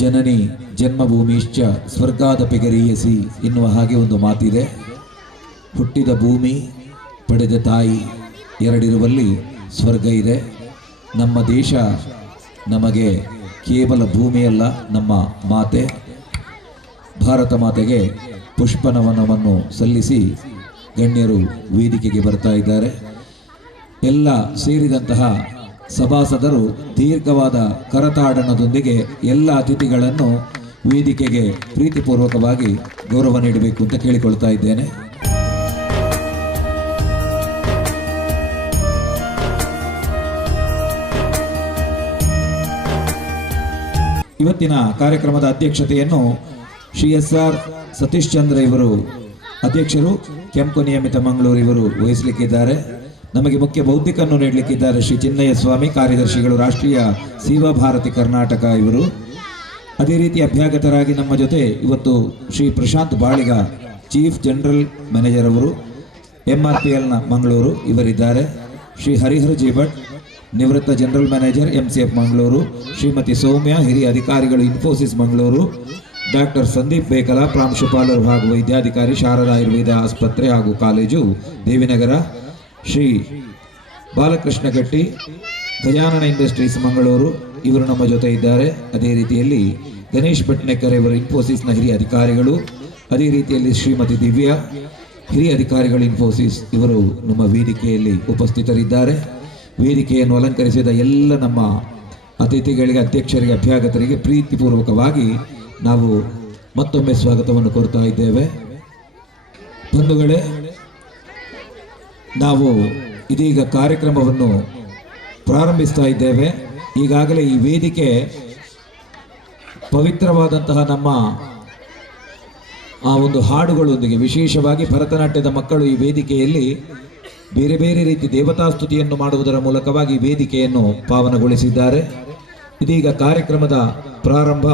ಜನನಿ ಜನ್ಮಭೂಮಿಶ್ಚ ಸ್ವರ್ಗಾದಪಿ ಗರೀಯಸಿ ಎನ್ನುವ ಹಾಗೆ ಒಂದು ಮಾತಿದೆ. ಹುಟ್ಟಿದ ಭೂಮಿ, ಪಡೆದ ತಾಯಿ ಎರಡಿರುವಲ್ಲಿ ಸ್ವರ್ಗ ಇದೆ. ನಮ್ಮ ದೇಶ ನಮಗೆ ಕೇವಲ ಭೂಮಿಯಲ್ಲ, ನಮ್ಮ ಮಾತೆ. ಭಾರತ ಮಾತೆಗೆ ಪುಷ್ಪನಮನವನ್ನು ಸಲ್ಲಿಸಿ ಗಣ್ಯರು ವೇದಿಕೆಗೆ ಬರ್ತಾ ಇದ್ದಾರೆ. ಎಲ್ಲ ಸೇರಿದಂತಹ ಸಭಾಸದರು ದೀರ್ಘವಾದ ಕರತಾಡನದೊಂದಿಗೆ ಎಲ್ಲ ಅತಿಥಿಗಳನ್ನು ವೇದಿಕೆಗೆ ಪ್ರೀತಿಪೂರ್ವಕವಾಗಿ ಗೌರವ ನೀಡಬೇಕು ಅಂತ ಕೇಳಿಕೊಳ್ತಾ ಇದ್ದೇನೆ. ಇವತ್ತಿನ ಕಾರ್ಯಕ್ರಮದ ಅಧ್ಯಕ್ಷತೆಯನ್ನು ಶ್ರೀ SR ಸತೀಶ್ ಚಂದ್ರ ಇವರು ಅಧ್ಯಕ್ಷರು, ಕೆಂಪು ನಿಯಮಿತ ಮಂಗಳೂರು ಇವರು ವಹಿಸಲಿಕ್ಕಿದ್ದಾರೆ. ನಮಗೆ ಮುಖ್ಯ ಬೌದ್ಧಿಕನ್ನು ನೀಡಲಿಕ್ಕಿದ್ದಾರೆ ಶ್ರೀ ಚಿನ್ನಯ್ಯ ಸ್ವಾಮಿ, ಕಾರ್ಯದರ್ಶಿಗಳು ರಾಷ್ಟ್ರೀಯ ಸೇವಾ ಭಾರತಿ ಕರ್ನಾಟಕ ಇವರು. ಅದೇ ರೀತಿ ಅಭ್ಯಾಗತರಾಗಿ ನಮ್ಮ ಜೊತೆ ಇವತ್ತು Shri Prashanth Baliga, chief general manager ಅವರು, MRPL ಮಂಗಳೂರು ಇವರಿದ್ದಾರೆ. ಶ್ರೀ ಹರಿಹರ ಜಿ ಭಟ್, ನಿವೃತ್ತ general manager MCF Mangaluru. Shrimati Soumya, ಹಿರಿಯ ಅಧಿಕಾರಿಗಳು ಇನ್ಫೋಸಿಸ್ ಮಂಗಳೂರು. ಡಾಕ್ಟರ್ ಸಂದೀಪ್ ಬೇಕಲ, ಪ್ರಾಂಶುಪಾಲರು ಹಾಗೂ ವೈದ್ಯಾಧಿಕಾರಿ, ಶಾರದಾ ಆಯುರ್ವೇದ ಆಸ್ಪತ್ರೆ ಹಾಗೂ ಕಾಲೇಜು, ದೇವಿನಗರ. ಶ್ರೀ ಬಾಲಕೃಷ್ಣ ಗಟ್ಟಿ, ಗಜಾನನ ಇಂಡಸ್ಟ್ರೀಸ್ ಮಂಗಳೂರು ಇವರು ನಮ್ಮ ಜೊತೆ ಇದ್ದಾರೆ. ಅದೇ ರೀತಿಯಲ್ಲಿ ಗಣೇಶ್ ಭಟ್ನೇಕರ್ ಇವರು ಇನ್ಫೋಸಿಸ್ನ ಹಿರಿಯ ಅಧಿಕಾರಿಗಳು. ಅದೇ ರೀತಿಯಲ್ಲಿ ಶ್ರೀಮತಿ ದಿವ್ಯಾ, ಹಿರಿಯ ಅಧಿಕಾರಿಗಳು ಇನ್ಫೋಸಿಸ್ ಇವರು ನಮ್ಮ ವೇದಿಕೆಯಲ್ಲಿ ಉಪಸ್ಥಿತರಿದ್ದಾರೆ. ವೇದಿಕೆಯನ್ನು ಅಲಂಕರಿಸಿದ ಎಲ್ಲ ನಮ್ಮ ಅತಿಥಿಗಳಿಗೆ, ಅಧ್ಯಕ್ಷರಿಗೆ, ಅಭ್ಯಾಗತರಿಗೆ ಪ್ರೀತಿಪೂರ್ವಕವಾಗಿ ನಾವು ಮತ್ತೊಮ್ಮೆ ಸ್ವಾಗತವನ್ನು ಕೋರ್ತಾ ಇದ್ದೇವೆ. ಬಂಧುಗಳೇ, ನಾವು ಇದೀಗ ಕಾರ್ಯಕ್ರಮವನ್ನು ಪ್ರಾರಂಭಿಸ್ತಾ ಇದ್ದೇವೆ. ಈಗಾಗಲೇ ಈ ವೇದಿಕೆ ಪವಿತ್ರವಾದಂತಹ ನಮ್ಮ ಆ ಒಂದು ಹಾಡುಗಳೊಂದಿಗೆ, ವಿಶೇಷವಾಗಿ ಭರತನಾಟ್ಯದ ಮಕ್ಕಳು ಈ ವೇದಿಕೆಯಲ್ಲಿ ಬೇರೆ ಬೇರೆ ರೀತಿ ದೇವತಾಸ್ತುತಿಯನ್ನು ಮಾಡುವುದರ ಮೂಲಕವಾಗಿ ವೇದಿಕೆಯನ್ನು ಪಾವನಗೊಳಿಸಿದ್ದಾರೆ. ಇದೀಗ ಕಾರ್ಯಕ್ರಮದ ಪ್ರಾರಂಭ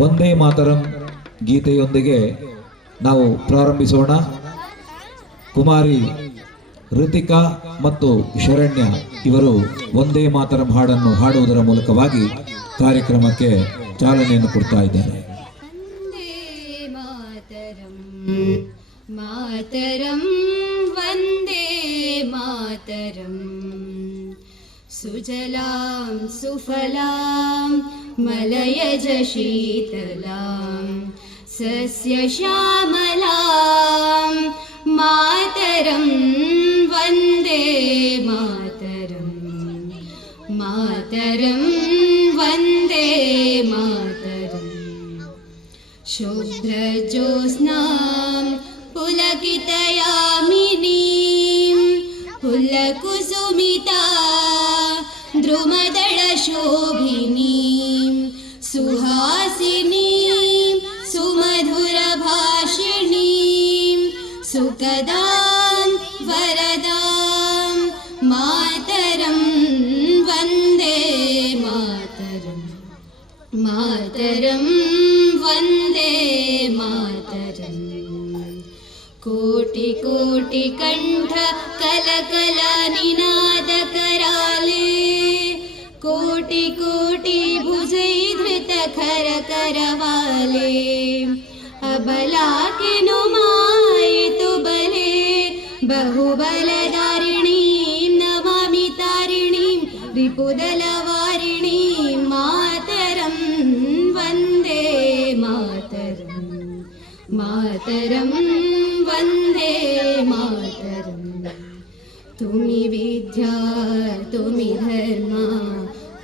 ವಂದೇ ಮಾತರಂ ಗೀತೆಯೊಂದಿಗೆ ನಾವು ಪ್ರಾರಂಭಿಸೋಣ. ಕುಮಾರಿ ಋತಿಕಾ ಮತ್ತು ಶರಣ್ಯ ಇವರು ವಂದೇ ಮಾತರಂ ಹಾಡನ್ನು ಹಾಡುವುದರ ಮೂಲಕವಾಗಿ ಕಾರ್ಯಕ್ರಮಕ್ಕೆ ಚಾಲನೆಯನ್ನು ಕೊಡ್ತಾ ಇದ್ದಾರೆ. ಮಾತರಂ ವಂದೇ ಮಾತರಂ ಸುಜಲಾಂ ಸುಫಲಾಂ ಮಲಯಜ ಶೀತಲಾಂ ಸಸ್ಯ ಶ್ಯಾಮಲಾಂ ಮಾತರಂ ವಂದೇ ಮಾತರಂ ಮಾತರಂ ವಂದೇ ಮಾತರಂ ಶುಭ್ರಜ್ಯೋತ್ಸ್ನಾಂ पुलकितयामिनीं पुल्लकुसुमिता द्रुमदलशोभिनीं सुहासिनीं सुमधुरभाषिणीं सुखदां वरदां मातरं वन्दे मातरं मातरं वन्दे मातरम् कोटि कोटि कंठ कलकल निनाद कराले कोटि कोटि भुजैधृत खर करवाले अबला के नुमायितु बले बहुबलधारिणीं नमामि तारिणीं रिपुदलवारिणीं मातरं वन्दे मातरं मातरं वन्दे मातरं तुमि विद्या तुमि धर्मा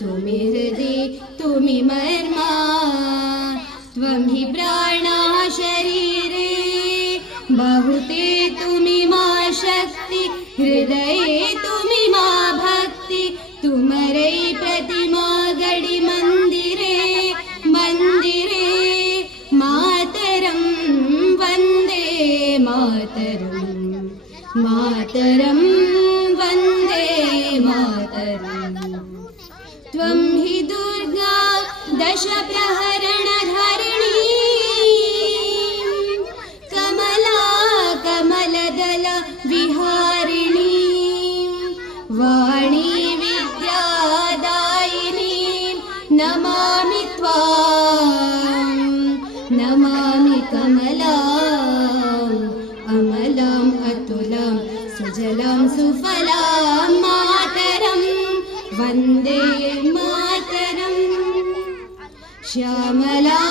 तुमि हृदि तुमि मर्मा त्वं हि प्राणा शरीरे बहुते तुमि मा शक्ति हृदये तुमि मा भक्ति तुमरै प्रतिमा गडि मंदिरे मंदिरे मातरं वन्दे मातरं मातरं वन्दे मातरं त्वं हि दुर्गा दश प्रहरणधारिणी कमला कमलदल विहारिणी वाणी विद्यादायिनी नमामि त्वां सुफलां मातरं वन्दे मातरं श्यामलां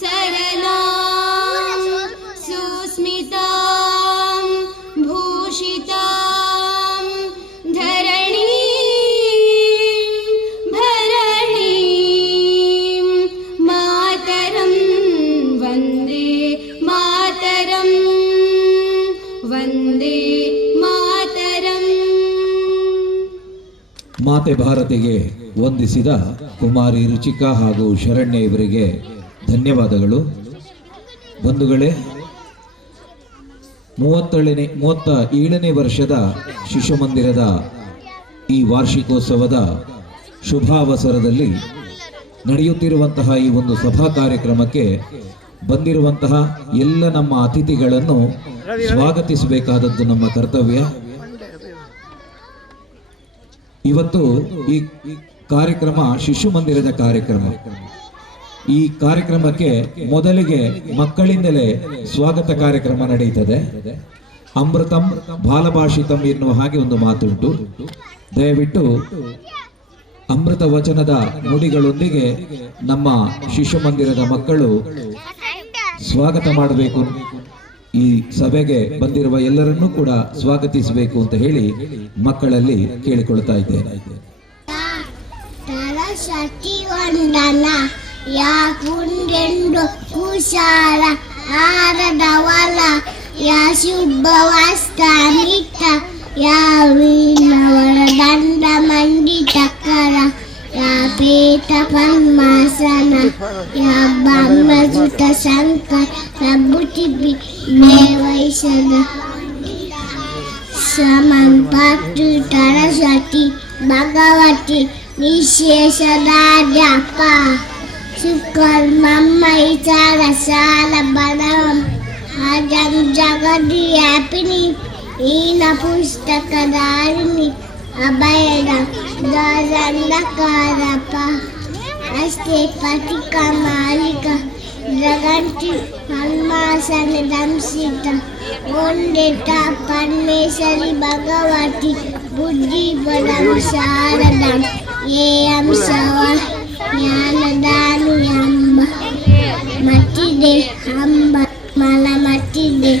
सरलां सुस्मितां भूषितां धरणीं भरणीं मातरं वन्दे मातरं वन्दे मातरं। ಮಾತೆ ಭಾರತಿಗೆ ವಂದಿಸಿದ ಕುಮಾರಿ ರುಚಿಕಾ ಹಾಗೂ ಶರಣ್ಯ ಇವರಿಗೆ ಧನ್ಯವಾದಗಳು. ಬಂಧುಗಳೇ, 37ನೇ ವರ್ಷದ ಶಿಶು ಮಂದಿರದ ಈ ವಾರ್ಷಿಕೋತ್ಸವದ ಶುಭಾವಸರದಲ್ಲಿ ನಡೆಯುತ್ತಿರುವಂತಹ ಈ ಒಂದು ಸಭಾ ಕಾರ್ಯಕ್ರಮಕ್ಕೆ ಬಂದಿರುವಂತಹ ಎಲ್ಲ ನಮ್ಮ ಅತಿಥಿಗಳನ್ನು ಸ್ವಾಗತಿಸಬೇಕಾದದ್ದು ನಮ್ಮ ಕರ್ತವ್ಯ. ಇವತ್ತು ಈ ಕಾರ್ಯಕ್ರಮ ಶಿಶು ಮಂದಿರದ ಕಾರ್ಯಕ್ರಮ. ಈ ಕಾರ್ಯಕ್ರಮಕ್ಕೆ ಮೊದಲಿಗೆ ಮಕ್ಕಳಿಂದಲೇ ಸ್ವಾಗತ ಕಾರ್ಯಕ್ರಮ ನಡೆಯುತ್ತದೆ. ಅಮೃತಂ ಬಾಲಭಾಷಿತಂ ಎನ್ನುವ ಹಾಗೆ ಒಂದು ಮಾತುಂಟು. ದಯವಿಟ್ಟು ಅಮೃತ ವಚನದ ನುಡಿಗಳೊಂದಿಗೆ ನಮ್ಮ ಶಿಶು ಮಂದಿರದ ಮಕ್ಕಳು ಸ್ವಾಗತ ಮಾಡಬೇಕು. ಈ ಸಭೆಗೆ ಬಂದಿರುವ ಎಲ್ಲರನ್ನೂ ಕೂಡ ಸ್ವಾಗತಿಸಬೇಕು ಅಂತ ಹೇಳಿ ಮಕ್ಕಳಲ್ಲಿ ಕೇಳಿಕೊಳ್ತಾ ಇದ್ದೇನೆ. ಸರಸ್ವತಿ ವಂದನ ಯಾ ಕುಂಡೆಂದು ಕುಶಾಲ ಆರದವಲ ಯಾ ಶುಭವಸ್ತಾನಿತ ಯಾ ವೀಣವರ ದಂಡ ಮಂಡಿತಕರ ಯಾ ಪೇತ ಪದ್ಮಾಸನ ಯಾ ಬ್ರಹ್ಮಸುತ ಶಂಕರ ಪ್ರಭುತಿಭಿ ದೇವೈಸನ ಸಮಂಪತ್ತು ಸರಸ್ವತಿ ಭಗವತಿ ನಿಶೇಷದಾದ್ಯಪ್ಪ ಸುಕರ್ಮಮ್ಮ ಇಚಾರ ಸಾಲ ಬಲಂ ಅಜಂ ಜಗದಿ ವ್ಯಾಪಿನಿ ಈನ ಪುಸ್ತಕದಾರಿಣಿ ಅಭಯದ ದಂಡಕಾರಪ್ಪ ಅಷ್ಟೇ ಪತಿಕ ಮಾಲಿಕ ಜಗಂತಿ ಹನುಮಾಸನ ದಂಸಿತ ಒಂದೆಟ ಪರಮೇಶ್ವರಿ ಭಗವತಿ ಬುದ್ಧಿ ಬಲಂ ಶಾರದಂ ಏ ಅಂಶವ ಜ್ಞಾನದಾನು ಎಂಬ ಮಟ್ಟಿದೆ ಅಂಬ ಮಲ ಮಟ್ಟಿದೆ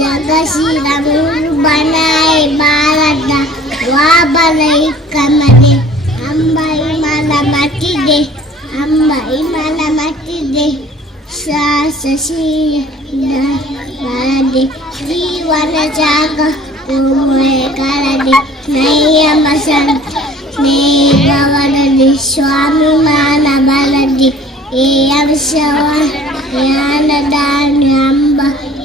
ಜಗಶೀಲ ಮೂರು ಬನಾಯಿ ಬಾಲದ ವಾಬಲ ಇಕ್ಕಮನೆ ಅಂಬ ಇಮಲ ಮಟ್ಟಿದೆ ಅಂಬ ಇಮಲ ಮಟ್ಟಿದೆ ಶಾಸೀರದೆ ಜೀವನ ಜಾಗ ಕರದೆ ನೈಯಮ ಸಂತ ಸ್ನೇಹವರದಿ ಸ್ವಾಭಿಮಾನ ಬಲದಿ ಏ ಅಂಶವ ಜ್ಞಾನದಾನ ಅಂಬ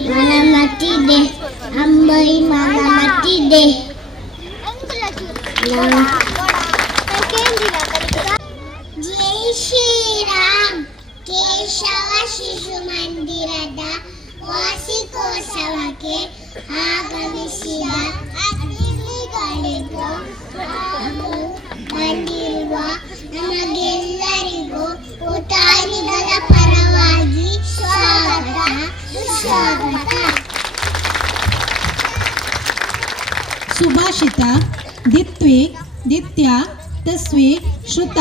ಮಲಮತಿದೆ ಅಂಬ ಮಲಮತಿದೆ. ಜೈ ಶ್ರೀರಾಮ್. ಕೇಶವ ಶಿಶು ಮಂದಿರದ ವಾರ್ಷಿಕೋತ್ಸವಕ್ಕೆ ಆಗಮಿಸಿದ ಅತಿಥಿಗಳಿಗೂ ಹಾಗೂ ಬಂದಿರುವ ನಮಗೆಲ್ಲರಿಗೂ ಊಟಾನಿಗಳ ಪರವಾಗಿ ಸ್ವಾಗತ ಸುಸ್ವಾಗತ. ಸುಭಾಷಿತ ದಿತ್ವೆ ದಿತ್ಯ ತಸ್ವೆ ಶ್ರುತ.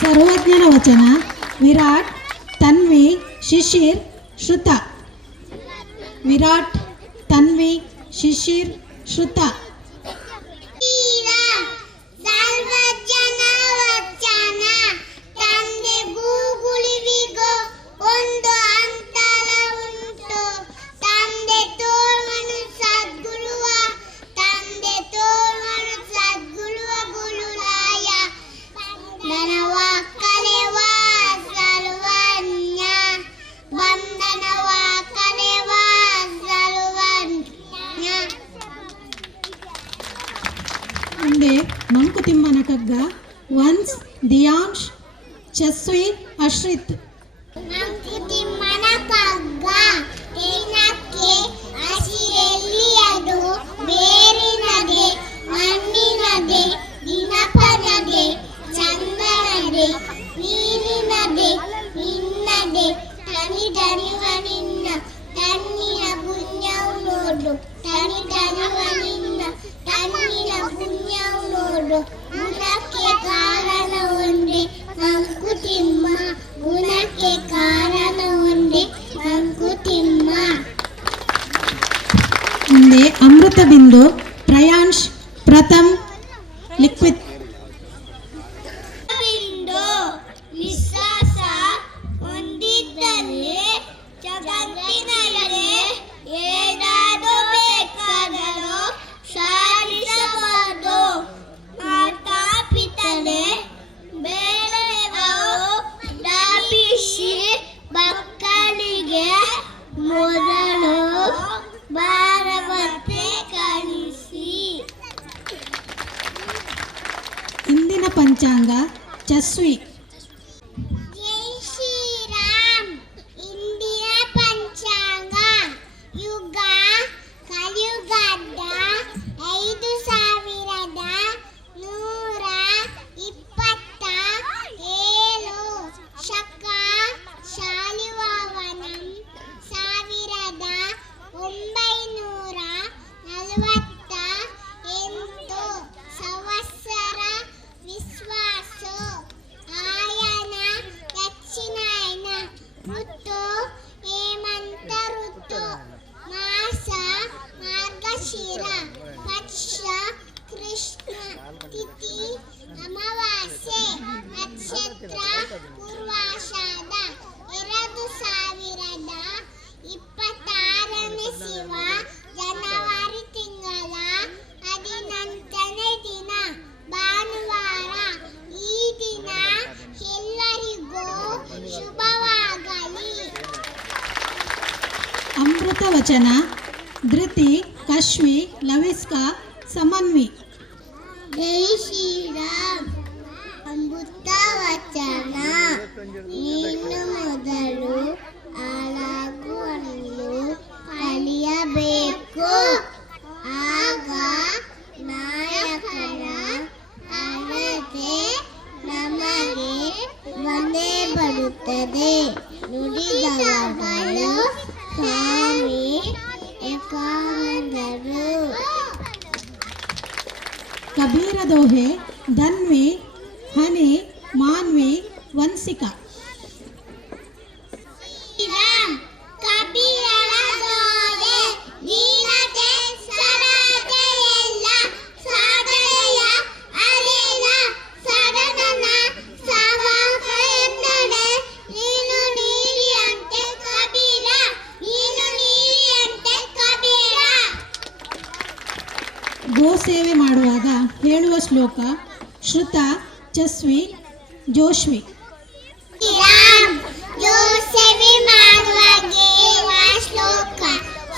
ಸರ್ವಜ್ಞನ ವಚನ ವಿರಾಟ್ ತನ್ವಿ ಶಿಶಿರ್ ಶ್ರುತ. ವಿರಾಟ್ ತನ್ವಿ ಶಿಶಿರ್ ಶ್ರುತ. ಸರ್ವಜ್ಞನ ವಚನ ತಂದೆ ಗೂಗುಳಿವಿಗೋ ಒಂದು ಅಂತ ಮುಂದೆ ಮಂಕುತಿಮ್ಮನ ಕಗ್ಗ ಒನ್ಸ್ ದಿಯಾಂಶ್ ಚಸ್ವಿ ಅಶ್ರಿತ್. ಮಂಕುತಿಮ್ಮನ ಕಗ್ಗ ಏನಕ್ಕೆ ಹಸಿರೆಲ್ಲಿಯದು ಬೇರಿನದೆ ಮಣ್ಣಿನದೆ ದಿನಪನದೆ ಚಂದನದೆ ನೀರಿನದೆ ನಿನ್ನದೆ ತನಿ ತನಿವ ನಿನ್ನ ತನ್ನಿನ ಪುಣ್ಯವು ನೋಡು ತನಿ ತನಿವ ನಿನ್ನ ತನ್ನಿನ ಪುಣ್ಯವು ನೋಡು ಗುಣಕ್ಕೆ ಕಾರಣ ಒಂದೇ ಮಂಕುತಿಮ್ಮ ಗುಣಕ್ಕೆ ಕಾರಣ ಒಂದೇ ಮಂಕುತಿಮ್ಮ. ಮುಂದೆ ಅಮೃತ ಬಿಂದು ಪ್ರಯಾಂಶ್ ಪ್ರಥಮ್ ಲಿಕ್ವಿತ್. ಬಿಂದು ವಿಶ್ವಾಸ ಹೊಂದಿದ್ದಲ್ಲಿ ಜಗತ್ತಿನಲ್ಲಿ ಏನಾದರೂ ಬೇಕಾದರೂ ಸಾಧಿಸಬಹುದು. ಮಾತಾಪಿತನೆ ಬೇರೆಯವರು ದಾಪಿಸಿ ಮಕ್ಕಳಿಗೆ ಮೊದಲು ಭಾರವತೆ ಕಲಿಸಿ. ಇಂದಿನ ಪಂಚಾಂಗ ಚಸ್ವಿ. ಜೈ ಶ್ರೀರಾಮ್. ಇಂದಿನ ಪಂಚಾಂಗ ಯುಗ ಕಲಿಯುಗದ 5127 ಶಕ ಶಾಲಿವಾವನಂ 1948 ಸಂವತ್ಸರ ವಿಶ್ವಾಸ ಆಯನ ದಕ್ಷಿಣಾಯನ ಋತು ಹೇಮಂತ ಋತು ಮಾಸ ಮಾರ್ಗಶಿರ ಪಕ್ಷ ಕೃಷ್ಣ ತಿಥಿ ಅಮಾವಾಸ್ಯೆ ನಕ್ಷತ್ರ ಪೂರ್ವಾಷಾಢ 2026 ಶಿವ ಜನವರಿ ತಿಂಗಳ 18ನೇ ದಿನ ಭಾನುವಾರ. ಈ ದಿನ ಎಲ್ಲರಿಗೂ ಶುಭವಾಗಲಿ. ಅಮೃತ ವಚನ ಧೃತಿ ಕಶ್ವಿ ಲವಿಸ್ಕಾ ಸಮನ್ವಿ. ಜೈ ಶ್ರೀರಾಮ್. ಅಮೃತ ವಚನ ನೀನು ಮೊದಲು ಹಾಳಾಗುವನ್ನು ಕಲಿಯಬೇಕು. ಆಗ ನಾಯಕರ ಅಳತೆ ನಮಗೆ ಬಂದೇ ಬರುತ್ತದೆ. ನುಡಿದವರು ಸ್ವಾಮಿ ಏಕಾನಂದರು. ಕಬೀರ ದೋಹೆ ಧನ್ವಿ ಹನಿ ಮಾನ್ವಿ ವಂಸಿಕಾ. ಶ್ರೀರಾಮ್. ಕಬೀರನ ದೋಹೆ ದೀನತೆ ಸರತೆ ಎಲ್ಲ ಸಾಧನೆಯ ಅರೆನ ಸಡಗನ ಸಾವಾಕ ಎಂದರೆ ನೀನು ನೀರಿಯಂತೆ ಕಬೀರ ನೀನು ನೀರಿಯಂತೆ ಕಬೀರ. ಗೋ ಸೇವೆ ಮಾಡುವಾಗ ಹೇಳುವ ಶ್ಲೋಕ ಶ್ರುತ ಚಸ್ವಿ ಜೋಶ್ವಿ. ಶ್ರೀರಾಮ್. ಜೋಸೆವಿ ಮಾಡುವಾಗೆ ಶ್ಲೋಕ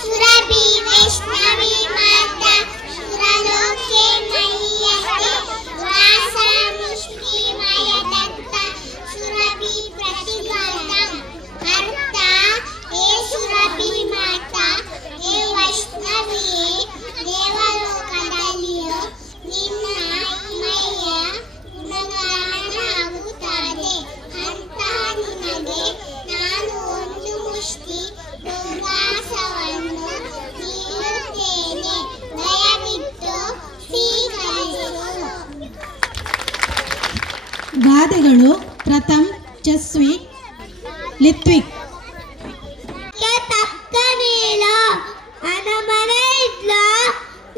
ಸುರಭಿ ವೈಷ್ಣವಿ ಮಾತಾ ಸುರಲೋಕೆ ಮಹೀಯತೆ ವಾಸ ಮುಷ್ಟಿಮಯ ದತ್ತ ಸುರಭಿ ಪ್ರತಿಘಾತಂ. ಅರ್ಥ ಹೇ ಸುರಭಿ ಮಾತಾ ಹೇ ವೈಷ್ಣವಿಯೇ ದೇವಲೋಕದಲ್ಲಿಯೂ ನಿನ್ನ ಮೈಯ ಗುಣಗಾನ ಆಗುತ್ತದೆ. ಅಂತಹ ನಿನಗೆ ನಾನು ಒಂದು ಮುಷ್ಟಿ ಗೋಗ್ರಾಸವನ್ನು ನೀಡುತ್ತೇನೆ. ದಯವಿಟ್ಟು ಸ್ವೀಕರಿಸು. ಗಾದೆಗಳು ಪ್ರಥಮ್ ಚಸ್ವಿ ಲಿತ್ವಿಕ್. ತಕ್ಕ ನೀಲ ಅನಮನೆ ಇದ್ಲ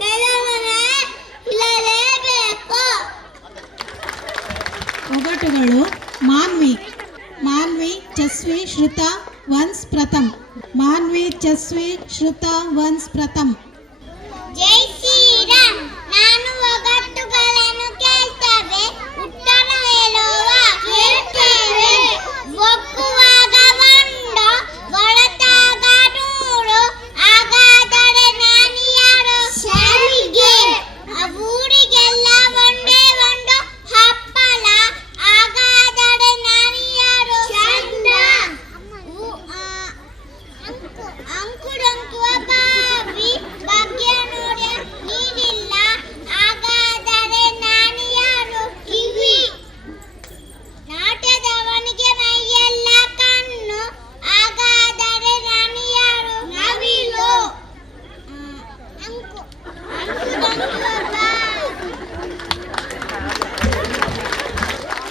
ನೆಲಮನೆ ಇಲ್ಲಲೇಬೇಕು. ಒಗಟುಗಳು ಮಾನ್ವಿ ಮಾನ್ವಿ ಚಸ್ವಿ ಶ್ರುತ ವಂಸ್ ಪ್ರಥಮ್ ಮಾನ್ವಿ ಚಸ್ವಿ ಶ್ರುತ ವಂಸ್ ಪ್ರಥಮ್. ಜೈ ಶ್ರೀರಾಮ್. ನಾನು ಒಗಟುಗಳನ್ನು ಕೇಳ್ತೇವೆ, ಉತ್ತರ ಹೇಳುವ ಕೇಳ್ತೇವೆ. ಒಕ್ಕುವಾಗ ಮಂಡ ಒಳತಾಗ ನೂರು ಹಾಗಾದರೆ ನಾನು ಯಾರು? ಶಾಲೆಗೆ ಊರಿಗೆಲ್ಲ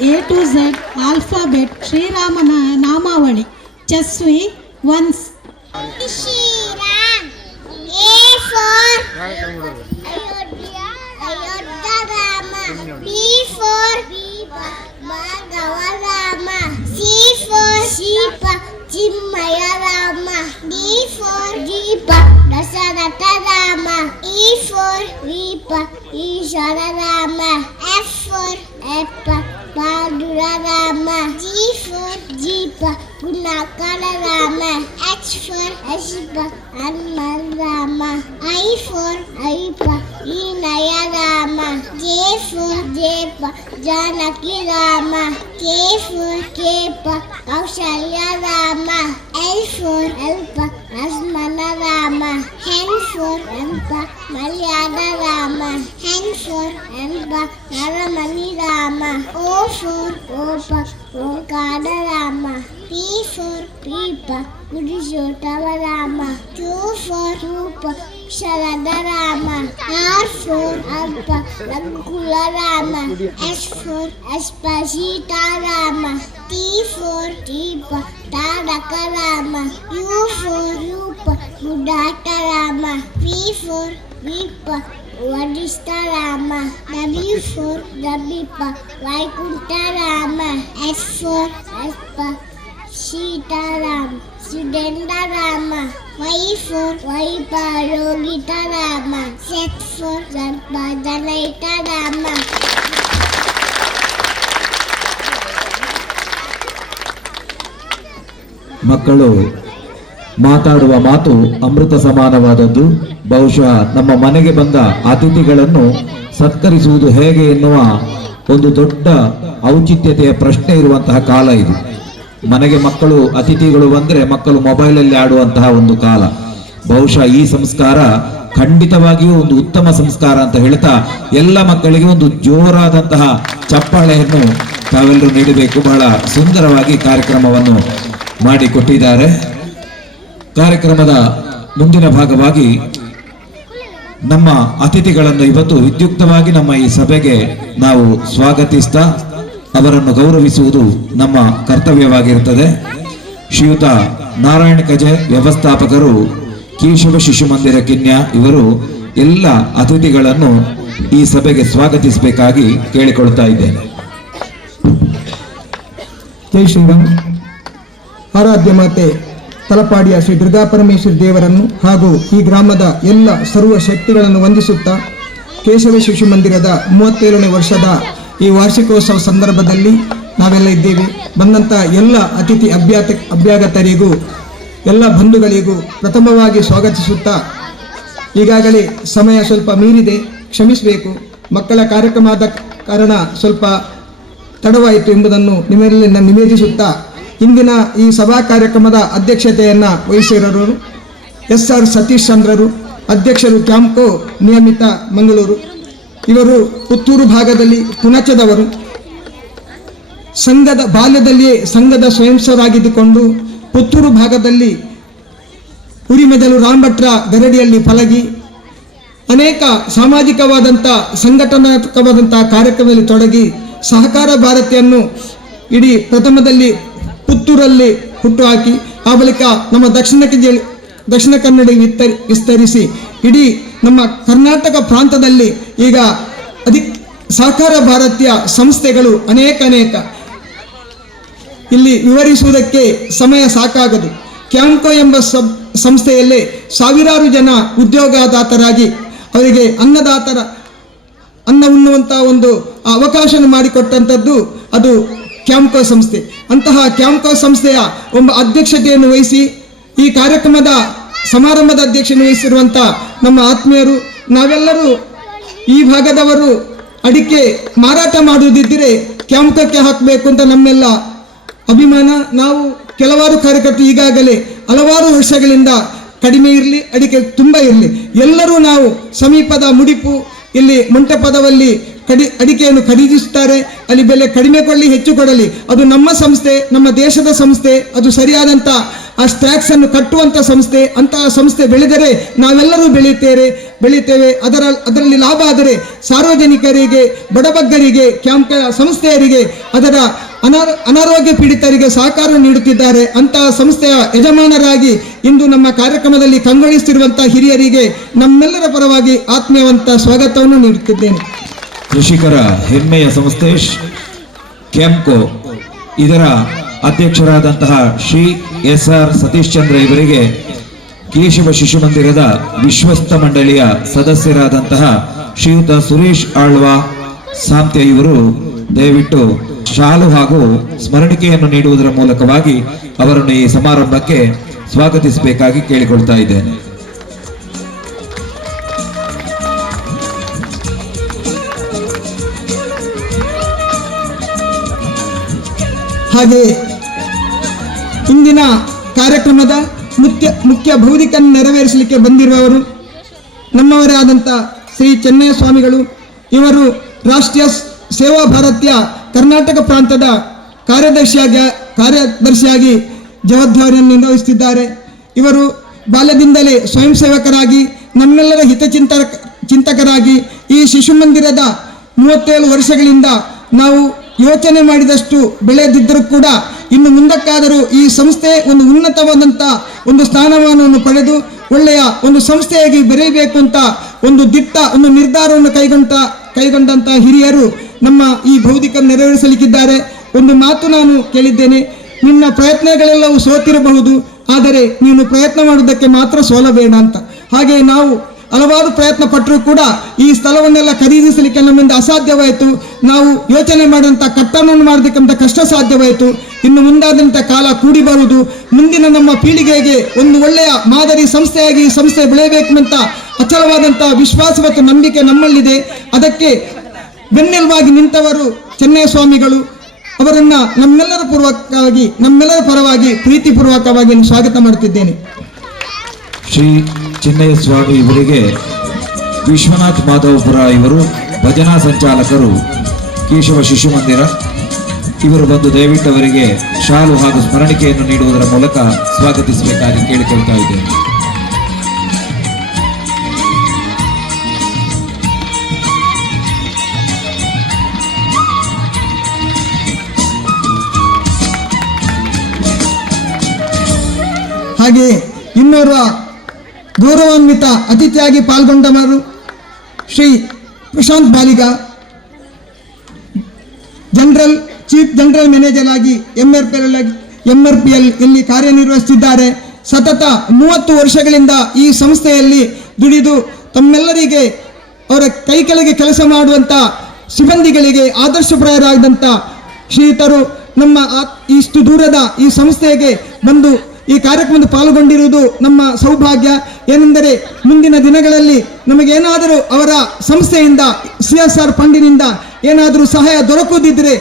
A to Z alphabet ಶ್ರೀರಾಮನ ನಾಮಾವಳಿ ಚಸ್ವಿ ಒನ್ಸ್ Shriram. A for Ayodhya Rama. B for Bhargava Rama. C for ಶೀಪ ಚಿನ್ಮಯ ರಾಮ. D for ದೀಪ ದಶರಥ ರಾಮ. E for ದೀಪ Ishwara Rama. F for Bahadura Rama. G for ಜೀಪ Gunakara Rama. H for Hanuman Rama. I for Vinaya Rama. J for Janaki Rama. K for ಕೌಶಲ್ಯ Rama. L for Lakshmana Rama. N for ಮಲ್ಯಾದ Rama. N for ನರಮಣಿ Rama. O for Omkara Rama. P for Purushottama Rama. Q for ಶರದ Rama. R for Raghukula Rama. S for Sita Rama. T for Taraka Rama. U for ಗುಡಾಟ Rama. V for ವರಿಷ್ಠ Rama. W for Vaikuntha Rama. S for Seetharama Sudhendra Rama. Y for ವೈಭರೋಗಿತ Rama. Z for ಸರ್ವಜನಹಿತ Rama. ಮಕ್ಕಳು ಮಾತಾಡುವ ಮಾತು ಅಮೃತ ಸಮಾನವಾದದ್ದು. ಬಹುಶಃ ನಮ್ಮ ಮನೆಗೆ ಬಂದ ಅತಿಥಿಗಳನ್ನು ಸತ್ಕರಿಸುವುದು ಹೇಗೆ ಎನ್ನುವ ಒಂದು ದೊಡ್ಡ ಔಚಿತ್ಯತೆಯ ಪ್ರಶ್ನೆ ಇರುವಂತಹ ಕಾಲ ಇದು. ಮನೆಗೆ ಮಕ್ಕಳು ಅತಿಥಿಗಳು ಬಂದರೆ ಮಕ್ಕಳು ಮೊಬೈಲಲ್ಲಿ ಆಡುವಂತಹ ಒಂದು ಕಾಲ. ಬಹುಶಃ ಈ ಸಂಸ್ಕಾರ ಖಂಡಿತವಾಗಿಯೂ ಒಂದು ಉತ್ತಮ ಸಂಸ್ಕಾರ ಅಂತ ಹೇಳ್ತಾ ಎಲ್ಲ ಮಕ್ಕಳಿಗೆ ಒಂದು ಜೋರಾದಂತಹ ಚಪ್ಪಾಳೆಯನ್ನು ತಾವೆಲ್ಲರೂ ನೀಡಬೇಕು. ಬಹಳ ಸುಂದರವಾಗಿ ಕಾರ್ಯಕ್ರಮವನ್ನು ಮಾಡಿಕೊಟ್ಟಿದ್ದಾರೆ. ಕಾರ್ಯಕ್ರಮದ ಮುಂದಿನ ಭಾಗವಾಗಿ ನಮ್ಮ ಅತಿಥಿಗಳನ್ನು ಇವತ್ತು ವಿದ್ಯುಕ್ತವಾಗಿ ನಮ್ಮ ಈ ಸಭೆಗೆ ನಾವು ಸ್ವಾಗತಿಸ್ತಾ ಅವರನ್ನು ಗೌರವಿಸುವುದು ನಮ್ಮ ಕರ್ತವ್ಯವಾಗಿರುತ್ತದೆ. ಶ್ರೀಯುತ ನಾರಾಯಣ ಕಜೆ ವ್ಯವಸ್ಥಾಪಕರು ಕೇಶವ ಶಿಶು ಮಂದಿರ ಕಿನ್ಯ ಇವರು ಎಲ್ಲ ಅತಿಥಿಗಳನ್ನು ಈ ಸಭೆಗೆ ಸ್ವಾಗತಿಸಬೇಕಾಗಿ ಕೇಳಿಕೊಳ್ತಾ ಇದ್ದೇನೆ. ಜೈ ಶ್ರೀರಾಮ್. ಆರಾಧ್ಯ ಮಾತೆ ತಲಪಾಡಿಯ ಶ್ರೀ ದುರ್ಗಾ ಪರಮೇಶ್ವರಿ ದೇವರನ್ನು ಹಾಗೂ ಈ ಗ್ರಾಮದ ಎಲ್ಲ ಸರ್ವ ಶಕ್ತಿಗಳನ್ನು ವಂದಿಸುತ್ತಾ ಕೇಶವ ಶಿಶು ಮಂದಿರದ 37ನೇ ವರ್ಷದ ಈ ವಾರ್ಷಿಕೋತ್ಸವ ಸಂದರ್ಭದಲ್ಲಿ ನಾವೆಲ್ಲ ಇದ್ದೇವೆ. ಬಂದಂಥ ಎಲ್ಲ ಅತಿಥಿ ಅಭ್ಯಾಗತರಿಗೂ ಎಲ್ಲ ಬಂಧುಗಳಿಗೂ ಪ್ರಥಮವಾಗಿ ಸ್ವಾಗತಿಸುತ್ತಾ, ಈಗಾಗಲೇ ಸಮಯ ಸ್ವಲ್ಪ ಮೀರಿದೆ, ಕ್ಷಮಿಸಬೇಕು. ಮಕ್ಕಳ ಕಾರ್ಯಕ್ರಮದ ಕಾರಣ ಸ್ವಲ್ಪ ತಡವಾಯಿತು ಎಂಬುದನ್ನು ನಿಮ್ಮೆಲ್ಲ ನಿವೇದಿಸುತ್ತಾ, ಇಂದಿನ ಈ ಸಭಾ ಕಾರ್ಯಕ್ರಮದ ಅಧ್ಯಕ್ಷತೆಯನ್ನು ವಹಿಸಿರೋರು SR ಸತೀಶ್ ಚಂದ್ರರು, ಅಧ್ಯಕ್ಷರು ಕ್ಯಾಂಪ್ಕೋ ನಿಯಮಿತ ಮಂಗಳೂರು. ಇವರು ಪುತ್ತೂರು ಭಾಗದಲ್ಲಿ ಪುಣಚದವರು. ಸಂಘದ ಬಾಲ್ಯದಲ್ಲಿಯೇ ಸಂಘದ ಸ್ವಯಂಸರಾಗಿದ್ದುಕೊಂಡು ಪುತ್ತೂರು ಭಾಗದಲ್ಲಿ ಉರಿಮೆದಲು ರಾಮಭಟ್ರ ಗರಡಿಯಲ್ಲಿ ಪಲಗಿ ಅನೇಕ ಸಾಮಾಜಿಕವಾದಂಥ ಸಂಘಟನಾತ್ಮಕವಾದಂಥ ಕಾರ್ಯಕ್ರಮದಲ್ಲಿ ತೊಡಗಿ ಸಹಕಾರ ಭಾರತಿಯನ್ನು ಇಡೀ ಪ್ರಥಮದಲ್ಲಿ ಪುತ್ತೂರಲ್ಲಿ ಹುಟ್ಟುಹಾಕಿ ಆ ಬಳಿಕ ನಮ್ಮ ದಕ್ಷಿಣ ಕನ್ನಡ ವಿಸ್ತರಿಸಿ ಇಡೀ ನಮ್ಮ ಕರ್ನಾಟಕ ಪ್ರಾಂತದಲ್ಲಿ ಈಗ ಸಹಕಾರ ಭಾರತೀಯ ಸಂಸ್ಥೆಗಳು ಅನೇಕ ಇಲ್ಲಿ ವಿವರಿಸುವುದಕ್ಕೆ ಸಮಯ ಸಾಕಾಗದು. ಕ್ಯಾಂಕೋ ಎಂಬ ಸಂಸ್ಥೆಯಲ್ಲಿ ಸಾವಿರಾರು ಜನ ಉದ್ಯೋಗದಾತರಾಗಿ ಅವರಿಗೆ ಅನ್ನ ಉಣ್ಣುವಂಥ ಒಂದು ಅವಕಾಶ ಮಾಡಿಕೊಟ್ಟಂಥದ್ದು ಅದು ಕ್ಯಾಂಕೋ ಸಂಸ್ಥೆ. ಅಂತಹ ಕ್ಯಾಂಕೋ ಸಂಸ್ಥೆಯ ಒಬ್ಬ ಅಧ್ಯಕ್ಷತೆಯನ್ನು ವಹಿಸಿ ಈ ಕಾರ್ಯಕ್ರಮದ ಸಮಾರಂಭದ ಅಧ್ಯಕ್ಷತೆಯನ್ನು ವಹಿಸಿರುವಂಥ ನಮ್ಮ ಆತ್ಮೀಯರು, ನಾವೆಲ್ಲರೂ ಈ ಭಾಗದವರು ಅಡಿಕೆ ಮಾರಾಟ ಮಾಡುವುದಿದ್ದರೆ ಕ್ಯಾಂಕೋಕ್ಕೆ ಹಾಕಬೇಕು ಅಂತ ನಮ್ಮೆಲ್ಲ ಅಭಿಮಾನ. ನಾವು ಕೆಲವಾರು ಕಾರ್ಯಕರ್ತರು ಈಗಾಗಲೇ ಹಲವಾರು ವರ್ಷಗಳಿಂದ ಕಡಿಮೆ ಇರಲಿ ಅಡಿಕೆ ತುಂಬ ಇರಲಿ ಎಲ್ಲರೂ ನಾವು ಸಮೀಪದ ಮುಡಿಪು ಇಲ್ಲಿ ಮಂಟಪದವಲ್ಲಿ ಅಡಿಕೆಯನ್ನು ಖರೀದಿಸುತ್ತಾರೆ. ಅಲ್ಲಿ ಬೆಲೆ ಕಡಿಮೆ ಕೊಡಲಿ ಹೆಚ್ಚು ಕೊಡಲಿ ಅದು ನಮ್ಮ ಸಂಸ್ಥೆ, ನಮ್ಮ ದೇಶದ ಸಂಸ್ಥೆ, ಅದು ಸರಿಯಾದಂಥ ಆ ಟ್ಯಾಕ್ಸ್ ಅನ್ನು ಕಟ್ಟುವಂಥ ಸಂಸ್ಥೆ. ಅಂತಹ ಸಂಸ್ಥೆ ಬೆಳೆದರೆ ನಾವೆಲ್ಲರೂ ಬೆಳೀತೇವೆ. ಅದರಲ್ಲಿ ಲಾಭ ಆದರೆ ಸಾರ್ವಜನಿಕರಿಗೆ, ಬಡಬಗ್ಗರಿಗೆ, ಕ್ಯಾಂಪ್ ಸಂಸ್ಥೆಯರಿಗೆ, ಅದರ ಅನಾರೋಗ್ಯ ಪೀಡಿತರಿಗೆ ಸಹಕಾರ ನೀಡುತ್ತಿದ್ದಾರೆ. ಅಂತಹ ಸಂಸ್ಥೆಯ ಯಜಮಾನರಾಗಿ ಇಂದು ನಮ್ಮ ಕಾರ್ಯಕ್ರಮದಲ್ಲಿ ಕಂಗೊಳಿಸುತ್ತಿರುವಂತಹ ಹಿರಿಯರಿಗೆ ನಮ್ಮೆಲ್ಲರ ಪರವಾಗಿ ಆತ್ಮೀಯವಂತ ಸ್ವಾಗತವನ್ನು ನೀಡುತ್ತಿದ್ದೇನೆ. ಕೃಷಿಕರ ಹೆಮ್ಮೆಯ ಸಂಸ್ಥೆ ಕ್ಯಾಂಪ್ಕೋ, ಇದರ ಅಧ್ಯಕ್ಷರಾದಂತಹ ಶ್ರೀ SR ಸತೀಶ್ ಚಂದ್ರ ಇವರಿಗೆ ಕೇಶವ ಶಿಶು ಮಂದಿರದ ವಿಶ್ವಸ್ತ ಮಂಡಳಿಯ ಸದಸ್ಯರಾದಂತಹ ಶ್ರೀಯುತ ಸುರೇಶ್ ಆಳ್ವಾ ಸಾಂತ್ಯ ಇವರು ದಯವಿಟ್ಟು ಶಾಲು ಹಾಗೂ ಸ್ಮರಣಿಕೆಯನ್ನು ನೀಡುವುದರ ಮೂಲಕವಾಗಿ ಅವರನ್ನು ಈ ಸಮಾರಂಭಕ್ಕೆ ಸ್ವಾಗತಿಸಬೇಕಾಗಿ ಕೇಳಿಕೊಳ್ತಾ ಇದ್ದೇನೆ. ಹಾಗೆ ಇಂದಿನ ಕಾರ್ಯಕ್ರಮದ ಮುಖ್ಯ ಭೌತಿಕನ್ನು ನೆರವೇರಿಸಲಿಕ್ಕೆ ಬಂದಿರುವವರು ನಮ್ಮವರೇ ಆದಂಥ ಶ್ರೀ ಚೆನ್ನಯ್ಯ ಸ್ವಾಮಿಗಳು. ಇವರು ರಾಷ್ಟ್ರೀಯ ಸೇವಾ ಭಾರತೀಯ ಕರ್ನಾಟಕ ಪ್ರಾಂತದ ಕಾರ್ಯದರ್ಶಿಯಾಗಿ ಜವಾಬ್ದಾರಿಯನ್ನು ನಿರ್ವಹಿಸುತ್ತಿದ್ದಾರೆ. ಇವರು ಬಾಲ್ಯದಿಂದಲೇ ಸ್ವಯಂ ಸೇವಕರಾಗಿ ನಮ್ಮೆಲ್ಲರ ಚಿಂತಕರಾಗಿ ಈ ಶಿಶು ಮಂದಿರದ 37 ವರ್ಷಗಳಿಂದ ನಾವು ಯೋಚನೆ ಮಾಡಿದಷ್ಟು ಬೆಳೆದಿದ್ದರೂ ಕೂಡ ಇನ್ನು ಮುಂದಕ್ಕಾದರೂ ಈ ಸಂಸ್ಥೆ ಒಂದು ಉನ್ನತವಾದಂಥ ಒಂದು ಸ್ಥಾನಮಾನವನ್ನು ಪಡೆದು ಒಳ್ಳೆಯ ಒಂದು ಸಂಸ್ಥೆಯಾಗಿ ಬೆರೆಯಬೇಕು ಅಂತ ಒಂದು ನಿರ್ಧಾರವನ್ನು ಕೈಗೊಂಡಂಥ ಹಿರಿಯರು ನಮ್ಮ ಈ ಭೌತಿಕ ನೆರವೇರಿಸಲಿಕ್ಕಿದ್ದಾರೆ. ಒಂದು ಮಾತು ನಾನು ಕೇಳಿದ್ದೇನೆ, ನಿನ್ನ ಪ್ರಯತ್ನಗಳೆಲ್ಲವೂ ಸೋತಿರಬಹುದು, ಆದರೆ ನೀನು ಪ್ರಯತ್ನ ಮಾಡುವುದಕ್ಕೆ ಮಾತ್ರ ಸೋಲಬೇಡ ಅಂತ. ಹಾಗೆ ನಾವು ಹಲವಾರು ಪ್ರಯತ್ನ ಪಟ್ಟರೂ ಕೂಡ ಈ ಸ್ಥಳವನ್ನೆಲ್ಲ ಖರೀದಿಸಲಿಕ್ಕೆ ನಮ್ಮಿಂದ ಅಸಾಧ್ಯವಾಯಿತು. ನಾವು ಯೋಚನೆ ಮಾಡಿದಂಥ ಕಟ್ಟಡವನ್ನು ಮಾಡೋದಕ್ಕಂತ ಕಷ್ಟ ಸಾಧ್ಯವಾಯಿತು. ಇನ್ನು ಮುಂದಾದಂಥ ಕಾಲ ಕೂಡಿ ಬರುವುದು, ಮುಂದಿನ ನಮ್ಮ ಪೀಳಿಗೆಗೆ ಒಂದು ಒಳ್ಳೆಯ ಮಾದರಿ ಸಂಸ್ಥೆಯಾಗಿ ಈ ಸಂಸ್ಥೆ ಬೆಳೆಯಬೇಕೆಂತ ಅಚಲವಾದಂಥ ವಿಶ್ವಾಸ ಮತ್ತು ನಂಬಿಕೆ ನಮ್ಮಲ್ಲಿದೆ. ಅದಕ್ಕೆ ಬೆನ್ನೆಲುಬಾಗಿ ನಿಂತವರು ಚೆನ್ನಯ್ಯ ಸ್ವಾಮಿಗಳು. ಅವರನ್ನ ನಮ್ಮೆಲ್ಲರ ಪರವಾಗಿ ಪ್ರೀತಿಪೂರ್ವಕವಾಗಿ ಸ್ವಾಗತ ಮಾಡುತ್ತಿದ್ದೇನೆ. ಶ್ರೀ ಚಿನ್ನಯ್ಯ ಸ್ವಾಮಿ ಇವರಿಗೆ ವಿಶ್ವನಾಥ್ ಮಾಧವಪುರ ಇವರು ಭಜನಾ ಸಂಚಾಲಕರು, ಕೇಶವ ಶಿಶು ಮಂದಿರ ಇವರು ಬಂದು ದಯವಿಟ್ಟು ಅವರಿಗೆ ಶಾಲು ಹಾಗೂ ಸ್ಮರಣಿಕೆಯನ್ನು ನೀಡುವುದರ ಮೂಲಕ ಸ್ವಾಗತಿಸಬೇಕಾಗಿ ಕೇಳಿಕೊಳ್ತಾ ಇದ್ದೇನೆ. ಹಾಗೆ ಇನ್ನೋರ್ವ ಗೌರವಾನ್ವಿತ ಅತಿಥಿಯಾಗಿ ಪಾಲ್ಗೊಂಡವರು Shri Prashanth Baliga, chief general manager ಆಗಿ MRPL ಇಲ್ಲಿ ಕಾರ್ಯನಿರ್ವಹಿಸುತ್ತಿದ್ದಾರೆ. ಸತತ 30 ವರ್ಷಗಳಿಂದ ಈ ಸಂಸ್ಥೆಯಲ್ಲಿ ದುಡಿದು ತಮ್ಮೆಲ್ಲರಿಗೆ ಅವರ ಕೈ ಕೆಳಗೆ ಕೆಲಸ ಮಾಡುವಂಥ ಸಿಬ್ಬಂದಿಗಳಿಗೆ ಆದರ್ಶಪ್ರಾಯರಾದಂಥ ಶ್ರೀಯುತರು ನಮ್ಮ ಇಷ್ಟು ದೂರದ ಈ ಸಂಸ್ಥೆಗೆ ಬಂದು ಈ ಕಾರ್ಯಕ್ರಮದಲ್ಲಿ ಪಾಲ್ಗೊಂಡಿರುವುದು ನಮ್ಮ ಸೌಭಾಗ್ಯ. ಏನೆಂದರೆ ಮುಂದಿನ ದಿನಗಳಲ್ಲಿ ನಮಗೇನಾದರೂ ಅವರ ಸಂಸ್ಥೆಯಿಂದ CSR ಫಂಡಿನಿಂದ ಏನಾದರೂ ಸಹಾಯ ದೊರಕುವುದಿದ್ದರೆ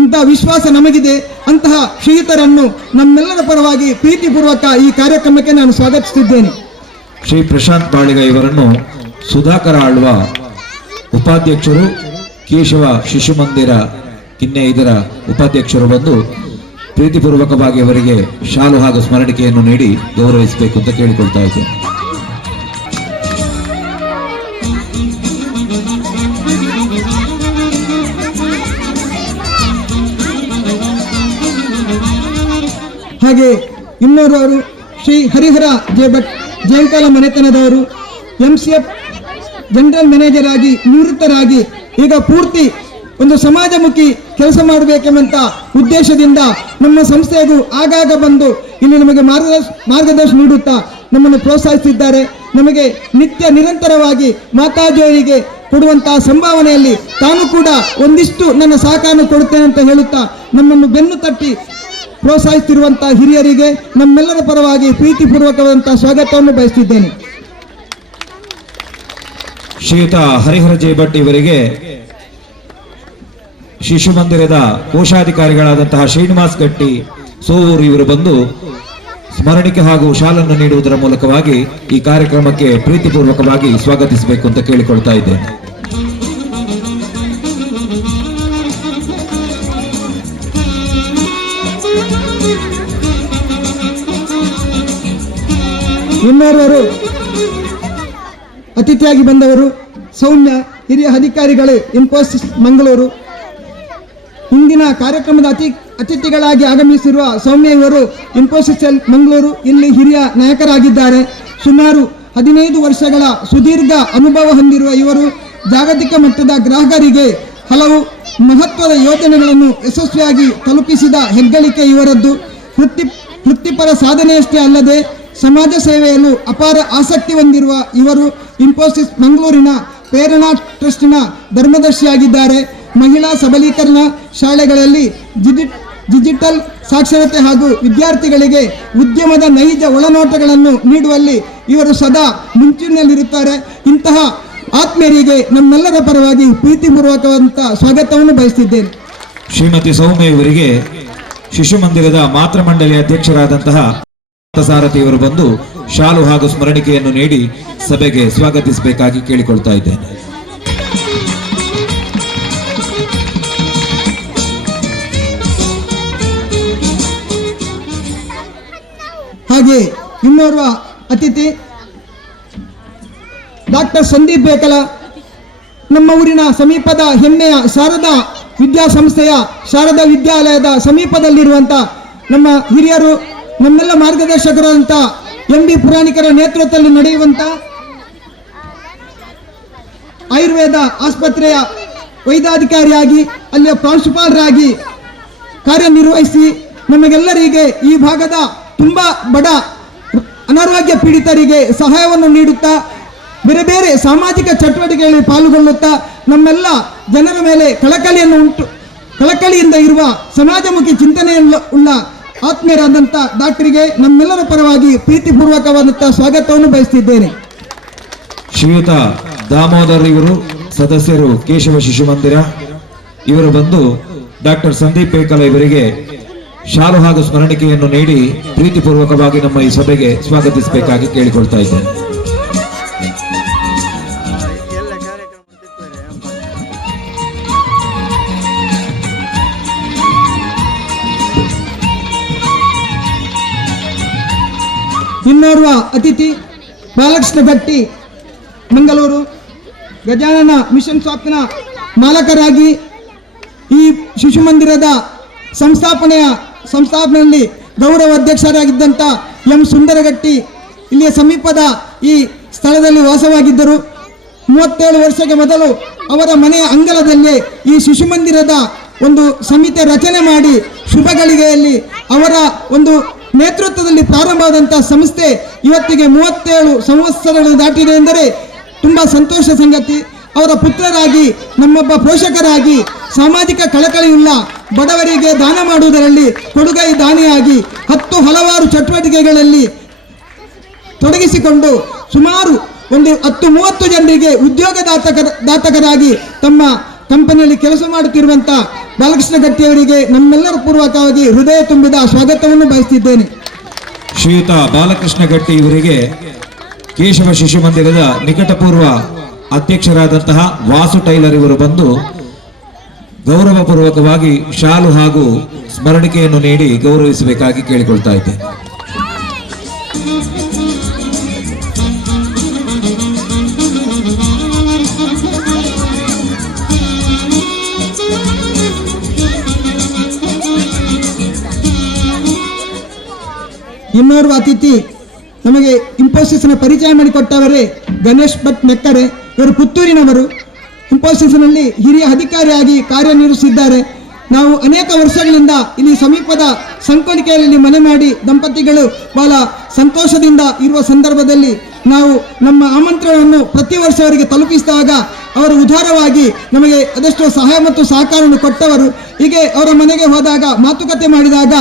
ಅಂತ ವಿಶ್ವಾಸ ನಮಗಿದೆ. ಅಂತಹ ಶ್ರೀಯುತರನ್ನು ನಮ್ಮೆಲ್ಲರ ಪರವಾಗಿ ಪ್ರೀತಿಪೂರ್ವಕ ಈ ಕಾರ್ಯಕ್ರಮಕ್ಕೆ ನಾನು ಸ್ವಾಗತಿಸುತ್ತಿದ್ದೇನೆ. ಶ್ರೀ ಪ್ರಶಾಂತ್ ಬಾಳಿಗ ಇವರನ್ನು ಸುಧಾಕರ ಆಳ್ವ ಉಪಾಧ್ಯಕ್ಷರು, ಕೇಶವ ಶಿಶು ಮಂದಿರ ಕಿನ್ನೆ ಇದರ ಉಪಾಧ್ಯಕ್ಷರು ಬಂದು ಪ್ರೀತಿಪೂರ್ವಕವಾಗಿ ಅವರಿಗೆ ಶಾಲು ಹಾಗೂ ಸ್ಮರಣಿಕೆಯನ್ನು ನೀಡಿ ಗೌರವಿಸಬೇಕು ಅಂತ ಕೇಳಿಕೊಳ್ತಾ ಇದ್ದೇನೆ. ಹಾಗೆ ಇನ್ನೋರ್ವರು ಶ್ರೀ ಹರಿಹರ ಜೆ ಭಟ್ ಜಯಂಕಾಲ ಮನೆತನದವರು MCF ಜನರಲ್ ಮ್ಯಾನೇಜರ್ ಆಗಿ ನಿವೃತ್ತರಾಗಿ ಈಗ ಪೂರ್ತಿ ಒಂದು ಸಮಾಜಮುಖಿ ಕೆಲಸ ಮಾಡಬೇಕೆಂಬಂತ ಉದ್ದೇಶದಿಂದ ನಮ್ಮ ಸಂಸ್ಥೆಗೂ ಆಗಾಗ ಬಂದು ಇಲ್ಲಿ ನಮಗೆ ಮಾರ್ಗದರ್ಶನ ನೀಡುತ್ತಾ ನಮ್ಮನ್ನು ಪ್ರೋತ್ಸಾಹಿಸುತ್ತಿದ್ದಾರೆ. ನಮಗೆ ನಿರಂತರವಾಗಿ ಮಾತಾಜಿಯವರಿಗೆ ಕೊಡುವಂತಹ ಸಂಭಾವನೆಯಲ್ಲಿ ತಾನು ಕೂಡ ಒಂದಿಷ್ಟು ನನ್ನ ಸಹಕಾರ ಕೊಡುತ್ತೇನೆ ಅಂತ ಹೇಳುತ್ತಾ ನಮ್ಮನ್ನು ಬೆನ್ನು ತಟ್ಟಿ ಪ್ರೋತ್ಸಾಹಿಸುತ್ತಿರುವಂತಹ ಹಿರಿಯರಿಗೆ ನಮ್ಮೆಲ್ಲರ ಪರವಾಗಿ ಪ್ರೀತಿಪೂರ್ವಕವಾದಂತಹ ಸ್ವಾಗತವನ್ನು ಬಯಸುತ್ತಿದ್ದೇನೆ. ಶ್ರೀಯುತ ಹರಿಹರ ಜೆ ಭಟ್ ಇವರಿಗೆ ಶಿಶು ಮಂದಿರದ ಕೋಶಾಧಿಕಾರಿಗಳಾದಂತಹ ಶ್ರೀನಿವಾಸ್ ಗಟ್ಟಿ ಸೋವೂರು ಇವರು ಬಂದು ಸ್ಮರಣಿಕೆ ಹಾಗೂ ಶಾಲನ್ನು ನೀಡುವುದರ ಮೂಲಕವಾಗಿ ಈ ಕಾರ್ಯಕ್ರಮಕ್ಕೆ ಪ್ರೀತಿಪೂರ್ವಕವಾಗಿ ಸ್ವಾಗತಿಸಬೇಕು ಅಂತ ಕೇಳಿಕೊಳ್ತಾ ಇದ್ದೇನೆ. ಇನ್ನೋರ್ವರು ಅತಿಥಿಯಾಗಿ ಬಂದವರು ಸೌಮ್ಯ, ಹಿರಿಯ ಅಧಿಕಾರಿಗಳು, ಇನ್ಫೋಸಿಸ್ ಮಂಗಳೂರು. ಇಂದಿನ ಕಾರ್ಯಕ್ರಮದ ಅತಿಥಿಗಳಾಗಿ ಆಗಮಿಸಿರುವ ಸೌಮ್ಯ ಇವರು ಇನ್ಫೋಸಿಸ್ ಮಂಗಳೂರು ಇಲ್ಲಿ ಹಿರಿಯ ನಾಯಕರಾಗಿದ್ದಾರೆ. ಸುಮಾರು 15 ವರ್ಷಗಳ ಸುದೀರ್ಘ ಅನುಭವ ಹೊಂದಿರುವ ಇವರು ಜಾಗತಿಕ ಮಟ್ಟದ ಗ್ರಾಹಕರಿಗೆ ಹಲವು ಮಹತ್ವದ ಯೋಜನೆಗಳನ್ನು ಯಶಸ್ವಿಯಾಗಿ ತಲುಪಿಸಿದ ಹೆಗ್ಗಳಿಕೆ ಇವರದ್ದು. ವೃತ್ತಿಪರ ಸಾಧನೆಯಷ್ಟೇ ಅಲ್ಲದೆ ಸಮಾಜ ಸೇವೆಯಲ್ಲೂ ಅಪಾರ ಆಸಕ್ತಿ ಹೊಂದಿರುವ ಇವರು ಇನ್ಫೋಸಿಸ್ ಮಂಗಳೂರಿನ ಪ್ರೇರಣಾ ಟ್ರಸ್ಟಿನ ಧರ್ಮದರ್ಶಿಯಾಗಿದ್ದಾರೆ. ಮಹಿಳಾ ಸಬಲೀಕರಣ ಶಾಲೆಗಳಲ್ಲಿ ಡಿಜಿಟಲ್ ಸಾಕ್ಷರತೆ ಹಾಗೂ ವಿದ್ಯಾರ್ಥಿಗಳಿಗೆ ಉದ್ಯಮದ ನೈಜ ಒಳನೋಟಗಳನ್ನು ನೀಡುವಲ್ಲಿ ಇವರು ಸದಾ ಮುಂಚೂಣಿಯಲ್ಲಿರುತ್ತಾರೆ. ಇಂತಹ ಆತ್ಮೀಯರಿಗೆ ನಮ್ಮೆಲ್ಲರ ಪರವಾಗಿ ಪ್ರೀತಿಪೂರ್ವಕವಾದಂಥ ಸ್ವಾಗತವನ್ನು ಬಯಸುತ್ತಿದ್ದೇನೆ. ಶ್ರೀಮತಿ ಸೌಮ್ಯ ಇವರಿಗೆ ಶಿಶು ಮಂದಿರದ ಮಾತೃ ಮಂಡಳಿ ಅಧ್ಯಕ್ಷರಾದಂತಹ ಸಾರಥಿ ಇವರು ಬಂದು ಶಾಲು ಹಾಗೂ ಸ್ಮರಣಿಕೆಯನ್ನು ನೀಡಿ ಸಭೆಗೆ ಸ್ವಾಗತಿಸಬೇಕಾಗಿ ಕೇಳಿಕೊಳ್ತಾ ಇದ್ದೇನೆ. ಹಾಗೆ ಇನ್ನೋರ್ವ ಅತಿಥಿ ಡಾಕ್ಟರ್ ಸಂದೀಪ್ ಬೇಕಲ, ನಮ್ಮ ಊರಿನ ಸಮೀಪದ ಹೆಮ್ಮೆಯ ಶಾರದಾ ವಿದ್ಯಾಸಂಸ್ಥೆಯ ಶಾರದಾ ವಿದ್ಯಾಲಯದ ಸಮೀಪದಲ್ಲಿರುವಂಥ ನಮ್ಮ ಹಿರಿಯರು, ನಮ್ಮೆಲ್ಲ ಮಾರ್ಗದರ್ಶಕರಾದಂಥ MB ಪುರಾಣಿಕರ ನೇತೃತ್ವದಲ್ಲಿ ನಡೆಯುವಂಥ ಆಯುರ್ವೇದ ಆಸ್ಪತ್ರೆಯ ವೈದ್ಯಾಧಿಕಾರಿಯಾಗಿ ಅಲ್ಲಿಯ ಪ್ರಾಂಶುಪಾಲರಾಗಿ ಕಾರ್ಯನಿರ್ವಹಿಸಿ ನಮಗೆಲ್ಲರಿಗೆ ಈ ಭಾಗದ ತುಂಬ ಬಡ ಅನಾರೋಗ್ಯ ಪೀಡಿತರಿಗೆ ಸಹಾಯವನ್ನು ನೀಡುತ್ತಾ ಬೇರೆ ಬೇರೆ ಸಾಮಾಜಿಕ ಚಟುವಟಿಕೆಗಳಲ್ಲಿ ಪಾಲ್ಗೊಳ್ಳುತ್ತಾ ನಮ್ಮೆಲ್ಲ ಜನರ ಮೇಲೆ ಕಳಕಳಿಯಿಂದ ಇರುವ ಸಮಾಜಮುಖಿ ಚಿಂತನೆಯುಳ್ಳ ಆತ್ಮೀಯರಾದಂಥ ಡಾಕ್ಟರಿಗೆ ನಮ್ಮೆಲ್ಲರ ಪರವಾಗಿ ಪ್ರೀತಿಪೂರ್ವಕವಾದಂಥ ಸ್ವಾಗತವನ್ನು ಬಯಸುತ್ತಿದ್ದೇನೆ. ಶ್ರೀಯುತ ದಾಮೋದರ್ ಇವರು ಸದಸ್ಯರು, ಕೇಶವ ಶಿಶು ಮಂದಿರ. ಇವರು ಬಂದು ಡಾಕ್ಟರ್ ಸಂದೀಪ್ ಬೇಕಲ ಇವರಿಗೆ ಶಾಲು ಹಾಗೂ ಸ್ಮರಣಿಕೆಯನ್ನು ನೀಡಿ ಪ್ರೀತಿಪೂರ್ವಕವಾಗಿ ನಮ್ಮ ಈ ಸಭೆಗೆ ಸ್ವಾಗತಿಸಬೇಕಾಗಿ ಕೇಳಿಕೊಳ್ತಾ ಇದ್ದೇನೆ. ಇನ್ನೋರ್ವ ಅತಿಥಿ ಬಾಲಕೃಷ್ಣ ಗಟ್ಟಿ ಮಂಗಳೂರು ಗಜಾನನ ಮಿಷನ್ ಶಾಪ್ನ ಮಾಲಕರಾಗಿ ಈ ಶಿಶು ಮಂದಿರದ ಸಂಸ್ಥಾಪನೆಯಲ್ಲಿ ಗೌರವ ಅಧ್ಯಕ್ಷರಾಗಿದ್ದಂಥ ಎಂ ಸುಂದರಗಟ್ಟಿ ಇಲ್ಲಿಯ ಸಮೀಪದ ಈ ಸ್ಥಳದಲ್ಲಿ ವಾಸವಾಗಿದ್ದರು. 37 ವರ್ಷಕ್ಕೆ ಮೊದಲು ಅವರ ಮನೆಯ ಅಂಗಳದಲ್ಲೇ ಈ ಶಿಶು ಮಂದಿರದ ಒಂದು ಸಮಿತಿ ರಚನೆ ಮಾಡಿ ಶುಭಗಳಿಗೆಯಲ್ಲಿ ಅವರ ಒಂದು ನೇತೃತ್ವದಲ್ಲಿ ಪ್ರಾರಂಭವಾದಂಥ ಸಂಸ್ಥೆ ಇವತ್ತಿಗೆ 37 ಸಂವತ್ಸರಗಳು ದಾಟಿದೆ ಎಂದರೆ ತುಂಬ ಸಂತೋಷ ಸಂಗತಿ. ಅವರ ಪುತ್ರರಾಗಿ, ನಮ್ಮೊಬ್ಬ ಪೋಷಕರಾಗಿ, ಸಾಮಾಜಿಕ ಕಳಕಳಿಯುಳ್ಳ ಬಡವರಿಗೆ ದಾನ ಮಾಡುವುದರಲ್ಲಿ ಕೊಡುಗೈ ದಾನಿಯಾಗಿ ಹಲವಾರು ಚಟುವಟಿಕೆಗಳಲ್ಲಿ ತೊಡಗಿಸಿಕೊಂಡು ಸುಮಾರು ಒಂದು 10-30 ಜನರಿಗೆ ಉದ್ಯೋಗದಾತಕರಾಗಿ ತಮ್ಮ ಕಂಪನಿಯಲ್ಲಿ ಕೆಲಸ ಮಾಡುತ್ತಿರುವಂಥ ಬಾಲಕೃಷ್ಣ ಗಟ್ಟಿಯವರಿಗೆ ನಮ್ಮೆಲ್ಲರ ಪೂರ್ವಕವಾಗಿ ಹೃದಯ ತುಂಬಿದ ಸ್ವಾಗತವನ್ನು ಬಯಸುತ್ತಿದ್ದೇನೆ. ಶ್ರೀಯುತ ಬಾಲಕೃಷ್ಣ ಗಟ್ಟಿ ಇವರಿಗೆ ಕೇಶವ ಶಿಶು ಮಂದಿರದ ನಿಕಟಪೂರ್ವ ಅಧ್ಯಕ್ಷರಾದಂತಹ ವಾಸು ಟೈಲರ್ ಇವರು ಬಂದು ಗೌರವಪೂರ್ವಕವಾಗಿ ಶಾಲು ಹಾಗೂ ಸ್ಮರಣಿಕೆಯನ್ನು ನೀಡಿ ಗೌರವಿಸಬೇಕಾಗಿ ಕೇಳಿಕೊಳ್ತಾ ಇದ್ದೇನೆ. ಇನ್ನೋರ್ವ ಅತಿಥಿ ನಮಗೆ ಇನ್ಫೋಸಿಸ್ನ ಪರಿಚಯ ಮಾಡಿಕೊಟ್ಟವರೇ ಗಣೇಶ್ ಭಟ್ ನೆಕ್ಕರೆ. ಇವರು ಪುತ್ತೂರಿನವರು. ಇನ್ಫೋಸಿಸ್ನಲ್ಲಿ ಹಿರಿಯ ಅಧಿಕಾರಿಯಾಗಿ ಕಾರ್ಯನಿರ್ವಹಿಸಿದ್ದಾರೆ. ನಾವು ಅನೇಕ ವರ್ಷಗಳಿಂದ ಇಲ್ಲಿ ಸಮೀಪದ ಸಂಕೋಲಿಕೆಯಲ್ಲಿ ಮನೆ ಮಾಡಿ ದಂಪತಿಗಳು ಬಹಳ ಸಂತೋಷದಿಂದ ಇರುವ ಸಂದರ್ಭದಲ್ಲಿ ನಾವು ನಮ್ಮ ಆಮಂತ್ರಣವನ್ನು ಪ್ರತಿ ವರ್ಷ ಅವರಿಗೆ ತಲುಪಿಸಿದಾಗ ಅವರು ಉದಾರವಾಗಿ ನಮಗೆ ಅದೆಷ್ಟೋ ಸಹಾಯ ಮತ್ತು ಸಹಕಾರವನ್ನು ಕೊಟ್ಟವರು. ಹೀಗೆ ಅವರ ಮನೆಗೆ ಹೋದಾಗ ಮಾತುಕತೆ ಮಾಡಿದಾಗ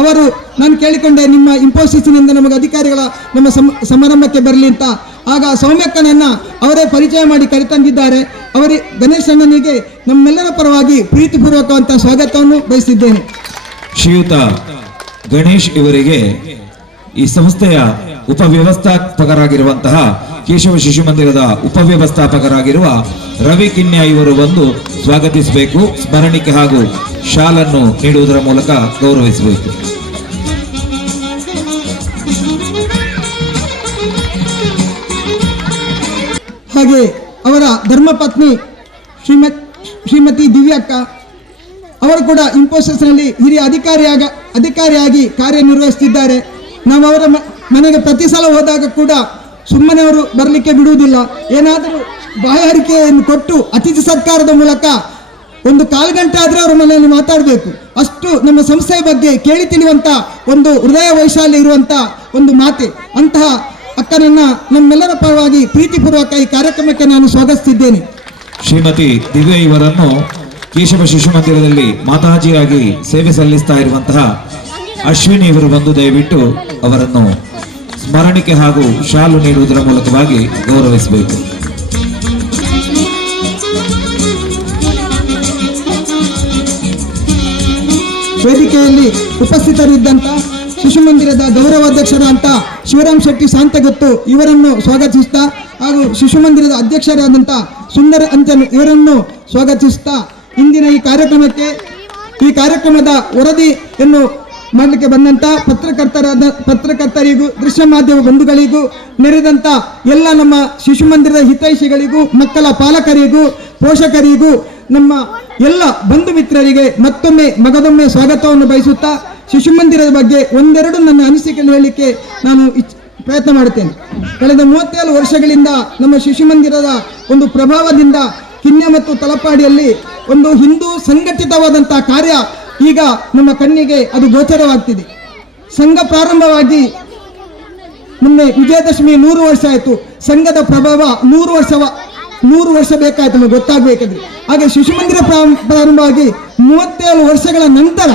ಅವರು ನಾನು ಕೇಳಿಕೊಂಡೆ, ನಿಮ್ಮ ಇನ್ಫೋಸಿಸ್ನಿಂದ ನಮಗೆ ಅಧಿಕಾರಿಗಳ ನಮ್ಮ ಸಮಾರಂಭಕ್ಕೆ ಬರಲಿ ಅಂತ. ಆಗ ಸೌಮ್ಯಕ್ಕನನ್ನು ಅವರೇ ಪರಿಚಯ ಮಾಡಿ ಕರೆತಂದಿದ್ದಾರೆ. ಗಣೇಶ್ ಅಣ್ಣನಿಗೆ ನಮ್ಮೆಲ್ಲರ ಪರವಾಗಿ ಪ್ರೀತಿಪೂರ್ವಕವಂತ ಸ್ವಾಗತವನ್ನು ಬಯಸಿದ್ದೇನೆ. ಶ್ರೀಯುತ ಗಣೇಶ್ ಇವರಿಗೆ ಈ ಸಂಸ್ಥೆಯ ಉಪವ್ಯವಸ್ಥಾಪಕರಾಗಿರುವಂತಹ ಕೇಶವ ಶಿಶು ಮಂದಿರದ ಉಪವ್ಯವಸ್ಥಾಪಕರಾಗಿರುವ ರವಿ ಕಿನ್ಯ ಇವರು ಬಂದು ಸ್ವಾಗತಿಸಬೇಕು. ಸ್ಮರಣಿಕೆ ಹಾಗೂ ಶಾಲನ್ನು ನೀಡುವುದರ ಮೂಲಕ ಗೌರವಿಸಬೇಕು. ಹಾಗೆ ಅವರ ಧರ್ಮಪತ್ನಿ ಶ್ರೀಮತಿ ದಿವ್ಯಕ್ಕ ಅವರು ಕೂಡ ಇನ್ಫೋಸಿಸ್ನಲ್ಲಿ ಹಿರಿಯ ಅಧಿಕಾರಿಯಾಗಿ ಕಾರ್ಯನಿರ್ವಹಿಸುತ್ತಿದ್ದಾರೆ. ನಾವು ಅವರ ಮನೆಗೆ ಪ್ರತಿ ಸಲ ಹೋದಾಗ ಕೂಡ ಸುಮ್ಮನೆ ಅವರು ಬರಲಿಕ್ಕೆ ಬಿಡುವುದಿಲ್ಲ. ಏನಾದರೂ ಬಾಯಾರಿಕೆಯನ್ನು ಕೊಟ್ಟು ಅತಿಥಿ ಸತ್ಕಾರದ ಮೂಲಕ ಒಂದು ಕಾಲು ಗಂಟೆ ಆದರೂ ಅವರ ಮನೆಯಲ್ಲಿ ಮಾತಾಡಬೇಕು. ಅಷ್ಟು ನಮ್ಮ ಸಂಸ್ಥೆಯ ಬಗ್ಗೆ ಕೇಳಿ ತಿಳಿಯುವಂಥ ಒಂದು ಹೃದಯ ವೈಶಾಲ್ಯ ಇರುವಂಥ ಒಂದು ಮಾತೆ. ಅಂತಹ ಅಕ್ಕನನ್ನ ನಮ್ಮೆಲ್ಲರ ಪರವಾಗಿ ಪ್ರೀತಿಪೂರ್ವಕ ಈ ಕಾರ್ಯಕ್ರಮಕ್ಕೆ ನಾನು ಸ್ವಾಗತಿಸಿದ್ದೇನೆ. ಶ್ರೀಮತಿ ದಿವ್ಯ ಇವರನ್ನು ಕೇಶವ ಶಿಶು ಮಂದಿರದಲ್ಲಿ ಮಾತಾಜಿಯಾಗಿ ಸೇವೆ ಸಲ್ಲಿಸ್ತಾ ಇರುವಂತಹ ಅಶ್ವಿನಿ ಇವರು ಬಂದು ದಯವಿಟ್ಟು ಅವರನ್ನು ಸ್ಮರಣಿಕೆ ಹಾಗೂ ಶಾಲು ನೀಡುವುದರ ಮೂಲಕವಾಗಿ ಗೌರವಿಸಬೇಕು. ವೇದಿಕೆಯಲ್ಲಿ ಉಪಸ್ಥಿತರಿದ್ದಂಥ ಶಿಶು ಮಂದಿರದ ಗೌರವಾಧ್ಯಕ್ಷರಾದಂಥ ಶಿವರಾಮ್ ಶೆಟ್ಟಿ ಸಾಂತಗುತ್ತು ಇವರನ್ನು ಸ್ವಾಗತಿಸ್ತಾ ಹಾಗೂ ಶಿಶು ಮಂದಿರದ ಅಧ್ಯಕ್ಷರಾದಂಥ ಸುಂದರ ಅಂಚನ್ ಇವರನ್ನು ಸ್ವಾಗತಿಸ್ತಾ ಇಂದಿನ ಈ ಕಾರ್ಯಕ್ರಮದ ವರದಿಯನ್ನು ಮಾಡಲಿಕ್ಕೆ ಬಂದಂಥ ಪತ್ರಕರ್ತರಿಗೂ ದೃಶ್ಯ ಮಾಧ್ಯಮ ಬಂಧುಗಳಿಗೂ ನೆರೆದಂಥ ಎಲ್ಲ ನಮ್ಮ ಶಿಶು ಮಂದಿರದ ಹಿತೈಷಿಗಳಿಗೂ ಮಕ್ಕಳ ಪಾಲಕರಿಗೂ ಪೋಷಕರಿಗೂ ನಮ್ಮ ಎಲ್ಲ ಬಂಧು ಮಿತ್ರರಿಗೆ ಮತ್ತೊಮ್ಮೆ ಮಗದೊಮ್ಮೆ ಸ್ವಾಗತವನ್ನು ಬಯಸುತ್ತಾ ಶಿಶು ಮಂದಿರದ ಬಗ್ಗೆ ಒಂದೆರಡು ನನ್ನ ಅನಿಸಿಕೆಯನ್ನು ಹೇಳಲಿಕ್ಕೆ ನಾನು ಪ್ರಯತ್ನ ಮಾಡುತ್ತೇನೆ. ಕಳೆದ 37 ವರ್ಷಗಳಿಂದ ನಮ್ಮ ಶಿಶು ಮಂದಿರದ ಒಂದು ಪ್ರಭಾವದಿಂದ ಕಿನ್ಯ ಮತ್ತು ತಲಪಾಡಿಯಲ್ಲಿ ಒಂದು ಹಿಂದೂ ಸಂಘಟಿತವಾದಂತಹ ಕಾರ್ಯ ಈಗ ನಮ್ಮ ಕಣ್ಣಿಗೆ ಅದು ಗೋಚರವಾಗ್ತಿದೆ. ಸಂಘ ಪ್ರಾರಂಭವಾಗಿ ಮೊನ್ನೆ ವಿಜಯದಶಮಿ 100 ವರ್ಷ ಆಯಿತು. ಸಂಘದ ಪ್ರಭಾವ 100 ವರ್ಷ ಬೇಕಾಯ್ತು ನಮಗೆ ಗೊತ್ತಾಗಬೇಕಾದ್ರೆ. ಹಾಗೆ ಶಿಶು ಮಂದಿರ ಪ್ರಾರಂಭವಾಗಿ 37 ವರ್ಷಗಳ ನಂತರ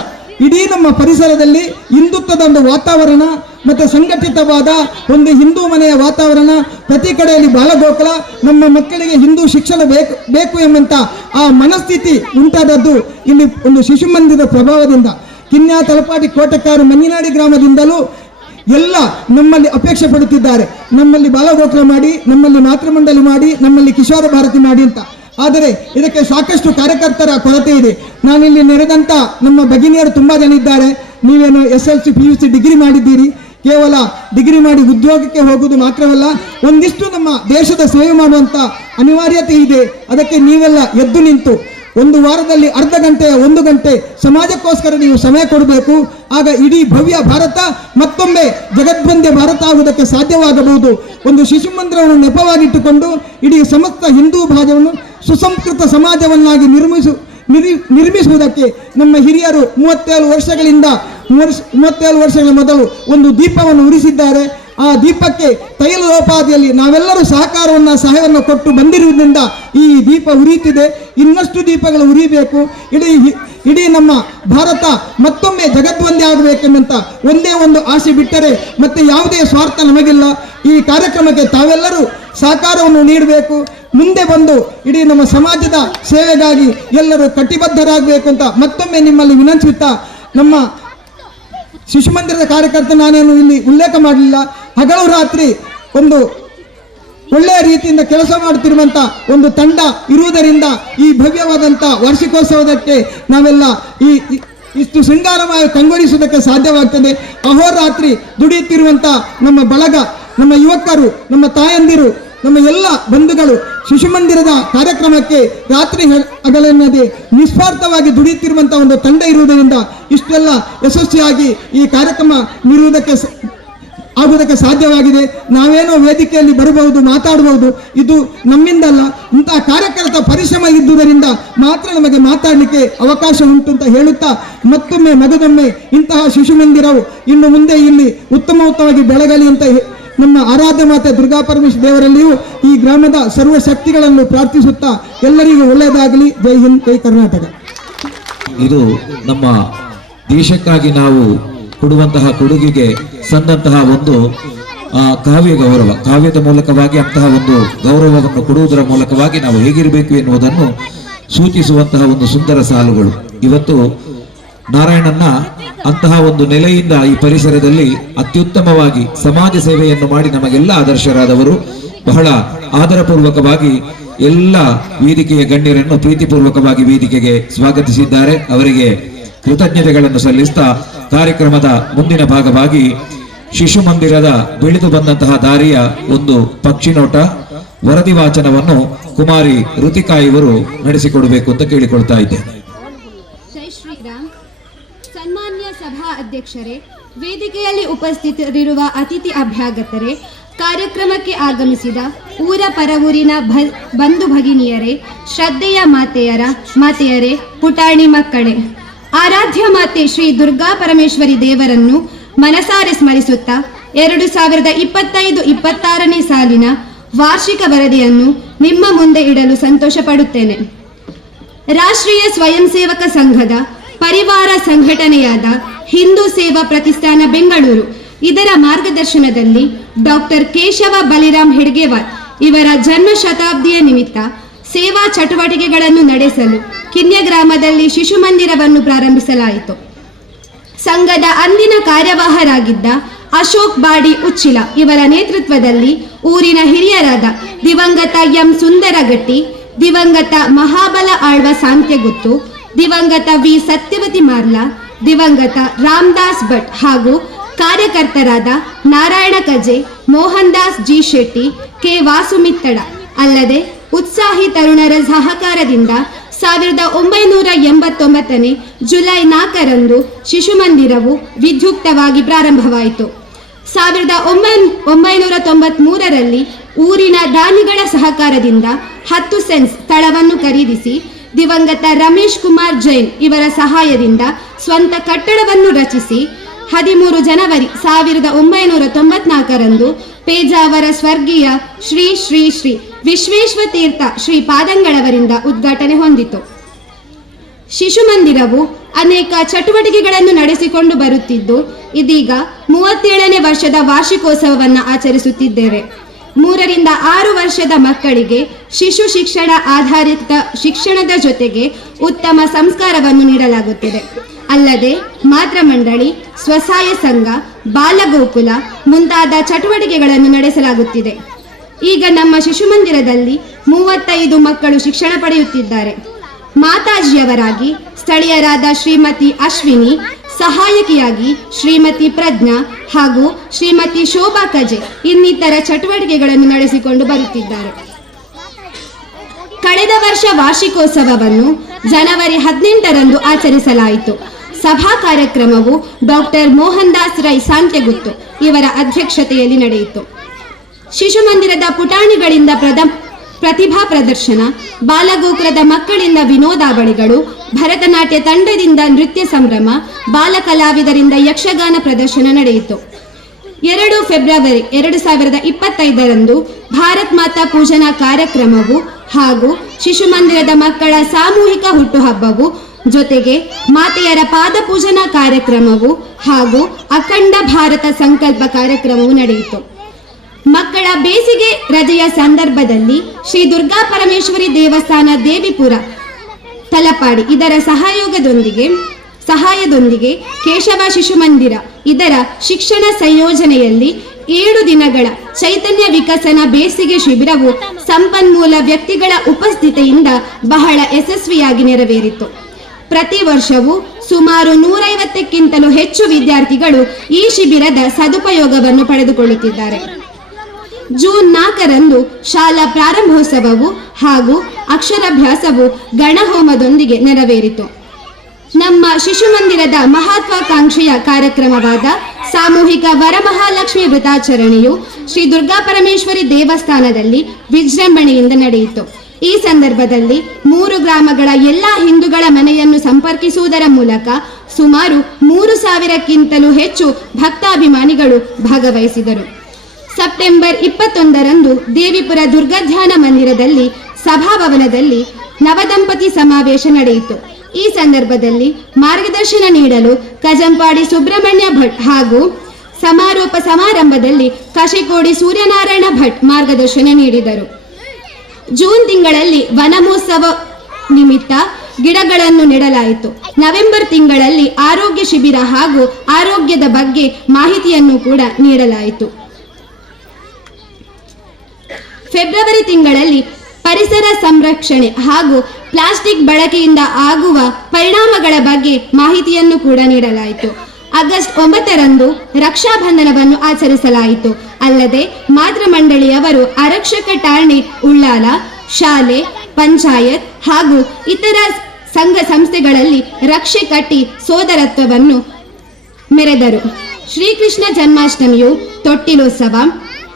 ಇಡೀ ನಮ್ಮ ಪರಿಸರದಲ್ಲಿ ಹಿಂದುತ್ವದ ಒಂದು ವಾತಾವರಣ ಮತ್ತು ಸಂಘಟಿತವಾದ ಒಂದು ಹಿಂದೂ ಮನೆಯ ವಾತಾವರಣ, ಪ್ರತಿ ಕಡೆಯಲ್ಲಿ ಬಾಲಗೋಕುಲ, ನಮ್ಮ ಮಕ್ಕಳಿಗೆ ಹಿಂದೂ ಶಿಕ್ಷಣ ಬೇಕು ಎಂಬಂತ ಆ ಮನಸ್ಥಿತಿ ಉಂಟಾದದ್ದು ಇಲ್ಲಿ ಒಂದು ಶಿಶು ಮಂದಿರದ ಪ್ರಭಾವದಿಂದ. ಕಿನ್ಯ ತಲಪಾಡಿ ಕೋಟೆಕಾರು ಮഞ്ഞിനാടി ಗ್ರಾಮದಿಂದಲೂ ಎಲ್ಲ ನಮ್ಮಲ್ಲಿ ಅಪೇಕ್ಷೆ ಪಡುತ್ತಿದ್ದಾರೆ, ನಮ್ಮಲ್ಲಿ ಬಾಲಗೋಕುಲ ಮಾಡಿ, ನಮ್ಮಲ್ಲಿ ಮಾತೃಮಂಡಲಿ ಮಾಡಿ, ನಮ್ಮಲ್ಲಿ ಕಿಶೋರ ಭಾರತಿ ಮಾಡಿ ಅಂತ. ಆದರೆ ಇದಕ್ಕೆ ಸಾಕಷ್ಟು ಕಾರ್ಯಕರ್ತರ ಕೊರತೆ ಇದೆ. ನಾನಿಲ್ಲಿ ನೆರೆದಂಥ ನಮ್ಮ ಭಗಿನಿಯರು ತುಂಬ ಜನ ಇದ್ದಾರೆ. ನೀವೇನು SLC PUC ಡಿಗ್ರಿ ಮಾಡಿದ್ದೀರಿ, ಕೇವಲ ಡಿಗ್ರಿ ಮಾಡಿ ಉದ್ಯೋಗಕ್ಕೆ ಹೋಗುವುದು ಮಾತ್ರವಲ್ಲ, ಒಂದಿಷ್ಟು ನಮ್ಮ ದೇಶದ ಸೇವೆ ಮಾಡುವಂಥ ಅನಿವಾರ್ಯತೆ ಇದೆ. ಅದಕ್ಕೆ ನೀವೆಲ್ಲ ಎದ್ದು ನಿಂತು ಒಂದು ವಾರದಲ್ಲಿ ಅರ್ಧ ಗಂಟೆ 1 ಗಂಟೆ ಸಮಾಜಕ್ಕೋಸ್ಕರ ನೀವು ಸಮಯ ಕೊಡಬೇಕು. ಆಗ ಇಡೀ ಭವ್ಯ ಭಾರತ ಮತ್ತೊಮ್ಮೆ ಜಗದ್ವಂದ್ಯ ಭಾರತ ಆಗುವುದಕ್ಕೆ ಸಾಧ್ಯವಾಗಬಹುದು. ಒಂದು ಶಿಶು ಮಂದಿರವನ್ನು ನೆಪವಾಗಿಟ್ಟುಕೊಂಡು ಇಡೀ ಸಮಸ್ತ ಹಿಂದೂ ಭಾಗವನ್ನು ಸುಸಂಸ್ಕೃತ ಸಮಾಜವನ್ನಾಗಿ ನಿರ್ಮಿಸುವುದಕ್ಕೆ ನಮ್ಮ ಹಿರಿಯರು 37 ವರ್ಷಗಳ ಮೊದಲು ಒಂದು ದೀಪವನ್ನು ಉರಿಸಿದ್ದಾರೆ. ಆ ದೀಪಕ್ಕೆ ತೈಲೋಪಾದಿಯಲ್ಲಿ ನಾವೆಲ್ಲರೂ ಸಹಾಯವನ್ನು ಕೊಟ್ಟು ಬಂದಿರುವುದರಿಂದ ಈ ದೀಪ ಉರಿಯುತ್ತಿದೆ. ಇನ್ನಷ್ಟು ದೀಪಗಳು ಉರಿಬೇಕು. ಇಡೀ ನಮ್ಮ ಭಾರತ ಮತ್ತೊಮ್ಮೆ ಜಗದ್ವಂದ್ಯ ಆಗಬೇಕೆಂಬಂತ ಒಂದೇ ಒಂದು ಆಸೆ ಬಿಟ್ಟರೆ ಮತ್ತೆ ಯಾವುದೇ ಸ್ವಾರ್ಥ ನಮಗಿಲ್ಲ. ಈ ಕಾರ್ಯಕ್ರಮಕ್ಕೆ ತಾವೆಲ್ಲರೂ ಸಹಕಾರವನ್ನು ನೀಡಬೇಕು. ಮುಂದೆ ಬಂದು ಇಡೀ ನಮ್ಮ ಸಮಾಜದ ಸೇವೆಗಾಗಿ ಎಲ್ಲರೂ ಕಟಿಬದ್ಧರಾಗಬೇಕು ಅಂತ ಮತ್ತೊಮ್ಮೆ ನಿಮ್ಮಲ್ಲಿ ವಿನಂತಿಸುತ್ತಾ, ನಮ್ಮ ಶಿಶು ಮಂದಿರದ ಕಾರ್ಯಕರ್ತ ನಾನೇನು ಇಲ್ಲಿ ಉಲ್ಲೇಖ ಮಾಡಲಿಲ್ಲ, ಹಗಲು ರಾತ್ರಿ ಒಂದು ಒಳ್ಳೆಯ ರೀತಿಯಿಂದ ಕೆಲಸ ಮಾಡುತ್ತಿರುವಂಥ ಒಂದು ತಂಡ ಇರುವುದರಿಂದ ಈ ಭವ್ಯವಾದಂಥ ವಾರ್ಷಿಕೋತ್ಸವದಕ್ಕೆ ನಾವೆಲ್ಲ ಇಷ್ಟು ಶೃಂಗಾರಮಯ ಕಂಗೊಳಿಸುವುದಕ್ಕೆ ಸಾಧ್ಯವಾಗ್ತದೆ. ಅಹೋರಾತ್ರಿ ದುಡಿಯುತ್ತಿರುವಂಥ ನಮ್ಮ ಬಳಗ, ನಮ್ಮ ಯುವಕರು, ನಮ್ಮ ತಾಯಂದಿರು, ನಮ್ಮ ಎಲ್ಲ ಬಂಧುಗಳು ಶಿಶು ಮಂದಿರದ ಕಾರ್ಯಕ್ರಮಕ್ಕೆ ರಾತ್ರಿ ಹಗಲೆನ್ನದೆ ನಿಸ್ವಾರ್ಥವಾಗಿ ದುಡಿಯುತ್ತಿರುವಂಥ ಒಂದು ತಂಡ ಇರುವುದರಿಂದ ಇಷ್ಟೆಲ್ಲ ಯಶಸ್ವಿಯಾಗಿ ಈ ಕಾರ್ಯಕ್ರಮ ಆಗುವುದಕ್ಕೆ ಸಾಧ್ಯವಾಗಿದೆ. ನಾವೇನೋ ವೇದಿಕೆಯಲ್ಲಿ ಬರಬಹುದು, ಮಾತಾಡಬಹುದು, ಇದು ನಮ್ಮಿಂದಲ್ಲ, ಇಂತಹ ಕಾರ್ಯಕರ್ತ ಪರಿಶ್ರಮ ಇದ್ದುದರಿಂದ ಮಾತ್ರ ನಮಗೆ ಮಾತಾಡಲಿಕ್ಕೆ ಅವಕಾಶ ಉಂಟು ಅಂತ ಹೇಳುತ್ತಾ, ಮತ್ತೊಮ್ಮೆ ಮಗದೊಮ್ಮೆ ಇಂತಹ ಶಿಶು ಮಂದಿರವು ಇನ್ನು ಮುಂದೆ ಇಲ್ಲಿ ಉತ್ತಮವಾಗಿ ಬೆಳಗಲಿ ಅಂತ ನಮ್ಮ ಆರಾಧ್ಯ ಮಾತೆ ದುರ್ಗಾ ಪರಮೇಶ್ವರಿ ದೇವರಲ್ಲಿಯೂ ಈ ಗ್ರಾಮದ ಸರ್ವ ಶಕ್ತಿಗಳನ್ನು ಪ್ರಾರ್ಥಿಸುತ್ತಾ ಎಲ್ಲರಿಗೂ ಒಳ್ಳೆಯದಾಗಲಿ. ಜೈ ಹಿಂದ್, ಜೈ ಕರ್ನಾಟಕ. ಇದು ನಮ್ಮ ದೇಶಕ್ಕಾಗಿ ನಾವು ಕೊಡುವಂತಹ ಕೊಡುಗೆಗೆ ಸಂದಂತಹ ಒಂದು ಕಾವ್ಯ ಗೌರವ, ಕಾವ್ಯದ ಮೂಲಕವಾಗಿ ಅಂತಹ ಒಂದು ಗೌರವವನ್ನು ಕೊಡುವುದರ ಮೂಲಕವಾಗಿ ನಾವು ಹೇಗಿರಬೇಕು ಎನ್ನುವುದನ್ನು ಸೂಚಿಸುವಂತಹ ಒಂದು ಸುಂದರ ಸಾಲುಗಳು. ಇವತ್ತು ನಾರಾಯಣನ್ನ ಅಂತಹ ಒಂದು ನೆಲೆಯಿಂದ ಈ ಪರಿಸರದಲ್ಲಿ ಅತ್ಯುತ್ತಮವಾಗಿ ಸಮಾಜ ಸೇವೆಯನ್ನು ಮಾಡಿ ನಮಗೆಲ್ಲ ಆದರ್ಶರಾದವರು ಬಹಳ ಆದರಪೂರ್ವಕವಾಗಿ ಎಲ್ಲ ವೇದಿಕೆಯ ಗಣ್ಯರನ್ನು ಪ್ರೀತಿಪೂರ್ವಕವಾಗಿ ವೇದಿಕೆಗೆ ಸ್ವಾಗತಿಸಿದ್ದಾರೆ. ಅವರಿಗೆ ಕೃತಜ್ಞತೆಗಳನ್ನು ಸಲ್ಲಿಸ್ತಾ ಕಾರ್ಯಕ್ರಮದ ಮುಂದಿನ ಭಾಗವಾಗಿ ಶಿಶು ಮಂದಿರದ ಬೆಳೆದು ಬಂದಂತಹ ದಾರಿಯ ಒಂದು ಪಕ್ಷಿ ನೋಟ ವರದಿ ವಾಚನವನ್ನು ಕುಮಾರಿ ಋತಿಕಾ ಇವರು ನಡೆಸಿಕೊಡಬೇಕು ಅಂತ ಕೇಳಿಕೊಳ್ತಾ ಇದ್ದೇನೆ. ಜೈ ಶ್ರೀರಾಮ್. ಸನ್ಮಾನ್ಯ ಸಭಾ ಅಧ್ಯಕ್ಷರೇ, ವೇದಿಕೆಯಲ್ಲಿ ಉಪಸ್ಥಿತರಿರುವ ಅತಿಥಿ ಅಭ್ಯಾಗತರೇ, ಕಾರ್ಯಕ್ರಮಕ್ಕೆ ಆಗಮಿಸಿದ ಊರ ಪರವೂರಿನ ಬಂಧು ಭಗಿನಿಯರೇ, ಶ್ರದ್ಧೆಯ ಮಾತೆಯರೇ, ಪುಟಾಣಿ ಮಕ್ಕಳೇ, ಆರಾಧ್ಯ ಮಾತೆ ಶ್ರೀ ದುರ್ಗಾ ಪರಮೇಶ್ವರಿ ದೇವರನ್ನು ಮನಸಾರೆ ಸ್ಮರಿಸುತ್ತಾ 2025-26ನೇ ಸಾಲಿನ ವಾರ್ಷಿಕ ವರದಿಯನ್ನು ನಿಮ್ಮ ಮುಂದೆ ಇಡಲು ಸಂತೋಷ ಪಡುತ್ತೇನೆ. ರಾಷ್ಟ್ರೀಯ ಸ್ವಯಂ ಸೇವಕ ಸಂಘದ ಪರಿವಾರ ಸಂಘಟನೆಯಾದ ಹಿಂದೂ ಸೇವಾ ಪ್ರತಿಷ್ಠಾನ ಬೆಂಗಳೂರು ಇದರ ಮಾರ್ಗದರ್ಶನದಲ್ಲಿ ಡಾಕ್ಟರ್ ಕೇಶವ ಬಲಿರಾಮ್ ಹೆಡ್ಗೇವಾರ್ ಇವರ ಜನ್ಮ ಶತಾಬ್ದಿಯ ನಿಮಿತ್ತ ಸೇವಾ ಚಟುವಟಿಕೆಗಳನ್ನು ನಡೆಸಲು ಕಿನ್ಯ ಗ್ರಾಮದಲ್ಲಿ ಶಿಶು ಮಂದಿರವನ್ನು ಪ್ರಾರಂಭಿಸಲಾಯಿತು. ಸಂಘದ ಅಂದಿನ ಕಾರ್ಯವಾಹರಾಗಿದ್ದ ಅಶೋಕ್ ಬಾಡಿ ಉಚ್ಚಿಲ ಇವರ ನೇತೃತ್ವದಲ್ಲಿ ಊರಿನ ಹಿರಿಯರಾದ ದಿವಂಗತ ಎಂ ಸುಂದರಗಟ್ಟಿ, ದಿವಂಗತ ಮಹಾಬಲ ಆಳ್ವ ಸಾಂತ್ಯಗುತ್ತು, ದಿವಂಗತ ವಿ ಸತ್ಯವತಿ ಮಾರ್ಲಾ, ದಿವಂಗತ ರಾಮದಾಸ್ ಭಟ್ ಹಾಗೂ ಕಾರ್ಯಕರ್ತರಾದ ನಾರಾಯಣ ಕಜೆ, ಮೋಹನ್ ದಾಸ್ ಜಿ ಶೆಟ್ಟಿ, ಕೆ ವಾಸುಮಿತ್ತಡ ಅಲ್ಲದೆ ಉತ್ಸಾಹಿ ತರುಣರ ಸಹಕಾರದಿಂದ 1989 ಜುಲೈ 4ರಂದು ಶಿಶು ಮಂದಿರವು ವಿದ್ಯುಕ್ತವಾಗಿ ಪ್ರಾರಂಭವಾಯಿತು. 1993ರಲ್ಲಿ ಊರಿನ ದಾನಿಗಳ ಸಹಕಾರದಿಂದ 10 ಸೆನ್ಸ್ ಸ್ಥಳವನ್ನು ಖರೀದಿಸಿ ದಿವಂಗತ ರಮೇಶ್ ಕುಮಾರ್ ಜೈನ್ ಇವರ ಸಹಾಯದಿಂದ ಸ್ವಂತ ಕಟ್ಟಡವನ್ನು ರಚಿಸಿ 13 ಜನವರಿ 1994ರಂದು ಪೇಜಾವರ ಸ್ವರ್ಗೀಯ ಶ್ರೀ ಶ್ರೀ ಶ್ರೀ ವಿಶ್ವೇಶ್ವ ತೀರ್ಥ ಶ್ರೀ ಪಾದಂಗಳವರಿಂದ ಉದ್ಘಾಟನೆ ಹೊಂದಿತು. ಶಿಶು ಮಂದಿರವು ಅನೇಕ ಚಟುವಟಿಕೆಗಳನ್ನು ನಡೆಸಿಕೊಂಡು ಬರುತ್ತಿದ್ದು ಇದೀಗ 37ನೇ ವರ್ಷದ ವಾರ್ಷಿಕೋತ್ಸವವನ್ನು ಆಚರಿಸುತ್ತಿದ್ದೇವೆ. 3 ರಿಂದ 6 ವರ್ಷದ ಮಕ್ಕಳಿಗೆ ಶಿಶು ಶಿಕ್ಷಣ ಆಧಾರಿತ ಶಿಕ್ಷಣದ ಜೊತೆಗೆ ಉತ್ತಮ ಸಂಸ್ಕಾರವನ್ನು ನೀಡಲಾಗುತ್ತಿದೆ. ಅಲ್ಲದೆ ಮಾತೃ ಮಂಡಳಿ, ಸ್ವಸಹಾಯ ಸಂಘ, ಬಾಲಗೋಕುಲ ಮುಂತಾದ ಚಟುವಟಿಕೆಗಳನ್ನು ನಡೆಸಲಾಗುತ್ತಿದೆ. ಈಗ ನಮ್ಮ ಶಿಶು ಮಂದಿರದಲ್ಲಿ 35 ಮಕ್ಕಳು ಶಿಕ್ಷಣ ಪಡೆಯುತ್ತಿದ್ದಾರೆ. ಮಾತಾಜಿಯವರಾಗಿ ಸ್ಥಳೀಯರಾದ ಶ್ರೀಮತಿ ಅಶ್ವಿನಿ, ಸಹಾಯಕಿಯಾಗಿ ಶ್ರೀಮತಿ ಪ್ರಜ್ಞಾ ಹಾಗೂ ಶ್ರೀಮತಿ ಶೋಭಾ ಕಜೆ ಇನ್ನಿತರ ಚಟುವಟಿಕೆಗಳನ್ನು ನಡೆಸಿಕೊಂಡು ಬರುತ್ತಿದ್ದಾರೆ. ಕಳೆದ ವರ್ಷ ವಾರ್ಷಿಕೋತ್ಸವವನ್ನು ಜನವರಿ 18ರಂದು ಆಚರಿಸಲಾಯಿತು. ಸಭಾ ಕಾರ್ಯಕ್ರಮವು ಡಾಕ್ಟರ್ ಮೋಹನ್ ದಾಸ್ ರೈ ಸಾಂತ್ಯಗುತ್ತು ಇವರ ಅಧ್ಯಕ್ಷತೆಯಲ್ಲಿ ನಡೆಯಿತು. ಶಿಶು ಮಂದಿರದ ಪುಟಾಣಿಗಳಿಂದ ಪ್ರತಿಭಾ ಪ್ರದರ್ಶನ, ಬಾಲಗೋಕುಲದ ಮಕ್ಕಳಿಂದ ವಿನೋದಾವಳಿಗಳು, ಭರತನಾಟ್ಯ ತಂಡದಿಂದ ನೃತ್ಯ ಸಂಭ್ರಮ, ಬಾಲ ಕಲಾವಿದರಿಂದ ಯಕ್ಷಗಾನ ಪ್ರದರ್ಶನ ನಡೆಯಿತು. 2 ಫೆಬ್ರವರಿ 2025ರಂದು ಭಾರತ್ ಮಾತಾ ಪೂಜನಾ ಕಾರ್ಯಕ್ರಮವು ಹಾಗೂ ಶಿಶು ಮಂದಿರದ ಮಕ್ಕಳ ಸಾಮೂಹಿಕ ಹುಟ್ಟುಹಬ್ಬವು ಜೊತೆಗೆ ಮಾತೆಯರ ಪಾದ ಪೂಜನಾ ಕಾರ್ಯಕ್ರಮವು ಹಾಗೂ ಅಖಂಡ ಭಾರತ ಸಂಕಲ್ಪ ಕಾರ್ಯಕ್ರಮವು ನಡೆಯಿತು. ಮಕ್ಕಳ ಬೇಸಿಗೆ ರಜೆಯ ಸಂದರ್ಭದಲ್ಲಿ ಶ್ರೀ ದುರ್ಗಾ ಪರಮೇಶ್ವರಿ ದೇವಸ್ಥಾನ ದೇವಿಪುರ ತಲಪಾಡಿ ಇದರ ಸಹಾಯದೊಂದಿಗೆ ಕೇಶವ ಶಿಶು ಮಂದಿರ ಇದರ ಶಿಕ್ಷಣ ಸಂಯೋಜನೆಯಲ್ಲಿ 7 ದಿನಗಳ ಚೈತನ್ಯ ವಿಕಸನ ಬೇಸಿಗೆ ಶಿಬಿರವು ಸಂಪನ್ಮೂಲ ವ್ಯಕ್ತಿಗಳ ಉಪಸ್ಥಿತಿಯಿಂದ ಬಹಳ ಯಶಸ್ವಿಯಾಗಿ ನೆರವೇರಿತು. ಪ್ರತಿ ವರ್ಷವೂ ಸುಮಾರು 150ಕ್ಕಿಂತಲೂ ಹೆಚ್ಚು ವಿದ್ಯಾರ್ಥಿಗಳು ಈ ಶಿಬಿರದ ಸದುಪಯೋಗವನ್ನು ಪಡೆದುಕೊಳ್ಳುತ್ತಿದ್ದಾರೆ. ಜೂನ್ 4ರಂದು ಶಾಲಾ ಪ್ರಾರಂಭೋತ್ಸವವು ಹಾಗೂ ಅಕ್ಷರಾಭ್ಯಾಸವು ಗಣಹೋಮದೊಂದಿಗೆ ನೆರವೇರಿತು. ನಮ್ಮ ಶಿಶು ಮಂದಿರದ ಮಹತ್ವಾಕಾಂಕ್ಷೆಯ ಕಾರ್ಯಕ್ರಮವಾದ ಸಾಮೂಹಿಕ ವರಮಹಾಲಕ್ಷ್ಮಿ ವೃತಾಚರಣೆಯು ಶ್ರೀ ದುರ್ಗಾ ಪರಮೇಶ್ವರಿ ದೇವಸ್ಥಾನದಲ್ಲಿ ವಿಜೃಂಭಣೆಯಿಂದ ನಡೆಯಿತು. ಈ ಸಂದರ್ಭದಲ್ಲಿ 3 ಗ್ರಾಮಗಳ ಎಲ್ಲ ಹಿಂದೂಗಳ ಮನೆಯನ್ನು ಸಂಪರ್ಕಿಸುವುದರ ಮೂಲಕ ಸುಮಾರು 3000ಕ್ಕಿಂತಲೂ ಹೆಚ್ಚು ಭಕ್ತಾಭಿಮಾನಿಗಳು ಭಾಗವಹಿಸಿದರು. ಸೆಪ್ಟೆಂಬರ್ 21ರಂದು ದೇವಿಪುರ ದುರ್ಗಾಧ್ಯಾನ ಮಂದಿರದಲ್ಲಿ ಸಭಾಭವನದಲ್ಲಿ ನವದಂಪತಿ ಸಮಾವೇಶ ನಡೆಯಿತು. ಈ ಸಂದರ್ಭದಲ್ಲಿ ಮಾರ್ಗದರ್ಶನ ನೀಡಲು ಕಜಂಪಾಡಿ ಸುಬ್ರಹ್ಮಣ್ಯ ಭಟ್ ಹಾಗೂ ಸಮಾರೋಪ ಸಮಾರಂಭದಲ್ಲಿ ಕಶೆಕೋಡಿ ಸೂರ್ಯನಾರಾಯಣ ಭಟ್ ಮಾರ್ಗದರ್ಶನ ನೀಡಿದರು. ಜೂನ್ ತಿಂಗಳಲ್ಲಿ ವನಮಹೋತ್ಸವ ನಿಮಿತ್ತ ಗಿಡಗಳನ್ನು ನೆಡಲಾಯಿತು. ನವೆಂಬರ್ ತಿಂಗಳಲ್ಲಿ ಆರೋಗ್ಯ ಶಿಬಿರ ಹಾಗೂ ಆರೋಗ್ಯದ ಬಗ್ಗೆ ಮಾಹಿತಿಯನ್ನು ಕೂಡ ನೀಡಲಾಯಿತು. ಫೆಬ್ರವರಿ ತಿಂಗಳಲ್ಲಿ ಪರಿಸರ ಸಂರಕ್ಷಣೆ ಹಾಗೂ ಪ್ಲಾಸ್ಟಿಕ್ ಬಳಕೆಯಿಂದ ಆಗುವ ಪರಿಣಾಮಗಳ ಬಗ್ಗೆ ಮಾಹಿತಿಯನ್ನು ಕೂಡ ನೀಡಲಾಯಿತು. ಆಗಸ್ಟ್ 9ರಂದು ರಕ್ಷಾಬಂಧನವನ್ನು ಆಚರಿಸಲಾಯಿತು. ಅಲ್ಲದೆ ಮಾತೃ ಮಂಡಳಿಯವರು ಆರಕ್ಷಕ ಠಾಣೆ ಉಳ್ಳಾಲ, ಶಾಲೆ, ಪಂಚಾಯತ್ ಹಾಗೂ ಇತರ ಸಂಘ ಸಂಸ್ಥೆಗಳಲ್ಲಿ ರಕ್ಷೆ ಕಟ್ಟಿ ಸೋದರತ್ವವನ್ನು ಮೆರೆದರು. ಶ್ರೀಕೃಷ್ಣ ಜನ್ಮಾಷ್ಟಮಿಯು ತೊಟ್ಟಿಲೋತ್ಸವ,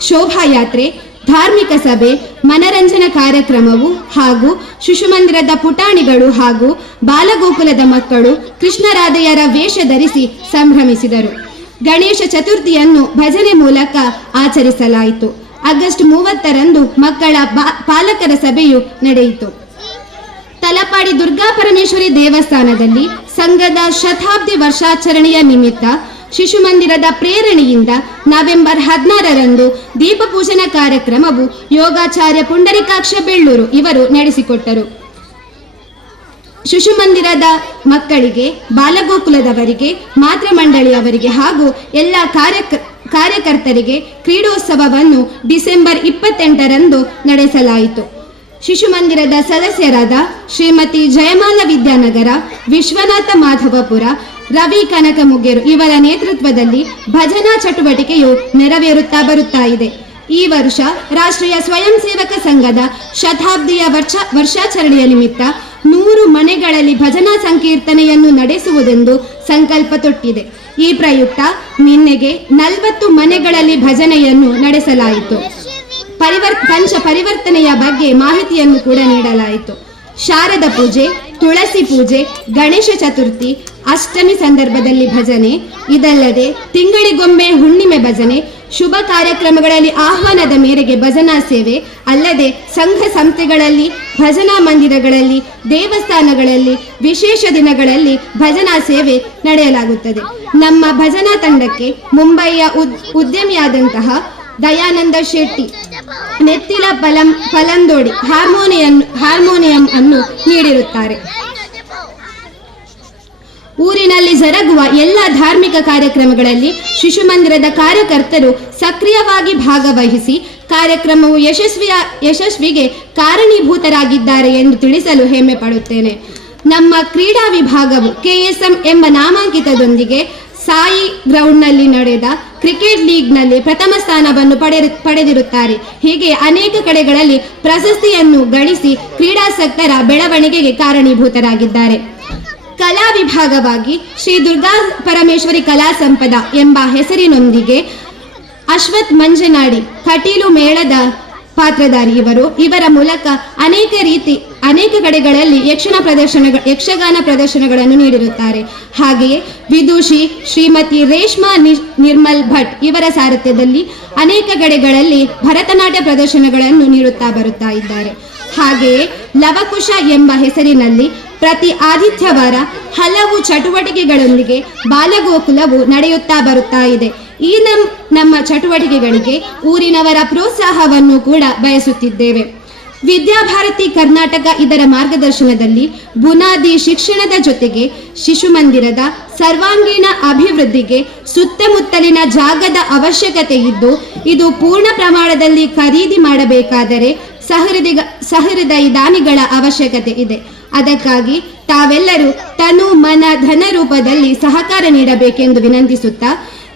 ಶೋಭಾಯಾತ್ರೆ, ಧಾರ್ಮಿಕ ಸಭೆ, ಮನರಂಜನಾ ಕಾರ್ಯಕ್ರಮವು ಹಾಗೂ ಶಿಶುಮಂದಿರದ ಪುಟಾಣಿಗಳು ಹಾಗೂ ಬಾಲಗೋಕುಲದ ಮಕ್ಕಳು ಕೃಷ್ಣರಾಧೆಯರ ವೇಷ ಧರಿಸಿ ಸಂಭ್ರಮಿಸಿದರು. ಗಣೇಶ ಚತುರ್ಥಿಯನ್ನು ಭಜನೆ ಮೂಲಕ ಆಚರಿಸಲಾಯಿತು. ಆಗಸ್ಟ್ 30ರಂದು ಮಕ್ಕಳ ಪಾಲಕರ ಸಭೆಯು ನಡೆಯಿತು. ತಲಪಾಡಿ ದುರ್ಗಾ ಪರಮೇಶ್ವರಿ ದೇವಸ್ಥಾನದಲ್ಲಿ ಸಂಘದ ಶತಾಬ್ದಿ ವರ್ಷಾಚರಣೆಯ ನಿಮಿತ್ತ ಶಿಶುಮಂದಿರದ ಪ್ರೇರಣೆಯಿಂದ ನವೆಂಬರ್ 16ರಂದು ದೀಪಪೂಜನ ಕಾರ್ಯಕ್ರಮವು ಯೋಗಾಚಾರ್ಯ ಪುಂಡರಿಕಾಕ್ಷ ಬೆಳ್ಳೂರು ಇವರು ನಡೆಸಿಕೊಟ್ಟರು. ಶಿಶುಮಂದಿರದ ಮಕ್ಕಳಿಗೆ, ಬಾಲಗೋಕುಲದವರಿಗೆ, ಮಾತೃ ಮಂಡಳಿಯವರಿಗೆ ಹಾಗೂ ಎಲ್ಲ ಕಾರ್ಯಕರ್ತರಿಗೆ ಕ್ರೀಡೋತ್ಸವವನ್ನು ಡಿಸೆಂಬರ್ 28ರಂದು ನಡೆಸಲಾಯಿತು. ಶಿಶುಮಂದಿರದ ಸದಸ್ಯರಾದ ಶ್ರೀಮತಿ ಜಯಮಾಲ ವಿದ್ಯಾನಗರ, ವಿಶ್ವನಾಥ ಮಾಧವಪುರ, ರವಿ ಕನಕಮುಗೇರು ಇವರ ನೇತೃತ್ವದಲ್ಲಿ ಭಜನಾ ಚಟುವಟಿಕೆಯು ನೆರವೇರುತ್ತಾ ಬರುತ್ತಾ ಇದೆ. ಈ ವರ್ಷ ರಾಷ್ಟ್ರೀಯ ಸ್ವಯಂ ಸೇವಕ ಸಂಘದ ಶತಾಬ್ದಿಯ ವರ್ಷಾಚರಣೆಯ ನಿಮಿತ್ತ 100 ಮನೆಗಳಲ್ಲಿ ಭಜನಾ ಸಂಕೀರ್ತನೆಯನ್ನು ನಡೆಸುವುದೆಂದು ಸಂಕಲ್ಪ ತೊಟ್ಟಿದೆ. ಈ ಪ್ರಯುಕ್ತ ನಿನ್ನೆಗೆ 40 ಮನೆಗಳಲ್ಲಿ ಭಜನೆಯನ್ನು ನಡೆಸಲಾಯಿತು. ಪಂಚ ಪರಿವರ್ತನೆಯ ಬಗ್ಗೆ ಮಾಹಿತಿಯನ್ನು ಕೂಡ ನೀಡಲಾಯಿತು. ಶಾರದ ಪೂಜೆ, ತುಳಸಿ ಪೂಜೆ, ಗಣೇಶ ಚತುರ್ಥಿ, ಅಷ್ಟಮಿ ಸಂದರ್ಭದಲ್ಲಿ ಭಜನೆ, ಇದಲ್ಲದೆ ತಿಂಗಳಿಗೊಮ್ಮೆ ಹುಣ್ಣಿಮೆ ಭಜನೆ, ಶುಭ ಕಾರ್ಯಕ್ರಮಗಳಲ್ಲಿ ಆಹ್ವಾನದ ಮೇರೆಗೆ ಭಜನಾ ಸೇವೆ, ಅಲ್ಲದೆ ಸಂಘ ಸಂಸ್ಥೆಗಳಲ್ಲಿ, ಭಜನಾ ಮಂದಿರಗಳಲ್ಲಿ, ದೇವಸ್ಥಾನಗಳಲ್ಲಿ ವಿಶೇಷ ದಿನಗಳಲ್ಲಿ ಭಜನಾ ಸೇವೆ ನಡೆಯಲಾಗುತ್ತದೆ. ನಮ್ಮ ಭಜನಾ ತಂಡಕ್ಕೆ ಮುಂಬಯಿಯ ಉದ್ಯಮಿಯಾದಂತಹ ದಯಾನಂದ ಶೆಟ್ಟಿ ನೆತ್ತಿಲ ಪಲಂದೋಡಿ ಹಾರ್ಮೋನಿಯಂ ಅನ್ನು ನೀಡಿರುತ್ತಾರೆ. ಊರಿನಲ್ಲಿ ಜರುಗುವ ಎಲ್ಲ ಧಾರ್ಮಿಕ ಕಾರ್ಯಕ್ರಮಗಳಲ್ಲಿ ಶಿಶುಮಂದಿರದ ಕಾರ್ಯಕರ್ತರು ಸಕ್ರಿಯವಾಗಿ ಭಾಗವಹಿಸಿ ಕಾರ್ಯಕ್ರಮವು ಯಶಸ್ವಿಗೆ ಕಾರಣೀಭೂತರಾಗಿದ್ದಾರೆ ಎಂದು ತಿಳಿಸಲು ಹೆಮ್ಮೆ ಪಡುತ್ತೇನೆ. ನಮ್ಮ ಕ್ರೀಡಾ ವಿಭಾಗವು ಕೆಎಸ್ಎಂ ಎಂಬ ನಾಮಾಂಕಿತದೊಂದಿಗೆ ಸಾಯಿ ಗ್ರೌಂಡ್ನಲ್ಲಿ ನಡೆದ ಕ್ರಿಕೆಟ್ ಲೀಗ್ನಲ್ಲಿ ಪ್ರಥಮ ಸ್ಥಾನವನ್ನು ಪಡೆದಿರುತ್ತಾರೆ. ಹೀಗೆ ಅನೇಕ ಕಡೆಗಳಲ್ಲಿ ಪ್ರಶಸ್ತಿಯನ್ನು ಗಳಿಸಿ ಕ್ರೀಡಾಸಕ್ತರ ಬೆಳವಣಿಗೆಗೆ ಕಾರಣೀಭೂತರಾಗಿದ್ದಾರೆ. ಕಲಾ ವಿಭಾಗವಾಗಿ ಶ್ರೀ ದುರ್ಗಾ ಪರಮೇಶ್ವರಿ ಕಲಾ ಸಂಪದ ಎಂಬ ಹೆಸರಿನೊಂದಿಗೆ ಅಶ್ವಥ್ ಮಂಜನಾಡಿ ಕಟೀಲು ಮೇಳದ ಪಾತ್ರಧಾರಿ ಇವರ ಮೂಲಕ ಅನೇಕ ಕಡೆಗಳಲ್ಲಿ ಯಕ್ಷಗಾನ ಪ್ರದರ್ಶನಗಳನ್ನು ನೀಡಿರುತ್ತಾರೆ. ಹಾಗೆಯೇ ವಿದುಷಿ ಶ್ರೀಮತಿ ರೇಷ್ಮಾ ನಿರ್ಮಲ್ ಭಟ್ ಇವರ ಸಾರಥ್ಯದಲ್ಲಿ ಅನೇಕ ಕಡೆಗಳಲ್ಲಿ ಭರತನಾಟ್ಯ ಪ್ರದರ್ಶನಗಳನ್ನು ನೀಡುತ್ತಾ ಬರುತ್ತಾ ಇದ್ದಾರೆ. ಹಾಗೆಯೇ ಲವಕುಶ ಎಂಬ ಹೆಸರಿನಲ್ಲಿ ಪ್ರತಿ ಆದಿತ್ಯವಾರ ಹಲವು ಚಟುವಟಿಕೆಗಳೊಂದಿಗೆ ಬಾಲಗೋಕುಲವು ನಡೆಯುತ್ತಾ ಬರುತ್ತಾ ಇದೆ. ಈ ನಮ್ಮ ಚಟುವಟಿಕೆಗಳಿಗೆ ಊರಿನವರ ಪ್ರೋತ್ಸಾಹವನ್ನು ಕೂಡ ಬಯಸುತ್ತಿದ್ದೇವೆ. ವಿದ್ಯಾಭಾರತಿ ಕರ್ನಾಟಕ ಇದರ ಮಾರ್ಗದರ್ಶನದಲ್ಲಿ ಬುನಾದಿ ಶಿಕ್ಷಣದ ಜೊತೆಗೆ ಶಿಶುಮಂದಿರದ ಸರ್ವಾಂಗೀಣ ಅಭಿವೃದ್ಧಿಗೆ ಸುತ್ತಮುತ್ತಲಿನ ಜಾಗದ ಅವಶ್ಯಕತೆ ಇದ್ದು, ಇದು ಪೂರ್ಣ ಪ್ರಮಾಣದಲ್ಲಿ ಖರೀದಿ ಮಾಡಬೇಕಾದರೆ ಸಹೃದಯಿ ದಾನಿಗಳ ಅವಶ್ಯಕತೆ ಇದೆ. ಅದಕ್ಕಾಗಿ ತಾವೆಲ್ಲರೂ ತನು ಮನ ಧನ ರೂಪದಲ್ಲಿ ಸಹಕಾರ ನೀಡಬೇಕೆಂದು ವಿನಂತಿಸುತ್ತಾ,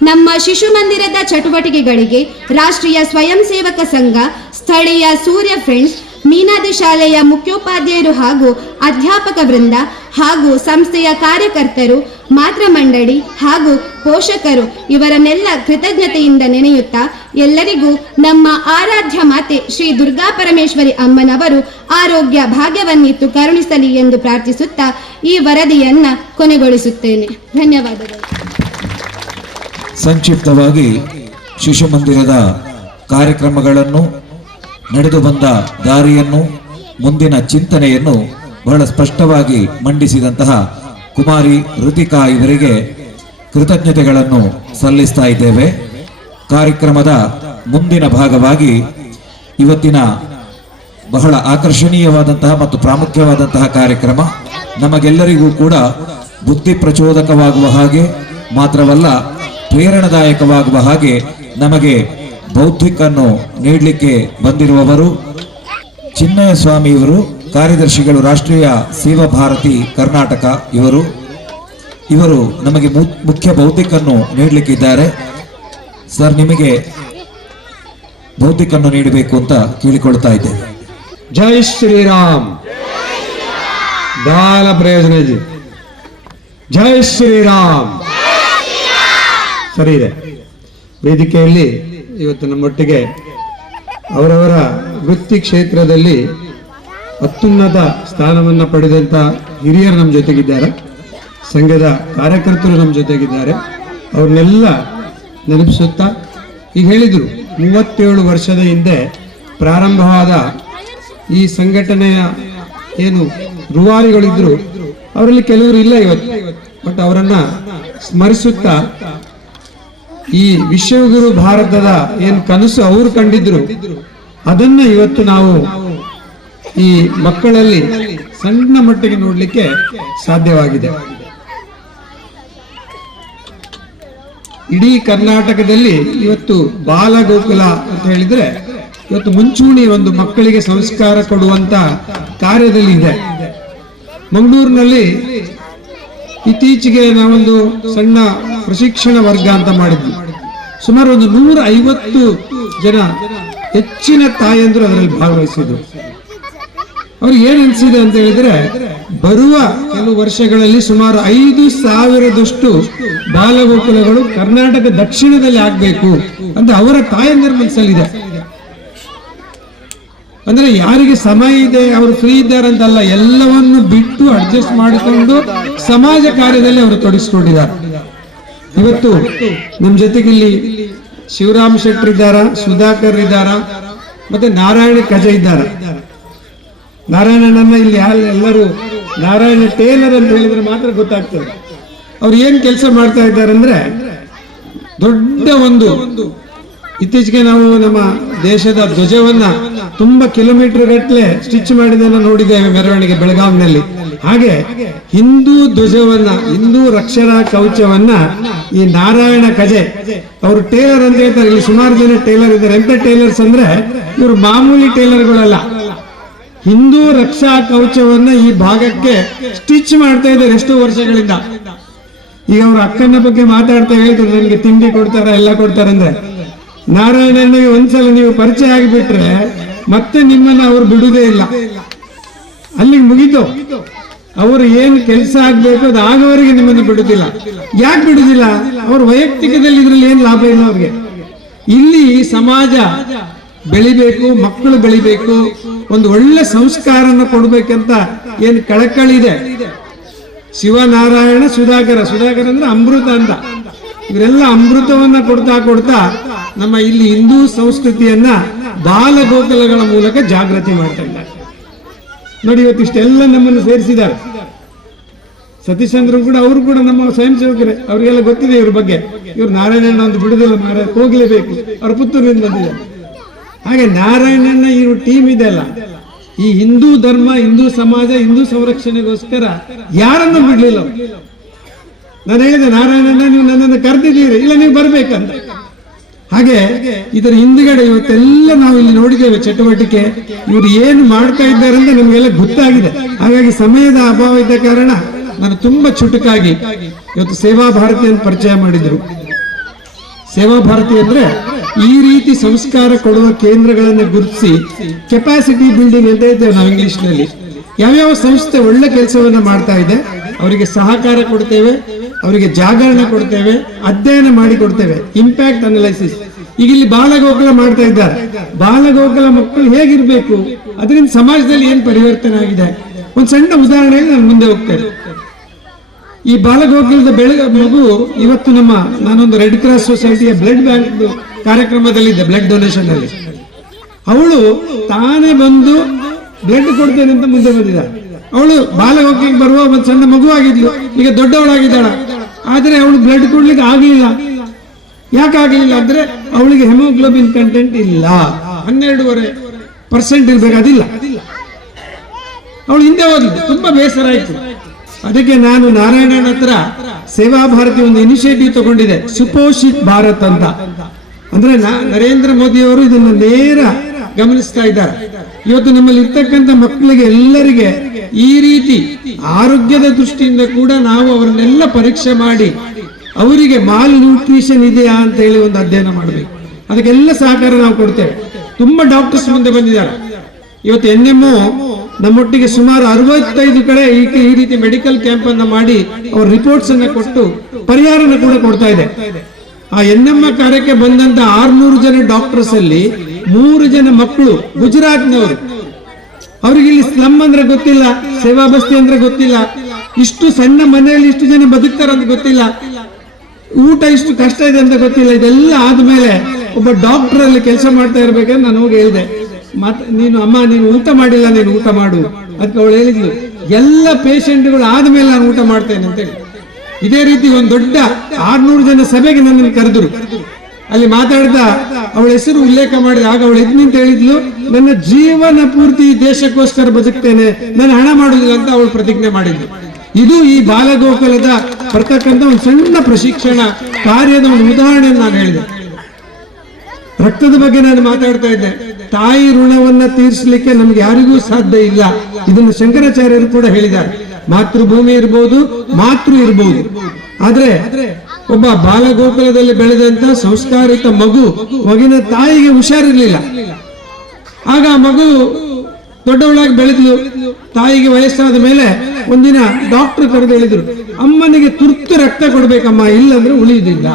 ನಮ್ಮ ಶಿಶುಮಂದಿರದ ಚಟುವಟಿಕೆಗಳಿಗೆ ರಾಷ್ಟ್ರೀಯ ಸ್ವಯಂ ಸೇವಕ ಸಂಘ, ಸ್ಥಳೀಯ ಸೂರ್ಯ ಫ್ರೆಂಡ್ಸ್, ಮೀನಾದಿ ಶಾಲೆಯ ಮುಖ್ಯೋಪಾಧ್ಯಾಯರು ಹಾಗೂ ಅಧ್ಯಾಪಕ ವೃಂದ ಹಾಗೂ ಸಂಸ್ಥೆಯ ಕಾರ್ಯಕರ್ತರು, ಮಾತೃ ಮಂಡಳಿ ಹಾಗೂ ಪೋಷಕರು ಇವರನ್ನೆಲ್ಲ ಕೃತಜ್ಞತೆಯಿಂದ ನೆನೆಯುತ್ತಾ, ಎಲ್ಲರಿಗೂ ನಮ್ಮ ಆರಾಧ್ಯ ಮಾತೆ ಶ್ರೀ ದುರ್ಗಾ ಪರಮೇಶ್ವರಿ ಅಮ್ಮನವರು ಆರೋಗ್ಯ ಭಾಗ್ಯವನ್ನಿತ್ತು ಕರುಣಿಸಲಿ ಎಂದು ಪ್ರಾರ್ಥಿಸುತ್ತಾ ಈ ವರದಿಯನ್ನ ಕೊನೆಗೊಳಿಸುತ್ತೇನೆ. ಧನ್ಯವಾದಗಳು. ಸಂಕ್ಷಿಪ್ತವಾಗಿ ಶಿಶುಮಂದಿರದ ಕಾರ್ಯಕ್ರಮಗಳನ್ನು, ನಡೆದು ಬಂದ ದಾರಿಯನ್ನು, ಮುಂದಿನ ಚಿಂತನೆಯನ್ನು ಬಹಳ ಸ್ಪಷ್ಟವಾಗಿ ಮಂಡಿಸಿದಂತಹ ಕುಮಾರಿ ಋತಿಕಾ ಇವರಿಗೆ ಕೃತಜ್ಞತೆಗಳನ್ನು ಸಲ್ಲಿಸ್ತಾ ಇದ್ದೇವೆ. ಕಾರ್ಯಕ್ರಮದ ಮುಂದಿನ ಭಾಗವಾಗಿ ಇವತ್ತಿನ ಬಹಳ ಆಕರ್ಷಣೀಯವಾದಂತಹ ಮತ್ತು ಪ್ರಾಮುಖ್ಯವಾದಂತಹ ಕಾರ್ಯಕ್ರಮ, ನಮಗೆಲ್ಲರಿಗೂ ಕೂಡ ಬುದ್ಧಿ ಪ್ರಚೋದಕವಾಗುವ ಹಾಗೆ ಮಾತ್ರವಲ್ಲ, ಪ್ರೇರಣಾದಾಯಕವಾಗುವ ಹಾಗೆ ನಮಗೆ ಬೌದ್ಧಿಕನ್ನು ನೀಡಲಿಕ್ಕೆ ಬಂದಿರುವವರು ಚಿನ್ನಯ ಸ್ವಾಮಿಯವರು, ಕಾರ್ಯದರ್ಶಿಗಳು ರಾಷ್ಟ್ರೀಯ ಸೇವಾ ಭಾರತಿ ಕರ್ನಾಟಕ ಇವರು. ಇವರು ನಮಗೆ ಮುಖ್ಯ ಭೌತಿಕನ್ನು ನೀಡಲಿಕ್ಕಿದ್ದಾರೆ. ಸರ್, ನಿಮಗೆ ಭೌತಿಕನ್ನು ನೀಡಬೇಕು ಅಂತ ಕೇಳಿಕೊಳ್ತಾ ಇದ್ದೇವೆ. ಜೈ ಶ್ರೀರಾಮ್. ಬಾಲ ಪ್ರಯೋಜನಜಿ ಜೈ ಶ್ರೀರಾಮ್. ಸರಿ ಇದೆ. ವೇದಿಕೆಯಲ್ಲಿ ಇವತ್ತು ನಮ್ಮೊಟ್ಟಿಗೆ ಅವರವರ ವೃತ್ತಿ ಕ್ಷೇತ್ರದಲ್ಲಿ ಅತ್ಯುನ್ನತ ಸ್ಥಾನವನ್ನು ಪಡೆದಂತ ಹಿರಿಯರು ನಮ್ಮ ಜೊತೆಗಿದ್ದಾರೆ, ಸಂಘದ ಕಾರ್ಯಕರ್ತರು ನಮ್ಮ ಜೊತೆಗಿದ್ದಾರೆ. ಅವ್ರನ್ನೆಲ್ಲ ನೆನಪಿಸುತ್ತಾ ಈಗ ಹೇಳಿದರು 37 ವರ್ಷದ ಹಿಂದೆ ಪ್ರಾರಂಭವಾದ ಈ ಸಂಘಟನೆಯ ಏನು ರೂವಾರಿಗಳಿದ್ರು ಅವರಲ್ಲಿ ಕೆಲವರು ಇಲ್ಲ ಇವತ್ತು, ಬಟ್ ಅವರನ್ನ ಸ್ಮರಿಸುತ್ತಾ ಈ ವಿಶ್ವಗುರು ಭಾರತದ ಏನು ಕನಸು ಅವರು ಕಂಡಿದ್ರು ಅದನ್ನ ಇವತ್ತು ನಾವು ಈ ಮಕ್ಕಳಲ್ಲಿ ಸಣ್ಣ ಮಟ್ಟಿಗೆ ನೋಡ್ಲಿಕ್ಕೆ ಸಾಧ್ಯವಾಗಿದೆ. ಇಡೀ ಕರ್ನಾಟಕದಲ್ಲಿ ಇವತ್ತು ಬಾಲಗೋಕುಲ ಅಂತ ಹೇಳಿದ್ರೆ ಇವತ್ತು ಮುಂಚೂಣಿ ಒಂದು ಮಕ್ಕಳಿಗೆ ಸಂಸ್ಕಾರ ಕೊಡುವಂತ ಕಾರ್ಯದಲ್ಲಿ ಇದೆ. ಮಂಗಳೂರಿನಲ್ಲಿ ಇತ್ತೀಚೆಗೆ ನಾವೊಂದು ಸಣ್ಣ ಪ್ರಶಿಕ್ಷಣ ವರ್ಗ ಅಂತ ಮಾಡಿದ್ವಿ. ಸುಮಾರು ಒಂದು 150 ಜನ ಹೆಚ್ಚಿನ ತಾಯಂದ್ರು ಅದರಲ್ಲಿ ಭಾಗವಹಿಸಿದ್ರು. ಅವ್ರಿಗೆ ಏನ್ ಅನ್ಸಿದೆ ಅಂತ ಹೇಳಿದ್ರೆ ಬರುವ ಕೆಲವು ವರ್ಷಗಳಲ್ಲಿ ಸುಮಾರು 5,000ದಷ್ಟು ಬಾಲಗೋಕುಲಗಳು ಕರ್ನಾಟಕ ದಕ್ಷಿಣದಲ್ಲಿ ಆಗ್ಬೇಕು ಅಂತ ಅವರ ತಾಯಂದಿರ ಮನಸ್ಸಲ್ಲಿದೆ. ಅಂದ್ರೆ ಯಾರಿಗೆ ಸಮಯ ಇದೆ ಅವರು ಫ್ರೀ ಇದ್ದಾರೆ ಅಂತಲ್ಲ, ಎಲ್ಲವನ್ನು ಬಿಟ್ಟು ಅಡ್ಜಸ್ಟ್ ಮಾಡಿಕೊಂಡು ಸಮಾಜ ಕಾರ್ಯದಲ್ಲಿ ಅವರು ತೊಡಗಿಸಿಕೊಂಡಿದ್ದಾರೆ. ಇವತ್ತು ನಮ್ಮ ಜೊತೆಗೆ ಇಲ್ಲಿ ಶಿವರಾಮ್ ಶೆಟ್ಟರ್ ಇದ್ದಾರ, ಸುಧಾಕರ್ ಇದ್ದಾರ, ಮತ್ತೆ ನಾರಾಯಣ ಕಜ ಇದ್ದಾರ. ನಾರಾಯಣನನ್ನ ಇಲ್ಲಿ ಎಲ್ಲರೂ ನಾರಾಯಣ ಟೇಲರ್ ಅಂತ ಹೇಳಿದ್ರೆ ಮಾತ್ರ ಗೊತ್ತಾಗ್ತದೆ. ಅವ್ರು ಏನ್ ಕೆಲಸ ಮಾಡ್ತಾ ಇದ್ದಾರೆ ಅಂದ್ರೆ ದೊಡ್ಡ ಒಂದು ಇತ್ತೀಚೆಗೆ ನಾವು ನಮ್ಮ ದೇಶದ ಧ್ವಜವನ್ನ ತುಂಬಾ ಕಿಲೋಮೀಟರ್ ಗಟ್ಟಲೆ ಸ್ಟಿಚ್ ಮಾಡಿದನ್ನ ನೋಡಿದ್ದೇವೆ ಮೆರವಣಿಗೆ ಬೆಳಗಾವಿನಲ್ಲಿ. ಹಾಗೆ ಹಿಂದೂ ಧ್ವಜವನ್ನ, ಹಿಂದೂ ರಕ್ಷಣಾ ಕವಚವನ್ನ ಈ ನಾರಾಯಣ ಕಜೆ ಅವರು ಟೇಲರ್ ಅಂತ ಹೇಳ್ತಾರೆ. ಇಲ್ಲಿ ಸುಮಾರು ಜನ ಟೇಲರ್ ಇದ್ದಾರೆ. ಎಂತ ಟೇಲರ್ಸ್ ಅಂದ್ರೆ ಇವರು ಮಾಮೂಲಿ ಟೇಲರ್ಗಳಲ್ಲ, ಹಿಂದೂ ರಕ್ಷಾ ಕವಚವನ್ನ ಈ ಭಾಗಕ್ಕೆ ಸ್ಟಿಚ್ ಮಾಡ್ತಾ ಇದ್ದಾರೆ ಎಷ್ಟೋ ವರ್ಷಗಳಿಂದ. ಈಗ ಅವ್ರ ಅಕ್ಕನ ಬಗ್ಗೆ ಮಾತಾಡ್ತಾ ಹೇಳಿದ್ರು, ನನಗೆ ತಿಂಡಿ ಕೊಡ್ತಾರ ಎಲ್ಲ ಕೊಡ್ತಾರೆ ಅಂದ್ರೆ. ನಾರಾಯಣನಿಗೆ ಒಂದ್ಸಲ ನೀವು ಪರಿಚಯ ಆಗಿಬಿಟ್ರೆ ಮತ್ತೆ ನಿಮ್ಮನ್ನ ಅವ್ರು ಬಿಡುವುದೇ ಇಲ್ಲ, ಅಲ್ಲಿಗೆ ಮುಗಿತು. ಅವರು ಏನು ಕೆಲಸ ಆಗ್ಬೇಕು ಅದು ಆಗೋವರೆಗೆ ನಿಮ್ಮನ್ನು ಬಿಡುದಿಲ್ಲ. ಯಾಕೆ ಬಿಡುದಿಲ್ಲ? ಅವ್ರ ವೈಯಕ್ತಿಕದಲ್ಲಿ ಇದ್ರಲ್ಲಿ ಏನ್ ಲಾಭ ಇಲ್ಲ ಅವ್ರಿಗೆ. ಇಲ್ಲಿ ಸಮಾಜ ಬೆಳಿಬೇಕು, ಮಕ್ಕಳು ಬೆಳಿಬೇಕು, ಒಂದು ಒಳ್ಳೆ ಸಂಸ್ಕಾರನ ಕೊಡ್ಬೇಕಂತ ಏನ್ ಕಳಕಳಿ ಇದೆ. ಶಿವನಾರಾಯಣ ಸುಧಾಕರ ಅಂದ್ರೆ ಅಮೃತ ಅಂತ, ಇವರೆಲ್ಲ ಅಮೃತವನ್ನ ಕೊಡ್ತಾ ಕೊಡ್ತಾ ನಮ್ಮ ಇಲ್ಲಿ ಹಿಂದೂ ಸಂಸ್ಕೃತಿಯನ್ನ ಬಾಲಗೋಕುಲಗಳ ಮೂಲಕ ಜಾಗೃತಿ ಮಾಡ್ತಾ ಇದ್ದಾರೆ. ನೋಡಿ ಇವತ್ತು ಇಷ್ಟೆಲ್ಲ ನಮ್ಮನ್ನು ಸೇರಿಸಿದ್ದಾರೆ. ಸತೀಶ್ ಚಂದ್ರ ಕೂಡ ಅವರು ಕೂಡ ನಮ್ಮ ಸ್ವಯಂ ಸೇವಕರೇ, ಅವ್ರಿಗೆಲ್ಲ ಗೊತ್ತಿದೆ ಇವ್ರ ಬಗ್ಗೆ. ಇವ್ರು ನಾರಾಯಣನ ಒಂದು ಬಿಡುದಿಲ್ಲ, ನಾರಾಯಣ ಹೋಗ್ಲೇಬೇಕು, ಅವ್ರ ಪುತ್ತೂರಿನಿಂದ ಬಂದಿದ್ದಾರೆ. ಹಾಗೆ ನಾರಾಯಣನ ಈ ಟೀಮ್ ಇದೆ ಅಲ್ಲ, ಈ ಹಿಂದೂ ಧರ್ಮ, ಹಿಂದೂ ಸಮಾಜ, ಹಿಂದೂ ಸಂರಕ್ಷಣೆಗೋಸ್ಕರ ಯಾರನ್ನು ಬಿಡ್ಲಿಲ್ಲ. ನಾನು ಹೇಳಿದೆ ನಾರಾಯಣನ ನೀವು ನನ್ನನ್ನು ಕರೆದಿದ್ದೀರಿ, ಇಲ್ಲ ನೀವು ಬರ್ಬೇಕಂತ. ಹಾಗೆ ಇದರ ಹಿಂದ್ಗಡೆ ಇವತ್ತೆಲ್ಲ ನಾವು ಇಲ್ಲಿ ನೋಡಿದ್ದೇವೆ ಚಟುವಟಿಕೆ, ಇವರು ಏನು ಮಾಡ್ತಾ ಇದ್ದಾರೆ ಅಂತ ನಮಗೆಲ್ಲ ಗೊತ್ತಾಗಿದೆ. ಹಾಗಾಗಿ ಸಮಯದ ಅಭಾವ ಇದ್ದ ಕಾರಣ ನಾನು ತುಂಬಾ ಚುಟುಕಾಗಿ ಇವತ್ತು ಸೇವಾ ಭಾರತಿಯನ್ನು ಪರಿಚಯ ಮಾಡಿದ್ರು. ಸೇವಾ ಭಾರತಿ ಅಂದ್ರೆ ಈ ರೀತಿ ಸಂಸ್ಕಾರ ಕೊಡುವ ಕೇಂದ್ರಗಳನ್ನು ಗುರುತಿಸಿ ಕೆಪಾಸಿಟಿ ಬಿಲ್ಡಿಂಗ್ ಅಂತ ಇದ್ದೇವೆ ನಾವು ಇಂಗ್ಲಿಷ್ ನಲ್ಲಿ. ಯಾವ್ಯಾವ ಸಂಸ್ಥೆ ಒಳ್ಳೆ ಕೆಲಸವನ್ನ ಮಾಡ್ತಾ ಇದೆ ಅವರಿಗೆ ಸಹಕಾರ ಕೊಡ್ತೇವೆ, ಅವರಿಗೆ ಜಾಗರಣ ಕೊಡ್ತೇವೆ, ಅಧ್ಯಯನ ಮಾಡಿ ಕೊಡ್ತೇವೆ, ಇಂಪ್ಯಾಕ್ಟ್ ಅನಲೈಸಿಸ್. ಈಗ ಇಲ್ಲಿ ಬಾಲಗೋಕುಲ ಮಾಡ್ತಾ ಇದ್ದಾರೆ. ಬಾಲಗೋಕುಲ ಮಕ್ಕಳು ಹೇಗಿರ್ಬೇಕು, ಅದರಿಂದ ಸಮಾಜದಲ್ಲಿ ಏನ್ ಪರಿವರ್ತನೆ ಆಗಿದೆ, ಒಂದು ಸಣ್ಣ ಉದಾಹರಣೆಯಲ್ಲಿ ನಾನು ಮುಂದೆ ಹೋಗ್ತೇನೆ. ಈ ಬಾಲಗೋಕುಲದ ಮಗು ಇವತ್ತು ನಾನೊಂದು ರೆಡ್ ಕ್ರಾಸ್ ಸೊಸೈಟಿಯ ಬ್ಲಡ್ ಬ್ಯಾಂಕ್ ಕಾರ್ಯಕ್ರಮದಲ್ಲಿದ್ದೆ, ಬ್ಲಡ್ ಡೊನೇಷನ್ ಅಲ್ಲಿ. ಅವಳು ತಾನೇ ಬಂದು ಬ್ಲಡ್ ಕೊಡ್ತೇನೆ ಅಂತ ಮುಂದೆ ಬಂದಿದ್ದಾಳೆ. ಅವಳು ಬಾಲಗೋಕುಲಕ್ಕೆ ಬರುವ ಒಂದು ಸಣ್ಣ ಮಗು ಆಗಿದ್ಲು, ಈಗ ದೊಡ್ಡವಳಾಗಿದ್ದಾಳ. ಆದ್ರೆ ಅವಳು ಬ್ಲಡ್ ಕೊಡ್ಲಿಕ್ಕೆ ಆಗ್ಲಿಲ್ಲ. ಯಾಕಾಗಲಿಲ್ಲ ಅಂದ್ರೆ ಅವಳಿಗೆ ಹೆಮೋಗ್ಲೋಬಿನ್ ಕಂಟೆಂಟ್ ಇಲ್ಲ, 12.5% ಇರ್ಬೇಕು, ಅದಿಲ್ಲ. ಅವಳು ಹಿಂದೆ ಹೋದ್ಲು, ತುಂಬಾ ಬೇಸರ ಆಯ್ತು. ಅದಕ್ಕೆ ನಾನು ನಾರಾಯಣನ ಹತ್ರ ಸೇವಾ ಭಾರತಿ ಒಂದು ಇನಿಷಿಯೇಟಿವ್ ತಗೊಂಡಿದೆ, ಸುಪೋಷಿತ್ ಭಾರತ್ ಅಂತ. ಅಂದ್ರೆ ನರೇಂದ್ರ ಮೋದಿ ಅವರು ಇದನ್ನು ನೇರ ಗಮನಿಸ್ತಾ ಇದ್ದಾರೆ. ಇವತ್ತು ನಮ್ಮಲ್ಲಿ ಇರ್ತಕ್ಕಂಥ ಮಕ್ಕಳಿಗೆ ಎಲ್ಲರಿಗೆ ಈ ರೀತಿ ಆರೋಗ್ಯದ ದೃಷ್ಟಿಯಿಂದ ಕೂಡ ನಾವು ಅವರನ್ನೆಲ್ಲ ಪರೀಕ್ಷೆ ಮಾಡಿ ಅವರಿಗೆ ಮಾಲ್ ನ್ಯೂಟ್ರಿಷನ್ ಇದೆಯಾ ಅಂತ ಹೇಳಿ ಒಂದು ಅಧ್ಯಯನ ಮಾಡಬೇಕು. ಅದಕ್ಕೆಲ್ಲ ಸಹಕಾರ ನಾವು ಕೊಡ್ತೇವೆ. ತುಂಬಾ ಡಾಕ್ಟರ್ಸ್ ಮುಂದೆ ಬಂದಿದ್ದಾರೆ. ಇವತ್ತು NMO ನಮ್ಮೊಟ್ಟಿಗೆ ಸುಮಾರು 65 ಕಡೆ ಈ ರೀತಿ ಮೆಡಿಕಲ್ ಕ್ಯಾಂಪ್ ಅನ್ನ ಮಾಡಿ ಅವ್ರ ರಿಪೋರ್ಟ್ಸ್ ಅನ್ನ ಕೊಟ್ಟು ಪರಿಹಾರನ ಕೂಡ ಕೊಡ್ತಾ ಇದೆ. ಆ NMO ಕಾರ್ಯಕ್ಕೆ ಬಂದಂತ 600 ಜನ ಡಾಕ್ಟರ್ಸ್ ಅಲ್ಲಿ 3 ಜನ ಮಕ್ಕಳು ಗುಜರಾತ್ನವರು. ಅವ್ರಿಗೆ ಇಲ್ಲಿ ಸ್ಲಮ್ ಅಂದ್ರೆ ಗೊತ್ತಿಲ್ಲ, ಸೇವಾ ಬಸ್ತಿ ಅಂದ್ರೆ ಗೊತ್ತಿಲ್ಲ, ಇಷ್ಟು ಸಣ್ಣ ಮನೆಯಲ್ಲಿ ಇಷ್ಟು ಜನ ಬದುಕ್ತಾರ ಅಂತ ಗೊತ್ತಿಲ್ಲ, ಊಟ ಇಷ್ಟು ಕಷ್ಟ ಇದೆ ಅಂತ ಗೊತ್ತಿಲ್ಲ. ಇದೆಲ್ಲ ಆದ್ಮೇಲೆ ಒಬ್ಬ ಡಾಕ್ಟರ್ ಅಲ್ಲಿ ಕೆಲಸ ಮಾಡ್ತಾ ಇರ್ಬೇಕಾದ್ರೆ ನಾನು ಹೋಗಿ ಹೇಳಿದೆ, ನೀನು ಊಟ ಮಾಡಿಲ್ಲ, ನೀನು ಊಟ ಮಾಡು. ಅದಕ್ಕೆ ಅವಳು ಹೇಳಿದ್ಲು, ಎಲ್ಲ ಪೇಷಂಟ್ಗಳು ಆದ್ಮೇಲೆ ನಾನು ಊಟ ಮಾಡ್ತೇನೆ ಅಂತೇಳಿ. ಇದೇ ರೀತಿ ಒಂದು ದೊಡ್ಡ 600 ಜನ ಸಭೆಗೆ ನನ್ನನ್ನು ಕರೆದ್ರು. ಅಲ್ಲಿ ಮಾತಾಡ್ತಾ ಅವಳ ಹೆಸರು ಉಲ್ಲೇಖ ಮಾಡಿದ. ಆಗ ಅವಳು ಎದ್ದು ನಿಂತ ಹೇಳಿದ್ಲು, ನನ್ನ ಜೀವನ ಪೂರ್ತಿ ದೇಶಕ್ಕೋಸ್ಕರ ಬದುಕ್ತೇನೆ, ನಾನು ಹಣ ಮಾಡುದಿಲ್ಲ ಅಂತ ಅವಳು ಪ್ರತಿಜ್ಞೆ ಮಾಡಿದ್ಲು. ಇದು ಈ ಬಾಲಗೋಕುಲದ ಬರ್ತಕ್ಕಂಥ ಒಂದು ಸಣ್ಣ ಪ್ರಶಿಕ್ಷಣ ಕಾರ್ಯದ ಒಂದು ಉದಾಹರಣೆಯನ್ನು ನಾನು ಹೇಳಿದೆ. ರಕ್ತದ ಬಗ್ಗೆ ನಾನು ಮಾತಾಡ್ತಾ ಇದ್ದೆ. ತಾಯಿ ಋಣವನ್ನ ತೀರಿಸಲಿಕ್ಕೆ ನಮ್ಗೆ ಯಾರಿಗೂ ಸಾಧ್ಯ ಇಲ್ಲ. ಇದನ್ನು ಶಂಕರಾಚಾರ್ಯರು ಕೂಡ ಹೇಳಿದ್ದಾರೆ. ಮಾತೃಭೂಮಿ ಇರ್ಬೋದು, ಮಾತೃ ಇರ್ಬೋದು, ಆದ್ರೆ ಒಬ್ಬ ಬಾಲಗೋಕುಲದಲ್ಲಿ ಬೆಳೆದಂತ ಸಂಸ್ಕಾರಿತ ಮಗುವಿನ ತಾಯಿಗೆ ಹುಷಾರಿರ್ಲಿಲ್ಲ. ಆಗ ಆ ಮಗು ದೊಡ್ಡವಳಾಗಿ ಬೆಳೆದ್ಲು. ತಾಯಿಗೆ ವಯಸ್ಸಾದ ಮೇಲೆ ಒಂದಿನ ಡಾಕ್ಟರ್ ಕರೆದು ಹೇಳಿದ್ರು, ಅಮ್ಮನಿಗೆ ತುರ್ತು ರಕ್ತ ಕೊಡ್ಬೇಕಮ್ಮ, ಇಲ್ಲಂದ್ರೆ ಉಳಿಯುವುದಿಲ್ಲ.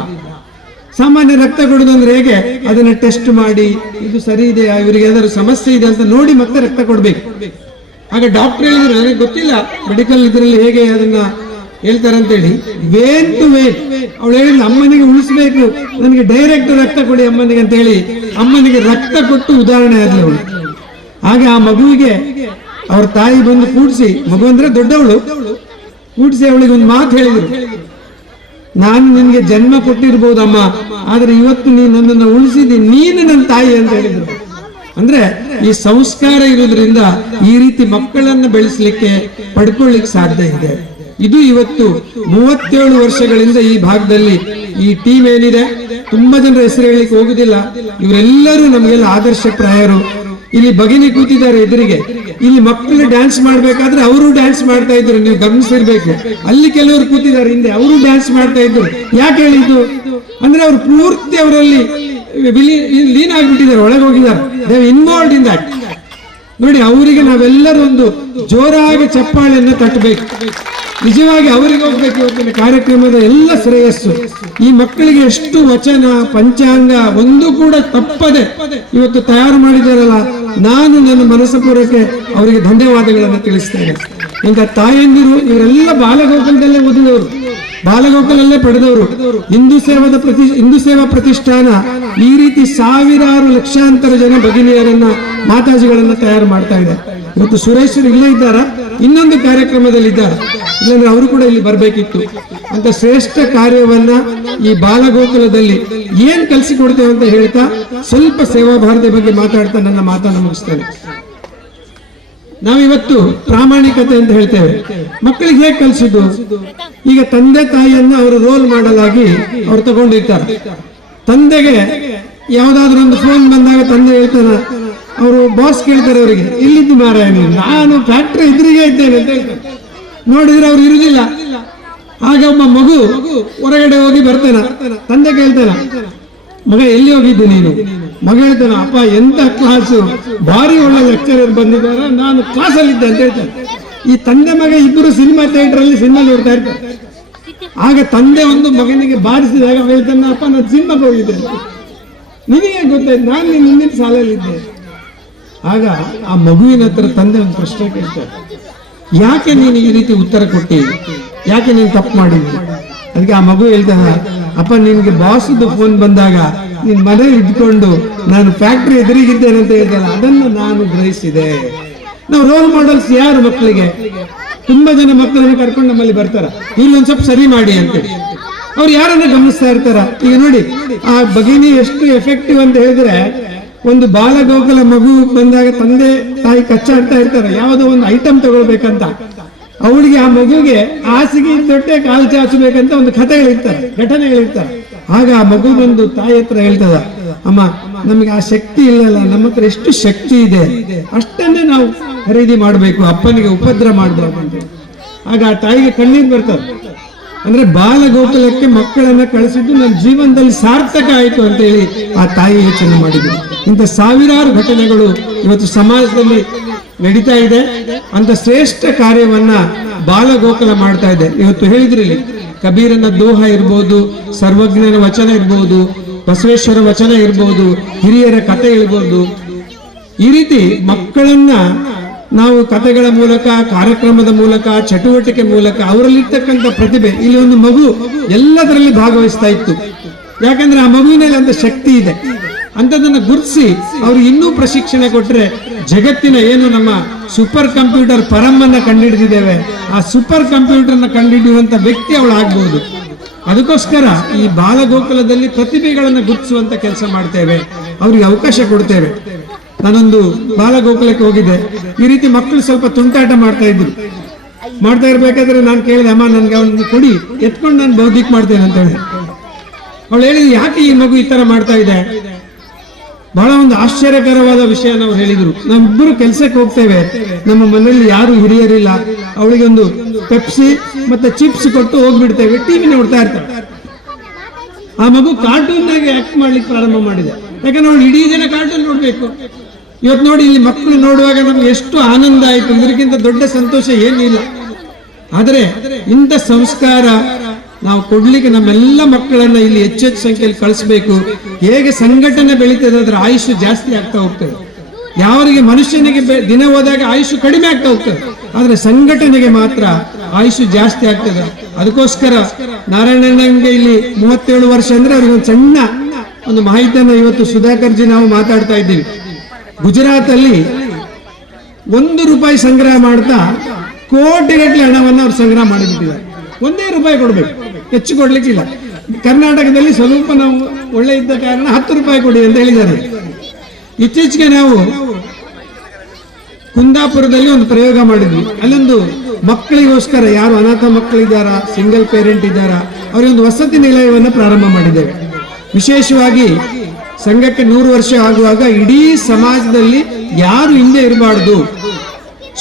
ಸಾಮಾನ್ಯ ರಕ್ತ ಕೊಡುದಂದ್ರೆ ಹೇಗೆ, ಅದನ್ನ ಟೆಸ್ಟ್ ಮಾಡಿ ಇದು ಸರಿ ಇದೆಯಾ, ಇವರಿಗೆ ಏನಾದ್ರು ಸಮಸ್ಯೆ ಇದೆ ಅಂತ ನೋಡಿ ಮತ್ತೆ ರಕ್ತ ಕೊಡ್ಬೇಕು. ಆಗ ಡಾಕ್ಟರ್ ಹೇಳಿದ್ರು, ನನಗೆ ಗೊತ್ತಿಲ್ಲ ಮೆಡಿಕಲ್ ಇದರಲ್ಲಿ ಹೇಗೆ ಅದನ್ನ ಹೇಳ್ತಾರೆ ಅಂತೇಳಿ. ವೇನ್ ಟು ವೇನ್ ಅವಳು ಹೇಳಿದ್ಲು, ಅಮ್ಮನಿಗೆ ಉಳಿಸ್ಬೇಕು, ನನಗೆ ಡೈರೆಕ್ಟ್ ರಕ್ತ ಕೊಡಿ ಅಮ್ಮನಿಗೆ ಅಂತ ಹೇಳಿ ಅಮ್ಮನಿಗೆ ರಕ್ತ ಕೊಟ್ಟು ಉದಾಹರಣೆ ಆದ್ಲು ಅವಳು. ಹಾಗೆ ಆ ಮಗುವಿಗೆ ಅವ್ರ ತಾಯಿ ಬಂದು ಕೂಡಿಸಿ, ಮಗು ಅಂದ್ರೆ ದೊಡ್ಡವಳು, ಕೂಡಿಸಿ ಅವಳಿಗೆ ಒಂದು ಮಾತು ಹೇಳಿದ್ರು, ನಾನು ನಿನ್ಗೆ ಜನ್ಮ ಕೊಟ್ಟಿರ್ಬೋದಮ್ಮ, ಆದ್ರೆ ಇವತ್ತು ನೀನು ನನ್ನನ್ನು ಉಳಿಸಿದಿ, ನೀನು ನನ್ನ ತಾಯಿ ಅಂತ ಹೇಳಿದ್ರು. ಅಂದ್ರೆ ಈ ಸಂಸ್ಕಾರ ಇರೋದ್ರಿಂದ ಈ ರೀತಿ ಮಕ್ಕಳನ್ನ ಬೆಳೆಸಲಿಕ್ಕೆ ಪಡ್ಕೊಳ್ಳಿಕ್ಕೆ ಸಾಧ್ಯ ಇದೆ. ಇದು ಇವತ್ತು 37 ವರ್ಷಗಳಿಂದ ಈ ಭಾಗದಲ್ಲಿ ಈ ಟೀಮ್ ಏನಿದೆ, ತುಂಬಾ ಜನರ ಹೆಸರು ಹೇಳಲಿಕ್ಕೆ ಹೋಗುದಿಲ್ಲ, ಇವರೆಲ್ಲರೂ ನಮಗೆಲ್ಲ ಆದರ್ಶಪ್ರಾಯರು. ಇಲ್ಲಿ ಭಗಿನಿ ಕೂತಿದ್ದಾರೆ ಎದುರಿಗೆ. ಇಲ್ಲಿ ಮಕ್ಕಳು ಡ್ಯಾನ್ಸ್ ಮಾಡ್ಬೇಕಾದ್ರೆ ಅವರು ಡ್ಯಾನ್ಸ್ ಮಾಡ್ತಾ ಇದ್ರು, ನೀವು ಗಮನಿಸಿರ್ಬೇಕು. ಅಲ್ಲಿ ಕೆಲವರು ಕೂತಿದ್ದಾರೆ ಹಿಂದೆ, ಅವರು ಡ್ಯಾನ್ಸ್ ಮಾಡ್ತಾ ಇದ್ರು. ಯಾಕೆ ಹೇಳಿದ್ದು ಅಂದ್ರೆ ಅವ್ರು ಪೂರ್ತಿ ಅವರಲ್ಲಿ ಲೀನ್ ಆಗ್ಬಿಟ್ಟಿದ್ದಾರೆ, ಒಳಗೆ ಹೋಗಿದ್ದಾರೆ. They involved in that. ನೋಡಿ, ಅವರಿಗೆ ನಾವೆಲ್ಲರೂ ಒಂದು ಜೋರಾಗಿ ಚಪ್ಪಾಳೆಯನ್ನು ತಟ್ಟಬೇಕು. ನಿಜವಾಗಿ ಅವರಿಗೆ ಹೋಗ್ಬೇಕು. ಇವತ್ತಿನ ಕಾರ್ಯಕ್ರಮದ ಎಲ್ಲ ಶ್ರೇಯಸ್ಸು ಈ ಮಕ್ಕಳಿಗೆ ಎಷ್ಟು ವಚನ ಪಂಚಾಂಗ ಒಂದು ಕೂಡ ತಪ್ಪದೆ ಇವತ್ತು ತಯಾರು ಮಾಡಿದಾರಲ್ಲ, ನಾನು ನನ್ನ ಮನಸ್ಸಪೂರ್ವಕ್ಕೆ ಅವರಿಗೆ ಧನ್ಯವಾದಗಳನ್ನು ತಿಳಿಸ್ತೇನೆ. ಇಂಥ ತಾಯಂದಿರು ಇವರೆಲ್ಲ ಬಾಲಗೋಕುಲದಲ್ಲೇ ಓದಿದವರು, ಬಾಲಗೋಕುಲಲ್ಲೇ ಪಡೆದವರು. ಹಿಂದೂ ಸೇವಾ ಪ್ರತಿಷ್ಠಾನ ಈ ರೀತಿ ಸಾವಿರಾರು ಲಕ್ಷಾಂತರ ಜನ ಭಗಿನಿಯರನ್ನ ಮಾತಾಜಿಗಳನ್ನ ತಯಾರು ಮಾಡ್ತಾ ಇದೆ. ಇವತ್ತು ಸುರೇಶ್ ಇಲ್ಲೇ ಇದ್ದಾರ, ಇನ್ನೊಂದು ಕಾರ್ಯಕ್ರಮದಲ್ಲಿ ಇದ್ದಾರೆ, ಇಲ್ಲಾಂದ್ರೆ ಅವರು ಕೂಡ ಇಲ್ಲಿ ಬರ್ಬೇಕಿತ್ತು. ಅಂತ ಶ್ರೇಷ್ಠ ಕಾರ್ಯವನ್ನ ಈ ಬಾಲಗೋಕುಲದಲ್ಲಿ ಏನ್ ಕಲಿಸಿಕೊಡ್ತೇವೆ ಅಂತ ಹೇಳ್ತಾ ಸ್ವಲ್ಪ ಸೇವಾ ಭಾರತಿ ಬಗ್ಗೆ ಮಾತಾಡ್ತಾ ನನ್ನ ಮಾತನ್ನು ಮುಗಿಸ್ತೇನೆ. ನಾವಿವತ್ತು ಪ್ರಾಮಾಣಿಕತೆ ಅಂತ ಹೇಳ್ತೇವೆ. ಮಕ್ಕಳಿಗೆ ಹೇಗೆ ಕಲಿಸಿದ್ದು? ಈಗ ತಂದೆ ತಾಯಿಯನ್ನ ಅವರು ರೋಲ್ ಮಾಡಲಾಗಿ ಅವ್ರು ತಗೊಂಡಿರ್ತಾರೆ. ತಂದೆಗೆ ಯಾವ್ದಾದ್ರು ಒಂದು ಫೋನ್ ಬಂದಾಗ ತಂದೆ ಹೇಳ್ತಾನೆ, ಅವರು ಬಾಸ್ ಕೇಳ್ತಾರೆ ಅವರಿಗೆ, ಇಲ್ಲಿದ್ದು ಮಾರಾಯ ನಾನು ಫ್ಯಾಕ್ಟ್ರಿ ಎದುರಿಗೆ ಇದ್ದೇನೆ ಅಂತ ಹೇಳ್ತಾರೆ. ನೋಡಿದ್ರೆ ಅವ್ರು ಇರುದಿಲ್ಲ. ಆಗ ಒಬ್ಬ ಮಗು ಹೊರಗಡೆ ಹೋಗಿ ಬರ್ತಾನ, ತಂದೆ ಕೇಳ್ತಾನ, ಮಗ ಎಲ್ಲಿ ಹೋಗಿದ್ದೆ ನೀನು? ಮಗ ಹೇಳ್ತಾನ, ಅಪ್ಪ ಎಂತ ಕ್ಲಾಸು, ಭಾರಿ ಒಳ್ಳೆ ಲೆಕ್ಚರರ್ ಬಂದಿದ್ದಾರೆ, ನಾನು ಕ್ಲಾಸಲ್ಲಿದ್ದೆ ಅಂತ ಹೇಳ್ತಾನೆ. ಈ ತಂದೆ ಮಗ ಇಬ್ಬರು ಸಿನಿಮಾ ಥಿಯೇಟರ್ ಅಲ್ಲಿ ಸಿನಿಮಾ ನೋಡ್ತಾ ಇರ್ತಾರೆ. ಆಗ ತಂದೆ ಒಂದು ಮಗನಿಗೆ ಬಾರಿಸಿದಾಗ ಹೇಳ್ತಾನೆ, ಅಪ್ಪ ನಾನು ಸಿನಿಮಾಗೆ ಹೋಗಿದ್ದೆ. ನಿನಗೆ ಗೊತ್ತಾಯ್ತು, ನಾನು ನಿನ್ನ ಹಿಂದಿನ ಸಾಲಲ್ಲಿದ್ದೆ. ಆಗ ಆ ಮಗುವಿನ ಹತ್ರ ತಂದೆ ಒಂದು ಪ್ರಶ್ನೆ ಕೇಳ್ತಾರೆ, ಯಾಕೆ ನೀನು ಈ ರೀತಿ ಉತ್ತರ ಕೊಟ್ಟಿ, ಯಾಕೆ ನೀನು ತಪ್ಪು ಮಾಡಿದ್ವಿ? ಅದಕ್ಕೆ ಆ ಮಗು ಹೇಳ್ತಾನ, ಅಪ್ಪ ನಿನ್ಗೆ ಬಾಸ್ದು ಫೋನ್ ಬಂದಾಗ ನಿನ್ ಮನೇಲಿ ಇದ್ಕೊಂಡು ನಾನು ಫ್ಯಾಕ್ಟ್ರಿ ಎದುರಿಗಿದ್ದೇನೆ ಅಂತ ಹೇಳ್ತಲ್ಲ, ಅದನ್ನು ನಾನು ಗ್ರಹಿಸಿದೆ. ನಾವು ರೋಲ್ ಮಾಡೆಲ್ಸ್ ಯಾರು ಮಕ್ಕಳಿಗೆ? ತುಂಬಾ ಜನ ಮಕ್ಕಳನ್ನು ಕರ್ಕೊಂಡು ನಮ್ಮಲ್ಲಿ ಬರ್ತಾರ, ಇಲ್ಲಿ ಒಂದ್ ಸ್ವಲ್ಪ ಸರಿ ಮಾಡಿ ಅಂತೇಳಿ. ಅವ್ರು ಯಾರನ್ನ ಗಮನಿಸ್ತಾ ಇರ್ತಾರ. ಈಗ ನೋಡಿ, ಆ ಭಗಿನಿ ಎಷ್ಟು ಎಫೆಕ್ಟಿವ್ ಅಂತ ಹೇಳಿದ್ರೆ, ಒಂದು ಬಾಲಗೋಕುಲ ಮಗು ಬಂದಾಗ ತಂದೆ ತಾಯಿ ಕಚ್ಚಾಡ್ತಾ ಇರ್ತಾರೆ, ಯಾವುದೋ ಒಂದು ಐಟಮ್ ತಗೊಳ್ಬೇಕಂತ. ಅವಳಿಗೆ ಆ ಮಗುಗೆ ಹಾಸಿಗೆ ತೊಟ್ಟೆ ಕಾಲು ಚಾಚಬೇಕಂತ ಒಂದು ಕಥೆಗಳಿರ್ತಾರೆ, ಘಟನೆಗಳಿರ್ತಾರೆ. ಆಗ ಆ ಮಗು ಬಂದು ತಾಯಿ ಹತ್ರ ಹೇಳ್ತದ, ಅಮ್ಮ ನಮಗೆ ಆ ಶಕ್ತಿ ಇಲ್ಲಲ್ಲ, ನಮ್ಮ ಹತ್ರ ಎಷ್ಟು ಶಕ್ತಿ ಇದೆ ಅಷ್ಟನ್ನೇ ನಾವು ಖರೀದಿ ಮಾಡಬೇಕು, ಅಪ್ಪನಿಗೆ ಉಪದ್ರ ಮಾಡಬೇಕು ಅಂತ. ಆಗ ಆ ತಾಯಿಗೆ ಕಣ್ಣೀರು ಬರ್ತದೆ. ಅಂದ್ರೆ ಬಾಲಗೋಕುಲಕ್ಕೆ ಮಕ್ಕಳನ್ನ ಕಳಿಸಿದ್ದು ನನ್ನ ಜೀವನದಲ್ಲಿ ಸಾರ್ಥಕ ಆಯಿತು ಅಂತ ಹೇಳಿ ಆ ತಾಯಿ ಯೋಚನೆ ಮಾಡಿದ್ರು. ಇಂಥ ಸಾವಿರಾರು ಘಟನೆಗಳು ಇವತ್ತು ಸಮಾಜದಲ್ಲಿ ನಡೀತಾ ಇದೆ. ಅಂತ ಶ್ರೇಷ್ಠ ಕಾರ್ಯವನ್ನ ಬಾಲಗೋಕುಲ ಮಾಡ್ತಾ ಇದೆ. ಇವತ್ತು ಹೇಳಿದ್ರಿ ಕಬೀರನ ದೋಹ ಇರ್ಬೋದು, ಸರ್ವಜ್ಞನ ವಚನ ಇರ್ಬೋದು, ಬಸವೇಶ್ವರ ವಚನ ಇರ್ಬೋದು, ಹಿರಿಯರ ಕಥೆ ಇರ್ಬೋದು. ಈ ರೀತಿ ಮಕ್ಕಳನ್ನ ನಾವು ಕಥೆಗಳ ಮೂಲಕ, ಕಾರ್ಯಕ್ರಮದ ಮೂಲಕ, ಚಟುವಟಿಕೆ ಮೂಲಕ ಅವರಲ್ಲಿರ್ತಕ್ಕಂಥ ಪ್ರತಿಭೆ, ಇಲ್ಲಿ ಒಂದು ಮಗು ಎಲ್ಲದರಲ್ಲಿ ಭಾಗವಹಿಸ್ತಾ ಇತ್ತು. ಯಾಕಂದ್ರೆ ಆ ಮಗುವಿನಲ್ಲಿ ಅಂತ ಶಕ್ತಿ ಇದೆ. ಅಂತದನ್ನ ಗುರುತಿಸಿ ಅವ್ರಿಗೆ ಇನ್ನೂ ಪ್ರಶಿಕ್ಷಣೆ ಕೊಟ್ರೆ ಜಗತ್ತಿನ ಏನು ನಮ್ಮ ಸೂಪರ್ ಕಂಪ್ಯೂಟರ್ ಪರಮನ್ನ ಕಂಡುಹಿಡಿದಿದ್ದೇವೆ, ಆ ಸೂಪರ್ ಕಂಪ್ಯೂಟರ್ನ ಕಂಡುಹಿಡಿಯುವಂತ ವ್ಯಕ್ತಿ ಅವಳು ಆಗ್ಬಹುದು. ಅದಕ್ಕೋಸ್ಕರ ಈ ಬಾಲಗೋಕುಲದಲ್ಲಿ ಪ್ರತಿಭೆಗಳನ್ನು ಗುರುತಿಸುವಂತ ಕೆಲಸ ಮಾಡ್ತೇವೆ, ಅವ್ರಿಗೆ ಅವಕಾಶ ಕೊಡ್ತೇವೆ. ನಾನೊಂದು ಬಾಲಗೋಕುಲಕ್ಕೆ ಹೋಗಿದ್ದೆ. ಈ ರೀತಿ ಮಕ್ಕಳು ಸ್ವಲ್ಪ ತುಂಟಾಟ ಮಾಡ್ತಾ ಇರ್ಬೇಕಾದ್ರೆ ನಾನು ಕೇಳಿದೆ, ಅಮ್ಮ ನನ್ಗೆ ಅವನ್ನ ಕೊಡಿ, ಎತ್ಕೊಂಡು ನಾನು ಬೌದ್ಧಿಕ ಮಾಡ್ತೇನೆ ಅಂತ ಹೇಳಿ. ಅವಳು ಹೇಳಿದ್ರು, ಯಾಕೆ ಈ ಮಗು ಈ ತರ ಮಾಡ್ತಾ ಇದೆ? ಬಹಳ ಒಂದು ಆಶ್ಚರ್ಯಕರವಾದ ವಿಷಯ ನಾವು ಹೇಳಿದ್ರು. ನಾವಿಬ್ಬರು ಕೆಲ್ಸಕ್ಕೆ ಹೋಗ್ತೇವೆ, ನಮ್ಮ ಮನೆಯಲ್ಲಿ ಯಾರು ಹಿರಿಯರಿಲ್ಲ, ಅವಳಿಗೆ ಒಂದು ಪೆಪ್ಸಿ ಮತ್ತೆ ಚಿಪ್ಸ್ ಕೊಟ್ಟು ಹೋಗ್ಬಿಡ್ತೇವೆ, ಟಿವಿ ನೋಡ್ತಾ ಇರ್ತಾಳೆ. ಆ ಮಗು ಕಾರ್ಟೂನ್ ನಾಗೆ ಆಕ್ಟ್ ಮಾಡ್ಲಿಕ್ಕೆ ಪ್ರಾರಂಭ ಮಾಡಿದೆ. ಯಾಕಂದ್ರೆ ಅವಳು ಇಡೀ ದಿನ ಕಾರ್ಟೂನ್ ನೋಡ್ಬೇಕು. ಇವತ್ತು ನೋಡಿ, ಇಲ್ಲಿ ಮಕ್ಕಳು ನೋಡುವಾಗ ನಮ್ಗೆ ಎಷ್ಟು ಆನಂದ ಆಯ್ತು, ಇದಕ್ಕಿಂತ ದೊಡ್ಡ ಸಂತೋಷ ಏನಿಲ್ಲ. ಆದರೆ ಇಂಥ ಸಂಸ್ಕಾರ ನಾವು ಕೊಡ್ಲಿಕ್ಕೆ ನಮ್ಮೆಲ್ಲ ಮಕ್ಕಳನ್ನ ಇಲ್ಲಿ ಹೆಚ್ಚೆಚ್ಚು ಸಂಖ್ಯೆಯಲ್ಲಿ ಕಳಿಸ್ಬೇಕು. ಹೇಗೆ ಸಂಘಟನೆ ಬೆಳೀತದೆ ಅದರ ಆಯುಷ್ಯ ಜಾಸ್ತಿ ಆಗ್ತಾ ಹೋಗ್ತದೆ. ಯಾವರಿಗೆ ಮನುಷ್ಯನಿಗೆ ದಿನ ಹೋದಾಗ ಆಯುಷ್ಯ ಕಡಿಮೆ ಆಗ್ತಾ ಹೋಗ್ತದೆ, ಆದ್ರೆ ಸಂಘಟನೆಗೆ ಮಾತ್ರ ಆಯುಷ್ಯ ಜಾಸ್ತಿ ಆಗ್ತದೆ. ಅದಕ್ಕೋಸ್ಕರ ನಾರಾಯಣನಿಗೆ ಇಲ್ಲಿ 37 ವರ್ಷ ಅಂದ್ರೆ ಅವ್ರಿಗೆ ಒಂದು ಸಣ್ಣ ಒಂದು ಮಾಹಿತಿಯನ್ನು ಇವತ್ತು ಸುಧಾಕರ್ಜಿ ನಾವು ಮಾತಾಡ್ತಾ ಇದ್ದೀವಿ. ಗುಜರಾತ್ ಅಲ್ಲಿ ₹1 ಸಂಗ್ರಹ ಮಾಡ್ತಾ ಕೋಟಿಗಟ್ಟಲೆ ಹಣವನ್ನು ಅವ್ರು ಸಂಗ್ರಹ ಮಾಡಿಬಿಟ್ಟಿದ್ದಾರೆ. ₹1 ಕೊಡ್ಬೇಕು, ಹೆಚ್ಚು ಕೊಡ್ಲಿಕ್ಕಿಲ್ಲ. ಕರ್ನಾಟಕದಲ್ಲಿ ಸ್ವಲ್ಪ ನಾವು ಒಳ್ಳೆ ಇದ್ದ ಕಾರಣ ₹10 ಕೊಡಿ ಅಂತ ಹೇಳಿದ್ದಾರೆ. ಇತ್ತೀಚೆಗೆ ನಾವು ಕುಂದಾಪುರದಲ್ಲಿ ಒಂದು ಪ್ರಯೋಗ ಮಾಡಿದ್ವಿ. ಅಲ್ಲೊಂದು ಮಕ್ಕಳಿಗೋಸ್ಕರ, ಯಾರು ಅನಾಥ ಮಕ್ಕಳಿದ್ದಾರಾ, ಸಿಂಗಲ್ ಪೇರೆಂಟ್ ಇದ್ದಾರಾ, ಅವರಿಗೆ ಒಂದು ವಸತಿ ನಿಲಯವನ್ನು ಪ್ರಾರಂಭ ಮಾಡಿದ್ದೇವೆ. ವಿಶೇಷವಾಗಿ ಸಂಘಕ್ಕೆ 100 ವರ್ಷ ಆಗುವಾಗ ಇಡೀ ಸಮಾಜದಲ್ಲಿ ಯಾರು ಹಿಂದೆ ಇರಬಾರ್ದು,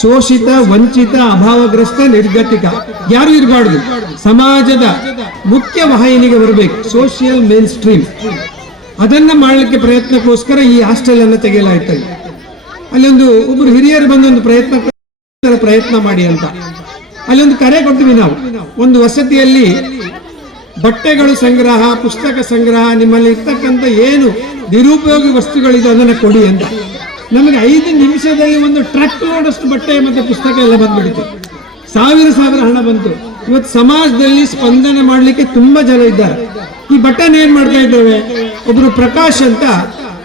ಶೋಷಿತ, ವಂಚಿತ, ಅಭಾವಗ್ರಸ್ತ, ನಿರ್ಗತಿಕ ಯಾರು ಇರಬಾರ್ದು, ಸಮಾಜದ ಮುಖ್ಯ ವಾಹಿನಿಗೆ ಬರಬೇಕು, ಸೋಷಿಯಲ್ ಮೇನ್ ಸ್ಟ್ರೀಮ್. ಅದನ್ನ ಮಾಡಲಿಕ್ಕೆ ಪ್ರಯತ್ನಕ್ಕೋಸ್ಕರ ಈ ಹಾಸ್ಟೆಲ್ ಅನ್ನು ತೆಗೆಯಲಾಯ್ತು. ಅಲ್ಲಿ ಒಬ್ಬರು ಹಿರಿಯರು ಬಂದು ಒಂದು ಪ್ರಯತ್ನ ಮಾಡಿ ಅಂತ ಅಲ್ಲಿ ಒಂದು ಕರೆ ಕೊಡ್ತೀವಿ ನಾವು. ಒಂದು ವಸತಿಯಲ್ಲಿ ಬಟ್ಟೆಗಳು ಸಂಗ್ರಹ, ಪುಸ್ತಕ ಸಂಗ್ರಹ, ನಿಮ್ಮಲ್ಲಿ ಇರ್ತಕ್ಕಂಥ ಏನು ನಿರುಪಯೋಗಿ ವಸ್ತುಗಳಿದೆ ಅದನ್ನ ಕೊಡಿ ಅಂತ. ನಮಗೆ 5 ನಿಮಿಷದಲ್ಲಿ ಒಂದು ಟ್ರಕ್ ಲೋಡಷ್ಟು ಬಟ್ಟೆ ಮತ್ತೆ ಪುಸ್ತಕ ಎಲ್ಲ ಬಂದ್ಬಿಟ್ಟಿತ್ತು. ಸಾವಿರ ಹಣ ಬಂತು. ಇವತ್ತು ಸಮಾಜದಲ್ಲಿ ಸ್ಪಂದನೆ ಮಾಡ್ಲಿಕ್ಕೆ ತುಂಬಾ ಜನ ಇದ್ದಾರೆ. ಈ ಬಟ್ಟೆನ ಏನ್ ಮಾಡ್ತಾ ಇದ್ದೇವೆ, ಒಬ್ರು ಪ್ರಕಾಶ್ ಅಂತ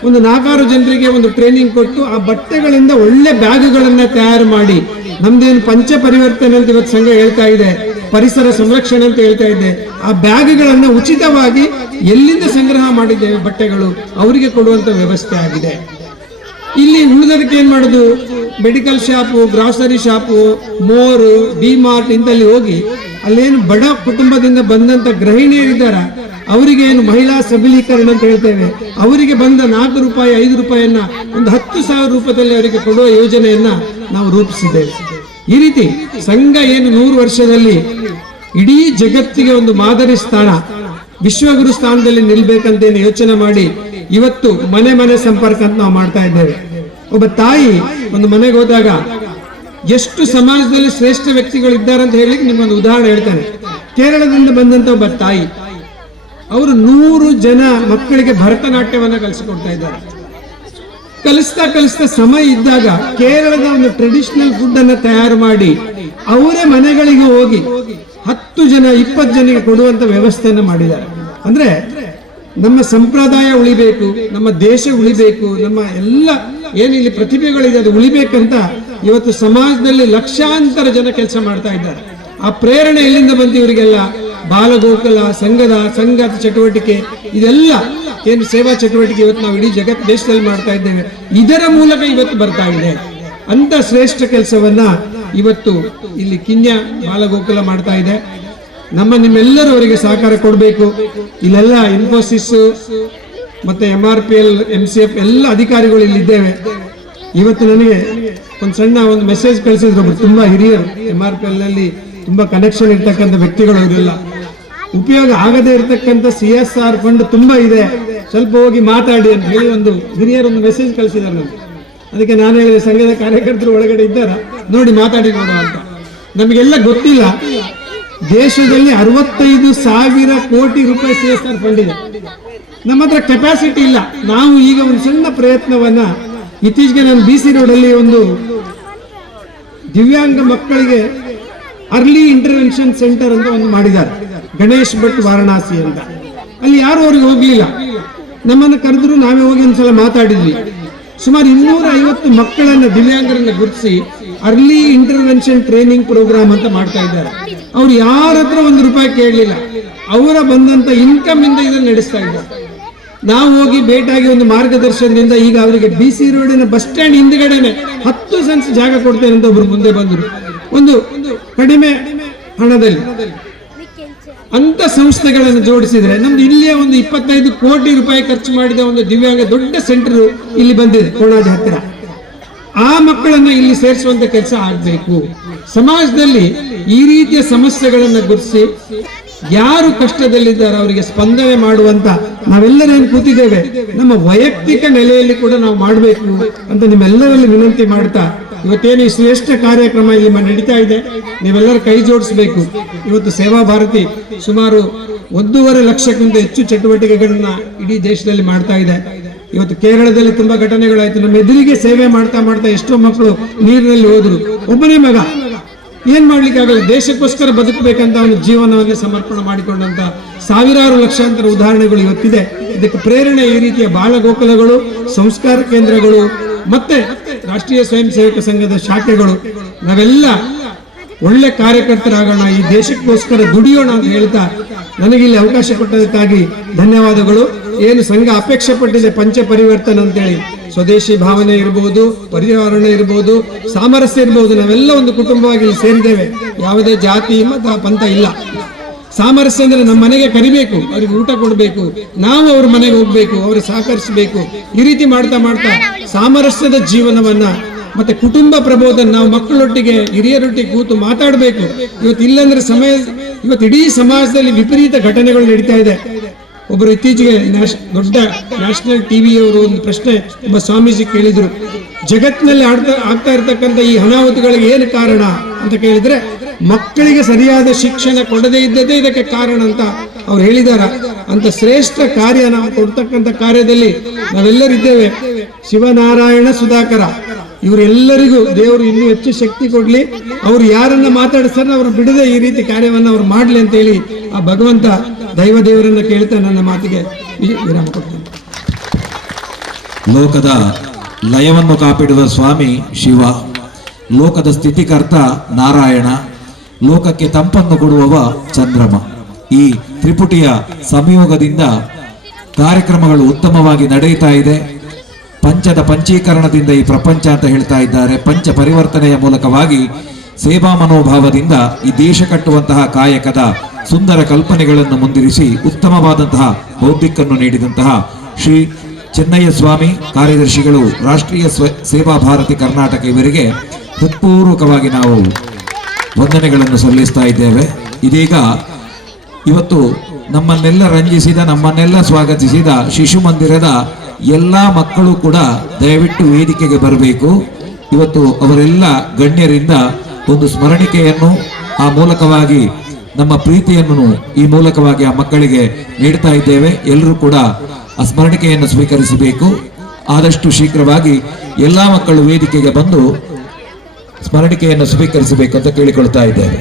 ಒಂದು 4-6 ಜನರಿಗೆ ಒಂದು ಟ್ರೈನಿಂಗ್ ಕೊಟ್ಟು ಆ ಬಟ್ಟೆಗಳಿಂದ ಒಳ್ಳೆ ಬ್ಯಾಗ್ಗಳನ್ನ ತಯಾರು ಮಾಡಿ, ನಮ್ದೇನು ಪಂಚ ಪರಿವರ್ತನೆ ಅಂತ ಇವತ್ತು ಸಂಘ ಹೇಳ್ತಾ ಇದೆ, ಪರಿಸರ ಸಂರಕ್ಷಣೆ ಅಂತ ಹೇಳ್ತಾ ಇದೆ, ಆ ಬ್ಯಾಗ್ಗಳನ್ನ ಉಚಿತವಾಗಿ ಎಲ್ಲಿಂದ ಸಂಗ್ರಹ ಮಾಡಿದ್ದೇವೆ ಬಟ್ಟೆಗಳು ಅವರಿಗೆ ಕೊಡುವಂತ ವ್ಯವಸ್ಥೆ ಆಗಿದೆ. ಇಲ್ಲಿ ಉಳಿದದಕ್ಕೆ ಏನ್ ಮಾಡುದು, medical shop, grocery shop, ಮೋರು, DMart ಇಂದಲ್ಲಿ ಹೋಗಿ ಅಲ್ಲೇನು ಬಡ ಕುಟುಂಬದಿಂದ ಬಂದಂತ ಗೃಹಿಣಿಯರಿದ್ದಾರ ಅವರಿಗೆ ಏನು ಮಹಿಳಾ ಸಬಲೀಕರಣ ಅಂತ ಹೇಳ್ತೇವೆ, ಅವರಿಗೆ ಬಂದ ₹4, ₹5 ಒಂದು 10,000 ರೂಪದಲ್ಲಿ ಅವರಿಗೆ ಕೊಡುವ ಯೋಜನೆಯನ್ನ ನಾವು ರೂಪಿಸಿದ್ದೇವೆ. ಈ ರೀತಿ ಸಂಘ ಏನು 100 ವರ್ಷದಲ್ಲಿ ಇಡೀ ಜಗತ್ತಿಗೆ ಒಂದು ಮಾದರಿ ಸ್ಥಾನ, ವಿಶ್ವಗುರು ಸ್ಥಾನದಲ್ಲಿ ನಿಲ್ಬೇಕಂತೇನು ಯೋಚನೆ ಮಾಡಿ ಇವತ್ತು ಮನೆ ಸಂಪರ್ಕ ಅಂತ ನಾವು ಮಾಡ್ತಾ ಇದ್ದೇವೆ. ಒಬ್ಬ ತಾಯಿ ಒಂದು ಮನೆಗೆ ಹೋದಾಗ ಎಷ್ಟು ಸಮಾಜದಲ್ಲಿ ಶ್ರೇಷ್ಠ ವ್ಯಕ್ತಿಗಳು ಇದ್ದಾರೆ ಅಂತ ಹೇಳಿ ನಿಮ್ಗೊಂದು ಉದಾಹರಣೆ ಹೇಳ್ತಾನೆ. ಕೇರಳದಿಂದ ಬಂದಂತ ಒಬ್ಬ ತಾಯಿ, ಅವರು 100 ಜನ ಮಕ್ಕಳಿಗೆ ಭರತನಾಟ್ಯವನ್ನ ಕಲಿಸಿಕೊಡ್ತಾ ಇದ್ದಾರೆ. ಕಲಿಸ್ತಾ ಸಮಯ ಇದ್ದಾಗ ಕೇರಳದ ಒಂದು ಟ್ರೆಡಿಷನಲ್ ಫುಡ್ ಅನ್ನ ತಯಾರು ಮಾಡಿ ಅವರೇ ಮನೆಗಳಿಗೆ ಹೋಗಿ 10 ಜನ 20 ಜನರಿಗೆ ಕೊಡುವಂತ ವ್ಯವಸ್ಥೆಯನ್ನ ಮಾಡಿದ್ದಾರೆ. ಅಂದ್ರೆ ನಮ್ಮ ಸಂಪ್ರದಾಯ ಉಳಿಬೇಕು, ನಮ್ಮ ದೇಶ ಉಳಿಬೇಕು, ನಮ್ಮ ಎಲ್ಲ ಏನಿಲ್ಲಿ ಪ್ರತಿಭೆಗಳಿದೆ ಅದು ಉಳಿಬೇಕಂತ ಇವತ್ತು ಸಮಾಜದಲ್ಲಿ ಲಕ್ಷಾಂತರ ಜನ ಕೆಲಸ ಮಾಡ್ತಾ ಇದ್ದಾರೆ. ಆ ಪ್ರೇರಣೆ ಎಲ್ಲಿಂದ ಬಂತು ಇವರಿಗೆಲ್ಲ? ಬಾಲಗೋಕುಲ ಸಂಘದ ಚಟುವಟಿಕೆ, ಇದೆಲ್ಲ ಏನು ಸೇವಾ ಚಟುವಟಿಕೆ ಇವತ್ತು ನಾವು ಇಡೀ ದೇಶದಲ್ಲಿ ಮಾಡ್ತಾ ಇದ್ದೇವೆ, ಇದರ ಮೂಲಕ ಇವತ್ತು ಬರ್ತಾ ಇದೆ. ಅಂತ ಶ್ರೇಷ್ಠ ಕೆಲಸವನ್ನ ಇವತ್ತು ಇಲ್ಲಿ ಕಿನ್ಯ ಬಾಲಗೋಕುಲ ಮಾಡ್ತಾ ಇದೆ. ನಿಮ್ಮೆಲ್ಲರೂ ಅವರಿಗೆ ಸಹಕಾರ ಕೊಡಬೇಕು. ಇಲ್ಲೆಲ್ಲ ಇನ್ಫೋಸಿಸ್ ಮತ್ತೆ MRPL, MCF ಎಲ್ಲ ಅಧಿಕಾರಿಗಳು ಇಲ್ಲಿದ್ದೇವೆ. ಇವತ್ತು ನನಗೆ ಒಂದು ಸಣ್ಣ ಮೆಸೇಜ್ ಕಳಿಸಿದ್ರು, ಒಬ್ರು ತುಂಬಾ ಹಿರಿಯರು MRPL ನಲ್ಲಿ ತುಂಬಾ ಕನೆಕ್ಷನ್ ಇರ್ತಕ್ಕಂಥ ವ್ಯಕ್ತಿಗಳು ಇವರೆಲ್ಲ. ಉಪಯೋಗ ಆಗದೆ ಇರತಕ್ಕಂಥ CSR ಫಂಡ್ ತುಂಬಾ ಇದೆ, ಸ್ವಲ್ಪ ಹೋಗಿ ಮಾತಾಡಿ ಅಂತ ಹೇಳಿ ಒಂದು ಹಿರಿಯರು ಒಂದು ಮೆಸೇಜ್ ಕಳಿಸಿದ್ದಾರೆ ನಮ್ಗೆ. ಅದಕ್ಕೆ ನಾನು ಹೇಳಿದೆ ಸಂಘದ ಕಾರ್ಯಕರ್ತರು ಒಳಗಡೆ ಇದ್ದಾರ, ನೋಡಿ ಮಾತಾಡಿ ನೋಡುವ ಅಂತ. ನಮಗೆಲ್ಲ ಗೊತ್ತಿಲ್ಲ, ದೇಶದಲ್ಲಿ 65,000 ಕೋಟಿ ರೂಪಾಯಿ CSR ಫಂಡ್ ಇದೆ. ನಮ್ಮ ಹತ್ರ ಕೆಪಾಸಿಟಿ ಇಲ್ಲ. ನಾವು ಈಗ ಒಂದು ಸಣ್ಣ ಪ್ರಯತ್ನವನ್ನ ಇತ್ತೀಚೆಗೆ ನಾನು BC ರೋಡಲ್ಲಿ ಒಂದು ದಿವ್ಯಾಂಗ ಮಕ್ಕಳಿಗೆ ಅರ್ಲಿ ಇಂಟರ್ವೆನ್ಷನ್ ಸೆಂಟರ್ ಅಂತ ಒಂದು ಮಾಡಿದ್ದಾರೆ, ಗಣೇಶ್ ಭಟ್ ವಾರಣಾಸಿ ಅಂತ. ಅಲ್ಲಿ ಯಾರು ಅವ್ರಿಗೆ ಹೋಗ್ಲಿಲ್ಲ, ನಮ್ಮನ್ನು ಕರೆದ್ರು, ನಾವೇ ಹೋಗಿ ಒಂದ್ಸಲ ಮಾತಾಡಿದ್ವಿ. ಸುಮಾರು 250 ಮಕ್ಕಳನ್ನ ದಿವ್ಯಾಂಗರನ್ನ ಗುರುತಿಸಿ ಅರ್ಲಿ ಇಂಟರ್ವೆನ್ಷನ್ ಟ್ರೈನಿಂಗ್ ಪ್ರೋಗ್ರಾಮ್ ಅಂತ ಮಾಡ್ತಾ ಇದ್ದಾರೆ. ಅವ್ರು ಯಾರ ಹತ್ರ ₹1 ಕೇಳಲಿಲ್ಲ, ಅವರ ಬಂದಂತ ಇನ್ಕಮ್ ಇಂದ ಇದನ್ನು ನಡೆಸ್ತಾ ಇದ್ದಾರೆ. ನಾವು ಹೋಗಿ ಭೇಟಿಯಾಗಿ ಒಂದು ಮಾರ್ಗದರ್ಶನದಿಂದ ಈಗ ಅವರಿಗೆ BC ರೋಡಿನ ಬಸ್ ಸ್ಟ್ಯಾಂಡ್ ಹಿಂದ್ಗಡೆನೆ 10 ಸೆನ್ಸ್ ಜಾಗ ಕೊಡ್ತೇನೆ ಅಂತ ಒಬ್ರು ಮುಂದೆ ಬಂದರು, ಒಂದು ಕಡಿಮೆ ಹಣದಲ್ಲಿ. ಅಂತ ಸಂಸ್ಥೆಗಳನ್ನು ಜೋಡಿಸಿದ್ರೆ ನಮ್ದು ಇಲ್ಲಿಯೇ ಒಂದು 25 ಕೋಟಿ ರೂಪಾಯಿ ಖರ್ಚು ಮಾಡಿದ ಒಂದು ದಿವ್ಯಾಂಗ ದೊಡ್ಡ ಸೆಂಟರ್ ಇಲ್ಲಿ ಬಂದಿದೆ ಕೋಣಾಜಿ ಹತ್ತಿರ. ಆ ಮಕ್ಕಳನ್ನ ಇಲ್ಲಿ ಸೇರಿಸುವಂತ ಕೆಲಸ ಆಗ್ಬೇಕು. ಸಮಾಜದಲ್ಲಿ ಈ ರೀತಿಯ ಸಮಸ್ಯೆಗಳನ್ನ ಗುರುತಿಸಿ ಯಾರು ಕಷ್ಟದಲ್ಲಿದ್ದಾರೆ ಅವರಿಗೆ ಸ್ಪಂದನೆ ಮಾಡುವಂತ ನಾವೆಲ್ಲರೇನು ಕೂತಿದ್ದೇವೆ, ನಮ್ಮ ವೈಯಕ್ತಿಕ ನೆಲೆಯಲ್ಲಿ ಕೂಡ ನಾವು ಮಾಡಬೇಕು ಅಂತ ನಿಮ್ಮೆಲ್ಲರಲ್ಲಿ ವಿನಂತಿ ಮಾಡ್ತಾ, ಇವತ್ತೇನು ಈ ಶ್ರೇಷ್ಠ ಕಾರ್ಯಕ್ರಮ ಇಲ್ಲಿ ನಡೀತಾ ಇದೆ, ನೀವೆಲ್ಲರೂ ಕೈ ಜೋಡಿಸಬೇಕು. ಇವತ್ತು ಸೇವಾ ಭಾರತಿ ಸುಮಾರು 1.5 ಲಕ್ಷಕ್ಕಿಂತ ಹೆಚ್ಚು ಚಟುವಟಿಕೆಗಳನ್ನ ಇಡೀ ದೇಶದಲ್ಲಿ ಮಾಡ್ತಾ ಇದೆ. ಇವತ್ತು ಕೇರಳದಲ್ಲಿ ತುಂಬಾ ಘಟನೆಗಳಾಯ್ತು. ನಮ್ಮ ಎದುರಿಗೆ ಸೇವೆ ಮಾಡ್ತಾ ಮಾಡ್ತಾ ಎಷ್ಟೋ ಮಕ್ಕಳು ನೀರಿನಲ್ಲಿ ಹೋದ್ರು. ಒಬ್ಬನೇ ಮಗ ಏನ್ ಮಾಡ್ಲಿಕ್ಕೆ ಆಗಲ್ಲ, ದೇಶಕ್ಕೋಸ್ಕರ ಬದುಕಬೇಕಂತ ಅವನ ಜೀವನವನ್ನೇ ಸಮರ್ಪಣೆ ಮಾಡಿಕೊಂಡಂತ ಸಾವಿರಾರು ಲಕ್ಷಾಂತರ ಉದಾಹರಣೆಗಳು ಇವತ್ತಿದೆ. ಇದಕ್ಕೆ ಪ್ರೇರಣೆ ಈ ರೀತಿಯ ಬಾಲಗೋಕುಲಗಳು, ಸಂಸ್ಕಾರ ಕೇಂದ್ರಗಳು, ಮತ್ತೆ ರಾಷ್ಟ್ರೀಯ ಸ್ವಯಂ ಸೇವಕ ಸಂಘದ ಶಾಖೆಗಳು. ನಾವೆಲ್ಲ ಒಳ್ಳೆ ಕಾರ್ಯಕರ್ತರಾಗೋಣ, ಈ ದೇಶಕ್ಕೋಸ್ಕರ ದುಡಿಯೋಣ ಅಂತ ಹೇಳ್ತಾ ನನಗಿಲ್ಲಿ ಅವಕಾಶ ಕೊಟ್ಟದಕ್ಕಾಗಿ ಧನ್ಯವಾದಗಳು. ಏನು ಸಂಘ ಅಪೇಕ್ಷೆ ಪಟ್ಟಿದೆ ಪಂಚ ಪರಿವರ್ತನ ಅಂತೇಳಿ, ಸ್ವದೇಶಿ ಭಾವನೆ ಇರಬಹುದು, ಪರ್ಯಾವರಣ ಇರಬಹುದು, ಸಾಮರಸ್ಯ ಇರಬಹುದು, ನಾವೆಲ್ಲ ಒಂದು ಕುಟುಂಬವಾಗಿ ಇಲ್ಲಿ ಸೇರಿದ್ದೇವೆ. ಯಾವುದೇ ಜಾತಿ ಮತ ಪಂಥ ಇಲ್ಲ. ಸಾಮರಸ್ಯ ಅಂದ್ರೆ ನಮ್ಮ ಮನೆಗೆ ಕರಿಬೇಕು, ಅವ್ರಿಗೆ ಊಟ ಕೊಡಬೇಕು, ನಾವು ಅವ್ರ ಮನೆಗೆ ಹೋಗ್ಬೇಕು, ಅವ್ರಿಗೆ ಸಹಕರಿಸಬೇಕು. ಈ ರೀತಿ ಮಾಡ್ತಾ ಮಾಡ್ತಾ ಸಾಮರಸ್ಯದ ಜೀವನವನ್ನ ಮತ್ತೆ ಕುಟುಂಬ ಪ್ರಬೋಧನ, ನಾವು ಮಕ್ಕಳೊಟ್ಟಿಗೆ ಹಿರಿಯರೊಟ್ಟಿಗೆ ಕೂತು ಮಾತಾಡಬೇಕು. ಇವತ್ತು ಇಲ್ಲಂದ್ರೆ ಇವತ್ತು ಇಡೀ ಸಮಾಜದಲ್ಲಿ ವಿಪರೀತ ಘಟನೆಗಳು ನಡೀತಾ ಇದೆ. ಒಬ್ಬರು ಇತ್ತೀಚೆಗೆ ದೊಡ್ಡ ನ್ಯಾಷನಲ್ ಟಿವಿಯವರು ಒಂದು ಪ್ರಶ್ನೆ ಒಬ್ಬ ಸ್ವಾಮೀಜಿ ಕೇಳಿದ್ರು, ಜಗತ್ತಿನಲ್ಲಿ ಆಗ್ತಾ ಇರ್ತಕ್ಕಂಥ ಈ ಅನಾಹುತಗಳಿಗೆ ಏನು ಕಾರಣ ಅಂತ ಕೇಳಿದ್ರೆ, ಮಕ್ಕಳಿಗೆ ಸರಿಯಾದ ಶಿಕ್ಷಣ ಕೊಡದೇ ಇದ್ದದೇ ಇದಕ್ಕೆ ಕಾರಣ ಅಂತ ಅವ್ರು ಹೇಳಿದಾರ. ಅಂತ ಶ್ರೇಷ್ಠ ಕಾರ್ಯ ನಾವು ಕೊಡ್ತಕ್ಕಂಥ ಕಾರ್ಯದಲ್ಲಿ ನಾವೆಲ್ಲರಿದ್ದೇವೆ. ಶಿವನಾರಾಯಣ ಸುಧಾಕರ ಇವರೆಲ್ಲರಿಗೂ ದೇವರು ಇನ್ನೂ ಹೆಚ್ಚು ಶಕ್ತಿ ಕೊಡ್ಲಿ. ಅವ್ರು ಯಾರನ್ನ ಮಾತಾಡಿಸ್ತಾರ ಅವ್ರು ಬಿಡದೆ ಈ ರೀತಿ ಕಾರ್ಯವನ್ನ ಅವ್ರು ಮಾಡ್ಲಿ ಅಂತ ಹೇಳಿ ಆ ಭಗವಂತ ದೈವ ದೇವರನ್ನ ಕೇಳ್ತಾ ನನ್ನ ಮಾತಿಗೆ ವಿರಾಮ ಕೊಡ್ತೇನೆ. ಲೋಕದ ಲಯವನ್ನು ಕಾಪಿಡುವ ಸ್ವಾಮಿ ಶಿವ, ಲೋಕದ ಸ್ಥಿತಿಕರ್ತ ನಾರಾಯಣ, ಲೋಕಕ್ಕೆ ತಂಪನ್ನು ಕೊಡುವವ ಚಂದ್ರಮ. ಈ ತ್ರಿಪುಟಿಯ ಸಂಯೋಗದಿಂದ ಕಾರ್ಯಕ್ರಮಗಳು ಉತ್ತಮವಾಗಿ ನಡೆಯುತ್ತಾ ಇದೆ. ಪಂಚದ ಪಂಚೀಕರಣದಿಂದ ಈ ಪ್ರಪಂಚ ಅಂತ ಹೇಳ್ತಾ ಇದ್ದಾರೆ. ಪಂಚ ಪರಿವರ್ತನೆಯ ಮೂಲಕವಾಗಿ ಸೇವಾ ಮನೋಭಾವದಿಂದ ಈ ದೇಶ ಕಟ್ಟುವಂತಹ ಕಾಯಕದ ಸುಂದರ ಕಲ್ಪನೆಗಳನ್ನು ಮುಂದಿರಿಸಿ ಉತ್ತಮವಾದಂತಹ ಬೌದ್ಧಿಕನ್ನು ನೀಡಿದಂತಹ ಶ್ರೀ ಚೆನ್ನಯ್ಯ ಸ್ವಾಮಿ ಕಾರ್ಯದರ್ಶಿಗಳು, ರಾಷ್ಟ್ರೀಯ ಸೇವಾ ಭಾರತಿ ಕರ್ನಾಟಕ, ಇವರಿಗೆ ಹೃತ್ಪೂರ್ವಕವಾಗಿ ನಾವು ವಂದನೆಗಳನ್ನು ಸಲ್ಲಿಸ್ತಾ ಇದ್ದೇವೆ. ಇದೀಗ ಇವತ್ತು ನಮ್ಮನ್ನೆಲ್ಲ ರಂಜಿಸಿದ, ನಮ್ಮನ್ನೆಲ್ಲ ಸ್ವಾಗತಿಸಿದ ಶಿಶು ಮಂದಿರದ ಎಲ್ಲ ಮಕ್ಕಳು ಕೂಡ ದಯವಿಟ್ಟು ವೇದಿಕೆಗೆ ಬರಬೇಕು. ಇವತ್ತು ಅವರೆಲ್ಲ ಗಣ್ಯರಿಂದ ಒಂದು ಸ್ಮರಣಿಕೆಯನ್ನು, ಆ ಮೂಲಕವಾಗಿ ನಮ್ಮ ಪ್ರೀತಿಯನ್ನು ಈ ಮೂಲಕವಾಗಿ ಆ ಮಕ್ಕಳಿಗೆ ನೀಡ್ತಾ ಇದ್ದೇವೆ. ಎಲ್ಲರೂ ಕೂಡ ಆ ಸ್ಮರಣಿಕೆಯನ್ನು ಸ್ವೀಕರಿಸಬೇಕು. ಆದಷ್ಟು ಶೀಘ್ರವಾಗಿ ಎಲ್ಲ ಮಕ್ಕಳು ವೇದಿಕೆಗೆ ಬಂದು ಸ್ಮರಣಿಕೆಯನ್ನು ಸ್ವೀಕರಿಸಬೇಕು ಅಂತ ಕೇಳಿಕೊಳ್ತಾ ಇದ್ದೇವೆ.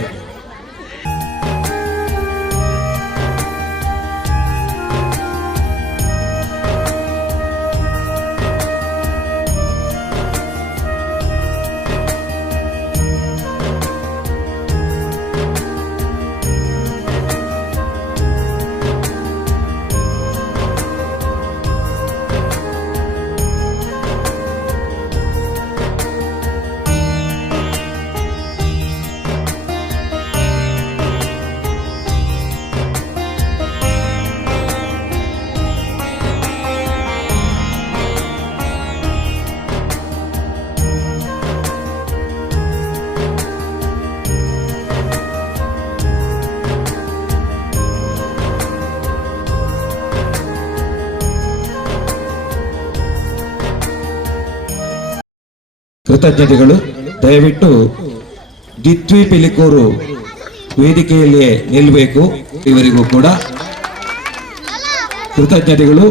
ಕೃತಜ್ಞತೆಗಳು. ದಯವಿಟ್ಟು ದಿತ್ವಿ ಪಿಲಿಕೂರು ವೇದಿಕೆಯಲ್ಲಿಯೇ ನಿಲ್ಲಬೇಕು. ಇವರಿಗೂ ಕೂಡ ಕೃತಜ್ಞತೆಗಳು.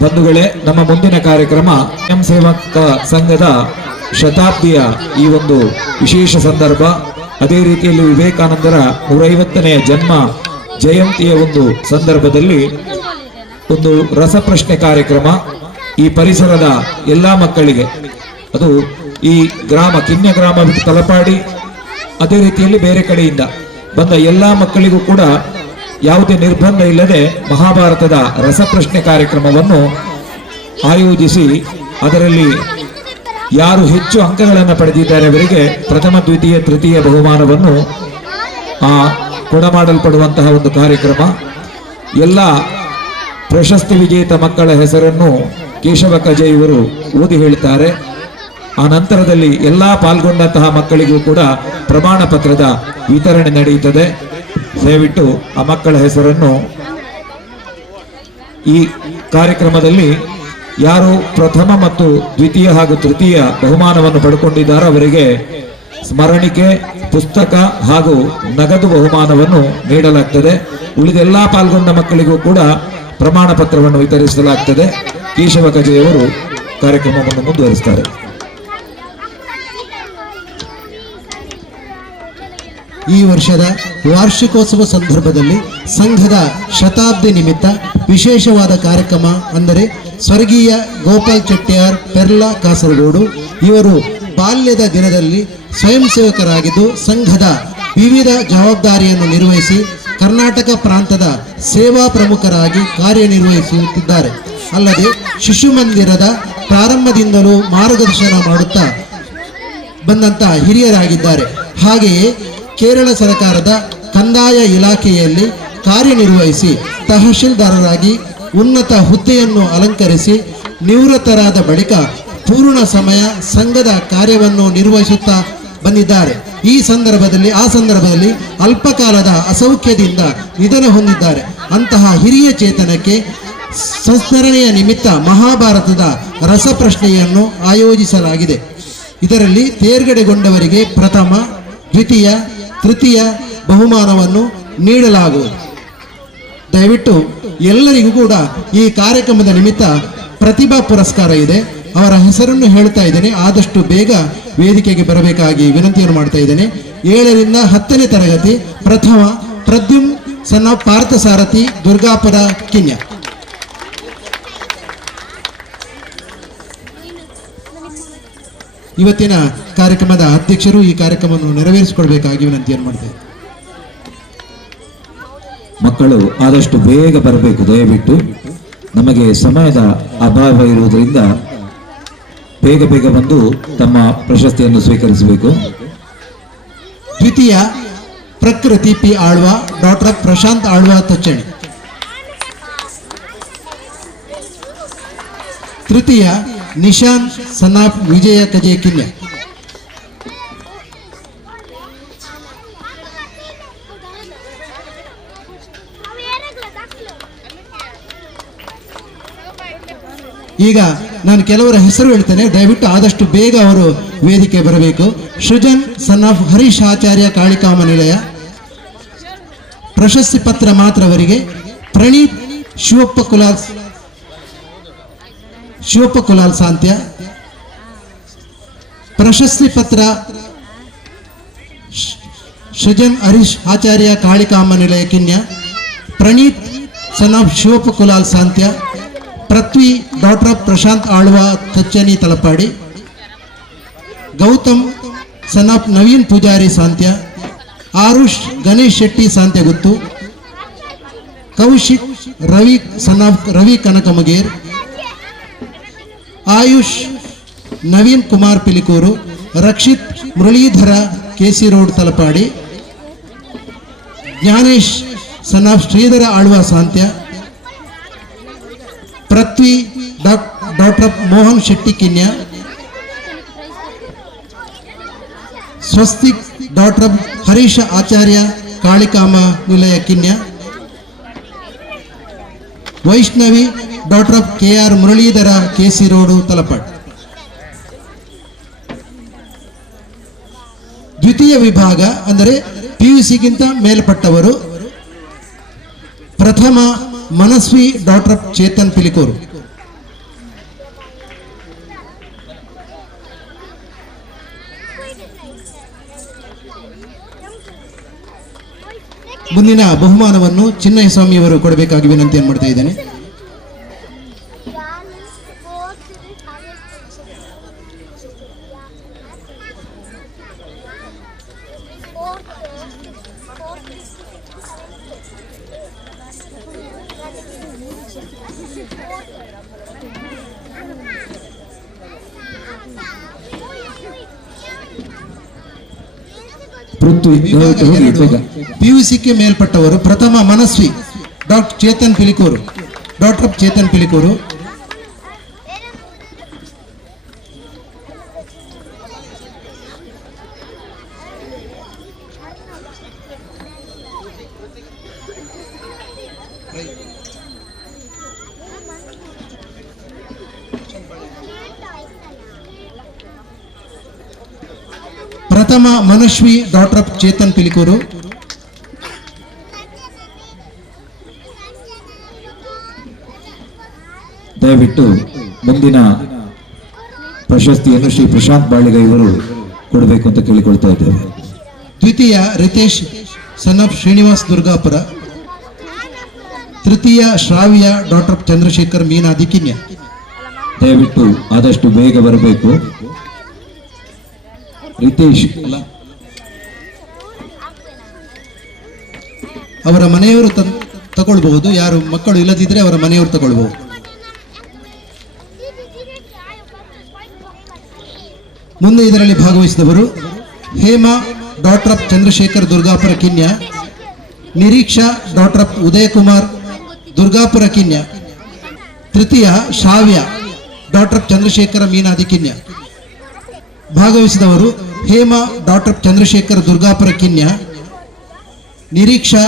ಬಂಧುಗಳೇ, ನಮ್ಮ ಮುಂದಿನ ಕಾರ್ಯಕ್ರಮ ಸ್ವಯಂ ಸೇವಕ ಸಂಘದ ಶತಾಬ್ದಿಯ ಈ ಒಂದು ವಿಶೇಷ ಸಂದರ್ಭ, ಅದೇ ರೀತಿಯಲ್ಲಿ ವಿವೇಕಾನಂದರ 150ನೇ ಜನ್ಮ ಜಯಂತಿಯ ಒಂದು ಸಂದರ್ಭದಲ್ಲಿ ಒಂದು ರಸಪ್ರಶ್ನೆ ಕಾರ್ಯಕ್ರಮ. ಈ ಪರಿಸರದ ಎಲ್ಲ ಮಕ್ಕಳಿಗೆ, ಅದು ಈ ಗ್ರಾಮ ಕಿನ್ಯ ಗ್ರಾಮ ಬಿಟ್ಟು ತಲಪಾಡಿ, ಅದೇ ರೀತಿಯಲ್ಲಿ ಬೇರೆ ಕಡೆಯಿಂದ ಬಂದ ಎಲ್ಲ ಮಕ್ಕಳಿಗೂ ಕೂಡ ಯಾವುದೇ ನಿರ್ಬಂಧ ಇಲ್ಲದೆ ಮಹಾಭಾರತದ ರಸಪ್ರಶ್ನೆ ಕಾರ್ಯಕ್ರಮವನ್ನು ಆಯೋಜಿಸಿ ಅದರಲ್ಲಿ ಯಾರು ಹೆಚ್ಚು ಅಂಕಗಳನ್ನು ಪಡೆದಿದ್ದಾರೆ ಅವರಿಗೆ ಪ್ರಥಮ, ದ್ವಿತೀಯ, ತೃತೀಯ ಬಹುಮಾನವನ್ನು ಕೊಡಮಾಡಲ್ಪಡುವಂತಹ ಒಂದು ಕಾರ್ಯಕ್ರಮ. ಎಲ್ಲ ಪ್ರಶಸ್ತಿ ವಿಜೇತ ಮಕ್ಕಳ ಹೆಸರನ್ನು ಕೇಶವ ಕಜೆ ಇವರು ಓದಿ ಹೇಳ್ತಾರೆ. ಆ ನಂತರದಲ್ಲಿ ಎಲ್ಲ ಪಾಲ್ಗೊಂಡಂತಹ ಮಕ್ಕಳಿಗೂ ಕೂಡ ಪ್ರಮಾಣ ಪತ್ರದ ವಿತರಣೆ ನಡೆಯುತ್ತದೆ. ದಯವಿಟ್ಟು ಆ ಮಕ್ಕಳ ಹೆಸರನ್ನು ಈ ಕಾರ್ಯಕ್ರಮದಲ್ಲಿ ಯಾರು ಪ್ರಥಮ ಮತ್ತು ದ್ವಿತೀಯ ಹಾಗೂ ತೃತೀಯ ಬಹುಮಾನವನ್ನು ಪಡ್ಕೊಂಡಿದ್ದಾರೋ ಅವರಿಗೆ ಸ್ಮರಣಿಕೆ, ಪುಸ್ತಕ ಹಾಗೂ ನಗದು ಬಹುಮಾನವನ್ನು ನೀಡಲಾಗ್ತದೆ. ಉಳಿದೆಲ್ಲ ಪಾಲ್ಗೊಂಡ ಮಕ್ಕಳಿಗೂ ಕೂಡ ಪ್ರಮಾಣ ಪತ್ರವನ್ನು ವಿತರಿಸಲಾಗ್ತದೆ. ಕೇಶವ ಕಜೆಯವರು ಕಾರ್ಯಕ್ರಮವನ್ನು ಮುಂದುವರಿಸುತ್ತಾರೆ. ಈ ವರ್ಷದ ವಾರ್ಷಿಕೋತ್ಸವ ಸಂದರ್ಭದಲ್ಲಿ ಸಂಘದ ಶತಾಬ್ದಿ ನಿಮಿತ್ತ ವಿಶೇಷವಾದ ಕಾರ್ಯಕ್ರಮ ಅಂದರೆ ಸ್ವರ್ಗೀಯ ಗೋಪಾಲ್ ಚೆಟ್ಟಿಯಾರ್ ಪೆರ್ಲಾ ಕಾಸರಗೋಡು ಇವರು ಬಾಲ್ಯದ ದಿನದಲ್ಲಿ ಸ್ವಯಂ ಸೇವಕರಾಗಿದ್ದು ಸಂಘದ ವಿವಿಧ ಜವಾಬ್ದಾರಿಯನ್ನು ನಿರ್ವಹಿಸಿ ಕರ್ನಾಟಕ ಪ್ರಾಂತದ ಸೇವಾ ಪ್ರಮುಖರಾಗಿ ಕಾರ್ಯನಿರ್ವಹಿಸುತ್ತಿದ್ದಾರೆ. ಅಲ್ಲದೆ ಶಿಶು ಮಂದಿರದ ಪ್ರಾರಂಭದಿಂದಲೂ ಮಾರ್ಗದರ್ಶನ ಮಾಡುತ್ತಾ ಬಂದಂಥ ಹಿರಿಯರಾಗಿದ್ದಾರೆ. ಹಾಗೆಯೇ ಕೇರಳ ಸರ್ಕಾರದ ಕಂದಾಯ ಇಲಾಖೆಯಲ್ಲಿ ಕಾರ್ಯನಿರ್ವಹಿಸಿ ತಹಶೀಲ್ದಾರರಾಗಿ ಉನ್ನತ ಹುದ್ದೆಯನ್ನು ಅಲಂಕರಿಸಿ ನಿವೃತ್ತರಾದ ಬಳಿಕ ಪೂರ್ಣ ಸಮಯ ಸಂಘದ ಕಾರ್ಯವನ್ನು ನಿರ್ವಹಿಸುತ್ತಾ ಬಂದಿದ್ದಾರೆ. ಆ ಸಂದರ್ಭದಲ್ಲಿ ಅಲ್ಪಕಾಲದ ಅಸೌಖ್ಯದಿಂದ ನಿಧನ ಹೊಂದಿದ್ದಾರೆ. ಅಂತಹ ಹಿರಿಯ ಚೇತನಕ್ಕೆ ಸಂಸ್ಮರಣೆಯ ನಿಮಿತ್ತ ಮಹಾಭಾರತದ ರಸಪ್ರಶ್ನೆಯನ್ನು ಆಯೋಜಿಸಲಾಗಿದೆ. ಇದರಲ್ಲಿ ತೇರ್ಗಡೆಗೊಂಡವರಿಗೆ ಪ್ರಥಮ, ದ್ವಿತೀಯ, ತೃತೀಯ ಬಹುಮಾನವನ್ನು ನೀಡಲಾಗುವುದು. ದಯವಿಟ್ಟು ಎಲ್ಲರಿಗೂ ಕೂಡ ಈ ಕಾರ್ಯಕ್ರಮದ ನಿಮಿತ್ತ ಪ್ರತಿಭಾ ಪುರಸ್ಕಾರ ಇದೆ. ಅವರ ಹೆಸರನ್ನು ಹೇಳ್ತಾ ಇದ್ದೇನೆ, ಆದಷ್ಟು ಬೇಗ ವೇದಿಕೆಗೆ ಬರಬೇಕಾಗಿ ವಿನಂತಿಯನ್ನು ಮಾಡ್ತಾ ಇದ್ದೇನೆ. 7ರಿಂದ 10ನೇ ತರಗತಿ ಪ್ರಥಮ ಪ್ರದ್ಯುಮ್ ಸಣ್ಣ ಪಾರ್ಥಸಾರಥಿ ದುರ್ಗಾಪುರ ಕಿನ್ಯ. ಇವತ್ತಿನ ಕಾರ್ಯಕ್ರಮದ ಅಧ್ಯಕ್ಷರು ಈ ಕಾರ್ಯಕ್ರಮವನ್ನು ನೆರವೇರಿಸಿಕೊಳ್ಬೇಕಾಗಿ ವಿನಂತಿಯನ್ನು ಮಾಡ್ತೇವೆ. ಮಕ್ಕಳು ಆದಷ್ಟು ಬೇಗ ಬರಬೇಕು. ದಯವಿಟ್ಟು ನಮಗೆ ಸಮಯದ ಅಭಾವ ಇರುವುದರಿಂದ ಬೇಗ ಬೇಗ ಬಂದು ತಮ್ಮ ಪ್ರಶಸ್ತಿಯನ್ನು ಸ್ವೀಕರಿಸಬೇಕು. ದ್ವಿತೀಯ ಪ್ರಕೃತಿ ಪಿ ಆಳ್ವ, ಡಾಕ್ಟರ್ ಪ್ರಶಾಂತ್ ಆಳ್ವ ತಚ್ಚಣಿ. ತೃತೀಯ ನಿಶಾಂತ್ ಸನಾಫ್ ವಿಜಯ ಕಜೆ ಕಿನ್ಯ. ಈಗ ನಾನು ಕೆಲವರ ಹೆಸರು ಹೇಳ್ತೇನೆ, ದಯವಿಟ್ಟು ಆದಷ್ಟು ಬೇಗ ಅವರು ವೇದಿಕೆ ಬರಬೇಕು. ಸೃಜನ್ ಸನಾಫ್ ಹರೀಶ್ ಆಚಾರ್ಯ ಕಾಳಿಕಾಮ ನಿಲಯ, ಪ್ರಶಸ್ತಿ ಪತ್ರ ಮಾತ್ರ ಅವರಿಗೆ. ಪ್ರಣೀತ್ ಶಿವಪ್ಪ ಕುಲಾಲ್ ಸಾಂತ್ಯ, ಪ್ರಶಸ್ತಿ ಪತ್ರ ಸೃಜನ್ ಹರೀಶ್ ಆಚಾರ್ಯ Kalikama Nilaya Kinya. Praneeth son of Shivappa Kulal Santya. Prithvi doctor Prashanth Alva Tachchani Talapady. Gautham son of Naveen Poojary Santya. Arush Ganesh Shetty Santyaguttu. Kaushik Ravi son of Ravi Kanakamager. Ayush Naveen Kumar Pilikuru. Rakshith Muralidhara KC road Talapady. Jnanesh son of Shridhara Alva Santya. Prithvi doctor Mohan Shetty Kinya. Swastik doctor Harisha Acharya Kalikama Nilaya Kinya. Vaishnavi doctor KR Muralidhara KC road Talapady. ದ್ವಿತೀಯ ವಿಭಾಗ ಅಂದರೆ PUCಗಿಂತ ಮೇಲ್ಪಟ್ಟವರು ಪ್ರಥಮ ಮನಸ್ವಿ ಡಾಕ್ಟರ್ ಚೇತನ್ ಪಿಲಿಕೂರು. ಮುಂದಿನ ಬಹುಮಾನವನ್ನು ಚಿನ್ನಯ್ಯ ಸ್ವಾಮಿಯವರು ಕೊಡಬೇಕಾಗಿ ವಿನಂತಿಯನ್ನು ಮಾಡ್ತಾ ಇದ್ದೇನೆ. ಪೃಥ್ವಿ ದಯವಿಟ್ಟು ಹೋಗಿ ಬೇಗ. PUCಗೆ ಮೇಲ್ಪಟ್ಟವರು ಪ್ರಥಮ ಮನಸ್ವಿ ಡಾಕ್ಟರ್ ಚೇತನ್ ಪಿಲಿಕೂರು, ಡಾಕ್ಟರ್ ಚೇತನ್ ಪಿಲಿಕೂರು. ಪ್ರಥಮ ಮನಸ್ವಿ ಡಾಕ್ಟರ್ ಚೇತನ್ ಪಿಲಿಕೂರು. ದಯವಿಟ್ಟು ಮುಂದಿನ ಪ್ರಶಸ್ತಿಯನ್ನು ಶ್ರೀ ಪ್ರಶಾಂತ್ ಬಾಳಿಗ ಇವರು ಕೊಡಬೇಕು ಅಂತ ಕೇಳಿಕೊಳ್ತಾ ಇದ್ದೇವೆ. ದ್ವಿತೀಯ ರಿತೇಶ್ ಸನಪ್ ಶ್ರೀನಿವಾಸ್ ದುರ್ಗಾಪುರ. ತೃತೀಯ ಶ್ರಾವ್ಯ ಡಾಕ್ಟರ್ ಚಂದ್ರಶೇಖರ್ ಮೀನಾ ದಿಕ್ಕಿನ್ಯ. ದಯವಿಟ್ಟು ಆದಷ್ಟು ಬೇಗ ಬರಬೇಕು. ರಿತೇಶ್ ಅಲ್ಲ, ಅವರ ಮನೆಯವರು ತಗೊಳ್ಬಹುದು. ಯಾರು ಮಕ್ಕಳು ಇಲ್ಲದಿದ್ರೆ ಅವರ ಮನೆಯವರು ತಗೊಳ್ಬಹುದು. ಮುಂದೆ ಇದರಲ್ಲಿ ಭಾಗವಹಿಸಿದವರು ಹೇಮಾ ಡಾಕ್ಟರ್ ಚಂದ್ರಶೇಖರ್ ದುರ್ಗಾಪುರ ಕಿನ್ಯ, ನಿರೀಕ್ಷಾ ಡಾಕ್ಟರ್ ಉದಯಕುಮಾರ್ ದುರ್ಗಾಪುರ ಕಿನ್ಯ, ತೃತೀಯ ಶ್ರಾವ್ಯ ಡಾಕ್ಟರ್ ಚಂದ್ರಶೇಖರ ಮೀನಾದಿ ಕಿನ್ಯ. ಭಾಗವಹಿಸಿದವರು Hema doctor Chandrashekar Durgapura Kinya, Nireeksha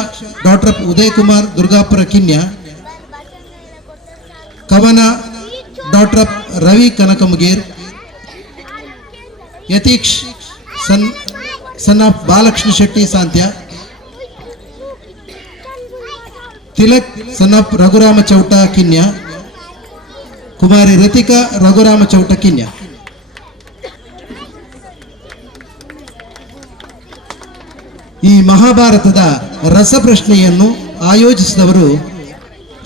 doctor Udayakumar Durgapura Kinya, Kavana doctor Ravi Kanakamuger, Yathiksh son of Balakrishna Shetty Santya, Tilak son of Raghurama Chouta Kinya, Kumari ರತಿಕಾ Raghurama Chouta ಕಿನ್ಯ. ಈ ಮಹಾಭಾರತದ ರಸಪ್ರಶ್ನೆಯನ್ನು ಆಯೋಜಿಸಿದವರು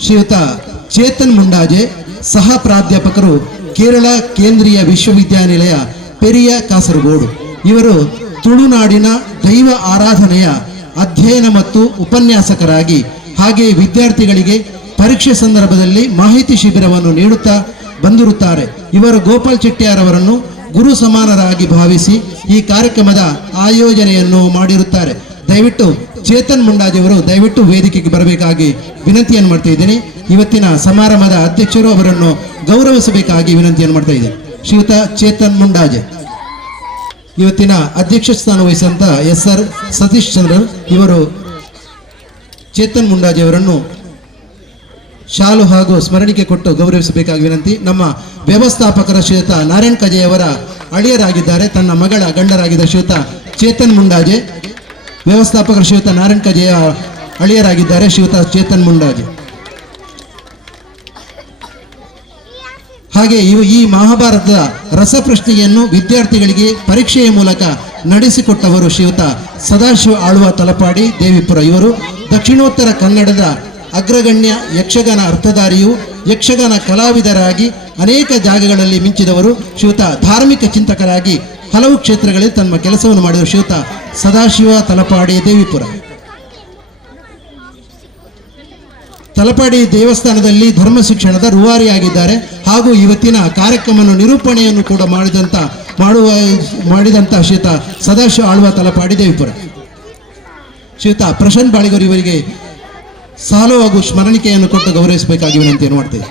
ಶ್ರೀಯುತ ಚೇತನ್ ಮುಂಡಾಜೆ, ಸಹ ಪ್ರಾಧ್ಯಾಪಕರು, ಕೇರಳ ಕೇಂದ್ರೀಯ ವಿಶ್ವವಿದ್ಯಾನಿಲಯ ಪೆರಿಯ ಕಾಸರಗೋಡು. ಇವರು ತುಳುನಾಡಿನ ದೈವ ಆರಾಧನೆಯ ಅಧ್ಯಯನ ಮತ್ತು ಉಪನ್ಯಾಸಕರಾಗಿ ಹಾಗೆ ವಿದ್ಯಾರ್ಥಿಗಳಿಗೆ ಪರೀಕ್ಷೆ ಸಂದರ್ಭದಲ್ಲಿ ಮಾಹಿತಿ ಶಿಬಿರವನ್ನು ನೀಡುತ್ತಾ ಬಂದಿರುತ್ತಾರೆ. ಇವರು ಗೋಪಾಲ್ ಚೆಟ್ಟಿಯಾರ್ ಅವರನ್ನು ಗುರು ಸಮಾನರಾಗಿ ಭಾವಿಸಿ ಈ ಕಾರ್ಯಕ್ರಮದ ಆಯೋಜನೆಯನ್ನು ಮಾಡಿರುತ್ತಾರೆ. ದಯವಿಟ್ಟು ಚೇತನ್ ಮುಂಡಾಜಿಯವರು ದಯವಿಟ್ಟು ವೇದಿಕೆಗೆ ಬರಬೇಕಾಗಿ ವಿನಂತಿಯನ್ನು ಮಾಡ್ತಾ ಇದ್ದೇನೆ. ಇವತ್ತಿನ ಸಮಾರಂಭದ ಅಧ್ಯಕ್ಷರು ಅವರನ್ನು ಗೌರವಿಸಬೇಕಾಗಿ ವಿನಂತಿಯನ್ನು ಮಾಡ್ತಾ ಇದ್ದೇನೆ. ಶ್ರೀಯುತ ಚೇತನ್ ಮುಂಡಾಜೆ ಇವತ್ತಿನ ಅಧ್ಯಕ್ಷ ಸ್ಥಾನ ವಹಿಸಿದಂತ SR ಸತೀಶ್ ಚಂದ್ರ ಇವರು ಚೇತನ್ ಮುಂಡಾಜೆ ಅವರನ್ನು ಶಾಲು ಹಾಗೂ ಸ್ಮರಣಿಕೆ ಕೊಟ್ಟು ಗೌರವಿಸಬೇಕಾಗಿ ವಿನಂತಿ. ನಮ್ಮ ವ್ಯವಸ್ಥಾಪಕರ ಶ್ರೀಯುತ ನಾರಾಯಣ್ ಕಜೆ ಅವರ ಅಳಿಯರಾಗಿದ್ದಾರೆ, ತನ್ನ ಮಗಳ ಗಂಡರಾಗಿದ್ದ ಶ್ರೀಯುತ ಚೇತನ್ ಮುಂಡಾಜೆ. ವ್ಯವಸ್ಥಾಪಕರ ಶ್ರೀಯುತ ನಾರಾಯಣ್ ಕಜೆಯ ಅಳಿಯರಾಗಿದ್ದಾರೆ ಶ್ರೀಯುತ ಚೇತನ್ ಮುಂಡಾಜೆ. ಹಾಗೆ ಈ ಮಹಾಭಾರತದ ರಸಪ್ರಶ್ನೆಯನ್ನು ವಿದ್ಯಾರ್ಥಿಗಳಿಗೆ ಪರೀಕ್ಷೆಯ ಮೂಲಕ ನಡೆಸಿಕೊಟ್ಟವರು ಶ್ರೀಯುತ ಸದಾಶಿವ ಆಳ್ವ ತಲಪಾಡಿ ದೇವಿಪುರ. ಇವರು ದಕ್ಷಿಣೋತ್ತರ ಕನ್ನಡದ ಅಗ್ರಗಣ್ಯ ಯಕ್ಷಗಾನ ಅರ್ಥಧಾರಿಯು, ಯಕ್ಷಗಾನ ಕಲಾವಿದರಾಗಿ ಅನೇಕ ಜಾಗಗಳಲ್ಲಿ ಮಿಂಚಿದವರು. ಶ್ರೀಯುತ ಧಾರ್ಮಿಕ ಚಿಂತಕರಾಗಿ ಹಲವು ಕ್ಷೇತ್ರಗಳಲ್ಲಿ ತಮ್ಮ ಕೆಲಸವನ್ನು ಮಾಡಿದರು ಶ್ರೀಯುತ ಸದಾಶಿವ ತಲಪಾಡಿ ದೇವಿಪುರ. ತಲಪಾಡಿ ದೇವಸ್ಥಾನದಲ್ಲಿ ಧರ್ಮ ಶಿಕ್ಷಣದ ರೂವಾರಿಯಾಗಿದ್ದಾರೆ ಹಾಗೂ ಇವತ್ತಿನ ಕಾರ್ಯಕ್ರಮವನ್ನು ನಿರೂಪಣೆಯನ್ನು ಕೂಡ ಮಾಡಿದಂಥ ಶ್ರೀಯುತ ಸದಾಶಿವ ಆಳ್ವ ತಲಪಾಡಿ ದೇವಿಪುರ. ಶ್ರೀಯುತ ಪ್ರಶಾಂತ್ ಬಾಳಿಗರು ಇವರಿಗೆ ಸಾಲು ಹಾಗೂ ಸ್ಮರಣಿಕೆಯನ್ನು ಕೊಟ್ಟು ಗೌರವಿಸಬೇಕಾಗಿ ವಿನಂತಿಯನ್ನು ಮಾಡ್ತೇವೆ.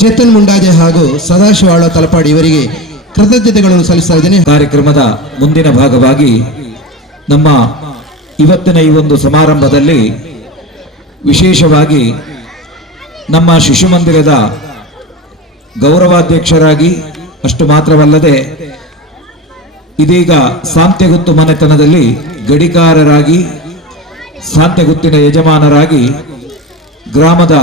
ಚೇತನ್ ಮುಂಡಾಜೆ ಹಾಗೂ ಸದಾಶಿವ ಆಳ್ವ ತಲಪಾಡಿ ಇವರಿಗೆ ಕೃತಜ್ಞತೆಗಳನ್ನು ಸಲ್ಲಿಸ್ತಾ ಇದ್ದೇನೆ. ಕಾರ್ಯಕ್ರಮದ ಮುಂದಿನ ಭಾಗವಾಗಿ ನಮ್ಮ ಇವತ್ತಿನ ಈ ಒಂದು ಸಮಾರಂಭದಲ್ಲಿ ವಿಶೇಷವಾಗಿ ನಮ್ಮ ಶಿಶು ಮಂದಿರದ ಗೌರವಾಧ್ಯಕ್ಷರಾಗಿ ಅಷ್ಟು ಮಾತ್ರವಲ್ಲದೆ ಇದೀಗ ಸಾಂತ್ಯಗುತ್ತು ಮನೆತನದಲ್ಲಿ ಗಡಿಕಾರರಾಗಿ ಸಾಂತ್ಯಗುತ್ತಿನ ಯಜಮಾನರಾಗಿ ಗ್ರಾಮದ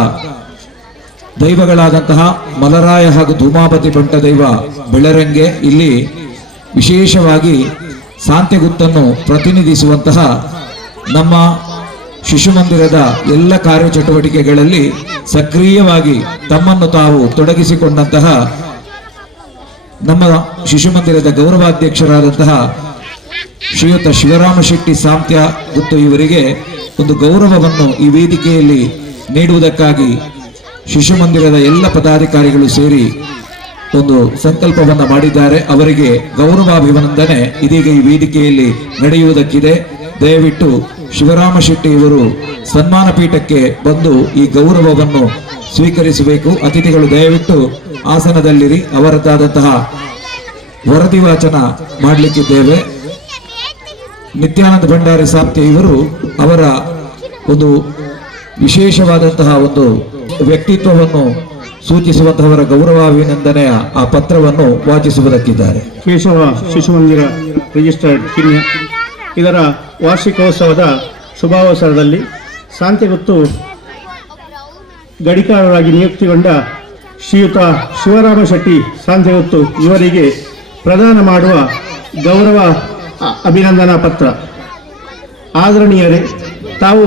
ದೈವಗಳಾದಂತಹ ಮಲರಾಯ ಹಾಗೂ ಧೂಮಾಪತಿ ಬಂಟ ದೈವ ಬೆಳರಂಗೆ ಇಲ್ಲಿ ವಿಶೇಷವಾಗಿ ಸಾಂತ್ಯಗುತ್ತನ್ನು ಪ್ರತಿನಿಧಿಸುವಂತಹ ನಮ್ಮ ಶಿಶು ಮಂದಿರದ ಎಲ್ಲ ಕಾರ್ಯಚಟುವಟಿಕೆಗಳಲ್ಲಿ ಸಕ್ರಿಯವಾಗಿ ತಮ್ಮನ್ನು ತಾವು ತೊಡಗಿಸಿಕೊಂಡಂತಹ ನಮ್ಮ ಶಿಶು ಮಂದಿರದ ಗೌರವಾಧ್ಯಕ್ಷರಾದಂತಹ ಶ್ರೀಯುತ ಶಿವರಾಮ ಶೆಟ್ಟಿ ಸಾಂತ್ಯ ಗುತ್ತು ಇವರಿಗೆ ಒಂದು ಗೌರವವನ್ನು ಈ ವೇದಿಕೆಯಲ್ಲಿ ನೀಡುವುದಕ್ಕಾಗಿ ಶಿಶು ಮಂದಿರದ ಎಲ್ಲ ಪದಾಧಿಕಾರಿಗಳು ಸೇರಿ ಒಂದು ಸಂಕಲ್ಪವನ್ನು ಮಾಡಿದ್ದಾರೆ. ಅವರಿಗೆ ಗೌರವಾಭಿವಂದನೆ ಇದೀಗ ಈ ವೇದಿಕೆಯಲ್ಲಿ ನಡೆಯುವುದಕ್ಕಿದೆ. ದಯವಿಟ್ಟು ಶಿವರಾಮ ಶೆಟ್ಟಿ ಇವರು ಸನ್ಮಾನ ಪೀಠಕ್ಕೆ ಬಂದು ಈ ಗೌರವವನ್ನು ಸ್ವೀಕರಿಸಬೇಕು. ಅತಿಥಿಗಳು ದಯವಿಟ್ಟು ಆಸನದಲ್ಲಿರಿ. ಅವರದ್ದಾದಂತಹ ವರದಿ ವಾಚನ ಮಾಡಲಿಕ್ಕಿದ್ದೇವೆ. ನಿತ್ಯಾನಂದ ಭಂಡಾರಿ ಸಾಪ್ತೆ ಇವರು ಅವರ ಒಂದು ವಿಶೇಷವಾದಂತಹ ಒಂದು ವ್ಯಕ್ತಿತ್ವವನ್ನು ಸೂಚಿಸುವಂತಹವರ ಗೌರವಾಭಿನಂದನೆಯ ಆ ಪತ್ರವನ್ನು ವಾಚಿಸುವುದಕ್ಕಿದ್ದಾರೆ. ಕೇಶವ ಶಿಶು ಮಂದಿರ ರಿಜಿಸ್ಟರ್ಡ್ ಕಿನ್ಯ ಇದರ ವಾರ್ಷಿಕೋತ್ಸವದ ಶುಭಾವಸರದಲ್ಲಿ ಸಾಂತ್ಯಗುತ್ತು ಗಡಿಕಾರರಾಗಿ ನಿಯುಕ್ತಿಗೊಂಡ ಶ್ರೀಯುತ ಶಿವರಾಮ ಶೆಟ್ಟಿ ಸಾಂತ್ಯಗುತ್ತು ಇವರಿಗೆ ಪ್ರದಾನ ಮಾಡುವ ಗೌರವ ಅಭಿನಂದನಾ ಪತ್ರ. ಆದರಣೀಯರೇ, ತಾವು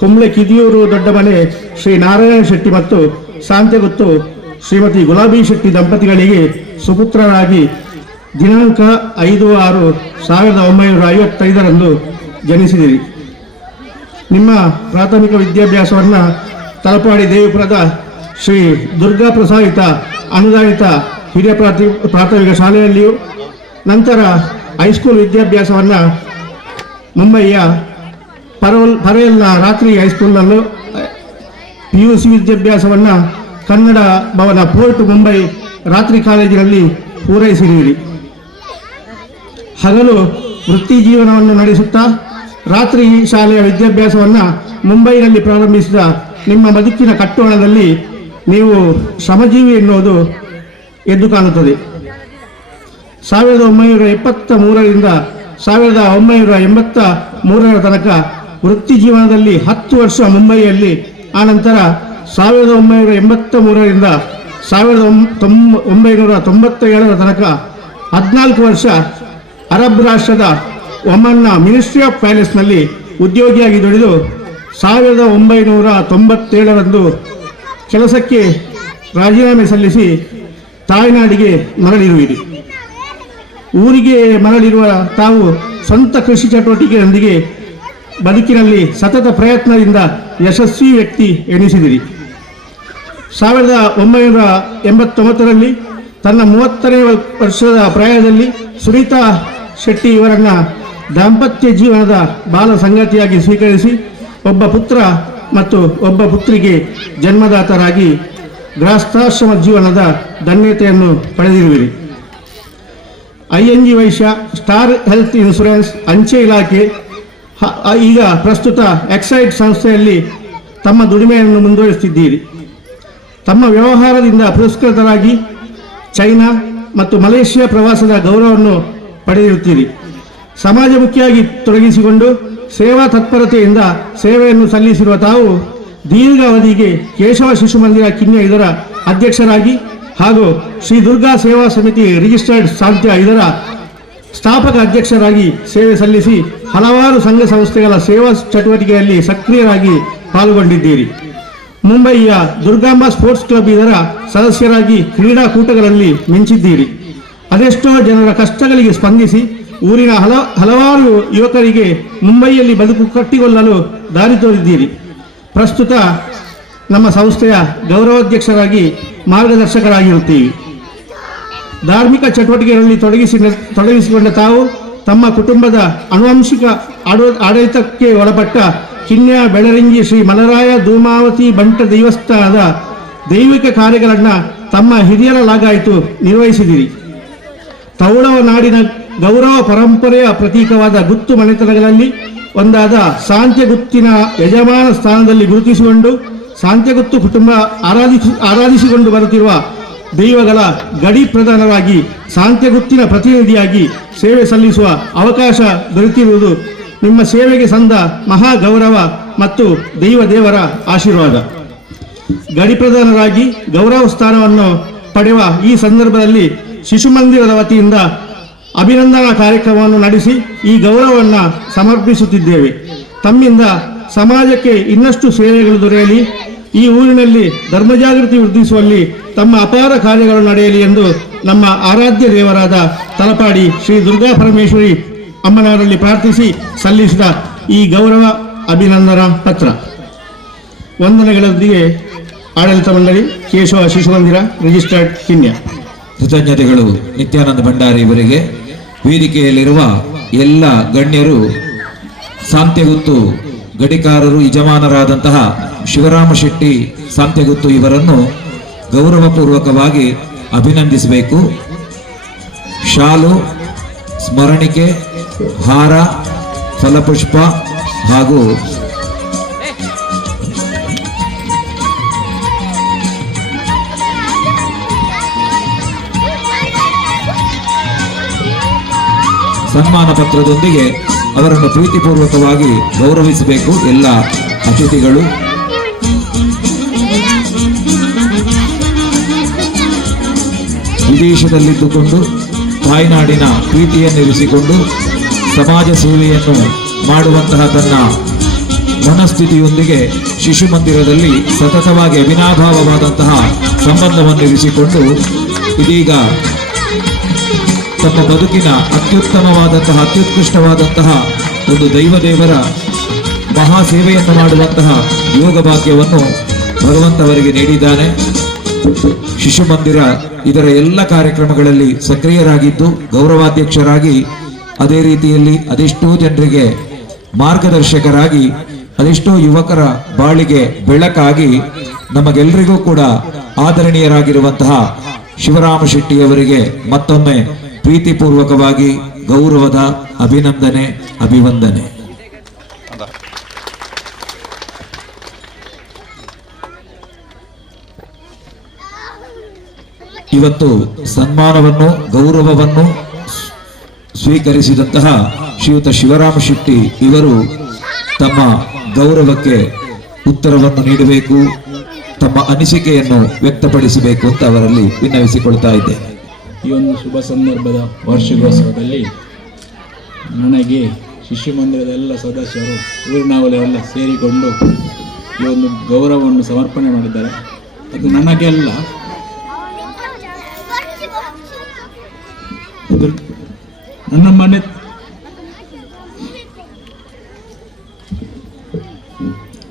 ಕುಂಬ್ಳೆ ಕಿದಿಯೂರು ದೊಡ್ಡಮನೆ ಶ್ರೀ ನಾರಾಯಣ ಶೆಟ್ಟಿ ಮತ್ತು ಸಾಂತ್ಯಗುತ್ತು ಶ್ರೀಮತಿ ಗುಲಾಬಿ ಶೆಟ್ಟಿ ದಂಪತಿಗಳಿಗೆ ಸುಪುತ್ರರಾಗಿ ದಿನಾಂಕ 5/6/1955 ಜನಿಸಿದಿರಿ. ನಿಮ್ಮ ಪ್ರಾಥಮಿಕ ವಿದ್ಯಾಭ್ಯಾಸವನ್ನು ತಲಪಾಡಿ ದೇವಿಪುರದ ಶ್ರೀ ದುರ್ಗಾ ಪ್ರಸಾದಿತ ಅನುದಾನಿತ ಹಿರಿಯ ಪ್ರಾಥಮಿಕ ಶಾಲೆಯಲ್ಲಿಯೂ, ನಂತರ ಹೈಸ್ಕೂಲ್ ವಿದ್ಯಾಭ್ಯಾಸವನ್ನು ಮುಂಬಯಿಯ ಪರೇಲ್ನ ರಾತ್ರಿ ಹೈಸ್ಕೂಲ್ನಲ್ಲೂ, PUC ವಿದ್ಯಾಭ್ಯಾಸವನ್ನು ಕನ್ನಡ ಭವನ ಪೋರ್ಟ್ ಮುಂಬೈ ರಾತ್ರಿ ಕಾಲೇಜಿನಲ್ಲಿ ಪೂರೈಸಿದ್ದೀರಿ. ಹಗಲು ವೃತ್ತಿ ಜೀವನವನ್ನು ನಡೆಸುತ್ತಾ ರಾತ್ರಿ ಶಾಲೆಯ ವಿದ್ಯಾಭ್ಯಾಸವನ್ನು ಮುಂಬೈನಲ್ಲಿ ಪ್ರಾರಂಭಿಸಿದ ನಿಮ್ಮ ಬದುಕಿನ ಕಟ್ಟೋಣದಲ್ಲಿ ನೀವು ಶ್ರಮಜೀವಿ ಎನ್ನುವುದು ಎದ್ದು ಕಾಣುತ್ತದೆ. 1973ರಿಂದ 1983 ತನಕ ವೃತ್ತಿ ಜೀವನದಲ್ಲಿ 10 ವರ್ಷ ಮುಂಬಯಿಯಲ್ಲಿ, ಆನಂತರ 1983ರಿಂದ 1997 ತನಕ 14 ವರ್ಷ ಅರಬ್ ರಾಷ್ಟ್ರದ ಒಮನ್ನ ಮಿನಿಸ್ಟ್ರಿ ಆಫ್ ಪ್ಯಾಲೇಸ್ನಲ್ಲಿ ಉದ್ಯೋಗಿಯಾಗಿ ದುಡಿದು 1997ರಂದು ಕೆಲಸಕ್ಕೆ ರಾಜೀನಾಮೆ ಸಲ್ಲಿಸಿ ತಾಯ್ನಾಡಿಗೆ ಮರಳಿರುವಿರಿ. ಊರಿಗೆ ಮರಳಿರುವ ತಾವು ಸ್ವಂತ ಕೃಷಿ ಚಟುವಟಿಕೆಯೊಂದಿಗೆ ಬದುಕಿನಲ್ಲಿ ಸತತ ಪ್ರಯತ್ನದಿಂದ ಯಶಸ್ವಿ ವ್ಯಕ್ತಿ ಎನಿಸಿದಿರಿ. 1989ರಲ್ಲಿ ತನ್ನ 30ನೇ ವರ್ಷದ ಪ್ರಾಯದಲ್ಲಿ ಸುನೀತಾ ಶೆಟ್ಟಿ ಇವರನ್ನು ದಾಂಪತ್ಯ ಜೀವನದ ಬಾಲ ಸಂಗಾತಿಯಾಗಿ ಸ್ವೀಕರಿಸಿ ಒಬ್ಬ ಪುತ್ರ ಮತ್ತು ಒಬ್ಬ ಪುತ್ರಿಗೆ ಜನ್ಮದಾತರಾಗಿ ಗೃಹಸ್ಥಾಶ್ರಮ ಜೀವನದ ಧನ್ಯತೆಯನ್ನು ಪಡೆದಿರುವಿರಿ. ING ವೈಶ್ಯ, ಸ್ಟಾರ್ ಹೆಲ್ತ್ ಇನ್ಶೂರೆನ್ಸ್, ಅಂಚೆ ಇಲಾಖೆ, ಈಗ ಪ್ರಸ್ತುತ ಎಕ್ಸೈಡ್ ಸಂಸ್ಥೆಯಲ್ಲಿ ತಮ್ಮ ದುಡಿಮೆಯನ್ನು ಮುಂದುವರಿಸುತ್ತಿದ್ದೀರಿ. ತಮ್ಮ ವ್ಯವಹಾರದಿಂದ ಪುರಸ್ಕೃತರಾಗಿ ಚೈನಾ ಮತ್ತು ಮಲೇಷಿಯಾ ಪ್ರವಾಸದ ಗೌರವವನ್ನು ಪಡೆದಿರುತ್ತೀರಿ. ಸಮಾಜಮುಖಿಯಾಗಿ ತೊಡಗಿಸಿಕೊಂಡು ಸೇವಾ ತತ್ಪರತೆಯಿಂದ ಸೇವೆಯನ್ನು ಸಲ್ಲಿಸಿರುವ ತಾವು ದೀರ್ಘಾವಧಿಗೆ ಕೇಶವ ಶಿಶು ಮಂದಿರ ಕಿನ್ಯ ಇದರ ಅಧ್ಯಕ್ಷರಾಗಿ ಹಾಗೂ ಶ್ರೀ ದುರ್ಗಾ ಸೇವಾ ಸಮಿತಿ ರಿಜಿಸ್ಟರ್ಡ್ ಸಾಂತ್ಯ ಇದರ ಸ್ಥಾಪಕ ಅಧ್ಯಕ್ಷರಾಗಿ ಸೇವೆ ಸಲ್ಲಿಸಿ ಹಲವಾರು ಸಂಘ ಸಂಸ್ಥೆಗಳ ಸೇವಾ ಚಟುವಟಿಕೆಯಲ್ಲಿ ಸಕ್ರಿಯರಾಗಿ ಪಾಲ್ಗೊಂಡಿದ್ದೀರಿ. ಮುಂಬಯಿಯ ದುರ್ಗಾಂಬ ಸ್ಪೋರ್ಟ್ಸ್ ಕ್ಲಬ್ ಇದರ ಸದಸ್ಯರಾಗಿ ಕ್ರೀಡಾಕೂಟಗಳಲ್ಲಿ ಮಿಂಚಿದ್ದೀರಿ. ಅದೆಷ್ಟೋ ಜನರ ಕಷ್ಟಗಳಿಗೆ ಸ್ಪಂದಿಸಿ ಊರಿನ ಹಲವಾರು ಯುವಕರಿಗೆ ಮುಂಬಯಿಯಲ್ಲಿ ಬದುಕು ಕಟ್ಟಿಕೊಳ್ಳಲು ದಾರಿ ತೋರಿದ್ದೀರಿ. ಪ್ರಸ್ತುತ ನಮ್ಮ ಸಂಸ್ಥೆಯ ಗೌರವಾಧ್ಯಕ್ಷರಾಗಿ ಮಾರ್ಗದರ್ಶಕರಾಗಿರುತ್ತೀವಿ. ಧಾರ್ಮಿಕ ಚಟುವಟಿಕೆಗಳಲ್ಲಿ ತೊಡಗಿಸಿಕೊಂಡ ತಾವು ತಮ್ಮ ಕುಟುಂಬದ ಆನುವಂಶಿಕ ಆಡಳಿತಕ್ಕೆ ಒಳಪಟ್ಟ ಕಿನ್ಯ ಬೆಳರಿಂಗಿ ಶ್ರೀ ಮಲರಾಯ ಧೂಮಾವತಿ ಬಂಟ ದೇವಸ್ಥಾನದ ದೈವಿಕ ಕಾರ್ಯಗಳನ್ನು ತಮ್ಮ ಹಿರಿಯರ ಲಾಗಾಯಿತು ನಿರ್ವಹಿಸಿದಿರಿ. ತೌಳವ ನಾಡಿನ ಗೌರವ ಪರಂಪರೆಯ ಪ್ರತೀಕವಾದ ಗುತ್ತು ಮನೆತನಗಳಲ್ಲಿ ಒಂದಾದ ಸಾಂತ್ಯಗುತ್ತಿನ ಯಜಮಾನ ಸ್ಥಾನದಲ್ಲಿ ಗುರುತಿಸಿಕೊಂಡು ಸಾಂತ್ಯಗುತ್ತು ಕುಟುಂಬ ಆರಾಧಿಸಿಕೊಂಡು ಬರುತ್ತಿರುವ ದೈವಗಳ ಗಡಿ ಪ್ರಧಾನವಾಗಿ ಸಾಂತ್ಯಗುತ್ತಿನ ಪ್ರತಿನಿಧಿಯಾಗಿ ಸೇವೆ ಸಲ್ಲಿಸುವ ಅವಕಾಶ ದೊರೆತಿರುವುದು ನಿಮ್ಮ ಸೇವೆಗೆ ಸಂದ ಮಹಾ ಗೌರವ ಮತ್ತು ದೇವರ ಆಶೀರ್ವಾದ. ಗಡಿ ಪ್ರಧಾನರಾಗಿ ಗೌರವ ಸ್ಥಾನವನ್ನು ಪಡೆಯುವ ಈ ಸಂದರ್ಭದಲ್ಲಿ ಶಿಶು ಮಂದಿರದ ವತಿಯಿಂದ ಅಭಿನಂದನಾ ಕಾರ್ಯಕ್ರಮವನ್ನು ನಡೆಸಿ ಈ ಗೌರವವನ್ನು ಸಮರ್ಪಿಸುತ್ತಿದ್ದೇವೆ. ತಮ್ಮಿಂದ ಸಮಾಜಕ್ಕೆ ಇನ್ನಷ್ಟು ಸೇವೆಗಳು ದೊರೆಯಲಿ, ಈ ಊರಿನಲ್ಲಿ ಧರ್ಮಜಾಗೃತಿ ವೃದ್ಧಿಸುವಲ್ಲಿ ತಮ್ಮ ಅಪಾರ ಕಾರ್ಯಗಳು ನಡೆಯಲಿ ಎಂದು ನಮ್ಮ ಆರಾಧ್ಯ ದೇವರಾದ ತಲಪಾಡಿ ಶ್ರೀ ದುರ್ಗಾ ಪರಮೇಶ್ವರಿ ಅಮ್ಮನವರಲ್ಲಿ ಪ್ರಾರ್ಥಿಸಿ ಸಲ್ಲಿಸಿದ ಈ ಗೌರವ ಅಭಿನಂದನಾ ಪತ್ರ. ವಂದನೆಗಳೊಂದಿಗೆ ಆಡಳಿತ ಮಂಡಳಿ, ಕೇಶವ ಶಿಶು ಮಂದಿರ, ರಿಜಿಸ್ಟರ್ಡ್ ಕಿನ್ಯ. ಕೃತಜ್ಞತೆಗಳು ನಿತ್ಯಾನಂದ ಭಂಡಾರಿ ಇವರಿಗೆ. ವೇದಿಕೆಯಲ್ಲಿರುವ ಎಲ್ಲ ಗಣ್ಯರು, ಸಾಂತ್ಯಗುತ್ತು ಗಡಿಕಾರರು, ಯಜಮಾನರಾದಂತಹ ಶಿವರಾಮ ಶೆಟ್ಟಿ ಸಾಂತ್ಯಗುತ್ತು ಇವರನ್ನು ಗೌರವಪೂರ್ವಕವಾಗಿ ಅಭಿನಂದಿಸಬೇಕು. ಶಾಲು, ಸ್ಮರಣಿಕೆ, ಹಾರ, ಫಲಪುಷ್ಪ ಹಾಗೂ ಸನ್ಮಾನ ಪತ್ರದೊಂದಿಗೆ ಅವರನ್ನು ಪ್ರೀತಿಪೂರ್ವಕವಾಗಿ ಗೌರವಿಸಬೇಕು ಎಲ್ಲ ಅತಿಥಿಗಳು. ವಿದೇಶದಲ್ಲಿದ್ದುಕೊಂಡು ತಾಯ್ನಾಡಿನ ಪ್ರೀತಿಯನ್ನಿರಿಸಿಕೊಂಡು ಸಮಾಜ ಸೇವೆಯನ್ನು ಮಾಡುವಂತಹ ತನ್ನ ಮನಸ್ಥಿತಿಯೊಂದಿಗೆ ಶಿಶು ಮಂದಿರದಲ್ಲಿ ಸತತವಾಗಿ ಅವಿನಾಭಾವವಾದಂತಹ ಸಂಬಂಧವನ್ನಿರಿಸಿಕೊಂಡು ಇದೀಗ ತಮ್ಮ ಬದುಕಿನ ಅತ್ಯುತ್ತಮವಾದಂತಹ ಅತ್ಯುತ್ಕೃಷ್ಟವಾದಂತಹ ಒಂದು ದೈವದೇವರ ಮಹಾ ಸೇವೆಯನ್ನು ಮಾಡುವಂತಹ ಯೋಗ ಭಾಗ್ಯವನ್ನು ಭಗವಂತವರಿಗೆ ನೀಡಿದ್ದಾನೆ. ಶಿಶು ಮಂದಿರ ಇದರ ಎಲ್ಲ ಕಾರ್ಯಕ್ರಮಗಳಲ್ಲಿ ಸಕ್ರಿಯರಾಗಿದ್ದು ಗೌರವಾಧ್ಯಕ್ಷರಾಗಿ, ಅದೇ ರೀತಿಯಲ್ಲಿ ಅದೆಷ್ಟೋ ಜನರಿಗೆ ಮಾರ್ಗದರ್ಶಕರಾಗಿ, ಅದೆಷ್ಟೋ ಯುವಕರ ಬಾಳಿಗೆ ಬೆಳಕಾಗಿ ನಮಗೆಲ್ಲರಿಗೂ ಕೂಡ ಆದರಣೀಯರಾಗಿರುವಂತಹ ಶಿವರಾಮ ಶೆಟ್ಟಿಯವರಿಗೆ ಮತ್ತೊಮ್ಮೆ ಪ್ರೀತಿಪೂರ್ವಕವಾಗಿ ಗೌರವದ ಅಭಿನಂದನೆ, ಅಭಿವಂದನೆ. ಇವತ್ತು ಸನ್ಮಾನವನ್ನು, ಗೌರವವನ್ನು ಸ್ವೀಕರಿಸಿದಂತಹ ಶ್ರೀಯುತ ಶಿವರಾಮ ಶೆಟ್ಟಿ ಇವರು ತಮ್ಮ ಗೌರವಕ್ಕೆ ಉತ್ತರವನ್ನು ನೀಡಬೇಕು, ತಮ್ಮ ಅನಿಸಿಕೆಯನ್ನು ವ್ಯಕ್ತಪಡಿಸಬೇಕು ಅಂತ ಅವರಲ್ಲಿ ವಿನ್ನವಿಸಿಕೊಳ್ತಾ ಇದ್ದೇನೆ. ಈ ಒಂದು ಶುಭ ಸಂದರ್ಭದ ವಾರ್ಷಿಕೋತ್ಸವದಲ್ಲಿ ನನಗೆ ಶಿಶು ಮಂದಿರದ ಎಲ್ಲ ಸದಸ್ಯರು, ಊರಿನವರೆಲ್ಲ ಸೇರಿಕೊಂಡು ಈ ಒಂದು ಗೌರವವನ್ನು ಸಮರ್ಪಣೆ ಮಾಡಿದ್ದಾರೆ. ಅದು ನನಗೆಲ್ಲ ನನ್ನ ಮನೆ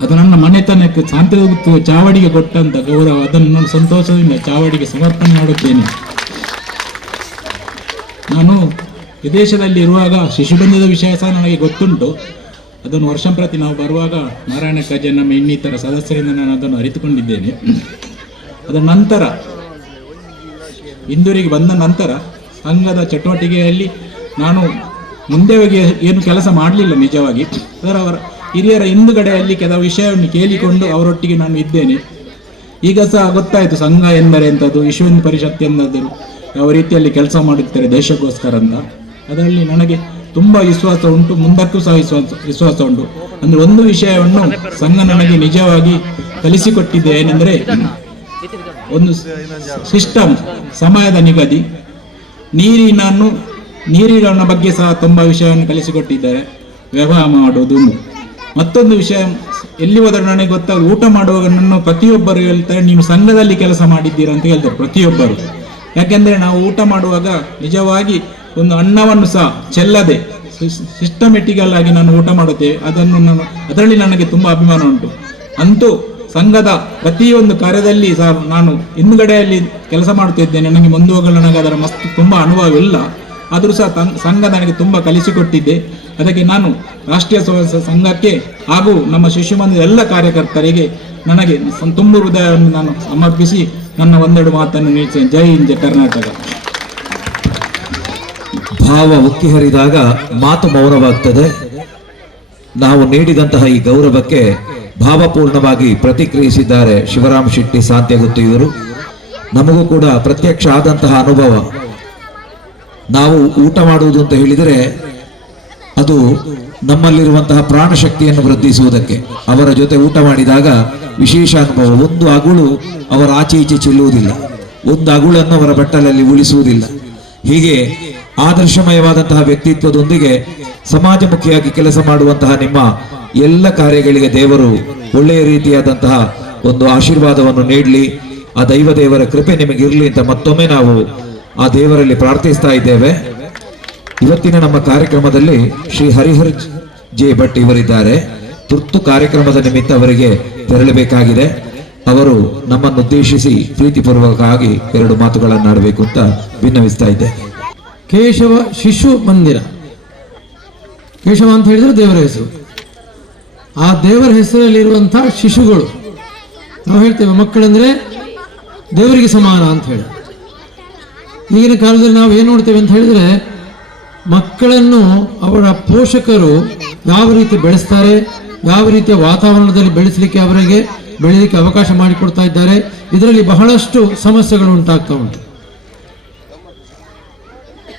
ಅದು ನನ್ನ ಮನೆತನಕ್ಕೆ ಸಾಂತ್ಯಗುತ್ತು ಚಾವಡಿಗೆ ಕೊಟ್ಟಂತ ಗೌರವ, ಅದನ್ನು ನಾನು ಸಂತೋಷದಿಂದ ಚಾವಡಿಗೆ ಸಮರ್ಪಣೆ ಮಾಡುತ್ತೇನೆ. ನಾನು ವಿದೇಶದಲ್ಲಿ ಇರುವಾಗ ಶಿಶುಬಂಧದ ವಿಷಯ ಸಹ ನನಗೆ ಗೊತ್ತುಂಟು. ಅದನ್ನು ವರ್ಷಂಪ್ರತಿ ನಾವು ಬರುವಾಗ ನಾರಾಯಣ ಕಜೆ ನಮ್ಮ ಇನ್ನಿತರ ಸದಸ್ಯರಿಂದ ನಾನು ಅದನ್ನು ಅರಿತುಕೊಂಡಿದ್ದೇನೆ. ಅದರ ನಂತರ ಇಂದೂರಿಗೆ ಬಂದ ನಂತರ ಸಂಘದ ಚಟುವಟಿಕೆಯಲ್ಲಿ ನಾನು ಮುಂದೆ ಹೋಗಿ ಏನು ಕೆಲಸ ಮಾಡಲಿಲ್ಲ ನಿಜವಾಗಿ. ಅವರ ಹಿರಿಯರ ಹಿಂದುಗಡೆಯಲ್ಲಿ ಕೆಲವು ವಿಷಯವನ್ನು ಕೇಳಿಕೊಂಡು ಅವರೊಟ್ಟಿಗೆ ನಾನು ಇದ್ದೇನೆ. ಈಗ ಸಹ ಗೊತ್ತಾಯಿತು ಸಂಘ ಎಂದರೆ ಎಂಥದ್ದು, ವಿಶ್ವ ಹಿಂದೂ ಪರಿಷತ್ ಎಂದಾದರೂ ಯಾವ ರೀತಿಯಲ್ಲಿ ಕೆಲಸ ಮಾಡುತ್ತಾರೆ ದೇಶಕ್ಕೋಸ್ಕರ ಅಂತ. ಅದರಲ್ಲಿ ನನಗೆ ತುಂಬ ವಿಶ್ವಾಸ ಉಂಟು, ಮುಂದಕ್ಕೂ ಸಹ ವಿಶ್ವಾಸ ಉಂಟು. ಅಂದರೆ ಒಂದು ವಿಷಯವನ್ನು ಸಂಘ ನನಗೆ ನಿಜವಾಗಿ ಕಲಿಸಿಕೊಟ್ಟಿದೆ, ಏನೆಂದರೆ ಒಂದು ಸಿಸ್ಟಮ್, ಸಮಯದ ನಿಗದಿ, ನೀರಿನ ಬಗ್ಗೆ ಸಹ ತುಂಬ ವಿಷಯವನ್ನು ಕಲಿಸಿಕೊಟ್ಟಿದ್ದಾರೆ. ವ್ಯವಹಾರ ಮಾಡುವುದು, ಮತ್ತೊಂದು ವಿಷಯ ಎಲ್ಲಿ ಹೋದರೂ ನನಗೆ ಗೊತ್ತಾಗ ಊಟ ಮಾಡುವಾಗ ನನ್ನ ಪ್ರತಿಯೊಬ್ಬರು ಹೇಳ್ತಾರೆ, ನೀವು ಸಂಘದಲ್ಲಿ ಕೆಲಸ ಮಾಡಿದ್ದೀರಾ ಅಂತ ಹೇಳ್ತಾರೆ ಪ್ರತಿಯೊಬ್ಬರು. ಯಾಕೆಂದರೆ ನಾವು ಊಟ ಮಾಡುವಾಗ ನಿಜವಾಗಿ ಒಂದು ಅನ್ನವನ್ನು ಸಹ ಚೆಲ್ಲದೆ ಸಿಸ್ಟಮೆಟಿಕಲ್ ಆಗಿ ನಾನು ಊಟ ಮಾಡುತ್ತೇವೆ. ಅದರಲ್ಲಿ ನನಗೆ ತುಂಬ ಅಭಿಮಾನ ಉಂಟು. ಅಂತೂ ಸಂಘದ ಪ್ರತಿಯೊಂದು ಕಾರ್ಯದಲ್ಲಿ ಸಹ ನಾನು ಹಿಂದುಗಡೆಯಲ್ಲಿ ಕೆಲಸ ಮಾಡುತ್ತಿದ್ದೇನೆ. ನನಗೆ ಮುಂದೆ ಹೋಗಲು ನನಗೆ ಅದರ ತುಂಬ ಅನುಭವವಿಲ್ಲ, ಆದರೂ ಸಹ ಸಂಘ ನನಗೆ ತುಂಬ ಕಲಿಸಿಕೊಟ್ಟಿದ್ದೆ. ಅದಕ್ಕೆ ನಾನು ರಾಷ್ಟ್ರೀಯ ಸಂಘಕ್ಕೆ ಹಾಗೂ ನಮ್ಮ ಶಿಶು ಮಂದಿರ ಎಲ್ಲ ಕಾರ್ಯಕರ್ತರಿಗೆ ನನಗೆ ತುಂಬ ಹೃದಯವನ್ನು ನಾನು ಸಮರ್ಪಿಸಿ ನನ್ನ ಒಂದೆರಡು ಮಾತನ್ನು ನೀಡ್ತೇನೆ. ಜೈ ಹಿಂದ್, ಜೈ ಕರ್ನಾಟಕ. ಭಾವ ಉಕ್ಕಿ ಹರಿದಾಗ ಮಾತು ಮೌನವಾಗ್ತದೆ. ನಾವು ನೀಡಿದಂತಹ ಈ ಗೌರವಕ್ಕೆ ಭಾವಪೂರ್ಣವಾಗಿ ಪ್ರತಿಕ್ರಿಯಿಸಿದ್ದಾರೆ ಶಿವರಾಮ್ ಶೆಟ್ಟಿ ಸಾಂತ್ಯಗುತ್ತು ಇವರು. ನಮಗೂ ಕೂಡ ಪ್ರತ್ಯಕ್ಷ ಆದಂತಹ ಅನುಭವ. ನಾವು ಊಟ ಮಾಡುವುದು ಅಂತ ಹೇಳಿದರೆ ಅದು ನಮ್ಮಲ್ಲಿರುವಂತಹ ಪ್ರಾಣಶಕ್ತಿಯನ್ನು ವೃದ್ಧಿಸುವುದಕ್ಕೆ. ಅವರ ಜೊತೆ ಊಟ ಮಾಡಿದಾಗ ವಿಶೇಷ ಅನುಭವ. ಒಂದು ಅಗುಳು ಅವರ ಆಚೆ ಈಚೆ ಚೆಲ್ಲುವುದಿಲ್ಲ, ಒಂದು ಅಗುಳನ್ನು ಅವರ ಬಟ್ಟಲಲ್ಲಿ ಉಳಿಸುವುದಿಲ್ಲ. ಹೀಗೆ ಆದರ್ಶಮಯವಾದಂತಹ ವ್ಯಕ್ತಿತ್ವದೊಂದಿಗೆ ಸಮಾಜಮುಖಿಯಾಗಿ ಕೆಲಸ ಮಾಡುವಂತಹ ನಿಮ್ಮ ಎಲ್ಲ ಕಾರ್ಯಗಳಿಗೆ ದೇವರು ಒಳ್ಳೆಯ ರೀತಿಯಾದಂತಹ ಒಂದು ಆಶೀರ್ವಾದವನ್ನು ನೀಡಲಿ. ಆ ದೇವರ ಕೃಪೆ ನಿಮಗಿರಲಿ ಅಂತ ಮತ್ತೊಮ್ಮೆ ನಾವು ಆ ದೇವರಲ್ಲಿ ಪ್ರಾರ್ಥಿಸ್ತಾ ಇದ್ದೇವೆ. ಇವತ್ತಿನ ನಮ್ಮ ಕಾರ್ಯಕ್ರಮದಲ್ಲಿ ಶ್ರೀ ಹರಿಹರ್ ಜೆ ಭಟ್ ಇವರಿದ್ದಾರೆ. ತುರ್ತು ಕಾರ್ಯಕ್ರಮದ ನಿಮಿತ್ತ ಅವರಿಗೆ ತೆರಳಬೇಕಾಗಿದೆ. ಅವರು ನಮ್ಮನ್ನು ಉದ್ದೇಶಿಸಿ ಪ್ರೀತಿಪೂರ್ವಕವಾಗಿ 2 ಮಾತುಗಳನ್ನಾಡಬೇಕು ಅಂತ ವಿನ್ನವಿಸ್ತಾ ಇದ್ದೆ. ಕೇಶವ ಶಿಶು ಮಂದಿರ. ಕೇಶವ ಅಂತ ಹೇಳಿದ್ರೆ ದೇವರ ಹೆಸರು. ಆ ದೇವರ ಹೆಸರಲ್ಲಿರುವಂತಹ ಶಿಶುಗಳು, ನಾವು ಹೇಳ್ತೇವೆ ಮಕ್ಕಳಂದ್ರೆ ದೇವರಿಗೆ ಸಮಾನ ಅಂತ ಹೇಳಿ. ಈಗಿನ ಕಾಲದಲ್ಲಿ ನಾವು ಏನು ನೋಡ್ತೇವೆ ಅಂತ ಹೇಳಿದ್ರೆ, ಮಕ್ಕಳನ್ನು ಅವರ ಪೋಷಕರು ಯಾವ ರೀತಿ ಬೆಳೆಸ್ತಾರೆ, ಯಾವ ರೀತಿಯ ವಾತಾವರಣದಲ್ಲಿ ಬೆಳೆಸಲಿಕ್ಕೆ ಅವರಿಗೆ ಬೆಳೆಯಲಿಕ್ಕೆ ಅವಕಾಶ ಮಾಡಿಕೊಡ್ತಾ ಇದ್ದಾರೆ, ಇದರಲ್ಲಿ ಬಹಳಷ್ಟು ಸಮಸ್ಯೆಗಳು ಉಂಟಾಗ್ತಾ ಉಂಟು.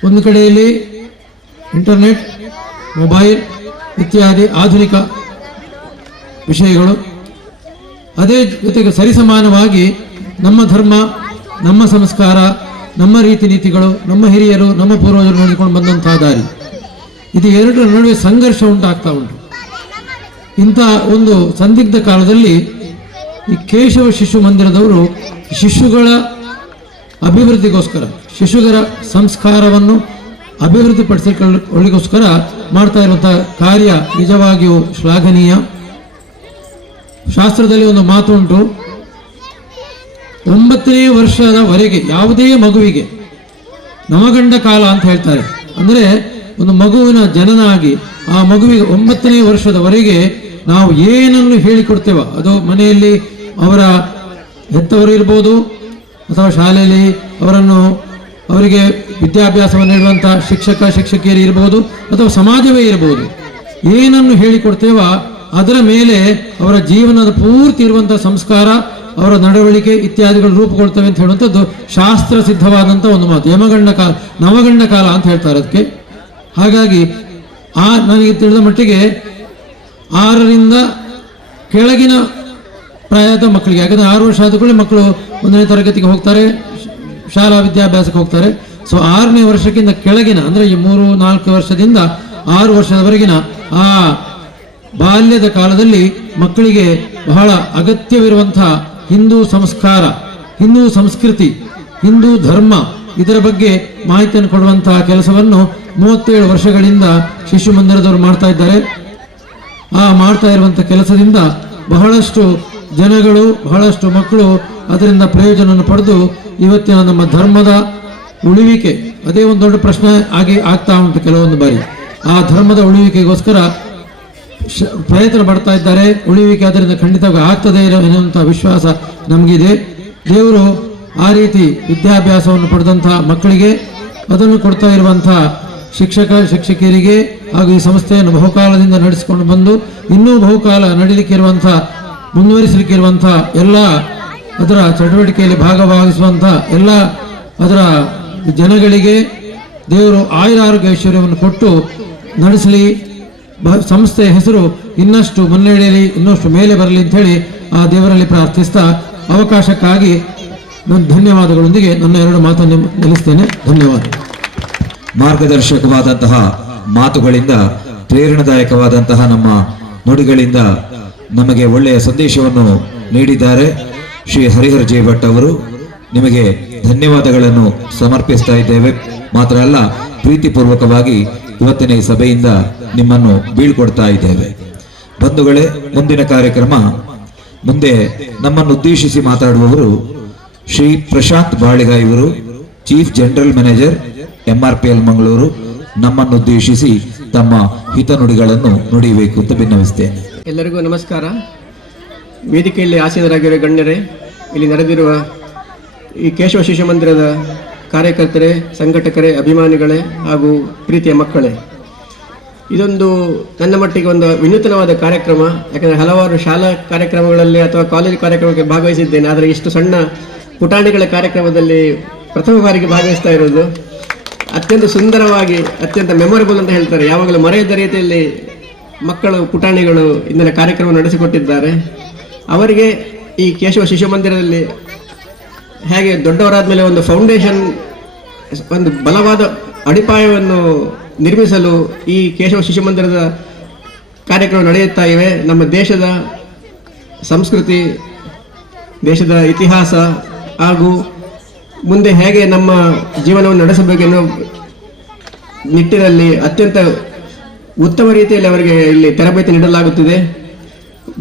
ಒಂದು ಕಡೆಯಲ್ಲಿ ಇಂಟರ್ನೆಟ್, ಮೊಬೈಲ್ ಇತ್ಯಾದಿ ಆಧುನಿಕ ವಿಷಯಗಳು, ಅದೇ ಜೊತೆಗೆ ಸರಿಸಮಾನವಾಗಿ ನಮ್ಮ ಧರ್ಮ, ನಮ್ಮ ಸಂಸ್ಕಾರ, ನಮ್ಮ ರೀತಿ ನೀತಿಗಳು, ನಮ್ಮ ಹಿರಿಯರು, ನಮ್ಮ ಪೂರ್ವಜರು ನಡೆದುಕೊಂಡು ಬಂದಂತಹ ದಾರಿ, ಇದು ಎರಡರ ನಡುವೆ ಸಂಘರ್ಷ ಉಂಟಾಗ್ತಾ ಉಂಟು. ಇಂಥ ಒಂದು ಸಂದಿಗ್ಧ ಕಾಲದಲ್ಲಿ ಈ ಕೇಶವ ಶಿಶು ಮಂದಿರದವರು ಶಿಶುಗಳ ಅಭಿವೃದ್ಧಿಗೋಸ್ಕರ, ಶಿಶುಗಳ ಸಂಸ್ಕಾರವನ್ನು ಅಭಿವೃದ್ಧಿಪಡಿಸಿಕೊಳ್ಳಿಗೋಸ್ಕರ ಮಾಡ್ತಾ ಇರುವಂತಹ ಕಾರ್ಯ ನಿಜವಾಗಿಯೂ ಶ್ಲಾಘನೀಯ. ಶಾಸ್ತ್ರದಲ್ಲಿ ಒಂದು ಮಾತು ಉಂಟು, 9ನೇ ವರ್ಷದವರೆಗೆ ಯಾವುದೇ ಮಗುವಿಗೆ ನವಗಂಡ ಕಾಲ ಅಂತ ಹೇಳ್ತಾರೆ. ಅಂದರೆ ಒಂದು ಮಗುವಿನ ಜನನ ಆಗಿ ಆ ಮಗುವಿಗೆ 9ನೇ ವರ್ಷದವರೆಗೆ ನಾವು ಏನನ್ನು ಹೇಳಿಕೊಡ್ತೇವೋ, ಅದು ಮನೆಯಲ್ಲಿ ಅವರ ಹೆತ್ತವರು ಇರ್ಬೋದು, ಅಥವಾ ಶಾಲೆಯಲ್ಲಿ ಅವರಿಗೆ ವಿದ್ಯಾಭ್ಯಾಸವನ್ನು ನೀಡುವಂಥ ಶಿಕ್ಷಕ ಶಿಕ್ಷಕಿಯರು ಇರ್ಬೋದು, ಅಥವಾ ಸಮಾಜವೇ ಇರ್ಬೋದು, ಏನನ್ನು ಹೇಳಿಕೊಡ್ತೇವೋ ಅದರ ಮೇಲೆ ಅವರ ಜೀವನದ ಪೂರ್ತಿ ಇರುವಂಥ ಸಂಸ್ಕಾರ, ಅವರ ನಡವಳಿಕೆ ಇತ್ಯಾದಿಗಳು ರೂಪುಗೊಳ್ತವೆ ಅಂತ ಹೇಳುವಂಥದ್ದು ಶಾಸ್ತ್ರ ಸಿದ್ಧವಾದಂಥ ಒಂದು ಮಾತು. ನವಗಂಡ ಕಾಲ ಅಂತ ಹೇಳ್ತಾರೆ ಅದಕ್ಕೆ. ಹಾಗಾಗಿ ನನಗೆ ತಿಳಿದ ಮಟ್ಟಿಗೆ 6ರಿಂದ ಕೆಳಗಿನ ಪ್ರಾಯದ ಮಕ್ಕಳಿಗೆ, ಯಾಕಂದರೆ 6 ವರ್ಷ ಆದ ಕೂಡ ಮಕ್ಕಳು 1ನೇ ತರಗತಿಗೆ ಹೋಗ್ತಾರೆ, ಶಾಲಾ ವಿದ್ಯಾಭ್ಯಾಸಕ್ಕೆ ಹೋಗ್ತಾರೆ. ಸೊ 6ನೇ ವರ್ಷಕ್ಕಿಂತ ಕೆಳಗಿನ, ಅಂದರೆ ಈ 3-4 ವರ್ಷದಿಂದ 6 ವರ್ಷದವರೆಗಿನ ಆ ಬಾಲ್ಯದ ಕಾಲದಲ್ಲಿ ಮಕ್ಕಳಿಗೆ ಬಹಳ ಅಗತ್ಯವಿರುವಂತಹ ಹಿಂದೂ ಸಂಸ್ಕಾರ, ಹಿಂದೂ ಸಂಸ್ಕೃತಿ, ಹಿಂದೂ ಧರ್ಮ, ಇದರ ಬಗ್ಗೆ ಮಾಹಿತಿಯನ್ನು ಕೊಡುವಂತಹ ಕೆಲಸವನ್ನು 37 ವರ್ಷಗಳಿಂದ ಶಿಶು ಮಂದಿರದವರು ಮಾಡ್ತಾ ಇದ್ದಾರೆ. ಆ ಮಾಡ್ತಾ ಇರುವಂಥ ಕೆಲಸದಿಂದ ಬಹಳಷ್ಟು ಜನಗಳು, ಬಹಳಷ್ಟು ಮಕ್ಕಳು ಅದರಿಂದ ಪ್ರಯೋಜನವನ್ನು ಪಡೆದು ಇವತ್ತಿನ ನಮ್ಮ ಧರ್ಮದ ಉಳಿವಿಕೆ, ಅದೇ ಒಂದು ದೊಡ್ಡ ಪ್ರಶ್ನೆ ಆಗ್ತಾ ಉಂಟು ಕೆಲವೊಂದು ಬಾರಿ. ಆ ಧರ್ಮದ ಉಳಿವಿಕೆಗೋಸ್ಕರ ಪ್ರಯತ್ನ ಪಡ್ತಾ ಇದ್ದಾರೆ. ಉಳಿವಿಕೆ ಅದರಿಂದ ಖಂಡಿತವಾಗಿ ಆಗ್ತದೆ ಎನ್ನುವಂಥ ವಿಶ್ವಾಸ ನಮಗಿದೆ. ದೇವರು ಆ ರೀತಿ ವಿದ್ಯಾಭ್ಯಾಸವನ್ನು ಪಡೆದಂಥ ಮಕ್ಕಳಿಗೆ ಅದನ್ನು ಕೊಡ್ತಾ ಇರುವಂಥ ಶಿಕ್ಷಕ ಶಿಕ್ಷಕಿಯರಿಗೆ ಹಾಗೂ ಈ ಸಂಸ್ಥೆಯನ್ನು ಬಹುಕಾಲದಿಂದ ನಡೆಸಿಕೊಂಡು ಬಂದು ಇನ್ನೂ ಬಹುಕಾಲ ನಡೀಲಿಕ್ಕೆ ಇರುವಂಥ, ಮುಂದುವರಿಸಲಿಕ್ಕೆ ಇರುವಂಥ ಎಲ್ಲ ಅದರ ಚಟುವಟಿಕೆಯಲ್ಲಿ ಭಾಗವಹಿಸುವಂಥ ಎಲ್ಲ ಅದರ ಜನಗಳಿಗೆ ದೇವರು ಆಯುರಾರೋಗ್ಯ ಐಶ್ವರ್ಯವನ್ನು ಕೊಟ್ಟು ನಡೆಸಲಿ. ಸಂಸ್ಥೆಯ ಹೆಸರು ಇನ್ನಷ್ಟು ಮುನ್ನಡೆಯಲಿ, ಇನ್ನಷ್ಟು ಮೇಲೆ ಬರಲಿ ಅಂತ ಹೇಳಿ ಆ ದೇವರಲ್ಲಿ ಪ್ರಾರ್ಥಿಸ್ತಾ ಅವಕಾಶಕ್ಕಾಗಿ ನನ್ನ ಧನ್ಯವಾದಗಳೊಂದಿಗೆ ನನ್ನ 2 ಮಾತನ್ನು ನಿಲ್ಲಿಸ್ತೇನೆ. ಧನ್ಯವಾದ. ಮಾರ್ಗದರ್ಶಕವಾದಂತಹ ಮಾತುಗಳಿಂದ, ಪ್ರೇರಣಾದಾಯಕವಾದಂತಹ ನಮ್ಮ ನುಡಿಗಳಿಂದ ನಮಗೆ ಒಳ್ಳೆಯ ಸಂದೇಶವನ್ನು ನೀಡಿದ್ದಾರೆ ಶ್ರೀ ಹರಿಹರ್ ಜೆ ಭಟ್ ಅವರು. ನಿಮಗೆ ಧನ್ಯವಾದಗಳನ್ನು ಸಮರ್ಪಿಸ್ತಾ ಇದ್ದೇವೆ. ಮಾತ್ರ ಅಲ್ಲ, ಪ್ರೀತಿಪೂರ್ವಕವಾಗಿ ಇವತ್ತಿನ ಈ ಸಭೆಯಿಂದ ನಿಮ್ಮನ್ನು ಬೀಳ್ಕೊಡ್ತಾ ಇದ್ದೇವೆ. ಬಂಧುಗಳೇ, ಮುಂದಿನ ಕಾರ್ಯಕ್ರಮ, ಮುಂದೆ ನಮ್ಮನ್ನು ಉದ್ದೇಶಿಸಿ ಮಾತಾಡುವವರು ಶ್ರೀ ಪ್ರಶಾಂತ್ ಬಾಳಿಗಾಯಿ ಇವರು, chief general manager MRPL Mangaluru. ನಮ್ಮನ್ನು ಉದ್ದೇಶಿಸಿ ತಮ್ಮ ಹಿತನುಡಿಗಳನ್ನು ನುಡಿಯಬೇಕು ಅಂತ ಭಿನ್ನವಿಸ್ತೇನೆ. ಎಲ್ಲರಿಗೂ ನಮಸ್ಕಾರ. ವೇದಿಕೆಯಲ್ಲಿ ಆಸೀನರಾಗಿರುವ ಗಣ್ಯರೇ, ಇಲ್ಲಿ ನಡೆದಿರುವ ಈ ಕೇಶವ ಶಿಶು ಮಂದಿರದ ಕಾರ್ಯಕರ್ತರೇ, ಸಂಘಟಕರೇ, ಅಭಿಮಾನಿಗಳೇ ಹಾಗೂ ಪ್ರೀತಿಯ ಮಕ್ಕಳೇ, ಇದೊಂದು ನನ್ನ ಮಟ್ಟಿಗೆ ಒಂದು ವಿನೂತನವಾದ ಕಾರ್ಯಕ್ರಮ. ಯಾಕಂದರೆ ಹಲವಾರು ಶಾಲಾ ಕಾರ್ಯಕ್ರಮಗಳಲ್ಲಿ ಅಥವಾ ಕಾಲೇಜು ಕಾರ್ಯಕ್ರಮಕ್ಕೆ ಭಾಗವಹಿಸಿದ್ದೇನೆ, ಆದರೆ ಇಷ್ಟು ಸಣ್ಣ ಪುಟಾಣಿಗಳ ಕಾರ್ಯಕ್ರಮದಲ್ಲಿ ಪ್ರಥಮ ಬಾರಿಗೆ ಭಾಗವಹಿಸ್ತಾ ಇರೋದು ಅತ್ಯಂತ ಸುಂದರವಾಗಿ, ಅತ್ಯಂತ ಮೆಮೊರೇಬಲ್ ಅಂತ ಹೇಳ್ತಾರೆ. ಯಾವಾಗಲೂ ಮರೆಯದ ರೀತಿಯಲ್ಲಿ ಮಕ್ಕಳು ಪುಟಾಣಿಗಳು ಇಂದಿನ ಕಾರ್ಯಕ್ರಮ ನಡೆಸಿಕೊಟ್ಟಿದ್ದಾರೆ. ಅವರಿಗೆ ಈ ಕೇಶವ ಶಿಶು ಮಂದಿರದಲ್ಲಿ ಹೇಗೆ ದೊಡ್ಡವರಾದ ಮೇಲೆ ಒಂದು ಫೌಂಡೇಶನ್, ಒಂದು ಬಲವಾದ ಅಡಿಪಾಯವನ್ನು ನಿರ್ಮಿಸಲು ಈ ಕೇಶವ ಶಿಶು ಮಂದಿರದ ಕಾರ್ಯಕ್ರಮ ನಡೆಯುತ್ತಾ ಇವೆ. ನಮ್ಮ ದೇಶದ ಸಂಸ್ಕೃತಿ, ದೇಶದ ಇತಿಹಾಸ ಹಾಗೂ ಮುಂದೆ ಹೇಗೆ ನಮ್ಮ ಜೀವನವನ್ನು ನಡೆಸಬೇಕೆನ್ನೋ ನಿಟ್ಟಿನಲ್ಲಿ ಅತ್ಯಂತ ಉತ್ತಮ ರೀತಿಯಲ್ಲಿ ಅವರಿಗೆ ಇಲ್ಲಿ ತರಬೇತಿ ನೀಡಲಾಗುತ್ತಿದೆ.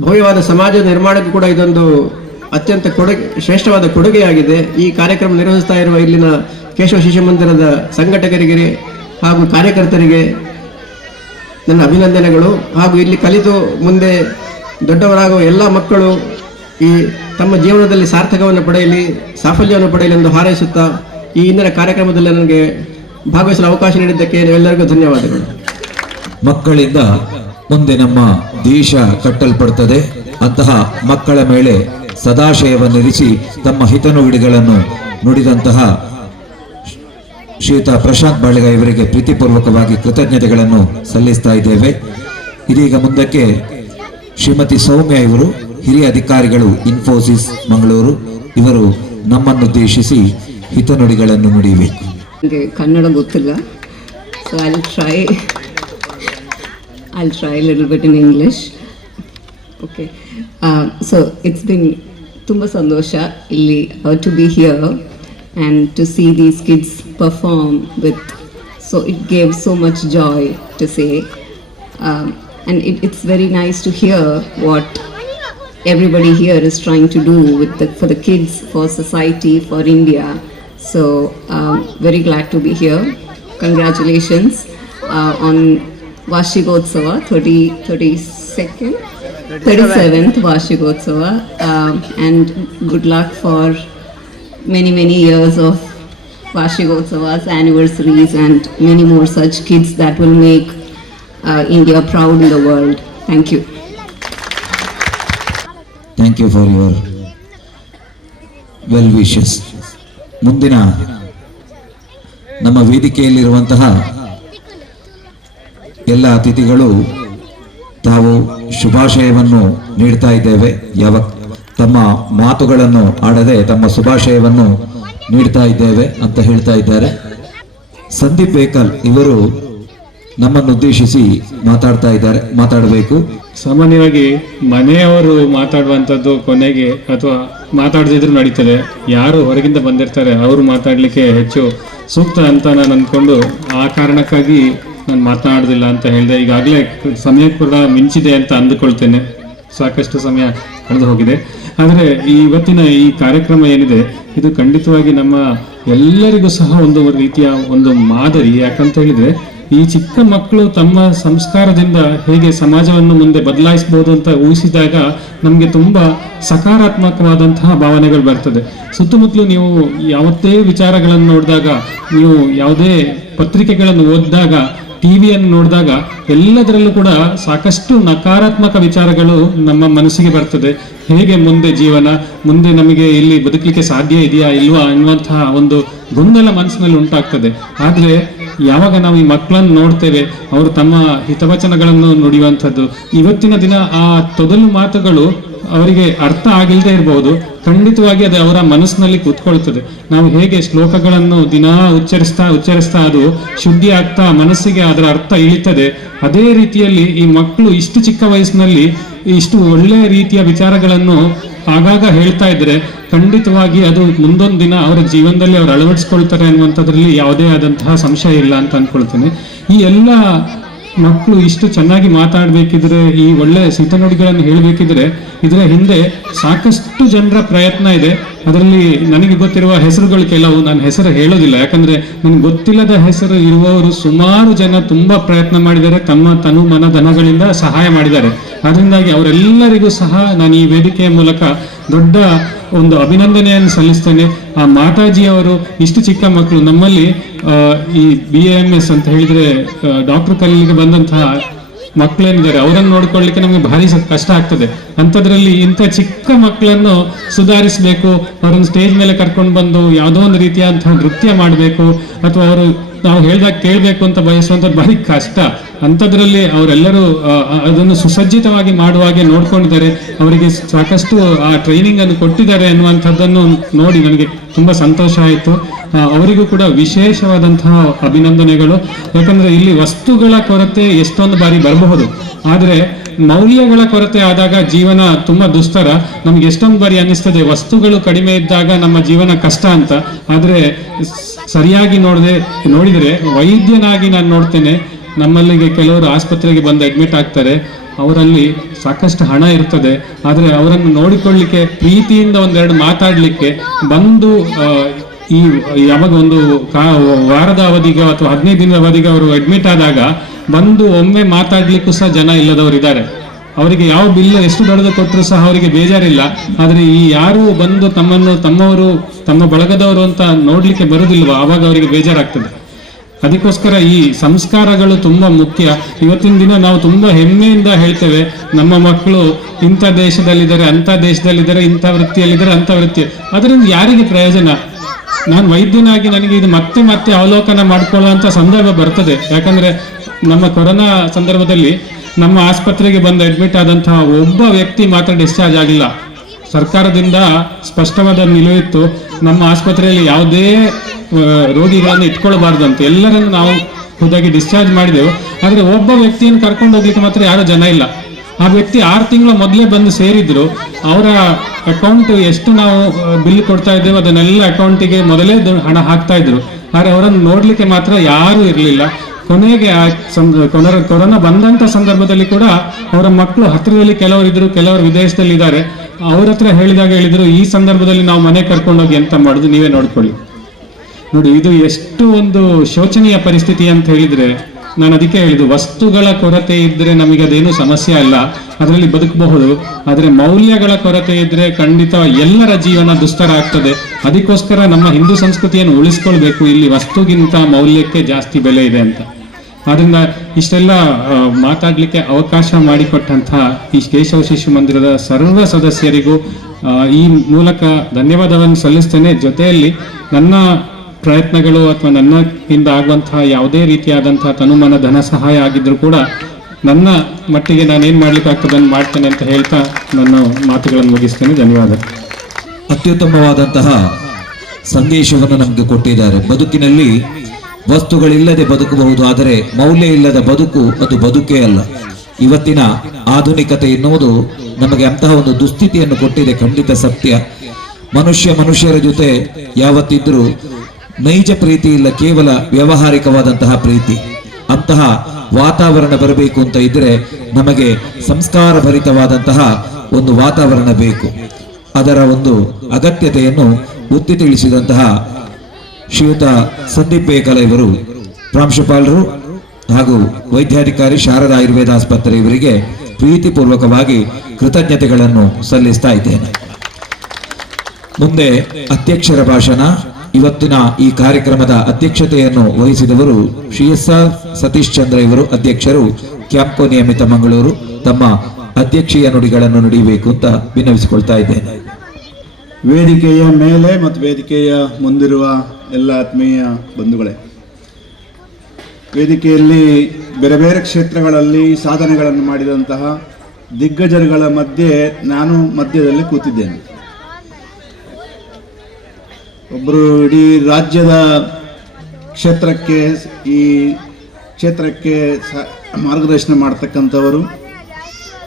ಭವ್ಯವಾದ ಸಮಾಜ ನಿರ್ಮಾಣಕ್ಕೂ ಕೂಡ ಇದೊಂದು ಅತ್ಯಂತ ಶ್ರೇಷ್ಠವಾದ ಕೊಡುಗೆಯಾಗಿದೆ. ಈ ಕಾರ್ಯಕ್ರಮ ನಿರ್ವಹಿಸ್ತಾ ಇರುವ ಇಲ್ಲಿನ ಕೇಶವ ಶಿಶು ಮಂದಿರದ ಸಂಘಟಕರಿಗೆ ಹಾಗೂ ಕಾರ್ಯಕರ್ತರಿಗೆ ನನ್ನ ಅಭಿನಂದನೆಗಳು. ಹಾಗೂ ಇಲ್ಲಿ ಕಲಿತು ಮುಂದೆ ದೊಡ್ಡವರಾಗುವ ಎಲ್ಲ ಮಕ್ಕಳು ಈ ತಮ್ಮ ಜೀವನದಲ್ಲಿ ಸಾರ್ಥಕವನ್ನು ಪಡೆಯಲಿ, ಸಾಫಲ್ಯವನ್ನು ಪಡೆಯಲಿ ಎಂದು ಹಾರೈಸುತ್ತಾ ಈ ಇಂದಿನ ಕಾರ್ಯಕ್ರಮದಲ್ಲಿ ನನಗೆ ಭಾಗವಹಿಸಲು ಅವಕಾಶ ನೀಡಿದ್ದಕ್ಕೆ ಎಲ್ಲರಿಗೂ ಧನ್ಯವಾದಗಳು. ಮಕ್ಕಳಿಂದ ಮುಂದೆ ನಮ್ಮ ದೇಶ ಕಟ್ಟಲ್ಪಡುತ್ತದೆ. ಅಂತಹ ಮಕ್ಕಳ ಮೇಲೆ ಸದಾಶಯವನ್ನಿರಿಸಿ ತಮ್ಮ ಹಿತನುಡಿಗಳನ್ನು ನುಡಿದಂತಹ ಶ್ರೀಯುತ ಪ್ರಶಾಂತ್ ಬಾಳಿಗ ಇವರಿಗೆ ಪ್ರೀತಿಪೂರ್ವಕವಾಗಿ ಕೃತಜ್ಞತೆಗಳನ್ನು ಸಲ್ಲಿಸ್ತಾ ಇದ್ದೇವೆ. ಇದೀಗ ಮುಂದಕ್ಕೆ ಶ್ರೀಮತಿ ಸೌಮ್ಯ ಇವರು ಹಿರಿಯ ಅಧಿಕಾರಿಗಳು, ಇನ್ಫೋಸಿಸ್ ಮಂಗಳೂರು, ಇವರು ನಮ್ಮನ್ನುದ್ದೇಶಿಸಿ ಹಿತನುಡಿಗಳನ್ನು ನುಡಿಯಬೇಕು. ನನಗೆ ಕನ್ನಡ ಗೊತ್ತಿಲ್ಲ, so I'll try a little bit in English. Okay. So it's been tumba sandosha illi to be here and to see these kids perform with, so it gave so much joy to say, and it's very nice to hear what everybody here is trying to do with for the kids, for society, for India. So very glad to be here. Congratulations on Vashigotsava, 37th Vashigotsava, and good luck for many years of Vashigotsavas, anniversaries, and many more such kids that will make India proud in the world. Thank you. Thank you for your well wishes. ಮುಂದಿನ ನಮ್ಮ ವೇದಿಕೆಯಲ್ಲಿರುವಂತಹ ಎಲ್ಲ ಅತಿಥಿಗಳು ತಾವು ಶುಭಾಶಯವನ್ನು ನೀಡ್ತಾ ಇದ್ದೇವೆ. ತಮ್ಮ ಮಾತುಗಳನ್ನು ಆಡದೆ ತಮ್ಮ ಶುಭಾಶಯವನ್ನು ನೀಡ್ತಾ ಇದ್ದೇವೆ ಅಂತ ಹೇಳ್ತಾ ಇದ್ದಾರೆ. ಸಂದೀಪ್ ಬೇಕಲ್ ಇವರು ನಮ್ಮನ್ನುದ್ದೇಶಿಸಿ ಮಾತಾಡಬೇಕು. ಸಾಮಾನ್ಯವಾಗಿ ಮನೆಯವರು ಮಾತಾಡುವಂಥದ್ದು ಕೊನೆಗೆ ಅಥವಾ ಮಾತಾಡದಿದ್ರು ನಡೀತದೆ. ಯಾರು ಹೊರಗಿಂದ ಬಂದಿರ್ತಾರೆ ಅವರು ಮಾತಾಡಲಿಕ್ಕೆ ಹೆಚ್ಚು ಸೂಕ್ತ ಅಂತ ನಾನು ಅಂದ್ಕೊಂಡು ಆ ಕಾರಣಕ್ಕಾಗಿ ನಾನು ಮಾತನಾಡೋದಿಲ್ಲ ಅಂತ ಹೇಳಿದೆ. ಈಗಾಗಲೇ ಸಮಯ ಕೂಡ ಮಿಂಚಿದೆ ಅಂತ ಅಂದುಕೊಳ್ತೇನೆ, ಸಾಕಷ್ಟು ಸಮಯ ಕಳೆದು ಹೋಗಿದೆ. ಆದರೆ ಇವತ್ತಿನ ಈ ಕಾರ್ಯಕ್ರಮ ಏನಿದೆ ಇದು ಖಂಡಿತವಾಗಿ ನಮ್ಮ ಎಲ್ಲರಿಗೂ ಸಹ ಒಂದು ರೀತಿಯ ಒಂದು ಮಾದರಿ. ಯಾಕಂತ ಹೇಳಿದ್ರೆ ಈ ಚಿಕ್ಕ ಮಕ್ಕಳು ತಮ್ಮ ಸಂಸ್ಕಾರದಿಂದ ಹೇಗೆ ಸಮಾಜವನ್ನು ಮುಂದೆ ಬದಲಾಯಿಸಬಹುದು ಅಂತ ಊಹಿಸಿದಾಗ ನಮಗೆ ತುಂಬ ಸಕಾರಾತ್ಮಕವಾದಂತಹ ಭಾವನೆಗಳು ಬರ್ತದೆ. ಸುತ್ತಮುತ್ತಲು ನೀವು ಯಾವುದೇ ವಿಚಾರಗಳನ್ನು ನೋಡಿದಾಗ, ನೀವು ಯಾವುದೇ ಪತ್ರಿಕೆಗಳನ್ನು ಓದಿದಾಗ, ಟಿವಿಯನ್ನು ನೋಡಿದಾಗ ಎಲ್ಲದರಲ್ಲೂ ಕೂಡ ಸಾಕಷ್ಟು ನಕಾರಾತ್ಮಕ ವಿಚಾರಗಳು ನಮ್ಮ ಮನಸ್ಸಿಗೆ ಬರ್ತದೆ. ಹೇಗೆ ಮುಂದೆ ಜೀವನ, ಮುಂದೆ ನಮಗೆ ಇಲ್ಲಿ ಬದುಕಲಿಕ್ಕೆ ಸಾಧ್ಯ ಇದೆಯಾ ಇಲ್ವಾ ಅನ್ನುವಂತಹ ಒಂದು ಗೊಂದಲ ಮನಸ್ಸಿನಲ್ಲಿ ಉಂಟಾಗ್ತದೆ. ಆದರೆ ಯಾವಾಗ ನಾವು ಈ ಮಕ್ಕಳನ್ನು ನೋಡ್ತೇವೆ, ಅವರು ತಮ್ಮ ಹಿತವಚನಗಳನ್ನು ನುಡಿಯುವಂಥದ್ದು, ಇವತ್ತಿನ ದಿನ ಆ ತೊದಲು ಮಾತುಗಳು ಅವರಿಗೆ ಅರ್ಥ ಆಗಿಲ್ಲದೆ ಇರಬಹುದು, ಖಂಡಿತವಾಗಿ ಅದು ಅವರ ಮನಸ್ಸಿನಲ್ಲಿ ಕೂತ್ಕೊಳ್ತದೆ. ನಾವು ಹೇಗೆ ಶ್ಲೋಕಗಳನ್ನು ದಿನಾ ಉಚ್ಚರಿಸ್ತಾ ಅದು ಶುದ್ಧಿ ಆಗ್ತಾ ಮನಸ್ಸಿಗೆ ಅದರ ಅರ್ಥ ಇಳಿತದೆ, ಅದೇ ರೀತಿಯಲ್ಲಿ ಈ ಮಕ್ಕಳು ಇಷ್ಟು ಚಿಕ್ಕ ವಯಸ್ಸಿನಲ್ಲಿ ಇಷ್ಟು ಒಳ್ಳೆಯ ರೀತಿಯ ವಿಚಾರಗಳನ್ನು ಆಗಾಗ ಹೇಳ್ತಾ ಇದ್ರೆ ಖಂಡಿತವಾಗಿ ಅದು ಮುಂದೊಂದು ದಿನ ಅವರ ಜೀವನದಲ್ಲಿ ಅವರು ಅಳವಡಿಸ್ಕೊಳ್ತಾರೆ ಅನ್ನುವಂಥದ್ರಲ್ಲಿ ಯಾವುದೇ ಆದಂತಹ ಸಂಶಯ ಇಲ್ಲ ಅಂತ ಅನ್ಕೊಳ್ತೇನೆ. ಈ ಎಲ್ಲ ಮಕ್ಕಳು ಇಷ್ಟು ಚೆನ್ನಾಗಿ ಮಾತಾಡಬೇಕಿದ್ರೆ, ಈ ಒಳ್ಳೆ ಹಿತನುಡಿಗಳನ್ನು ಹೇಳಬೇಕಿದ್ರೆ ಇದರ ಹಿಂದೆ ಸಾಕಷ್ಟು ಜನರ ಪ್ರಯತ್ನ ಇದೆ. ಅದರಲ್ಲಿ ನನಗೆ ಗೊತ್ತಿರುವ ಹೆಸರುಗಳು ಕೆಲವು, ನಾನು ಹೆಸರು ಹೇಳೋದಿಲ್ಲ, ಯಾಕಂದ್ರೆ ನನಗೆ ಗೊತ್ತಿಲ್ಲದ ಹೆಸರು ಇರುವವರು ಸುಮಾರು ಜನ ತುಂಬಾ ಪ್ರಯತ್ನ ಮಾಡಿದ್ದಾರೆ, ತಮ್ಮ ತನು ಮನ ಧನಗಳಿಂದ ಸಹಾಯ ಮಾಡಿದ್ದಾರೆ. ಅದರಿಂದಾಗಿ ಅವರೆಲ್ಲರಿಗೂ ಸಹ ನಾನು ಈ ವೇದಿಕೆಯ ಮೂಲಕ ದೊಡ್ಡ ಒಂದು ಅಭಿನಂದನೆಯನ್ನು ಸಲ್ಲಿಸ್ತೇನೆ. ಆ ಮಾತಾಜಿಯವರು ಇಷ್ಟು ಚಿಕ್ಕ ಮಕ್ಕಳು, ನಮ್ಮಲ್ಲಿ ಈ BAMS ಅಂತ ಹೇಳಿದ್ರೆ ಡಾಕ್ಟರ್ ಕಲೀಲಿಕ್ಕೆ ಬಂದಂತಹ ಮಕ್ಕಳೇನಿದ್ದಾರೆ ಅವರನ್ನು ನೋಡ್ಕೊಳ್ಳಿಕ್ಕೆ ನಮಗೆ ಭಾರಿ ಕಷ್ಟ ಆಗ್ತದೆ. ಅಂಥದ್ರಲ್ಲಿ ಇಂಥ ಚಿಕ್ಕ ಮಕ್ಕಳನ್ನು ಸುಧಾರಿಸಬೇಕು, ಅವರನ್ನು ಸ್ಟೇಜ್ ಮೇಲೆ ಕರ್ಕೊಂಡು ಬಂದು ಯಾವುದೋ ಒಂದು ರೀತಿಯಾದಂತಹ ನೃತ್ಯ ಮಾಡಬೇಕು ಅಥವಾ ಅವರು ನಾವು ಹೇಳ್ದಾಗ ಕೇಳಬೇಕು ಅಂತ ಬಯಸುವಂಥದ್ದು ಭಾರಿ ಕಷ್ಟ. ಅಂಥದ್ರಲ್ಲಿ ಅವರೆಲ್ಲರೂ ಅದನ್ನು ಸುಸಜ್ಜಿತವಾಗಿ ಮಾಡುವಾಗೆ ನೋಡ್ಕೊಂಡಿದ್ದಾರೆ, ಅವರಿಗೆ ಸಾಕಷ್ಟು ಆ ಟ್ರೈನಿಂಗ್ ಅನ್ನು ಕೊಟ್ಟಿದ್ದಾರೆ ಅನ್ನುವಂಥದ್ದನ್ನು ನೋಡಿ ನನಗೆ ತುಂಬ ಸಂತೋಷ ಆಯಿತು. ಅವರಿಗೂ ಕೂಡ ವಿಶೇಷವಾದಂತಹ ಅಭಿನಂದನೆಗಳು. ಯಾಕಂದ್ರೆ ಇಲ್ಲಿ ವಸ್ತುಗಳ ಕೊರತೆ ಎಷ್ಟೊಂದು ಬಾರಿ ಬರಬಹುದು, ಆದರೆ ಮೌಲ್ಯಗಳ ಕೊರತೆ ಆದಾಗ ಜೀವನ ತುಂಬಾ ದುಸ್ತರ. ನಮ್ಗೆ ಎಷ್ಟೊಂದು ಬಾರಿ ಅನ್ನಿಸ್ತದೆ ವಸ್ತುಗಳು ಕಡಿಮೆ ಇದ್ದಾಗ ನಮ್ಮ ಜೀವನ ಕಷ್ಟ ಅಂತ. ಆದ್ರೆ ಸರಿಯಾಗಿ ನೋಡಿದರೆ ವೈದ್ಯನಾಗಿ ನಾನು ನೋಡ್ತೇನೆ, ನಮ್ಮಲ್ಲಿಗೆ ಕೆಲವರು ಆಸ್ಪತ್ರೆಗೆ ಬಂದು ಅಡ್ಮಿಟ್ ಆಗ್ತಾರೆ, ಅವರಲ್ಲಿ ಸಾಕಷ್ಟು ಹಣ ಇರ್ತದೆ, ಆದರೆ ಅವರನ್ನು ನೋಡಿಕೊಳ್ಳಿಕ್ಕೆ ಪ್ರೀತಿಯಿಂದ ಒಂದೆರಡು ಮಾತಾಡಲಿಕ್ಕೆ ಬಂದು ಈ ಯಾವಾಗ ಒಂದು ವಾರದ ಅವಧಿಗೆ ಅಥವಾ 15 ದಿನದ ಅವಧಿಗೆ ಅವರು ಅಡ್ಮಿಟ್ ಆದಾಗ ಬಂದು ಒಮ್ಮೆ ಮಾತಾಡ್ಲಿಕ್ಕೂ ಸಹ ಜನ ಇಲ್ಲದವರು ಇದ್ದಾರೆ. ಅವರಿಗೆ ಯಾವ ಬಿಲ್ ಎಷ್ಟು ದೊಡ್ಡದು ಕೊಟ್ಟರು ಸಹ ಅವರಿಗೆ ಬೇಜಾರಿಲ್ಲ. ಆದರೆ ಈ ಯಾರು ಬಂದು ತಮ್ಮವರು ತಮ್ಮ ಬಳಗದವರು ಅಂತ ನೋಡ್ಲಿಕ್ಕೆ ಬರುವುದಿಲ್ವ, ಆವಾಗ ಅವರಿಗೆ ಬೇಜಾರಾಗ್ತದೆ. ಅದಕ್ಕೋಸ್ಕರ ಈ ಸಂಸ್ಕಾರಗಳು ತುಂಬಾ ಮುಖ್ಯ. ಇವತ್ತಿನ ದಿನ ನಾವು ತುಂಬಾ ಹೆಮ್ಮೆಯಿಂದ ಹೇಳ್ತೇವೆ ನಮ್ಮ ಮಕ್ಕಳು ಇಂಥ ದೇಶದಲ್ಲಿದ್ದಾರೆ, ಅಂಥ ದೇಶದಲ್ಲಿದ್ದಾರೆ, ಇಂಥ ವೃತ್ತಿಯಲ್ಲಿದ್ದಾರೆ, ಅಂಥ ವೃತ್ತಿ. ಅದರಿಂದ ಯಾರಿಗೆ ಪ್ರಯೋಜನ? ನಾನು ವೈದ್ಯನಾಗಿ ನನಗೆ ಇದು ಮತ್ತೆ ಮತ್ತೆ ಅವಲೋಕನ ಮಾಡ್ಕೊಳ್ಳುವಂಥ ಸಂದರ್ಭ ಬರ್ತದೆ. ಯಾಕಂದ್ರೆ ನಮ್ಮ ಕೊರೋನಾ ಸಂದರ್ಭದಲ್ಲಿ ನಮ್ಮ ಆಸ್ಪತ್ರೆಗೆ ಬಂದು ಅಡ್ಮಿಟ್ ಆದಂತಹ ಒಬ್ಬ ವ್ಯಕ್ತಿ ಮಾತ್ರ ಡಿಸ್ಚಾರ್ಜ್ ಆಗಿಲ್ಲ. ಸರ್ಕಾರದಿಂದ ಸ್ಪಷ್ಟವಾದ ನಿಲುವಿತ್ತು, ನಮ್ಮ ಆಸ್ಪತ್ರೆಯಲ್ಲಿ ಯಾವುದೇ ರೋಗಿಗಳನ್ನು ಇಟ್ಕೊಳ್ಬಾರ್ದು ಅಂತ. ಎಲ್ಲರನ್ನು ನಾವು ಖುದ್ದಾಗಿ ಡಿಸ್ಚಾರ್ಜ್ ಮಾಡಿದೆವು. ಆದರೆ ಒಬ್ಬ ವ್ಯಕ್ತಿಯನ್ನು ಕರ್ಕೊಂಡು ಹೋಗ್ಲಿಕ್ಕೆ ಮಾತ್ರ ಯಾರು ಜನ ಇಲ್ಲ. ಆ ವ್ಯಕ್ತಿ 6 ತಿಂಗಳ ಮೊದಲೇ ಬಂದು ಸೇರಿದ್ರು. ಅವರ ಅಕೌಂಟ್ ಎಷ್ಟು ನಾವು ಬಿಲ್ ಕೊಡ್ತಾ ಇದ್ದೇವೆ ಅದನ್ನೆಲ್ಲ ಅಕೌಂಟಿಗೆ ಮೊದಲೇ ಹಣ ಹಾಕ್ತಾ ಇದ್ರು. ಆದರೆ ಅವರನ್ನು ನೋಡ್ಲಿಕ್ಕೆ ಮಾತ್ರ ಯಾರು ಇರಲಿಲ್ಲ. ಕೊನೆಗೆ ಕೊರೋನಾ ಬಂದಂತ ಸಂದರ್ಭದಲ್ಲಿ ಕೂಡ ಅವರ ಮಕ್ಕಳು ಹತ್ತಿರದಲ್ಲಿ ಕೆಲವರು ಇದ್ರು, ಕೆಲವರು ವಿದೇಶದಲ್ಲಿ ಇದ್ದಾರೆ. ಅವ್ರ ಹತ್ರ ಹೇಳಿದ್ರು, ಈ ಸಂದರ್ಭದಲ್ಲಿ ನಾವು ಮನೆ ಕರ್ಕೊಂಡೋಗಿ ಎಂತ ಮಾಡುದು, ನೀವೇ ನೋಡ್ಕೊಳ್ಳಿ. ನೋಡಿ, ಇದು ಎಷ್ಟು ಒಂದು ಶೋಚನೀಯ ಪರಿಸ್ಥಿತಿ ಅಂತ ಹೇಳಿದ್ರೆ, ನಾನು ಅದಕ್ಕೆ ಹೇಳಿದ್ದು, ವಸ್ತುಗಳ ಕೊರತೆ ಇದ್ರೆ ನಮಗೆ ಅದೇನು ಸಮಸ್ಯೆ ಅಲ್ಲ, ಅದರಲ್ಲಿ ಬದುಕಬಹುದು. ಆದರೆ ಮೌಲ್ಯಗಳ ಕೊರತೆ ಇದ್ರೆ ಖಂಡಿತ ಎಲ್ಲರ ಜೀವನ ದುಸ್ತರ ಆಗ್ತದೆ. ಅದಕ್ಕೋಸ್ಕರ ನಮ್ಮ ಹಿಂದೂ ಸಂಸ್ಕೃತಿಯನ್ನು ಉಳಿಸ್ಕೊಳ್ಬೇಕು. ಇಲ್ಲಿ ವಸ್ತುಗಿಂತ ಮೌಲ್ಯಕ್ಕೆ ಜಾಸ್ತಿ ಬೆಲೆ ಇದೆ ಅಂತ. ಆದ್ರಿಂದ ಇಷ್ಟೆಲ್ಲ ಮಾತಾಡ್ಲಿಕ್ಕೆ ಅವಕಾಶ ಮಾಡಿಕೊಟ್ಟಂತಹ ಈ ಕೇಶವ ಶಿಶು ಮಂದಿರದ ಸರ್ವ ಸದಸ್ಯರಿಗೂ ಈ ಮೂಲಕ ಧನ್ಯವಾದವನ್ನು ಸಲ್ಲಿಸ್ತೇನೆ. ಜೊತೆಯಲ್ಲಿ ನನ್ನ ಪ್ರಯತ್ನಗಳು ಅಥವಾ ನನ್ನಿಂದ ಆಗುವಂತಹ ಯಾವುದೇ ರೀತಿಯಾದಂತಹ ತನುಮನ ಧನ ಸಹಾಯ ಆಗಿದ್ರು ಕೂಡ ನನ್ನ ಮಟ್ಟಿಗೆ ನಾನೇನು ಮಾಡ್ಲಿಕ್ಕೆ ಆಗ್ತದನ್ನು ಮಾಡ್ತೇನೆ ಅಂತ ಹೇಳ್ತಾ ನನ್ನ ಮಾತುಗಳನ್ನು ಮುಗಿಸ್ತೇನೆ. ಧನ್ಯವಾದ. ಅತ್ಯುತ್ತಮವಾದಂತಹ ಸಂದೇಶವನ್ನು ನಮಗೆ ಕೊಟ್ಟಿದ್ದಾರೆ. ಬದುಕಿನಲ್ಲಿ ವಸ್ತುಗಳಿಲ್ಲದೆ ಬದುಕಬಹುದು, ಆದರೆ ಮೌಲ್ಯ ಇಲ್ಲದ ಬದುಕು ಅದು ಬದುಕೇ ಅಲ್ಲ. ಇವತ್ತಿನ ಆಧುನಿಕತೆ ಎನ್ನುವುದು ನಮಗೆ ಅಂತಹ ಒಂದು ದುಸ್ಥಿತಿಯನ್ನು ಕೊಟ್ಟಿದೆ. ಖಂಡಿತ ಸತ್ಯ. ಮನುಷ್ಯರ ಜೊತೆ ಯಾವತ್ತಿದ್ರೂ ನೈಜ ಪ್ರೀತಿ ಇಲ್ಲ, ಕೇವಲ ವ್ಯಾವಹಾರಿಕವಾದಂತಹ ಪ್ರೀತಿ. ಅಂತಹ ವಾತಾವರಣ ಬರಬೇಕು ಅಂತ ಇದ್ರೆ ನಮಗೆ ಸಂಸ್ಕಾರ ಭರಿತವಾದಂತಹ ಒಂದು ವಾತಾವರಣ ಬೇಕು. ಅದರ ಒಂದು ಅಗತ್ಯತೆಯನ್ನು ಒತ್ತಿ ತಿಳಿಸಿದಂತಹ ಶ್ರೀಯುತ ಸಂದೀಪ್ ಬೇಕಲ ಇವರು, ಪ್ರಾಂಶುಪಾಲರು ಹಾಗೂ ವೈದ್ಯಾಧಿಕಾರಿ ಶಾರದಾ ಆಯುರ್ವೇದ ಆಸ್ಪತ್ರೆ, ಇವರಿಗೆ ಪ್ರೀತಿಪೂರ್ವಕವಾಗಿ ಕೃತಜ್ಞತೆಗಳನ್ನು ಸಲ್ಲಿಸ್ತಾ ಇದ್ದೇನೆ. ಮುಂದೆ ಅಧ್ಯಕ್ಷರ ಭಾಷಣ. ಇವತ್ತಿನ ಈ ಕಾರ್ಯಕ್ರಮದ ಅಧ್ಯಕ್ಷತೆಯನ್ನು ವಹಿಸಿದವರು ಶ್ರೀ SR ಸತೀಶ್ ಚಂದ್ರ ಇವರು, ಅಧ್ಯಕ್ಷರು, ಕ್ಯಾಂಪ್ಕೋ ನಿಯಮಿತ ಮಂಗಳೂರು. ತಮ್ಮ ಅಧ್ಯಕ್ಷೀಯ ನುಡಿಗಳನ್ನು ನುಡಿಯಬೇಕು ಅಂತ ವಿನವಿಸಿಕೊಳ್ತಾ ಇದ್ದೇನೆ. ವೇದಿಕೆಯ ಮೇಲೆ ಮತ್ತು ವೇದಿಕೆಯ ಮುಂದಿರುವ ಎಲ್ಲ ಆತ್ಮೀಯ ಬಂಧುಗಳೇ, ವೇದಿಕೆಯಲ್ಲಿ ಬೇರೆ ಬೇರೆ ಕ್ಷೇತ್ರಗಳಲ್ಲಿ ಸಾಧನೆಗಳನ್ನು ಮಾಡಿದಂತಹ ದಿಗ್ಗಜರುಗಳ ಮಧ್ಯೆ ನಾನು ಮಧ್ಯದಲ್ಲಿ ಕೂತಿದ್ದೇನೆ. ಒಬ್ಬರು ಇಡೀ ರಾಜ್ಯದ ಈ ಕ್ಷೇತ್ರಕ್ಕೆ ಮಾರ್ಗದರ್ಶನ ಮಾಡ್ತಕ್ಕಂಥವರು.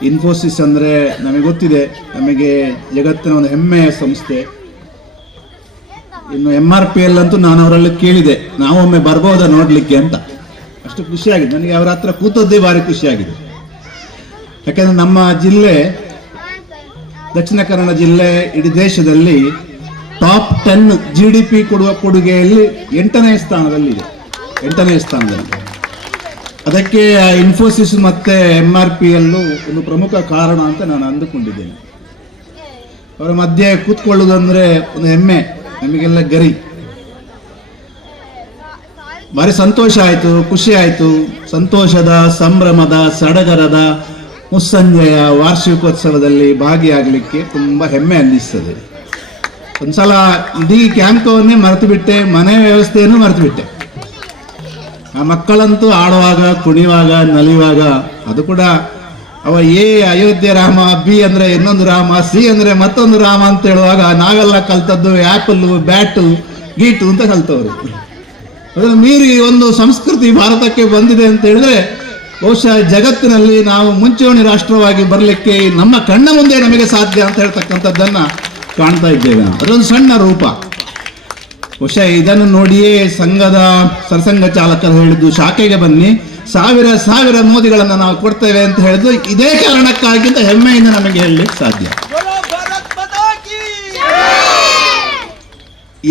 ಇನ್ಫೋಸಿಸ್ ಅಂದರೆ ನಮಗೆ ಗೊತ್ತಿದೆ, ನಮಗೆ ಜಗತ್ತಿನ ಒಂದು ಹೆಮ್ಮೆಯ ಸಂಸ್ಥೆ. ಇನ್ನು MRPL ಅಂತೂ ನಾನು ಅವರಲ್ಲಿ ಕೇಳಿದೆ, ನಾವೊಮ್ಮೆ ಬರ್ಬೋದಾ ನೋಡಲಿಕ್ಕೆ ಅಂತ. ಅಷ್ಟು ಖುಷಿಯಾಗಿದೆ ನನಗೆ, ಅವರ ಹತ್ರ ಕೂತದ್ದೇ ಭಾರಿ ಖುಷಿಯಾಗಿದೆ. ಯಾಕೆಂದರೆ ನಮ್ಮ ಜಿಲ್ಲೆ, ದಕ್ಷಿಣ ಕನ್ನಡ ಜಿಲ್ಲೆ, ಇಡೀ ದೇಶದಲ್ಲಿ ಟಾಪ್ 10 GDP ಕೊಡುವ ಕೊಡುಗೆಯಲ್ಲಿ 8ನೇ ಸ್ಥಾನದಲ್ಲಿದೆ. 8ನೇ ಸ್ಥಾನದಲ್ಲಿ. ಅದಕ್ಕೆ ಇನ್ಫೋಸಿಸ್ ಮತ್ತು MRPL ಒಂದು ಪ್ರಮುಖ ಕಾರಣ ಅಂತ ನಾನು ಅಂದುಕೊಂಡಿದ್ದೇನೆ. ಅವರ ಮಧ್ಯೆ ಕೂತ್ಕೊಳ್ಳುವುದಂದ್ರೆ ಒಂದು ಹೆಮ್ಮೆ, ನಮಗೆಲ್ಲ ಗರಿ. ಭಾರಿ ಸಂತೋಷ ಆಯಿತು, ಖುಷಿ ಆಯಿತು. ಸಂತೋಷದ, ಸಂಭ್ರಮದ, ಸಡಗರದ ಮುಸ್ಸಂಜೆಯ ವಾರ್ಷಿಕೋತ್ಸವದಲ್ಲಿ ಭಾಗಿಯಾಗಲಿಕ್ಕೆ ತುಂಬ ಹೆಮ್ಮೆ ಅನ್ನಿಸ್ತದೆ. ಒಂದ್ಸಲ ಇಡೀ ಕ್ಯಾಂಪವನ್ನೇ ಮರೆತು ಬಿಟ್ಟೆ, ಮನೆ ವ್ಯವಸ್ಥೆಯನ್ನು ಮರೆತು ಬಿಟ್ಟೆ. ಆ ಮಕ್ಕಳಂತೂ ಆಡುವಾಗ, ಕುಣಿಯುವಾಗ, ನಲಿಯುವಾಗ, ಅದು ಕೂಡ ಅವ ಎ ಅಯೋಧ್ಯೆ ರಾಮ, ಬಿ ಅಂದ್ರೆ ಇನ್ನೊಂದು ರಾಮ, ಸಿ ಅಂದ್ರೆ ಮತ್ತೊಂದು ರಾಮ ಅಂತ ಹೇಳುವಾಗ ನಾವೆಲ್ಲ ಕಲ್ತದ್ದು ಆ್ಯಪಲ್ಲು, ಬ್ಯಾಟು, ಗೀಟು ಅಂತ ಕಲ್ತವರು. ಅದನ್ನು ಮೀರಿ ಒಂದು ಸಂಸ್ಕೃತಿ ಭಾರತಕ್ಕೆ ಬಂದಿದೆ ಅಂತ ಹೇಳಿದ್ರೆ ಬಹುಶಃ ಜಗತ್ತಿನಲ್ಲಿ ನಾವು ಮುಂಚೂಣಿ ರಾಷ್ಟ್ರವಾಗಿ ಬರಲಿಕ್ಕೆ ನಮ್ಮ ಕಣ್ಣ ಮುಂದೆ ನಮಗೆ ಸಾಧ್ಯ ಅಂತ ಹೇಳ್ತಕ್ಕಂಥದ್ದನ್ನು ಕಾಣ್ತಾ ಇದ್ದೇವೆ. ಅದೊಂದು ಸಣ್ಣ ರೂಪ. ಬಹುಶಃ ಇದನ್ನು ನೋಡಿಯೇ ಸಂಘದ ಸರ್ಸಂಘ ಚಾಲಕರು ಹೇಳಿದ್ದು, ಶಾಖೆಗೆ ಬನ್ನಿ, ಸಾವಿರ ಮೋದಿಗಳನ್ನು ನಾವು ಕೊಡ್ತೇವೆ ಅಂತ ಹೇಳಿದ್ದು ಇದೇ ಕಾರಣಕ್ಕಾಗಿ ಅಂತ ಹೆಮ್ಮೆಯಿಂದ ನಮಗೆ ಹೇಳಲಿಕ್ಕೆ ಸಾಧ್ಯ.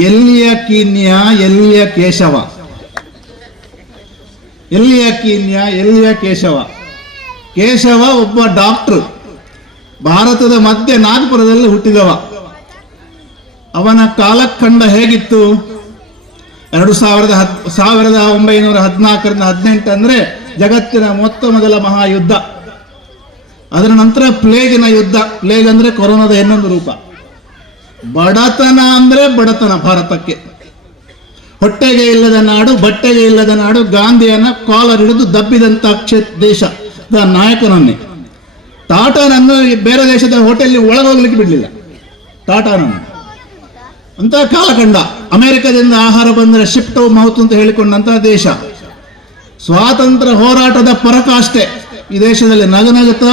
ಎಲ್ಲಿಯ ಕೀನ್ಯ, ಎಲ್ಲಿಯ ಕೇಶವ, ಎಲ್ಲಿಯ ಕೀನ್ಯ, ಎಲ್ಲಿಯ ಕೇಶವ. ಕೇಶವ ಒಬ್ಬ ಡಾಕ್ಟರ್, ಭಾರತದ ಮಧ್ಯೆ ನಾಗ್ಪುರದಲ್ಲಿ ಹುಟ್ಟಿದವ. ಅವನ ಕಾಲಖಂಡ ಹೇಗಿತ್ತು? 1914 ಅಂದ್ರೆ ಜಗತ್ತಿನ ಮೊದಲ ಮಹಾಯುದ್ಧ. ಅದರ ನಂತರ ಪ್ಲೇಗಿನ ಯುದ್ಧ. ಪ್ಲೇಗ್ ಅಂದ್ರೆ ಕೊರೋನಾದ ಇನ್ನೊಂದು ರೂಪ. ಬಡತನ ಅಂದ್ರೆ ಬಡತನ ಭಾರತಕ್ಕೆ. ಹೊಟ್ಟೆಗೆ ಇಲ್ಲದ ನಾಡು, ಬಟ್ಟೆಗೆ ಇಲ್ಲದ ನಾಡು. ಗಾಂಧಿಯನ್ನ ಕಾಲರ್ ಹಿಡಿದು ದಬ್ಬಿದಂತ ದೇಶದ ನಾಯಕನನ್ನೇ, ಟಾಟಾನನ್ನು ಬೇರೆ ದೇಶದ ಹೋಟೆಲ್ ಒಳಗೋಗ್ಲಿಕ್ಕೆ ಬಿಡಲಿಲ್ಲ. ಟಾಟಾನನ್ನು ಅಂತ ಕಾಲಖಂಡ. ಅಮೆರಿಕದಿಂದ ಆಹಾರ ಬಂದರೆ ಶಿಫ್ಟ್ ಮೌತ್ ಅಂತ ಹೇಳಿಕೊಂಡಂತಹ ದೇಶ. ಸ್ವಾತಂತ್ರ್ಯ ಹೋರಾಟದ ಪರಾಕಾಷ್ಠೆ ಈ ದೇಶದಲ್ಲಿ. ನಗನಗುತ್ತಾ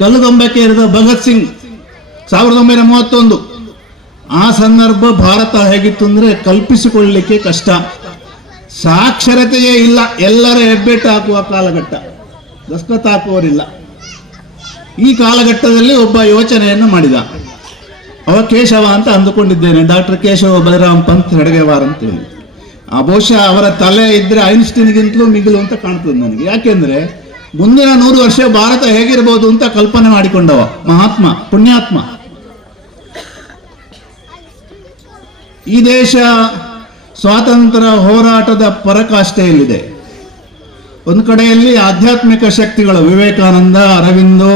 ಕಲ್ಲುಗಂಬಕ್ಕೆ ಏರಿದ ಭಗತ್ ಸಿಂಗ್ 1931. ಆ ಸಂದರ್ಭ ಭಾರತ ಹೇಗಿತ್ತು ಅಂದ್ರೆ ಕಲ್ಪಿಸಿಕೊಳ್ಳಲಿಕ್ಕೆ ಕಷ್ಟ. ಸಾಕ್ಷರತೆಯೇ ಇಲ್ಲ, ಎಲ್ಲರ ಹೆಬ್ಬೆಟ್ಟು ಹಾಕುವ ಕಾಲಘಟ್ಟ, ದಸ್ಕತ್ ಹಾಕುವವರಿಲ್ಲ. ಈ ಕಾಲಘಟ್ಟದಲ್ಲಿ ಒಬ್ಬ ಯೋಚನೆಯನ್ನು ಮಾಡಿದ. ಅವ ಕೇಶವ ಅಂತ ಅಂದುಕೊಂಡಿದ್ದೇನೆ, ಡಾಕ್ಟರ್ ಕೇಶವ ಬಲರಾಮ್ ಪಂತ್ ಹೆಡ್ಗೇವಾರ್ ಅಂತ ಹೇಳಿ. ಬಹುಶಃ ಅವರ ತಲೆ ಇದ್ರೆ ಐನ್ಸ್ಟೀನ್ಗಿಂತಲೂ ಮಿಗಿಲು ಅಂತ ಕಾಣ್ತದೆ ನನಗೆ. ಯಾಕೆಂದ್ರೆ ಮುಂದಿನ 100 ವರ್ಷ ಭಾರತ ಹೇಗಿರ್ಬೋದು ಅಂತ ಕಲ್ಪನೆ ಮಾಡಿಕೊಂಡವ ಮಹಾತ್ಮ, ಪುಣ್ಯಾತ್ಮ. ಈ ದೇಶ ಸ್ವಾತಂತ್ರ್ಯ ಹೋರಾಟದ ಪರಾಕಾಷ್ಠೆಯಲ್ಲಿದೆ. ಒಂದು ಕಡೆಯಲ್ಲಿ ಆಧ್ಯಾತ್ಮಿಕ ಶಕ್ತಿಗಳು, ವಿವೇಕಾನಂದ, ಅರವಿಂದೋ,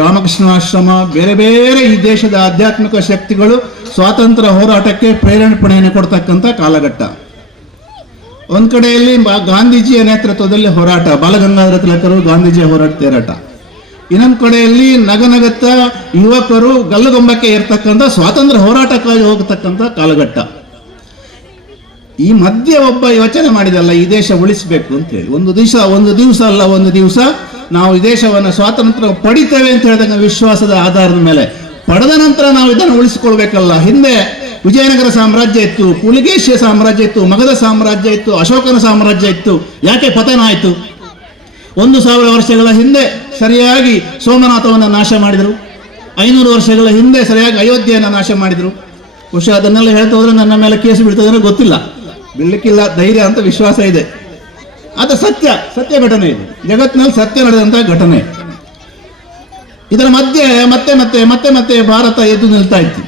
ರಾಮಕೃಷ್ಣಾಶ್ರಮ, ಬೇರೆ ಬೇರೆ ಈ ದೇಶದ ಆಧ್ಯಾತ್ಮಿಕ ಶಕ್ತಿಗಳು ಸ್ವಾತಂತ್ರ್ಯ ಹೋರಾಟಕ್ಕೆ ಪ್ರೇರಣೆಯನ್ನು ಕೊಡ್ತಕ್ಕಂಥ ಕಾಲಘಟ್ಟ. ಒಂದು ಕಡೆಯಲ್ಲಿ ಗಾಂಧೀಜಿಯ ನೇತೃತ್ವದಲ್ಲಿ ಹೋರಾಟ, ಬಾಲಗಂಗಾಧರ ತಿಲಕರು ಗಾಂಧೀಜಿಯ ಹೋರಾಟ ತೇರಾಟ. ಇನ್ನೊಂದು ಕಡೆಯಲ್ಲಿ ನಗನಗತ್ತ ಯುವಕರು ಗಲ್ಲುಗೊಂಬಕ್ಕೆ ಇರ್ತಕ್ಕಂಥ ಸ್ವಾತಂತ್ರ್ಯ ಹೋರಾಟಕ್ಕಾಗಿ ಹೋಗತಕ್ಕಂಥ ಕಾಲಘಟ್ಟ. ಈ ಮಧ್ಯೆ ಒಬ್ಬ ಯೋಚನೆ ಮಾಡಿದಲ್ಲ, ಈ ದೇಶ ಉಳಿಸಬೇಕು ಅಂತ ಹೇಳಿ. ಒಂದು ದಿವಸ ನಾವು ಈ ದೇಶವನ್ನು ಸ್ವಾತಂತ್ರ್ಯ ಪಡಿತೇವೆ ಅಂತ ಹೇಳಿದಾಗ ವಿಶ್ವಾಸದ ಆಧಾರದ ಮೇಲೆ ಪಡೆದ ನಂತರ ನಾವು ಇದನ್ನು ಉಳಿಸಿಕೊಳ್ಬೇಕಲ್ಲ. ಹಿಂದೆ ವಿಜಯನಗರ ಸಾಮ್ರಾಜ್ಯ ಇತ್ತು, ಪುಲಿಕೇಶಿಯ ಸಾಮ್ರಾಜ್ಯ ಇತ್ತು, ಮಗಧ ಸಾಮ್ರಾಜ್ಯ ಇತ್ತು, ಅಶೋಕನ ಸಾಮ್ರಾಜ್ಯ ಇತ್ತು. ಯಾಕೆ ಪತನ ಆಯಿತು? 1000 ವರ್ಷಗಳ ಹಿಂದೆ ಸರಿಯಾಗಿ ಸೋಮನಾಥವನ್ನು ನಾಶ ಮಾಡಿದರು. 500 ವರ್ಷಗಳ ಹಿಂದೆ ಸರಿಯಾಗಿ ಅಯೋಧ್ಯೆಯನ್ನು ನಾಶ ಮಾಡಿದರು. ಬಹುಶಃ ಅದನ್ನೆಲ್ಲ ಹೇಳ್ತಾ ಹೋದ್ರೆ ನನ್ನ ಮೇಲೆ ಕೇಸು ಬೀಳ್ತದೆ ಗೊತ್ತಿಲ್ಲ, ಬೀಳಲಿಕ್ಕಿಲ್ಲ, ಧೈರ್ಯ ಅಂತ ವಿಶ್ವಾಸ ಇದೆ. ಅದು ಸತ್ಯ ಘಟನೆ ಇದು, ಜಗತ್ತಿನಲ್ಲಿ ಸತ್ಯ ನಡೆದಂತಹ ಘಟನೆ. ಇದರ ಮಧ್ಯೆ ಮತ್ತೆ ಭಾರತ ಎದ್ದು ನಿಲ್ತಾ ಇತ್ತು.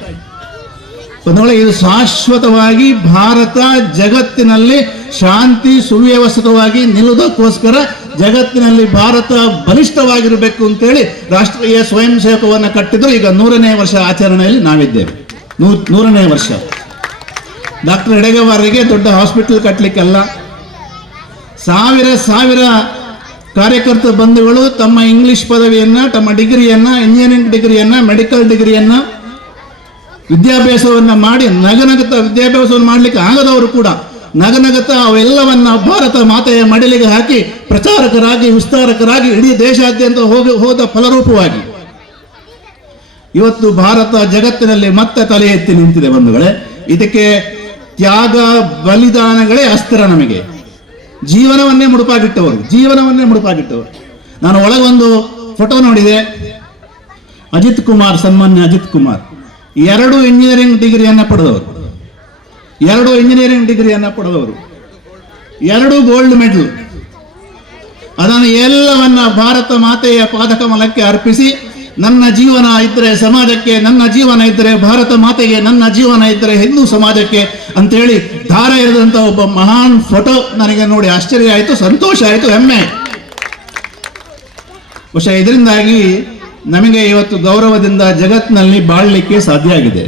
ಒಂದು ವೇಳೆ ಇದು ಶಾಶ್ವತವಾಗಿ ಭಾರತ ಜಗತ್ತಿನಲ್ಲಿ ಶಾಂತಿ ಸುವ್ಯವಸ್ಥಿತವಾಗಿ ನಿಲ್ಲುವುದಕ್ಕೋಸ್ಕರ ಜಗತ್ತಿನಲ್ಲಿ ಭಾರತ ಬಲಿಷ್ಠವಾಗಿರಬೇಕು ಅಂತೇಳಿ ರಾಷ್ಟ್ರೀಯ ಸ್ವಯಂ ಸೇವಕವನ್ನು ಕಟ್ಟಿದ್ರು. ಈಗ 100ನೇ ವರ್ಷ ಆಚರಣೆಯಲ್ಲಿ ನಾವಿದ್ದೇವೆ. 100ನೇ ವರ್ಷ. ಡಾಕ್ಟರ್ ಹೆಡ್ಗೇವಾರ್ಗೆ ದೊಡ್ಡ ಹಾಸ್ಪಿಟಲ್ ಕಟ್ಟಲಿಕ್ಕೆಲ್ಲ ಸಾವಿರ ಕಾರ್ಯಕರ್ತ ಬಂಧುಗಳು ತಮ್ಮ ಇಂಗ್ಲಿಷ್ ಪದವಿಯನ್ನ, ತಮ್ಮ ಡಿಗ್ರಿಯನ್ನ, ಇಂಜಿನಿಯರಿಂಗ್ ಡಿಗ್ರಿಯನ್ನ, ಮೆಡಿಕಲ್ ಡಿಗ್ರಿಯನ್ನ, ವಿದ್ಯಾಭ್ಯಾಸವನ್ನ ಮಾಡಿ ನಗನಗತ ವಿದ್ಯಾಭ್ಯಾಸವನ್ನು ಮಾಡಲಿಕ್ಕೆ ಆಗದವರು ಕೂಡ ನಗನಗತ ಅವೆಲ್ಲವನ್ನ ಭಾರತ ಮಾತೆಯ ಮಡಿಲಿಗೆ ಹಾಕಿ ಪ್ರಚಾರಕರಾಗಿ, ವಿಸ್ತಾರಕರಾಗಿ ಇಡೀ ದೇಶಾದ್ಯಂತ ಹೋದ ಫಲರೂಪವಾಗಿ ಇವತ್ತು ಭಾರತ ಜಗತ್ತಿನಲ್ಲಿ ಮತ್ತೆ ತಲೆ ಎತ್ತಿ ನಿಂತಿದೆ ಬಂಧುಗಳೇ. ಇದಕ್ಕೆ ತ್ಯಾಗ ಬಲಿದಾನಗಳೇ ಅಸ್ತ್ರ. ನಮಗೆ ಜೀವನವನ್ನೇ ಮುಡುಪಾಗಿಟ್ಟವರು. ನಾನು ಒಳಗೊಂದು ಫೋಟೋ ನೋಡಿದೆ. ಸನ್ಮಾನ್ಯ ಅಜಿತ್ ಕುಮಾರ್ 2 ಇಂಜಿನಿಯರಿಂಗ್ ಡಿಗ್ರಿಯನ್ನು ಪಡೆದವರು, 2 ಗೋಲ್ಡ್ ಮೆಡಲ್. ಅದನ್ನು ಎಲ್ಲವನ್ನ ಭಾರತ ಮಾತೆಯ ಪಾದಕಮಲಕ್ಕೆ ಅರ್ಪಿಸಿ ನನ್ನ ಜೀವನ ಇದ್ದರೆ ಸಮಾಜಕ್ಕೆ, ನನ್ನ ಜೀವನ ಇದ್ದರೆ ಭಾರತ ಮಾತೆಗೆ, ನನ್ನ ಜೀವನ ಇದ್ದರೆ ಹಿಂದೂ ಸಮಾಜಕ್ಕೆ ಅಂತೇಳಿ ಧಾರೆ ಎರೆದಂಥ ಒಬ್ಬ ಮಹಾನ್ ಫೋಟೋ ನನಗೆ ನೋಡಿ ಆಶ್ಚರ್ಯ ಆಯಿತು, ಸಂತೋಷ ಆಯಿತು, ಹೆಮ್ಮೆ ಆಯಿತು. ಬಹುಶಃ ಇದರಿಂದಾಗಿ ನಮಗೆ ಇವತ್ತು ಗೌರವದಿಂದ ಜಗತ್ತಿನಲ್ಲಿ ಬಾಳಲಿಕ್ಕೆ ಸಾಧ್ಯ ಆಗಿದೆ.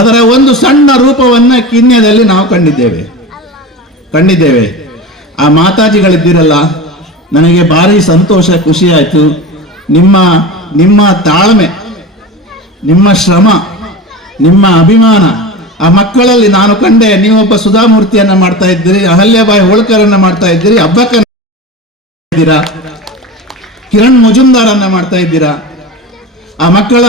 ಅದರ ಒಂದು ಸಣ್ಣ ರೂಪವನ್ನು ಕಿನ್ಯದಲ್ಲಿ ನಾವು ಕಂಡಿದ್ದೇವೆ. ಆ ಮಾತಾಜಿಗಳಿದ್ದೀರಲ್ಲ, ನನಗೆ ಭಾರಿ ಸಂತೋಷ, ಖುಷಿ ಆಯಿತು. ನಿಮ್ಮ ತಾಳ್ಮೆ, ನಿಮ್ಮ ಶ್ರಮ, ನಿಮ್ಮ ಅಭಿಮಾನ, ಆ ಮಕ್ಕಳಲ್ಲಿ ನಾನು ಕಂಡೆ. ನೀವೊಬ್ಬ ಸುಧಾಮೂರ್ತಿಯನ್ನ ಮಾಡ್ತಾ ಇದ್ದೀರಿ, ಅಹಲ್ಯಾಬಾಯಿ ಹೋಳ್ಕರನ್ನ ಮಾಡ್ತಾ ಇದ್ದೀರಿ, ಅಬ್ಬಕ್ಕ ಇದ್ದೀರಾ, ಕಿರಣ್ ಮುಜುಮ್ದಾರನ್ನ ಮಾಡ್ತಾ ಇದ್ದೀರಾ. ಆ ಮಕ್ಕಳ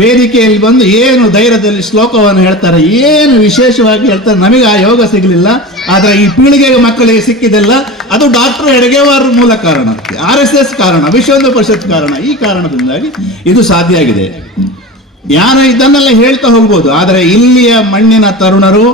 ವೇದಿಕೆಯಲ್ಲಿ ಬಂದು ಏನು ಧೈರ್ಯದಲ್ಲಿ ಶ್ಲೋಕವನ್ನು ಹೇಳ್ತಾರೆ, ಏನು ವಿಶೇಷವಾಗಿ ಹೇಳ್ತಾರೆ. ನಮಗೆ ಆ ಯೋಗ ಸಿಗಲಿಲ್ಲ, ಆದ್ರೆ ಈ ಪೀಳಿಗೆಗೆ ಮಕ್ಕಳಿಗೆ ಸಿಕ್ಕಿದೆಲ್ಲ ಅದು ಡಾಕ್ಟರ್ ಹೆಡ್ಗೇವಾರ್ ಮೂಲ ಕಾರಣ, RSS ಕಾರಣ, ವಿಶ್ವ ಹಿಂದೂ ಪರಿಷತ್ ಕಾರಣ. ಈ ಕಾರಣದಿಂದಾಗಿ ಇದು ಸಾಧ್ಯ ಆಗಿದೆ. ಯಾರು ಇದನ್ನೆಲ್ಲ ಹೇಳ್ತಾ ಹೋಗ್ಬೋದು, ಆದರೆ ಇಲ್ಲಿಯ ಮಣ್ಣಿನ ತರುಣರು,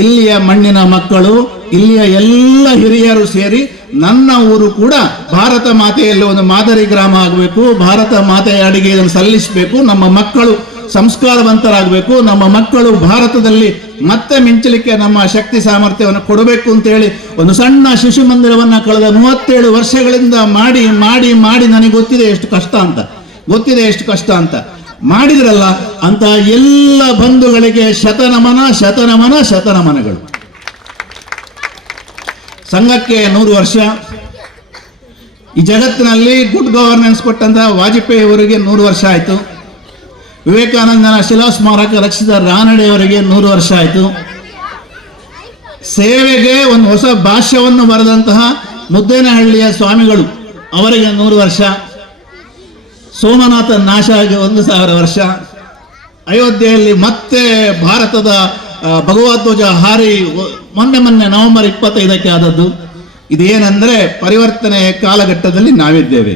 ಇಲ್ಲಿಯ ಮಣ್ಣಿನ ಮಕ್ಕಳು, ಇಲ್ಲಿಯ ಎಲ್ಲ ಹಿರಿಯರು ಸೇರಿ ನನ್ನ ಊರು ಕೂಡ ಭಾರತ ಮಾತೆಯಲ್ಲಿ ಒಂದು ಮಾದರಿ ಗ್ರಾಮ ಆಗಬೇಕು, ಭಾರತ ಮಾತೆಯ ಅಡಿಗೆ ಇದನ್ನು ಸಲ್ಲಿಸಬೇಕು, ನಮ್ಮ ಮಕ್ಕಳು ಸಂಸ್ಕಾರವಂತರಾಗಬೇಕು, ನಮ್ಮ ಮಕ್ಕಳು ಭಾರತದಲ್ಲಿ ಮತ್ತೆ ಮಿಂಚಲಿಕ್ಕೆ ನಮ್ಮ ಶಕ್ತಿ ಸಾಮರ್ಥ್ಯವನ್ನು ಕೊಡಬೇಕು ಅಂತೇಳಿ ಒಂದು ಸಣ್ಣ ಶಿಶು ಮಂದಿರವನ್ನು ಕಳೆದ 37 ವರ್ಷಗಳಿಂದ ಮಾಡಿ ಮಾಡಿ ಮಾಡಿ ನನಗೆ ಗೊತ್ತಿದೆ ಎಷ್ಟು ಕಷ್ಟ ಅಂತ ಮಾಡಿದ್ರಲ್ಲ ಅಂತ ಎಲ್ಲ ಬಂಧುಗಳಿಗೆ ಶತನಮನಗಳು. ಸಂಘಕ್ಕೆ 100 ವರ್ಷ, ಈ ಜಗತ್ತಿನಲ್ಲಿ ಗುಡ್ ಗವರ್ನೆನ್ಸ್ ಕೊಟ್ಟಂತ ವಾಜಪೇಯಿ ಅವರಿಗೆ 100 ವರ್ಷ ಆಯಿತು. ವಿವೇಕಾನಂದನ ಶಿಲಾ ಸ್ಮಾರಕ ರಚಿಸಿದ ರಾನಡೆಯವರಿಗೆ 100 ವರ್ಷ ಆಯಿತು. ಸೇವೆಗೆ ಒಂದು ಹೊಸ ಭಾಷ್ಯವನ್ನು ಬರೆದಂತಹ ಮುದ್ದೇನಹಳ್ಳಿಯ ಸ್ವಾಮಿಗಳು ಅವರಿಗೆ 100 ವರ್ಷ. ಸೋಮನಾಥ ನಾಶ ಆಗಿ 1000 ವರ್ಷ. ಅಯೋಧ್ಯೆಯಲ್ಲಿ ಮತ್ತೆ ಭಾರತದ ಭಗವಧ್ವಜ ಹಾರಿ ಮೊನ್ನೆ ನವೆಂಬರ್ 25ಕ್ಕೆ ಆದದ್ದು. ಇದೇನೆಂದ್ರೆ ಪರಿವರ್ತನೆ ಕಾಲಘಟ್ಟದಲ್ಲಿ ನಾವಿದ್ದೇವೆ.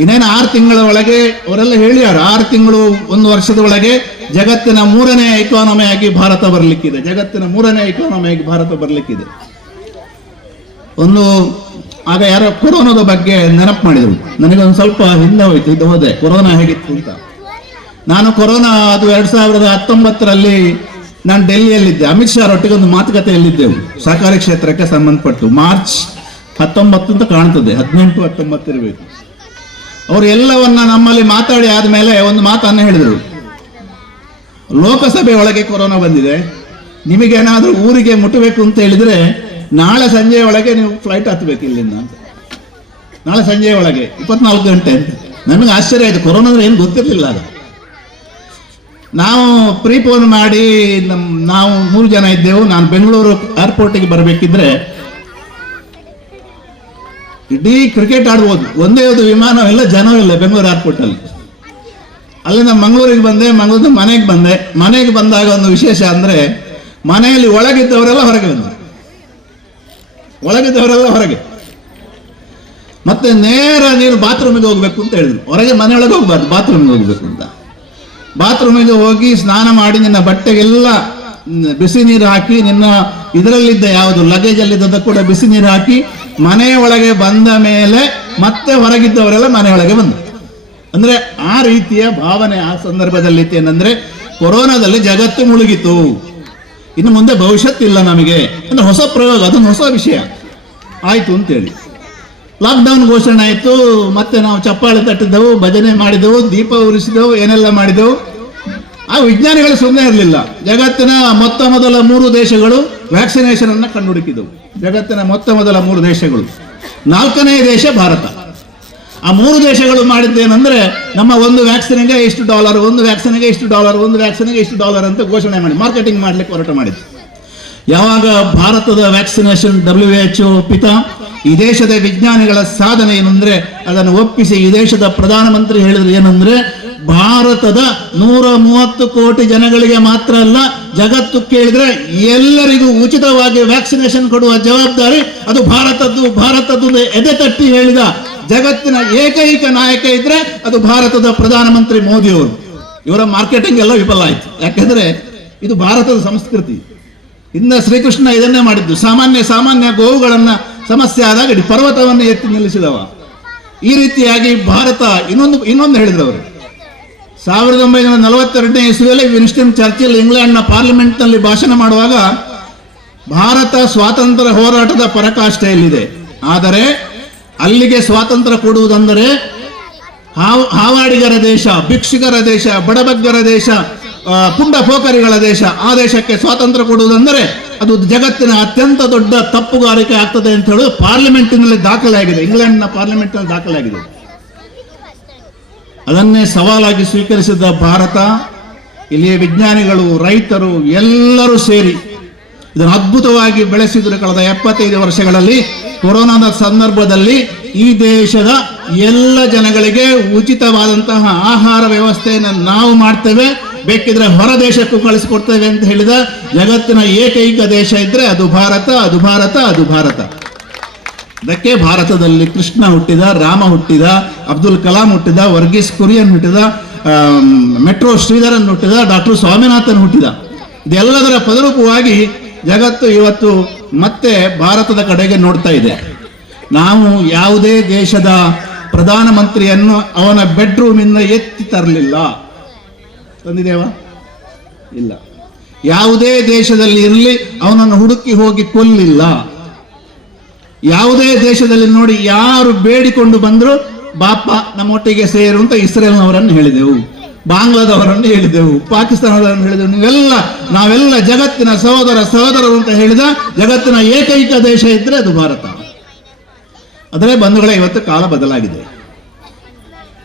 ಇನ್ನೇನು 6 ತಿಂಗಳ ಒಳಗೆ ಅವರೆಲ್ಲ ಹೇಳಿಯಾರು, 6 ತಿಂಗಳು 1 ವರ್ಷದ ಒಳಗೆ ಜಗತ್ತಿನ 3ನೇ ಎಕಾನಮಿ ಆಗಿ ಭಾರತ ಬರಲಿಕ್ಕಿದೆ. ಒಂದು ಆಗ ಯಾರೋ ಕೊರೋನಾದ ಬಗ್ಗೆ ನೆನಪು ಮಾಡಿದರು, ನನಗೊಂದು ಸ್ವಲ್ಪ ಹಿಂದೆ ಹೋಯ್ತು, ಇದು ಹೋದೆ ಕೊರೋನಾ ಹೇಗಿತ್ತು ಅಂತ. ನಾನು ಕೊರೋನಾ ಅದು 2019ರಲ್ಲಿ ನಾನು ಡೆಲ್ಲಿಯಲ್ಲಿದ್ದೆ, ಅಮಿತ್ ಶಾ ಒಟ್ಟಿಗೆ ಒಂದು ಮಾತುಕತೆಯಲ್ಲಿದ್ದೆವು ಸಹಕಾರಿ ಕ್ಷೇತ್ರಕ್ಕೆ ಸಂಬಂಧಪಟ್ಟು. ಮಾರ್ಚ್ 19 ಅಂತ ಕಾಣ್ತದೆ, 18-19 ಇರಬೇಕು. ಅವರು ಎಲ್ಲವನ್ನ ನಮ್ಮಲ್ಲಿ ಮಾತಾಡಿ ಆದ್ಮೇಲೆ ಒಂದು ಮಾತನ್ನು ಹೇಳಿದರು, ಲೋಕಸಭೆ ಒಳಗೆ ಕೊರೋನಾ ಬಂದಿದೆ, ನಿಮಗೇನಾದ್ರೂ ಊರಿಗೆ ಮುಟ್ಟಬೇಕು ಅಂತ ಹೇಳಿದ್ರೆ ನಾಳೆ ಸಂಜೆ ಒಳಗೆ ನೀವು ಫ್ಲೈಟ್ ಹತ್ತಬೇಕು ಇಲ್ಲಿಂದ ಅಂತ. ನಾಳೆ ಸಂಜೆ ಒಳಗೆ 24 ಗಂಟೆ ಅಂತ. ನನಗೆ ಆಶ್ಚರ್ಯ ಆಯ್ತು, ಕೊರೋನಾ ಅಂದ್ರೆ ಏನು ಗೊತ್ತಿರಲಿಲ್ಲ ಅದು. ನಾವು ಪ್ರೀಫೋನ್ ಮಾಡಿ ನಾವು 3 ಜನ ಇದ್ದೆವು. ನಾನು ಬೆಂಗಳೂರು ಏರ್ಪೋರ್ಟಿಗೆ ಬರಬೇಕಿದ್ರೆ ಇಡೀ ಕ್ರಿಕೆಟ್ ಆಡ್ಬೋದು, ಒಂದೇ ಒಂದು ವಿಮಾನವಿಲ್ಲ, ಜನವಿಲ್ಲ ಬೆಂಗಳೂರು ಏರ್ಪೋರ್ಟಲ್ಲಿ. ಅಲ್ಲಿಂದ ಮಂಗಳೂರಿಗೆ ಬಂದೆ, ಮಂಗಳೂರಿಂದ ಮನೆಗೆ ಬಂದಾಗ ಒಂದು ವಿಶೇಷ ಅಂದ್ರೆ ಮನೆಯಲ್ಲಿ ಒಳಗಿದ್ದವರೆಲ್ಲ ಹೊರಗೆ. ಮತ್ತೆ ನೇರ ನೀನು ಬಾತ್ರೂಮಿಗೆ ಹೋಗ್ಬೇಕು ಅಂತ ಹೇಳಿದ್ರು. ಹೊರಗೆ ಮನೆಯೊಳಗೆ ಹೋಗ್ಬಾರ್ದು, ಬಾತ್ರೂಮಿಗೆ ಹೋಗ್ಬೇಕು ಅಂತ. ಬಾತ್ರೂಮಿಗೆ ಹೋಗಿ ಸ್ನಾನ ಮಾಡಿ ನಿನ್ನ ಬಟ್ಟೆಗೆಲ್ಲ ಬಿಸಿ ನೀರು ಹಾಕಿ, ನಿನ್ನ ಇದರಲ್ಲಿದ್ದ ಯಾವುದು ಲಗೇಜ್ ಅಲ್ಲಿದ್ದ ಕೂಡ ಬಿಸಿ ನೀರು ಹಾಕಿ ಮನೆಯ ಒಳಗೆ ಬಂದ ಮೇಲೆ ಮತ್ತೆ ಹೊರಗಿದ್ದವರೆಲ್ಲ ಮನೆಯೊಳಗೆ ಬಂದರು. ಅಂದ್ರೆ ಆ ರೀತಿಯ ಭಾವನೆ ಆ ಸಂದರ್ಭದಲ್ಲಿ ಏನಂದ್ರೆ ಕೊರೋನಾದಲ್ಲಿ ಜಗತ್ತು ಮುಳುಗಿತು, ಇನ್ನು ಮುಂದೆ ಭವಿಷ್ಯತ್ತಿಲ್ಲ ನಮಗೆ ಅಂದ್ರೆ ಹೊಸ ಪ್ರಯೋಗ, ಅದೊಂದು ಹೊಸ ವಿಷಯ ಆಯ್ತು ಅಂತೇಳಿ ಲಾಕ್ಡೌನ್ ಘೋಷಣೆ ಆಯಿತು. ಮತ್ತೆ ನಾವು ಚಪ್ಪಾಳೆ ತಟ್ಟಿದ್ದೆವು, ಭಜನೆ ಮಾಡಿದೆವು, ದೀಪ ಉರಿಸಿದೆವು, ಏನೆಲ್ಲ ಮಾಡಿದೆವು. ಆ ವಿಜ್ಞಾನಿಗಳು ಸುಮ್ಮನೆ ಇರಲಿಲ್ಲ. ಜಗತ್ತಿನ ಮೊದಲ 3 ದೇಶಗಳು ವ್ಯಾಕ್ಸಿನೇಷನ್ ಅನ್ನ ಕಂಡುಹುಡುಕಿದವು. ಜಗತ್ತಿನ ಮೊದಲ 3 ದೇಶಗಳು, 4ನೇ ದೇಶ ಭಾರತ. ಆ 3 ದೇಶಗಳು ಮಾಡಿದ್ದೇನೆಂದ್ರೆ ನಮ್ಮ ಒಂದು ವ್ಯಾಕ್ಸಿನ್ಗೆ $ಇಷ್ಟು, ಒಂದು ವ್ಯಾಕ್ಸಿನ್ಗೆ $ಇಷ್ಟು, ಒಂದು ವ್ಯಾಕ್ಸಿನ್ಗೆ $ಇಷ್ಟು ಅಂತ ಘೋಷಣೆ ಮಾಡಿ ಮಾರ್ಕೆಟಿಂಗ್ ಮಾಡ್ಲಿಕ್ಕೆ ಹೊರಟ ಮಾಡಿದ್ರು. ಯಾವಾಗ ಭಾರತದ ವ್ಯಾಕ್ಸಿನೇಷನ್ WHO ಪಿತಾ ಈ ದೇಶದ ವಿಜ್ಞಾನಿಗಳ ಸಾಧನೆ ಏನಂದ್ರೆ ಅದನ್ನು ಒಪ್ಪಿಸಿ ಈ ದೇಶದ ಪ್ರಧಾನಮಂತ್ರಿ ಹೇಳಿದ್ರು ಏನಂದ್ರೆ ಭಾರತದ 130 ಕೋಟಿ ಜನಗಳಿಗೆ ಮಾತ್ರ ಅಲ್ಲ, ಜಗತ್ತು ಕೇಳಿದ್ರೆ ಎಲ್ಲರಿಗೂ ಉಚಿತವಾಗಿ ವ್ಯಾಕ್ಸಿನೇಷನ್ ಕೊಡುವ ಜವಾಬ್ದಾರಿ ಅದು ಭಾರತದ್ದು ಎದೆ ತಟ್ಟಿ ಹೇಳಿದ ಜಗತ್ತಿನ ಏಕೈಕ ನಾಯಕ ಇದ್ರೆ ಅದು ಭಾರತದ ಪ್ರಧಾನಮಂತ್ರಿ ಮೋದಿಯವರು. ಇವರ ಮಾರ್ಕೆಟಿಂಗ್ ಎಲ್ಲ ವಿಫಲ ಆಯ್ತು. ಯಾಕೆಂದ್ರೆ ಇದು ಭಾರತದ ಸಂಸ್ಕೃತಿ. ಇನ್ನು ಶ್ರೀಕೃಷ್ಣ ಇದನ್ನೇ ಮಾಡಿದ್ದು. ಸಾಮಾನ್ಯ ಗೋವುಗಳನ್ನ ಸಮಸ್ಯೆ ಆದಾಗ ಇಡೀ ಪರ್ವತವನ್ನು ಎತ್ತಿ ನಿಲ್ಲಿಸಿದವ. ಈ ರೀತಿಯಾಗಿ ಭಾರತ ಇನ್ನೊಂದು ಹೇಳಿದ್ರು ಅವರು, 1942ನೇ ಇಸ್ವಿಯಲ್ಲಿ ವಿನ್ಸ್ಟನ್ ಚರ್ಚಿಲ್ ಇಂಗ್ಲೆಂಡ್ನ ಪಾರ್ಲಿಮೆಂಟ್ನಲ್ಲಿ ಭಾಷಣ ಮಾಡುವಾಗ ಭಾರತ ಸ್ವಾತಂತ್ರ್ಯ ಹೋರಾಟದ ಪರಾಕಾಷ್ಠೆಯಲ್ಲಿದೆ, ಆದರೆ ಅಲ್ಲಿಗೆ ಸ್ವಾತಂತ್ರ್ಯ ಕೊಡುವುದೆಂದರೆ ಹಾವಾಡಿಗರ ದೇಶ, ಭಿಕ್ಷುಕರ ದೇಶ, ಬಡಬಗ್ಗರ ದೇಶ, ಪುಂಡ ಪೋಖರಿಗಳ ದೇಶ, ಆ ದೇಶಕ್ಕೆ ಸ್ವಾತಂತ್ರ್ಯ ಕೊಡುವುದೆಂದರೆ ಅದು ಜಗತ್ತಿನ ಅತ್ಯಂತ ದೊಡ್ಡ ತಪ್ಪುಗಾರಿಕೆ ಆಗ್ತದೆ ಅಂತ ಹೇಳಿ ಪಾರ್ಲಿಮೆಂಟಿನಲ್ಲಿ ದಾಖಲಾಗಿದೆ, ಇಂಗ್ಲೆಂಡ್ನ ಪಾರ್ಲಿಮೆಂಟ್ನಲ್ಲಿ ದಾಖಲಾಗಿದೆ. ಅದನ್ನೇ ಸವಾಲಾಗಿ ಸ್ವೀಕರಿಸಿದ ಭಾರತ, ಇಲ್ಲಿಯ ವಿಜ್ಞಾನಿಗಳು, ರೈತರು ಎಲ್ಲರೂ ಸೇರಿ ಇದನ್ನು ಅದ್ಭುತವಾಗಿ ಬೆಳೆಸಿದ್ರು. ಕಳೆದ 75 ವರ್ಷಗಳಲ್ಲಿ ಕೊರೋನಾದ ಸಂದರ್ಭದಲ್ಲಿ ಈ ದೇಶದ ಎಲ್ಲ ಜನಗಳಿಗೆ ಉಚಿತವಾದಂತಹ ಆಹಾರ ವ್ಯವಸ್ಥೆಯನ್ನು ನಾವು ಮಾಡ್ತೇವೆ, ಬೇಕಿದ್ರೆ ಹೊರ ದೇಶಕ್ಕೂ ಕಳಿಸಿಕೊಡ್ತೇವೆ ಅಂತ ಹೇಳಿದ ಜಗತ್ತಿನ ಏಕೈಕ ದೇಶ ಇದ್ರೆ ಅದು ಭಾರತ, ಅದು ಭಾರತ, ಅದು ಭಾರತ. ಅದಕ್ಕೆ ಭಾರತದಲ್ಲಿ ಕೃಷ್ಣ ಹುಟ್ಟಿದ, ರಾಮ ಹುಟ್ಟಿದ, ಅಬ್ದುಲ್ ಕಲಾಂ ಹುಟ್ಟಿದ, ವರ್ಗೀಸ್ ಕುರಿಯನ್ ಹುಟ್ಟಿದ, ಮೆಟ್ರೋ ಶ್ರೀಧರನ್ ಹುಟ್ಟಿದ, ಡಾಕ್ಟರ್ ಸ್ವಾಮಿನಾಥನ್ ಹುಟ್ಟಿದ. ಇದೆಲ್ಲದರ ಪದರೂಪವಾಗಿ ಜಗತ್ತು ಇವತ್ತು ಮತ್ತೆ ಭಾರತದ ಕಡೆಗೆ ನೋಡ್ತಾ ಇದೆ. ನಾವು ಯಾವುದೇ ದೇಶದ ಪ್ರಧಾನಮಂತ್ರಿಯನ್ನು ಅವನ ಬೆಡ್ರೂಮಿಂದ ಎತ್ತಿ ತರಲಿಲ್ಲ, ತಂದಿದ್ದೇವಾ? ಇಲ್ಲ. ಯಾವುದೇ ದೇಶದಲ್ಲಿ ಇರಲಿ ಅವನನ್ನು ಹುಡುಕಿ ಹೋಗಿ ಕೊಲ್ಲಿಲ್ಲ. ಯಾವುದೇ ದೇಶದಲ್ಲಿ ನೋಡಿ ಯಾರು ಬೇಡಿಕೊಂಡು ಬಂದ್ರು ಬಾಪ ನಮ್ಮೊಟ್ಟಿಗೆ ಸೇರು ಅಂತ ಇಸ್ರೇಲ್ನವರನ್ನು ಹೇಳಿದೆವು, ಬಾಂಗ್ಲಾದವರನ್ನು ಹೇಳಿದೆವು, ಪಾಕಿಸ್ತಾನದವರನ್ನು ಹೇಳಿದೆವು. ನಾವೆಲ್ಲ ಜಗತ್ತಿನ ಸಹೋದರರು ಅಂತ ಹೇಳಿದ ಜಗತ್ತಿನ ಏಕೈಕ ದೇಶ ಇದ್ರೆ ಅದು ಭಾರತ. ಆದರೆ ಬಂಧುಗಳೇ, ಇವತ್ತು ಕಾಲ ಬದಲಾಗಿದೆ.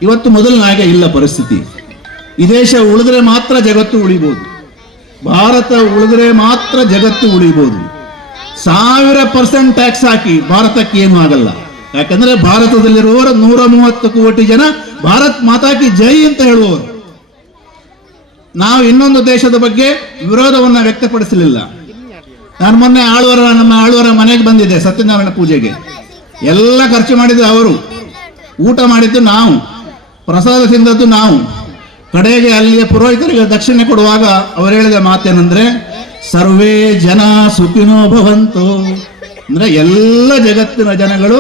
ಇವತ್ತು ಮೊದಲಿನಾಗೆ ಇಲ್ಲ ಪರಿಸ್ಥಿತಿ. ಈ ದೇಶ ಉಳಿದ್ರೆ ಮಾತ್ರ ಜಗತ್ತು ಉಳಿಬಹುದು, ಭಾರತ ಉಳಿದ್ರೆ ಮಾತ್ರ ಜಗತ್ತು ಉಳಿಬಹುದು. 1000% ಟ್ಯಾಕ್ಸ್ ಹಾಕಿ ಭಾರತಕ್ಕೆ ಏನು ಆಗಲ್ಲ. ಯಾಕಂದ್ರೆ ಭಾರತದಲ್ಲಿರುವವರು 130 ಕೋಟಿ ಜನ ಭಾರತ್ ಮಾತಾ ಕಿ ಜೈ ಅಂತ ಹೇಳುವವರು. ನಾವು ಇನ್ನೊಂದು ದೇಶದ ಬಗ್ಗೆ ವಿರೋಧವನ್ನ ವ್ಯಕ್ತಪಡಿಸಲಿಲ್ಲ. ನಾನು ಮೊನ್ನೆ ನಮ್ಮ ಆಳ್ವರ ಮನೆಗೆ ಬಂದಿದ್ದೆ ಸತ್ಯನಾರಾಯಣ ಪೂಜೆಗೆ. ಎಲ್ಲ ಖರ್ಚು ಮಾಡಿದ್ದು ಅವರು, ಊಟ ಮಾಡಿದ್ದು ನಾವು, ಪ್ರಸಾದ ತಿಂದದ್ದು ನಾವು. ಕಡೆಗೆ ಅಲ್ಲಿಯ ಪುರೋಹಿತರಿಗೆ ದಕ್ಷಿಣೆ ಕೊಡುವಾಗ ಅವರು ಹೇಳಿದ ಮಾತೇನೆಂದ್ರೆ ಸರ್ವೇ ಜನ ಸುಖಿನೋ ಭವಂತು, ಅಂದ್ರೆ ಎಲ್ಲ ಜಗತ್ತಿನ ಜನಗಳು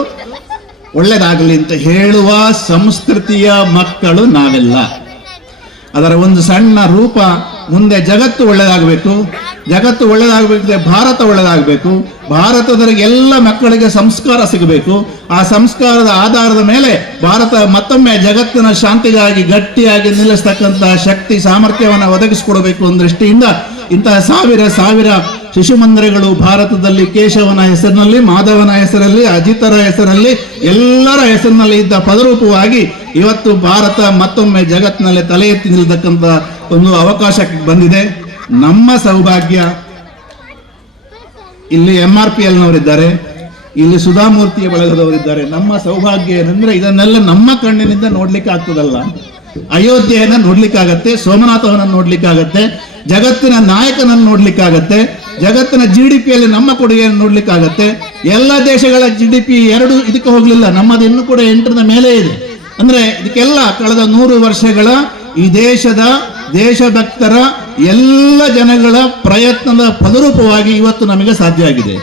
ಒಳ್ಳೆದಾಗಲಿ ಅಂತ ಹೇಳುವ ಸಂಸ್ಕೃತಿಯ ಮಕ್ಕಳು ನಾವೆಲ್ಲ. ಅದರ ಒಂದು ಸಣ್ಣ ರೂಪ ಮುಂದೆ ಜಗತ್ತು ಒಳ್ಳೆದಾಗಬೇಕು, ಜಗತ್ತು ಒಳ್ಳೆದಾಗಬೇಕಿದ್ರೆ ಭಾರತ ಒಳ್ಳೆದಾಗಬೇಕು, ಭಾರತದ ಎಲ್ಲ ಮಕ್ಕಳಿಗೆ ಸಂಸ್ಕಾರ ಸಿಗಬೇಕು. ಆ ಸಂಸ್ಕಾರದ ಆಧಾರದ ಮೇಲೆ ಭಾರತ ಮತ್ತೊಮ್ಮೆ ಜಗತ್ತಿನ ಶಾಂತಿಗಾಗಿ ಗಟ್ಟಿಯಾಗಿ ನಿಲ್ಲಿಸ್ತಕ್ಕಂತಹ ಶಕ್ತಿ ಸಾಮರ್ಥ್ಯವನ್ನು ಒದಗಿಸಿಕೊಡಬೇಕು ಅನ್ನೋ ದೃಷ್ಟಿಯಿಂದ ಇಂತಹ ಸಾವಿರ ಶಿಶು ಮಂದಿರಗಳು ಭಾರತದಲ್ಲಿ ಕೇಶವನ ಹೆಸರಿನಲ್ಲಿ, ಮಾಧವನ ಹೆಸರಲ್ಲಿ, ಅಜಿತರ ಹೆಸರಲ್ಲಿ, ಎಲ್ಲರ ಹೆಸರಿನಲ್ಲಿ ಇದ್ದ ಪದರೂಪವಾಗಿ ಇವತ್ತು ಭಾರತ ಮತ್ತೊಮ್ಮೆ ಜಗತ್ತಿನಲ್ಲಿ ತಲೆ ಎತ್ತಿ ನಿಲ್ತಕ್ಕಂಥ ಒಂದು ಅವಕಾಶಕ್ಕೆ ಬಂದಿದೆ. ನಮ್ಮ ಸೌಭಾಗ್ಯ, ಇಲ್ಲಿ MRPLನವರಿದ್ದಾರೆ, ಇಲ್ಲಿ ಸುಧಾಮೂರ್ತಿಯ ಬಳಗದವರಿದ್ದಾರೆ. ನಮ್ಮ ಸೌಭಾಗ್ಯ ಏನಂದ್ರೆ ಇದನ್ನೆಲ್ಲ ನಮ್ಮ ಕಣ್ಣಿನಿಂದ ನೋಡ್ಲಿಕ್ಕೆ ಆಗ್ತದಲ್ಲ. ಅಯೋಧ್ಯೆಯನ್ನ ನೋಡ್ಲಿಕ್ಕಾಗತ್ತೆ, ಸೋಮನಾಥವನ್ನ ನೋಡ್ಲಿಕ್ಕಾಗತ್ತೆ, ಜಗತ್ತಿನ ನಾಯಕನನ್ನು ನೋಡ್ಲಿಕ್ಕಾಗತ್ತೆ, ಜಗತ್ತಿನ GDPಯಲ್ಲಿ ನಮ್ಮ ಕೊಡುಗೆಯನ್ನು ನೋಡ್ಲಿಕ್ಕಾಗತ್ತೆ. ಎಲ್ಲ ದೇಶಗಳ GDP 2 ಇದಕ್ಕೆ ಹೋಗ್ಲಿಲ್ಲ, ನಮ್ಮದು ಇನ್ನೂ ಕೂಡ 8ರ ಮೇಲೆ ಇದೆ. ಅಂದ್ರೆ ಇದಕ್ಕೆಲ್ಲ ಕಳೆದ 100 ವರ್ಷಗಳ ಈ ದೇಶದ ದೇಶಭಕ್ತರ ಎಲ್ಲ ಜನಗಳ ಪ್ರಯತ್ನದ ಫಲರೂಪವಾಗಿ ಇವತ್ತು ನಮಗೆ ಸಾಧ್ಯ ಆಗಿದೆ.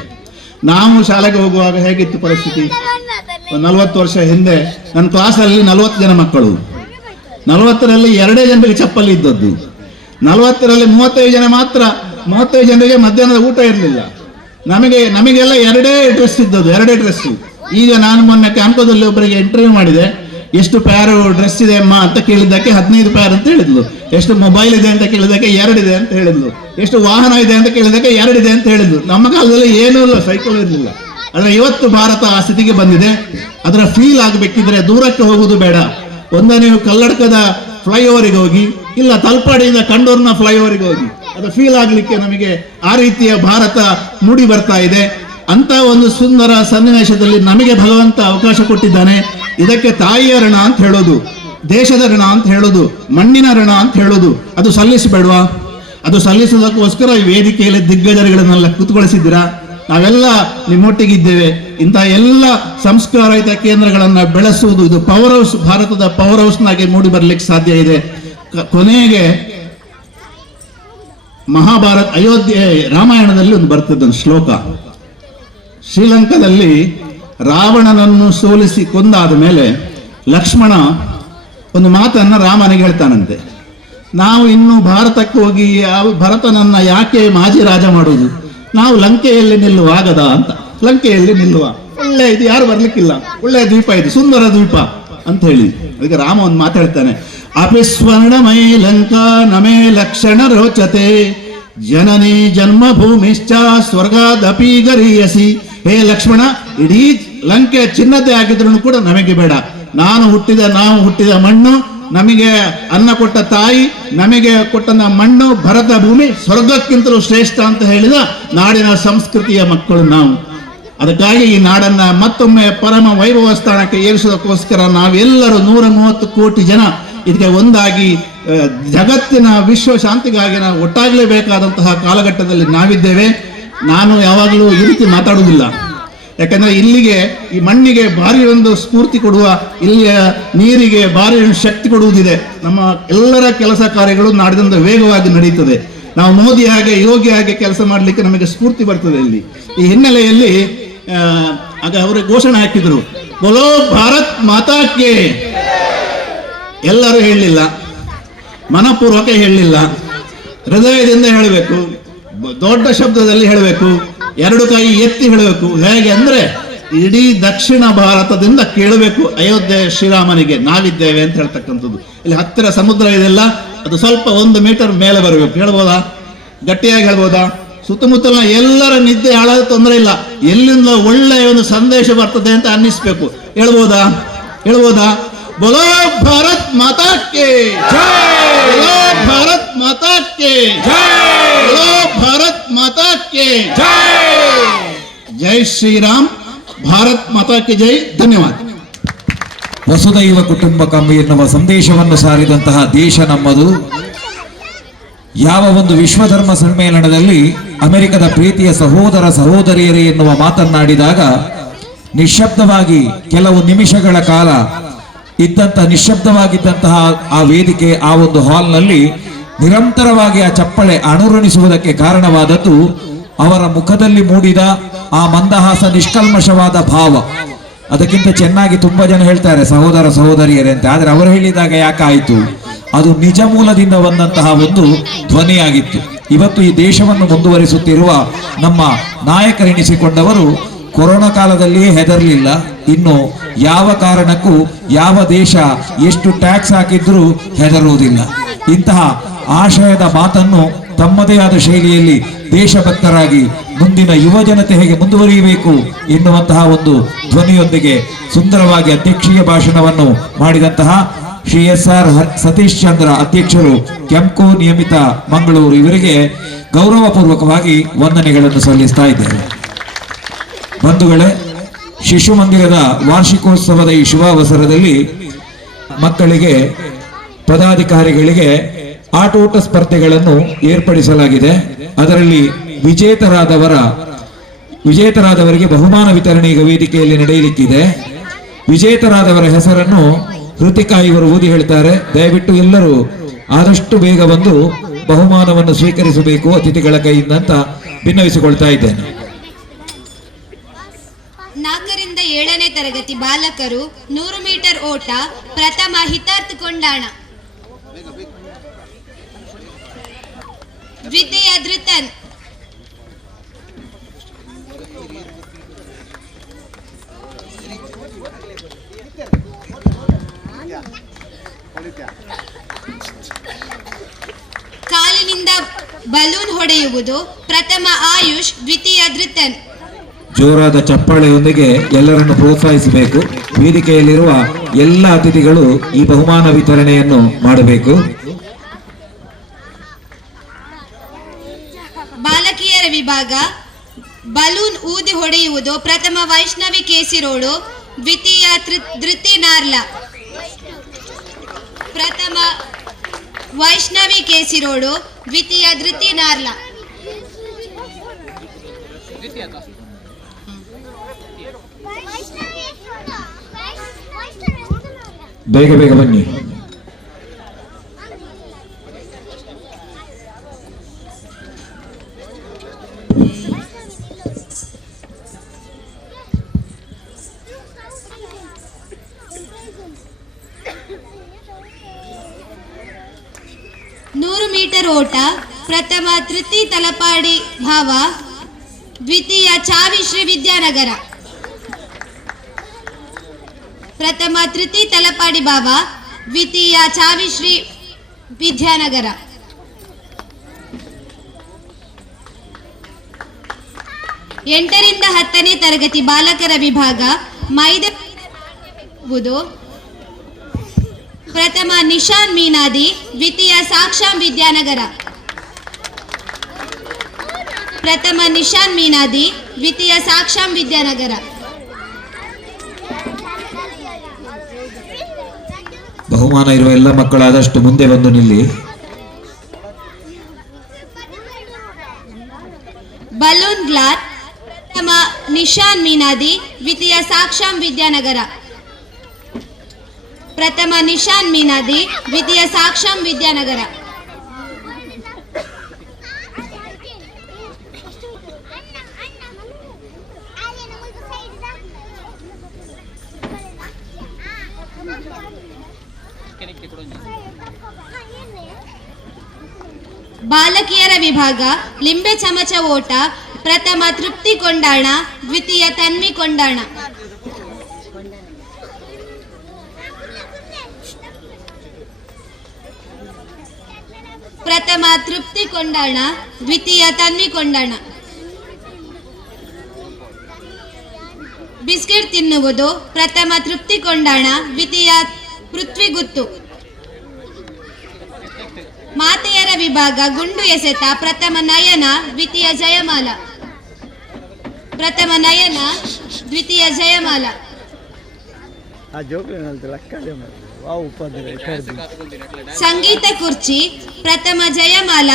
ನಾವು ಶಾಲೆಗೆ ಹೋಗುವಾಗ ಹೇಗಿತ್ತು ಪರಿಸ್ಥಿತಿ? 40 ವರ್ಷ ಹಿಂದೆ ನನ್ನ ಕ್ಲಾಸಲ್ಲಿ 40 ಜನ ಮಕ್ಕಳು, 40ರಲ್ಲಿ 2 ಜನರಿಗೆ ಚಪ್ಪಲಿ ಇದ್ದದ್ದು, 40ರಲ್ಲಿ 35 ಜನ ಮಾತ್ರ, 35 ಜನರಿಗೆ ಮಧ್ಯಾಹ್ನದ ಊಟ ಇರಲಿಲ್ಲ. ನಮಗೆಲ್ಲ 2 ಡ್ರೆಸ್ ಇದ್ದದ್ದು, 2 ಡ್ರೆಸ್. ಈಗ ನಾನು ಮೊನ್ನೆ ಕ್ಯಾಂಪದಲ್ಲಿ ಒಬ್ಬರಿಗೆ ಇಂಟರ್ವ್ಯೂ ಮಾಡಿದೆ. ಎಷ್ಟು ಪ್ಯಾರ್ ಡ್ರೆಸ್ ಇದೆ ಅಮ್ಮ ಅಂತ ಕೇಳಿದ್ದಕ್ಕೆ 15 ಪ್ಯಾರ್ ಅಂತ ಹೇಳಿದ್ಲು. ಎಷ್ಟು ಮೊಬೈಲ್ ಇದೆ ಅಂತ ಕೇಳಿದಕ್ಕೆ 2 ಇದೆ ಅಂತ ಹೇಳಿದ್ಲು. ಎಷ್ಟು ವಾಹನ ಇದೆ ಅಂತ ಕೇಳಿದಕ್ಕೆ 2 ಇದೆ ಅಂತ ಹೇಳಿದ್ಲು. ನಮ್ಮ ಕಾಲದಲ್ಲಿ ಏನೂ ಇಲ್ಲ, ಸೈಕಲ್ ಇರಲಿಲ್ಲ. ಆದರೆ ಇವತ್ತು ಭಾರತ ಆ ಸ್ಥಿತಿಗೆ ಬಂದಿದೆ. ಅದರ ಫೀಲ್ ಆಗಬೇಕಿದ್ರೆ ದೂರಕ್ಕೆ ಹೋಗುವುದು ಬೇಡ. ನೀವು ಕಲ್ಲಡ್ಕದ ಫ್ಲೈಓವರಿಗೆ ಹೋಗಿ, ಇಲ್ಲ ತಲ್ಪಾಡಿಯಿಂದ ಕಂಡೂರ್ನ ಫ್ಲೈಓವರಿಗೆ ಹೋಗಿ, ಅದು ಫೀಲ್ ಆಗ್ಲಿಕ್ಕೆ ನಮಗೆ ಆ ರೀತಿಯ ಭಾರತ ಮೂಡಿ ಬರ್ತಾ ಇದೆ. ಅಂತ ಒಂದು ಸುಂದರ ಸನ್ನಿವೇಶದಲ್ಲಿ ನಮಗೆ ಭಗವಂತ ಅವಕಾಶ ಕೊಟ್ಟಿದ್ದಾನೆ. ಇದಕ್ಕೆ ತಾಯಿಯ ಋಣ ಅಂತ ಹೇಳೋದು, ದೇಶದ ಋಣ ಅಂತ ಹೇಳೋದು, ಮಣ್ಣಿನ ಋಣ ಅಂತ ಹೇಳೋದು, ಅದು ಸಲ್ಲಿಸಬೇಡವಾ? ಅದು ಸಲ್ಲಿಸೋದಕ್ಕೋಸ್ಕರ ಈ ವೇದಿಕೆಯಲ್ಲಿ ದಿಗ್ಗಜರುಗಳನ್ನೆಲ್ಲ ಕೂತ್ಕೊಳಿಸಿದ್ದೀರಾ. ನಾವೆಲ್ಲ ನಿಮ್ಮೊಟ್ಟಿಗಿದ್ದೇವೆ. ಇಂಥ ಎಲ್ಲ ಸಂಸ್ಕಾರಯುತ ಕೇಂದ್ರಗಳನ್ನ ಬೆಳೆಸುವುದು, ಇದು ಪವರ್ ಹೌಸ್, ಭಾರತದ ಪವರ್ ಹೌಸ್ನಾಗೆ ಮೂಡಿ ಬರ್ಲಿಕ್ಕೆ ಸಾಧ್ಯ ಇದೆ. ಕೊನೆಗೆ ಮಹಾಭಾರತ, ಅಯೋಧ್ಯೆ ರಾಮಾಯಣದಲ್ಲಿ ಒಂದು ಬರ್ತದೆ ಒಂದು ಶ್ಲೋಕ. ಶ್ರೀಲಂಕಾದಲ್ಲಿ ರಾವಣನನ್ನು ಸೋಲಿಸಿ ಕೊಂದಾದ ಮೇಲೆ ಲಕ್ಷ್ಮಣ ಒಂದು ಮಾತನ್ನ ರಾಮನಿಗೆ ಹೇಳ್ತಾನಂತೆ. ನಾವು ಇನ್ನು ಭಾರತಕ್ಕೆ ಹೋಗಿ ಭರತನನ್ನ ಯಾಕೆ ಮಾಜಿ ರಾಜ ಮಾಡುವುದು, ನಾವು ಲಂಕೆಯಲ್ಲಿ ನಿಲ್ಲುವಾಗದ ಅಂತ. ಲಂಕೆಯಲ್ಲಿ ನಿಲ್ಲುವ, ಒಳ್ಳೆ ಇದು, ಯಾರು ಬರ್ಲಿಕ್ಕಿಲ್ಲ, ಒಳ್ಳೆಯ ದ್ವೀಪ ಇದು, ಸುಂದರ ದ್ವೀಪ ಅಂತ ಹೇಳಿ. ಅದಕ್ಕೆ ರಾಮ ಒಂದು ಮಾತಾಡ್ತಾನೆ, ಅಪಿ ಸ್ವರ್ಣಮಯ ಲಂಕಾ ನಮೇ ಲಕ್ಷಣ ರೋಚತೆ ಜನನಿ ಜನ್ಮಭೂಮಿಶ್ಚ ಸ್ವರ್ಗಾದಪಿ ಗರೀಯಸಿ. ಹೇ ಲಕ್ಷ್ಮಣ, ಇಡೀ ಲಂಕೆ ಚಿನ್ನತೆ ಆಗಿದ್ರು ಕೂಡ ನಮಗೆ ಬೇಡ. ನಾವು ಹುಟ್ಟಿದ ಮಣ್ಣು, ನಮಗೆ ಅನ್ನ ಕೊಟ್ಟ ತಾಯಿ, ನಮಗೆ ಕೊಟ್ಟಂತ ಮಣ್ಣು, ಭರತ ಭೂಮಿ ಸ್ವರ್ಗಕ್ಕಿಂತಲೂ ಶ್ರೇಷ್ಠ ಅಂತ ಹೇಳಿದ ನಾಡಿನ ಸಂಸ್ಕೃತಿಯ ಮಕ್ಕಳು ನಾವು. ಅದಕ್ಕಾಗಿ ಈ ನಾಡನ್ನ ಮತ್ತೊಮ್ಮೆ ಪರಮ ವೈಭವ ಸ್ಥಾನಕ್ಕೆ ಏರಿಸೋದಕ್ಕೋಸ್ಕರ ನಾವೆಲ್ಲರೂ 130 ಕೋಟಿ ಜನ ಇದಕ್ಕೆ ಒಂದಾಗಿ ಜಗತ್ತಿನ ವಿಶ್ವ ಶಾಂತಿಗಾಗಿ ನಾವು ಒಟ್ಟಾಗಲೇಬೇಕಾದಂತಹ ಕಾಲಘಟ್ಟದಲ್ಲಿ ನಾವಿದ್ದೇವೆ. ನಾನು ಯಾವಾಗಲೂ ಈ ರೀತಿ ಮಾತಾಡುವುದಿಲ್ಲ, ಯಾಕಂದ್ರೆ ಇಲ್ಲಿಗೆ, ಈ ಮಣ್ಣಿಗೆ ಭಾರಿ ಒಂದು ಸ್ಫೂರ್ತಿ ಕೊಡುವ, ಇಲ್ಲಿಯ ನೀರಿಗೆ ಭಾರಿ ಶಕ್ತಿ ಕೊಡುವುದಿದೆ. ನಮ್ಮ ಎಲ್ಲರ ಕೆಲಸ ಕಾರ್ಯಗಳು ನಾಡಿನಿಂದ ವೇಗವಾಗಿ ನಡೀತದೆ. ನಾವು ಮೋದಿ ಹಾಗೆ ಯೋಗಿ ಹಾಗೆ ಕೆಲಸ ಮಾಡಲಿಕ್ಕೆ ನಮಗೆ ಸ್ಫೂರ್ತಿ ಬರ್ತದೆ. ಇಲ್ಲಿ ಈ ಹಿನ್ನೆಲೆಯಲ್ಲಿ ಆಗ ಅವರು ಘೋಷಣೆ ಹಾಕಿದ್ರು, ಬೋಲೋ ಭಾರತ್ ಮಾತಾಕ್ಕೆ. ಎಲ್ಲರೂ ಹೇಳಲಿಲ್ಲ, ಮನಪೂರ್ವಕ ಹೇಳಲಿಲ್ಲ, ಹೃದಯದಿಂದ ಹೇಳಬೇಕು, ದೊಡ್ಡ ಶಬ್ದದಲ್ಲಿ ಹೇಳಬೇಕು, 2 ಕೈ ಎತ್ತಿ ಹೇಳಬೇಕು. ಹೇಗೆ ಅಂದ್ರೆ ಇಡೀ ದಕ್ಷಿಣ ಭಾರತದಿಂದ ಕೇಳಬೇಕು ಅಯೋಧ್ಯೆ ಶ್ರೀರಾಮನಿಗೆ ನಾವಿದ್ದೇವೆ ಅಂತ ಹೇಳ್ತಕ್ಕಂಥದ್ದು. ಇಲ್ಲಿ ಹತ್ತಿರ ಸಮುದ್ರ ಇದೆಲ್ಲ, ಅದು ಸ್ವಲ್ಪ 1 ಮೀಟರ್ ಮೇಲೆ ಬರಬೇಕು. ಹೇಳ್ಬೋದಾ? ಗಟ್ಟಿಯಾಗಿ ಹೇಳ್ಬೋದಾ? ಸುತ್ತಮುತ್ತಲಿನ ಎಲ್ಲರ ನಿದ್ದೆ ಹಾಳಾದ ತೊಂದರೆ ಇಲ್ಲ, ಎಲ್ಲಿಂದ ಒಳ್ಳೆಯ ಒಂದು ಸಂದೇಶ ಬರ್ತದೆ ಅಂತ ಅನ್ನಿಸ್ಬೇಕು. ಹೇಳ್ಬೋದಾ? बोलो भारत माता के जय, बोलो भारत माता के जय, बोलो भारत माता के जय. जय श्री राम, भारत माता के जय. ಧನ್ಯವಾದ. ವಸುದೈವ ಕುಟುಂಬಕಂ ಎನ್ನುವ ಸಂದೇಶವನ್ನು ಸಾರಿದಂತಹ ದೇಶ ನಮ್ಮದು. ಯಾವ ಒಂದು ವಿಶ್ವಧರ್ಮ ಸಮ್ಮೇಳನದಲ್ಲಿ ಅಮೆರಿಕದ ಪ್ರೀತಿಯ ಸಹೋದರ ಸಹೋದರಿಯರೇ ಎನ್ನುವ ಮಾತನ್ನಾಡಿದಾಗ ನಿಶ್ಶಬ್ದವಾಗಿ ಕೆಲವು ನಿಮಿಷಗಳ ಕಾಲ ನಿಶ್ಶಬ್ದವಾಗಿದ್ದಂತಹ ಆ ವೇದಿಕೆ, ಆ ಒಂದು ಹಾಲ್ನಲ್ಲಿ ನಿರಂತರವಾಗಿ ಆ ಚಪ್ಪಳೆ ಅನುರಣಿಸುವುದಕ್ಕೆ ಕಾರಣವಾದದ್ದು ಅವರ ಮುಖದಲ್ಲಿ ಮೂಡಿದ ಆ ಮಂದಹಾಸ, ನಿಷ್ಕಲ್ಮಶವಾದ ಭಾವ. ಅದಕ್ಕಿಂತ ಚೆನ್ನಾಗಿ ತುಂಬಾ ಜನ ಹೇಳ್ತಾರೆ ಸಹೋದರ ಸಹೋದರಿಯರೇ ಅಂತ, ಆದ್ರೆ ಅವರು ಹೇಳಿದಾಗ ಯಾಕಾಯಿತು? ಅದು ನಿಜ ಮೂಲದಿಂದ ಬಂದಂತಹ ಒಂದು ಧ್ವನಿಯಾಗಿತ್ತು. ಇವತ್ತು ಈ ದೇಶವನ್ನು ಮುಂದುವರಿಸುತ್ತಿರುವ ನಮ್ಮ ನಾಯಕರೆನಿಸಿಕೊಂಡವರು ಕೊರೋನಾ ಕಾಲದಲ್ಲಿಯೇ ಹೆದರಲಿಲ್ಲ. ಇನ್ನು ಯಾವ ಕಾರಣಕ್ಕೂ ಯಾವ ದೇಶ ಎಷ್ಟು ಟ್ಯಾಕ್ಸ್ ಹಾಕಿದ್ರೂ ಹೆದರುವುದಿಲ್ಲ. ಇಂತಹ ಆಶಯದ ಮಾತನ್ನು ತಮ್ಮದೇ ಆದ ಶೈಲಿಯಲ್ಲಿ ದೇಶಭಕ್ತರಾಗಿ ಮುಂದಿನ ಯುವ ಜನತೆ ಹೇಗೆ ಮುಂದುವರಿಯಬೇಕು ಎನ್ನುವಂತಹ ಒಂದು ಧ್ವನಿಯೊಂದಿಗೆ ಸುಂದರವಾಗಿ ಅಧ್ಯಕ್ಷೀಯ ಭಾಷಣವನ್ನು ಮಾಡಿದಂತಹ ಶ್ರೀ SR ಸತೀಶ್ ಚಂದ್ರ ಅಧ್ಯಕ್ಷರು ಕೆಂಕೋ ನಿಯಮಿತ ಮಂಗಳೂರು ಇವರಿಗೆ ಗೌರವಪೂರ್ವಕವಾಗಿ ವಂದನೆಗಳನ್ನು ಸಲ್ಲಿಸ್ತಾ ಇದ್ದೇವೆ. ಬಂಧುಗಳೇ, ಶಿಶು ಮಂದಿರದ ವಾರ್ಷಿಕೋತ್ಸವದ ಈ ಶುಭಾವಸರದಲ್ಲಿ ಮಕ್ಕಳಿಗೆ, ಪದಾಧಿಕಾರಿಗಳಿಗೆ ಆಟೋಟ ಸ್ಪರ್ಧೆಗಳನ್ನು ಏರ್ಪಡಿಸಲಾಗಿದೆ. ಅದರಲ್ಲಿ ವಿಜೇತರಾದವರಿಗೆ ಬಹುಮಾನ ವಿತರಣೆ ಈಗ ವೇದಿಕೆಯಲ್ಲಿ ನಡೆಯಲಿಕ್ಕಿದೆ. ವಿಜೇತರಾದವರ ಹೆಸರನ್ನು ಕೃತಿಕಾ ಇವರು ಓದಿ ಹೇಳ್ತಾರೆ. ದಯವಿಟ್ಟು ಎಲ್ಲರೂ ಆದಷ್ಟು ಬೇಗ ಬಂದು ಬಹುಮಾನವನ್ನು ಸ್ವೀಕರಿಸಬೇಕು ಅತಿಥಿಗಳ ಕೈಯಿಂದ ಅಂತ ಭಿನ್ನವಿಸಿಕೊಳ್ತಾ ಇದ್ದೇನೆ. 4ರಿಂದ 7ನೇ ತರಗತಿ ಬಾಲಕರು 100 ಮೀಟರ್ ಓಟ ಪ್ರಥಮ ಹಿತಾರ್ಥ ಕೊಂಡಾಣ ದ್ವಿತೀಯ ಧೃತನ್, ಕಾಲಿನಿಂದ ಬಲೂನ್ ಹೊಡೆಯುವುದು ಪ್ರಥಮ ಆಯುಷ್, ದ್ವಿತೀಯ ಧೃತನ್. ಜೋರಾದ ಚಪ್ಪಾಳೆಯೊಂದಿಗೆ ಎಲ್ಲರನ್ನು ಪ್ರೋತ್ಸಾಹಿಸಬೇಕು. ವೇದಿಕೆಯಲ್ಲಿರುವ ಎಲ್ಲ ಅತಿಥಿಗಳು ಈ ಬಹುಮಾನ ವಿತರಣೆಯನ್ನು ಮಾಡಬೇಕು. ಬಾಲಕಿಯರ ವಿಭಾಗ ಬಲೂನ್ ಊದಿ ಹೊಡೆಯುವುದು ಪ್ರಥಮ ವೈಷ್ಣವಿ ಕೇಸಿರೋಡು, ದ್ವಿತೀಯ ಧೃತಿ ನಾರ್ಲಾ. ಪ್ರಥಮ ವೈಷ್ಣವಿ ಕೇಸಿರೋಡು, ದ್ವಿತೀಯ ಧೃತಿ ನಾರ್ಲಾ. ಬೇಗ ಬೇಗ ಬನ್ನಿ. ಮೀಟರ್ ಓಟ ಪ್ರಥಮ ತೃತೀ ತಲಪಾಡಿ ಭಾವ, ದ್ವಿತೀಯ ಚಾವಿಶ್ರೀ ವಿದ್ಯಾನಗರ. ಪ್ರಥಮ ತೃತೀ ತಲಪಾಡಿ ಭಾವ, ದ್ವಿತೀಯ ಚಾವಿಶ್ರೀ ವಿದ್ಯಾನಗರ. ಎಂಟರಿಂದ 10ನೇ ತರಗತಿ ಬಾಲಕರ ವಿಭಾಗ ಮೈದಾನ. ಪ್ರಥಮ ನಿಶಾನ್ ಮೀನಾದಿ, ದ್ವಿತೀಯ ಸಾಕ್ಷಾಂ ವಿದ್ಯಾನಗರ. ಪ್ರಥಮ ನಿಶಾನ್ ಮೀನಾದಿ, ದ್ವಿತೀಯ ಸಾಕ್ಷಾಂ ವಿದ್ಯಾನಗರ. ಬಹುಮಾನ ಇರುವ ಎಲ್ಲ ಮಕ್ಕಳಾದಷ್ಟು ಮುಂದೆ ಬಂದು ನಿಲ್ಲಿ. ಬಲೂನ್ ಗ್ಲಾಸ್, ಪ್ರಥಮ ನಿಶಾನ್ ಮೀನಾದಿ, ದ್ವಿತೀಯ ಸಾಕ್ಷಾಂ ವಿದ್ಯಾನಗರ. ಪ್ರಥಮ ನಿಶಾನ್ ಮೀನಾದಿ, ದ್ವಿತೀಯ ಸಾಕ್ಷಾಂ ವಿದ್ಯಾನಗರ. ಬಾಲಕಿಯರ ವಿಭಾಗ ಲಿಂಬೆ ಚಮಚ ಓಟ, ಪ್ರಥಮ ತೃಪ್ತಿ ಕೊಂಡಾಣ, ದ್ವಿತೀಯ ತನ್ವಿ ಕೊಂಡಾಣ. ಪ್ರಥಮ ತೃಪ್ತಿ ಕೊಂಡಾಣ, ದ್ವಿತೀಯ ತನ್ವಿ ಕೊಂಡಾಣ. ಬಿಸ್ಕೆಟ್ ತಿನ್ನುವುದು, ಪ್ರಥಮ ತೃಪ್ತಿ ಕೊಂಡಾಣ, ದ್ವಿತೀಯ ಪೃಥ್ವಿ ಗುತ್ತು. ಮಾತೆಯರ ವಿಭಾಗ ಗುಂಡು ಎಸೆತ, ಪ್ರಥಮ ನಯನ, ದ್ವಿತೀಯ ಜಯಮಾಲ. ಪ್ರಥಮ ನಯನ, ದ್ವಿತೀಯ ಜಯಮಾಲ. ಸಂಗೀತ ಕುರ್ಚಿ, ಪ್ರಥಮ ಜಯಮಾಲ,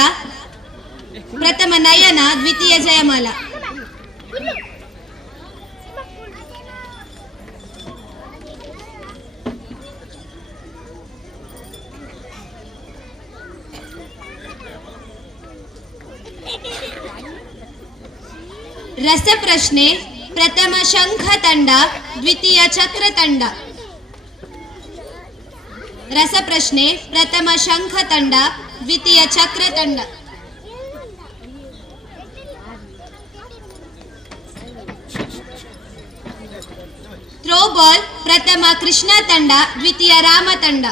ಪ್ರಥಮ ನಯನ, ದ್ವಿತೀಯ ಜಯಮಾಲ. ರಸಪ್ರಶ್ನೆ, ಪ್ರಥಮ ಶಂಖ ತಂಡ, ದ್ವಿತೀಯ ಚಕ್ರ ತಂಡ. ರಸಪ್ರಶ್ನೆ, ಪ್ರಥಮ ಶಂಖ ತಂಡ, ದ್ವಿತೀಯ ಚಕ್ರ ತಂಡ. ಥ್ರೋಬಾಲ್, ಪ್ರಥಮ ಕೃಷ್ಣ ತಂಡ, ದ್ವಿತೀಯ ರಾಮ ತಂಡ.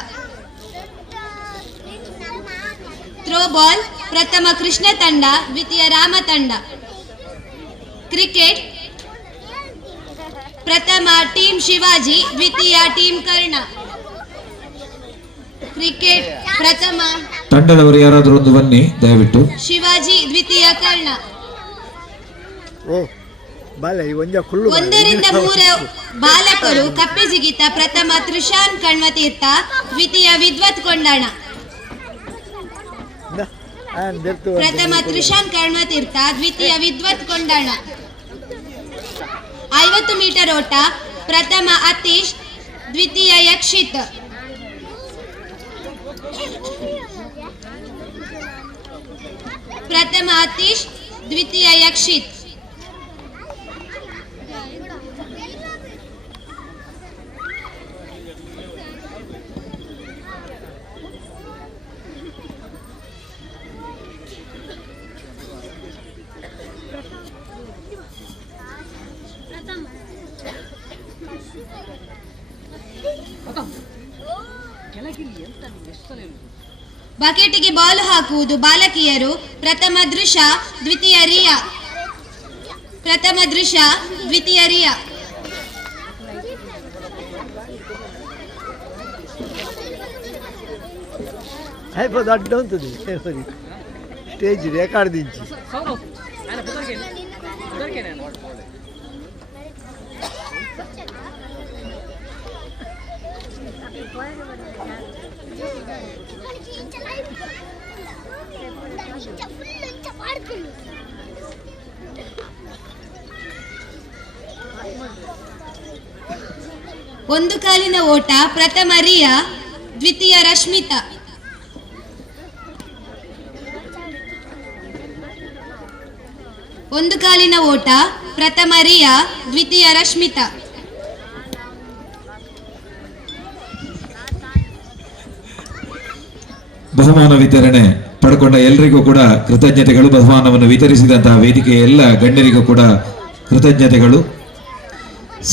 ಥ್ರೋಬಾಲ್, ಪ್ರಥಮ ಕೃಷ್ಣ ತಂಡ, ದ್ವಿತೀಯ ರಾಮ ತಂಡ. ಕ್ರಿಕೆಟ್, ಪ್ರಥಮ ಟೀಮ್ ಶಿವಾಜಿ, ದ್ವಿತೀಯ ಟೀಮ್ ಕರ್ಣ. ಕ್ರಿಕೆಟ್ ಪ್ರಥಮ ತಂಡದವರು ಯಾರಾದರೂ ಒಂದು ಬನ್ನಿ ದಯವಿಟ್ಟು. ಶಿವಾಜಿ, ದ್ವಿತೀಯ ಕರ್ಣ. 1ರಿಂದ 3 ಬಾಲಕರು ಕಪ್ಪೆ ಜಿಗಿತ, ಪ್ರಥಮ ತ್ರಿಶಾನ್ ಕಣ್ವತೀರ್ಥ, ದ್ವಿತೀಯ ವಿದ್ವತ್ ಕೊಂಡಾಣ. ಪ್ರಥಮ ತ್ರಿಶಾನ್ ಕಣ್ವತೀರ್ಥ, ದ್ವಿತೀಯ ವಿದ್ವತ್ ಕೊಂಡಾಣ. 50 ಮೀಟರ್ ಓಟ, ಪ್ರಥಮ ಅತೀಶ್, ದ್ವಿತೀಯ ಯಕ್ಷಿತ್. ಪ್ರಥಮ ಅತೀಶ್, ದ್ವಿತೀಯ ಯಕ್ಷಿತ್. ಬಕೆಟ್ಗೆ ಬಾಲ್ ಹಾಕುವುದು ಬಾಲಕಿಯರು, ಪ್ರಥಮ ದೃಶ್ಯ, ದ್ವಿತೀಯ ರಿಯಾ. ಪ್ರಥಮ ದೃಶ್ಯ, ದ್ವಿತೀಯ ರಿಯಾ. స్టేజ్ రికార్డ్ దించి ಒಂದು ಕಾಲಿನ ಓಟ, ಪ್ರಥಮ ರಿಯಾ, ದ್ವಿತೀಯ ರಶ್ಮಿತಾ. ಒಂದು ಕಾಲಿನ ಓಟ, ಪ್ರಥಮ ರಿಯಾ, ದ್ವಿತೀಯ ರಶ್ಮಿತಾ. ಬಹುಮಾನ ವಿತರಣೆ ಪಡ್ಕೊಂಡ ಎಲ್ಲರಿಗೂ ಕೂಡ ಕೃತಜ್ಞತೆಗಳು. ಬಹುಮಾನವನ್ನು ವಿತರಿಸಿದಂತಹ ವೇದಿಕೆಯ ಎಲ್ಲ ಗಣ್ಯರಿಗೂ ಕೂಡ ಕೃತಜ್ಞತೆಗಳು.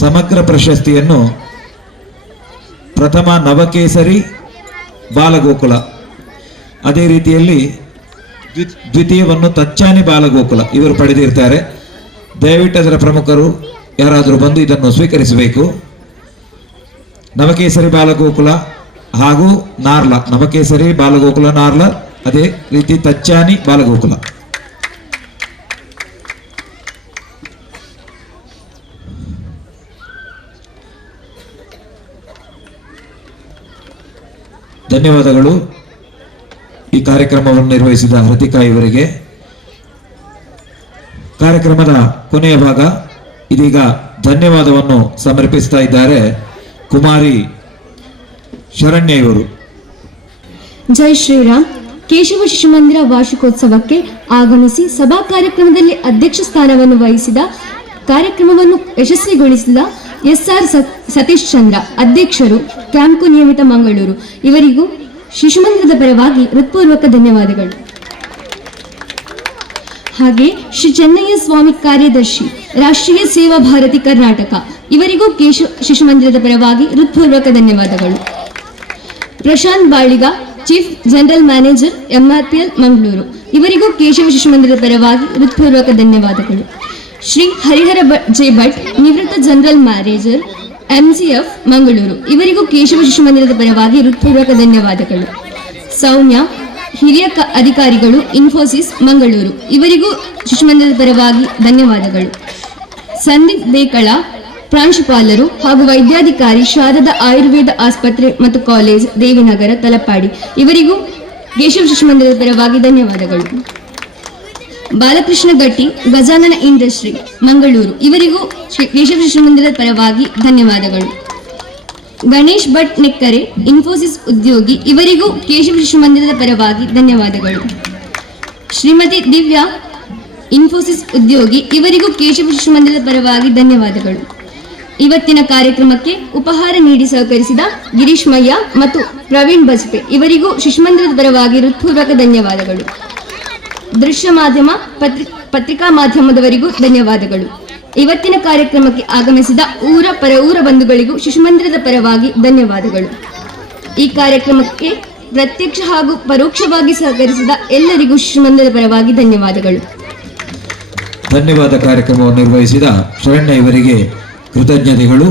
ಸಮಗ್ರ ಪ್ರಶಸ್ತಿಯನ್ನು ಪ್ರಥಮ ನವಕೇಸರಿ ಬಾಲಗೋಕುಲ, ಅದೇ ರೀತಿಯಲ್ಲಿ ದ್ವಿತೀಯವನ್ನು ತಚ್ಚಾನಿ ಬಾಲಗೋಕುಲ ಇವರು ಪಡೆದಿರ್ತಾರೆ. ದಯವಿಟ್ಟು ಅದರ ಪ್ರಮುಖರು ಯಾರಾದರೂ ಬಂದು ಇದನ್ನು ಸ್ವೀಕರಿಸಬೇಕು. ನವಕೇಸರಿ ಬಾಲಗೋಕುಲ ಹಾಗೂ ನಾರ್ಲ, ನವಕೇಸರಿ ಬಾಲಗೋಕುಲ ನಾರ್ಲ, ಅದೇ ರೀತಿ ತಚ್ಚಾನಿ ಬಾಲಗೋಕುಲ. ಧನ್ಯವಾದಗಳು ಈ ಕಾರ್ಯಕ್ರಮವನ್ನು ನಿರ್ವಹಿಸಿದ ಹೃತಿಕಾ ಇವರಿಗೆ. ಕಾರ್ಯಕ್ರಮದ ಕೊನೆಯ ಭಾಗ ಇದೀಗ ಧನ್ಯವಾದವನ್ನು ಸಮರ್ಪಿಸ್ತಾ ಇದ್ದಾರೆ ಕುಮಾರಿ ಶರಣ್ಯ ಇವರು. ಜೈ ಶ್ರೀರಾಮ್. ಕೇಶವ ಶಿಶು ಮಂದಿರ ವಾರ್ಷಿಕೋತ್ಸವಕ್ಕೆ ಆಗಮಿಸಿ ಸಭಾ ಕಾರ್ಯಕ್ರಮದಲ್ಲಿ ಅಧ್ಯಕ್ಷ ಸ್ಥಾನವನ್ನು ವಹಿಸಿದ ಕಾರ್ಯಕ್ರಮವನ್ನು ಯಶಸ್ವಿಗೊಳಿಸಿದ ಎಸ್ಆರ್ ಸತೀಶ್ ಚಂದ್ರ ಅಧ್ಯಕ್ಷರು, ಕ್ಯಾಂಪ್ಕು ನಿಯಮಿತ ಮಂಗಳೂರು ಇವರಿಗೂ ಶಿಶು ಮಂದಿರದ ಪರವಾಗಿ ಹೃತ್ಪೂರ್ವಕ ಧನ್ಯವಾದಗಳು. ಹಾಗೆ ಶ್ರೀ ಚೆನ್ನಯ್ಯ ಸ್ವಾಮಿ ಕಾರ್ಯದರ್ಶಿ, ರಾಷ್ಟ್ರೀಯ ಸೇವಾ ಭಾರತಿ ಕರ್ನಾಟಕ ಇವರಿಗೂ ಶಿಶು ಮಂದಿರದ ಪರವಾಗಿ ಹೃತ್ಪೂರ್ವಕ ಧನ್ಯವಾದಗಳು. Prashant Baliga, chief general manager MRPL Mangaluru ಇವರಿಗೂ ಕೇಶವ ಶಿಶು ಮಂದಿರದ ಪರವಾಗಿ ಹೃತ್ಪೂರ್ವಕ ಧನ್ಯವಾದಗಳು. ಶ್ರೀ ಹರಿಹರ ಜೆ ಭಟ್, ನಿವೃತ್ತ ಜನರಲ್ ಮ್ಯಾನೇಜರ್ MCF ಮಂಗಳೂರು ಇವರಿಗೂ ಕೇಶವ ಶಿಶು ಮಂದಿರದ ಪರವಾಗಿ ಹೃತ್ಪೂರ್ವಕ ಧನ್ಯವಾದಗಳು. ಸೌಮ್ಯ, ಹಿರಿಯ ಅಧಿಕಾರಿಗಳು, ಇನ್ಫೋಸಿಸ್ ಮಂಗಳೂರು ಇವರಿಗೂ ಶಿಶು ಮಂದಿರದ ಪರವಾಗಿ ಧನ್ಯವಾದಗಳು. ಸಂದೀಪ್ ಬೇಕಳ, ಪ್ರಾಂಶುಪಾಲರು ಹಾಗೂ ವೈದ್ಯಾಧಿಕಾರಿ, ಶಾರದಾ ಆಯುರ್ವೇದ ಆಸ್ಪತ್ರೆ ಮತ್ತು ಕಾಲೇಜ್, ದೇವಿನಗರ, ತಲಪಾಡಿ ಇವರಿಗೂ ಕೇಶವ ಶಿಶು ಮಂದಿರದ ಪರವಾಗಿ ಧನ್ಯವಾದಗಳು. ಬಾಲಕೃಷ್ಣ ಗಟ್ಟಿ, ಗಜಾನನ ಇಂಡಸ್ಟ್ರಿ ಮಂಗಳೂರು ಇವರಿಗೂ ಕೇಶವ ಶಿಶು ಮಂದಿರದ ಪರವಾಗಿ ಧನ್ಯವಾದಗಳು. ಗಣೇಶ್ ಭಟ್ ನೆಕ್ಕರೆ, ಇನ್ಫೋಸಿಸ್ ಉದ್ಯೋಗಿ ಇವರಿಗೂ ಕೇಶವ ಶಿಶು ಮಂದಿರದ ಪರವಾಗಿ ಧನ್ಯವಾದಗಳು. ಶ್ರೀಮತಿ ದಿವ್ಯಾ, ಇನ್ಫೋಸಿಸ್ ಉದ್ಯೋಗಿ ಇವರಿಗೂ ಕೇಶವ ಶಿಶು ಮಂದಿರದ ಪರವಾಗಿ ಧನ್ಯವಾದಗಳು. ಇವತ್ತಿನ ಕಾರ್ಯಕ್ರಮಕ್ಕೆ ಉಪಹಾರ ನೀಡಿ ಸಹಕರಿಸಿದ ಗಿರೀಶ್ ಮಯ್ಯ ಮತ್ತು ಪ್ರವೀಣ್ ಬಜ್ಪೆ ಇವರಿಗೂ ಶಿಶು ಮಂದಿರದ ಪರವಾಗಿ ಹೃತ್ಪೂರ್ವಕ ಧನ್ಯವಾದಗಳು. ದೃಶ್ಯ ಮಾಧ್ಯಮ, ಪತ್ರಿಕಾ ಮಾಧ್ಯಮದವರಿಗೂ ಧನ್ಯವಾದಗಳು. ಇವತ್ತಿನ ಕಾರ್ಯಕ್ರಮಕ್ಕೆ ಆಗಮಿಸಿದ ಊರ ಬಂಧುಗಳಿಗೂ ಶಿಶು ಮಂದಿರದ ಪರವಾಗಿ ಧನ್ಯವಾದಗಳು. ಈ ಕಾರ್ಯಕ್ರಮಕ್ಕೆ ಪ್ರತ್ಯಕ್ಷ ಹಾಗೂ ಪರೋಕ್ಷವಾಗಿ ಸಹಕರಿಸಿದ ಎಲ್ಲರಿಗೂ ಶಿಶು ಮಂದಿರದ ಪರವಾಗಿ ಧನ್ಯವಾದಗಳು. ಧನ್ಯವಾದ. ಕಾರ್ಯಕ್ರಮವನ್ನು ನಿರ್ವಹಿಸಿದ ಶರಣ್ಯ ಇವರಿಗೆ ಕೃತಜ್ಞತೆಗಳು.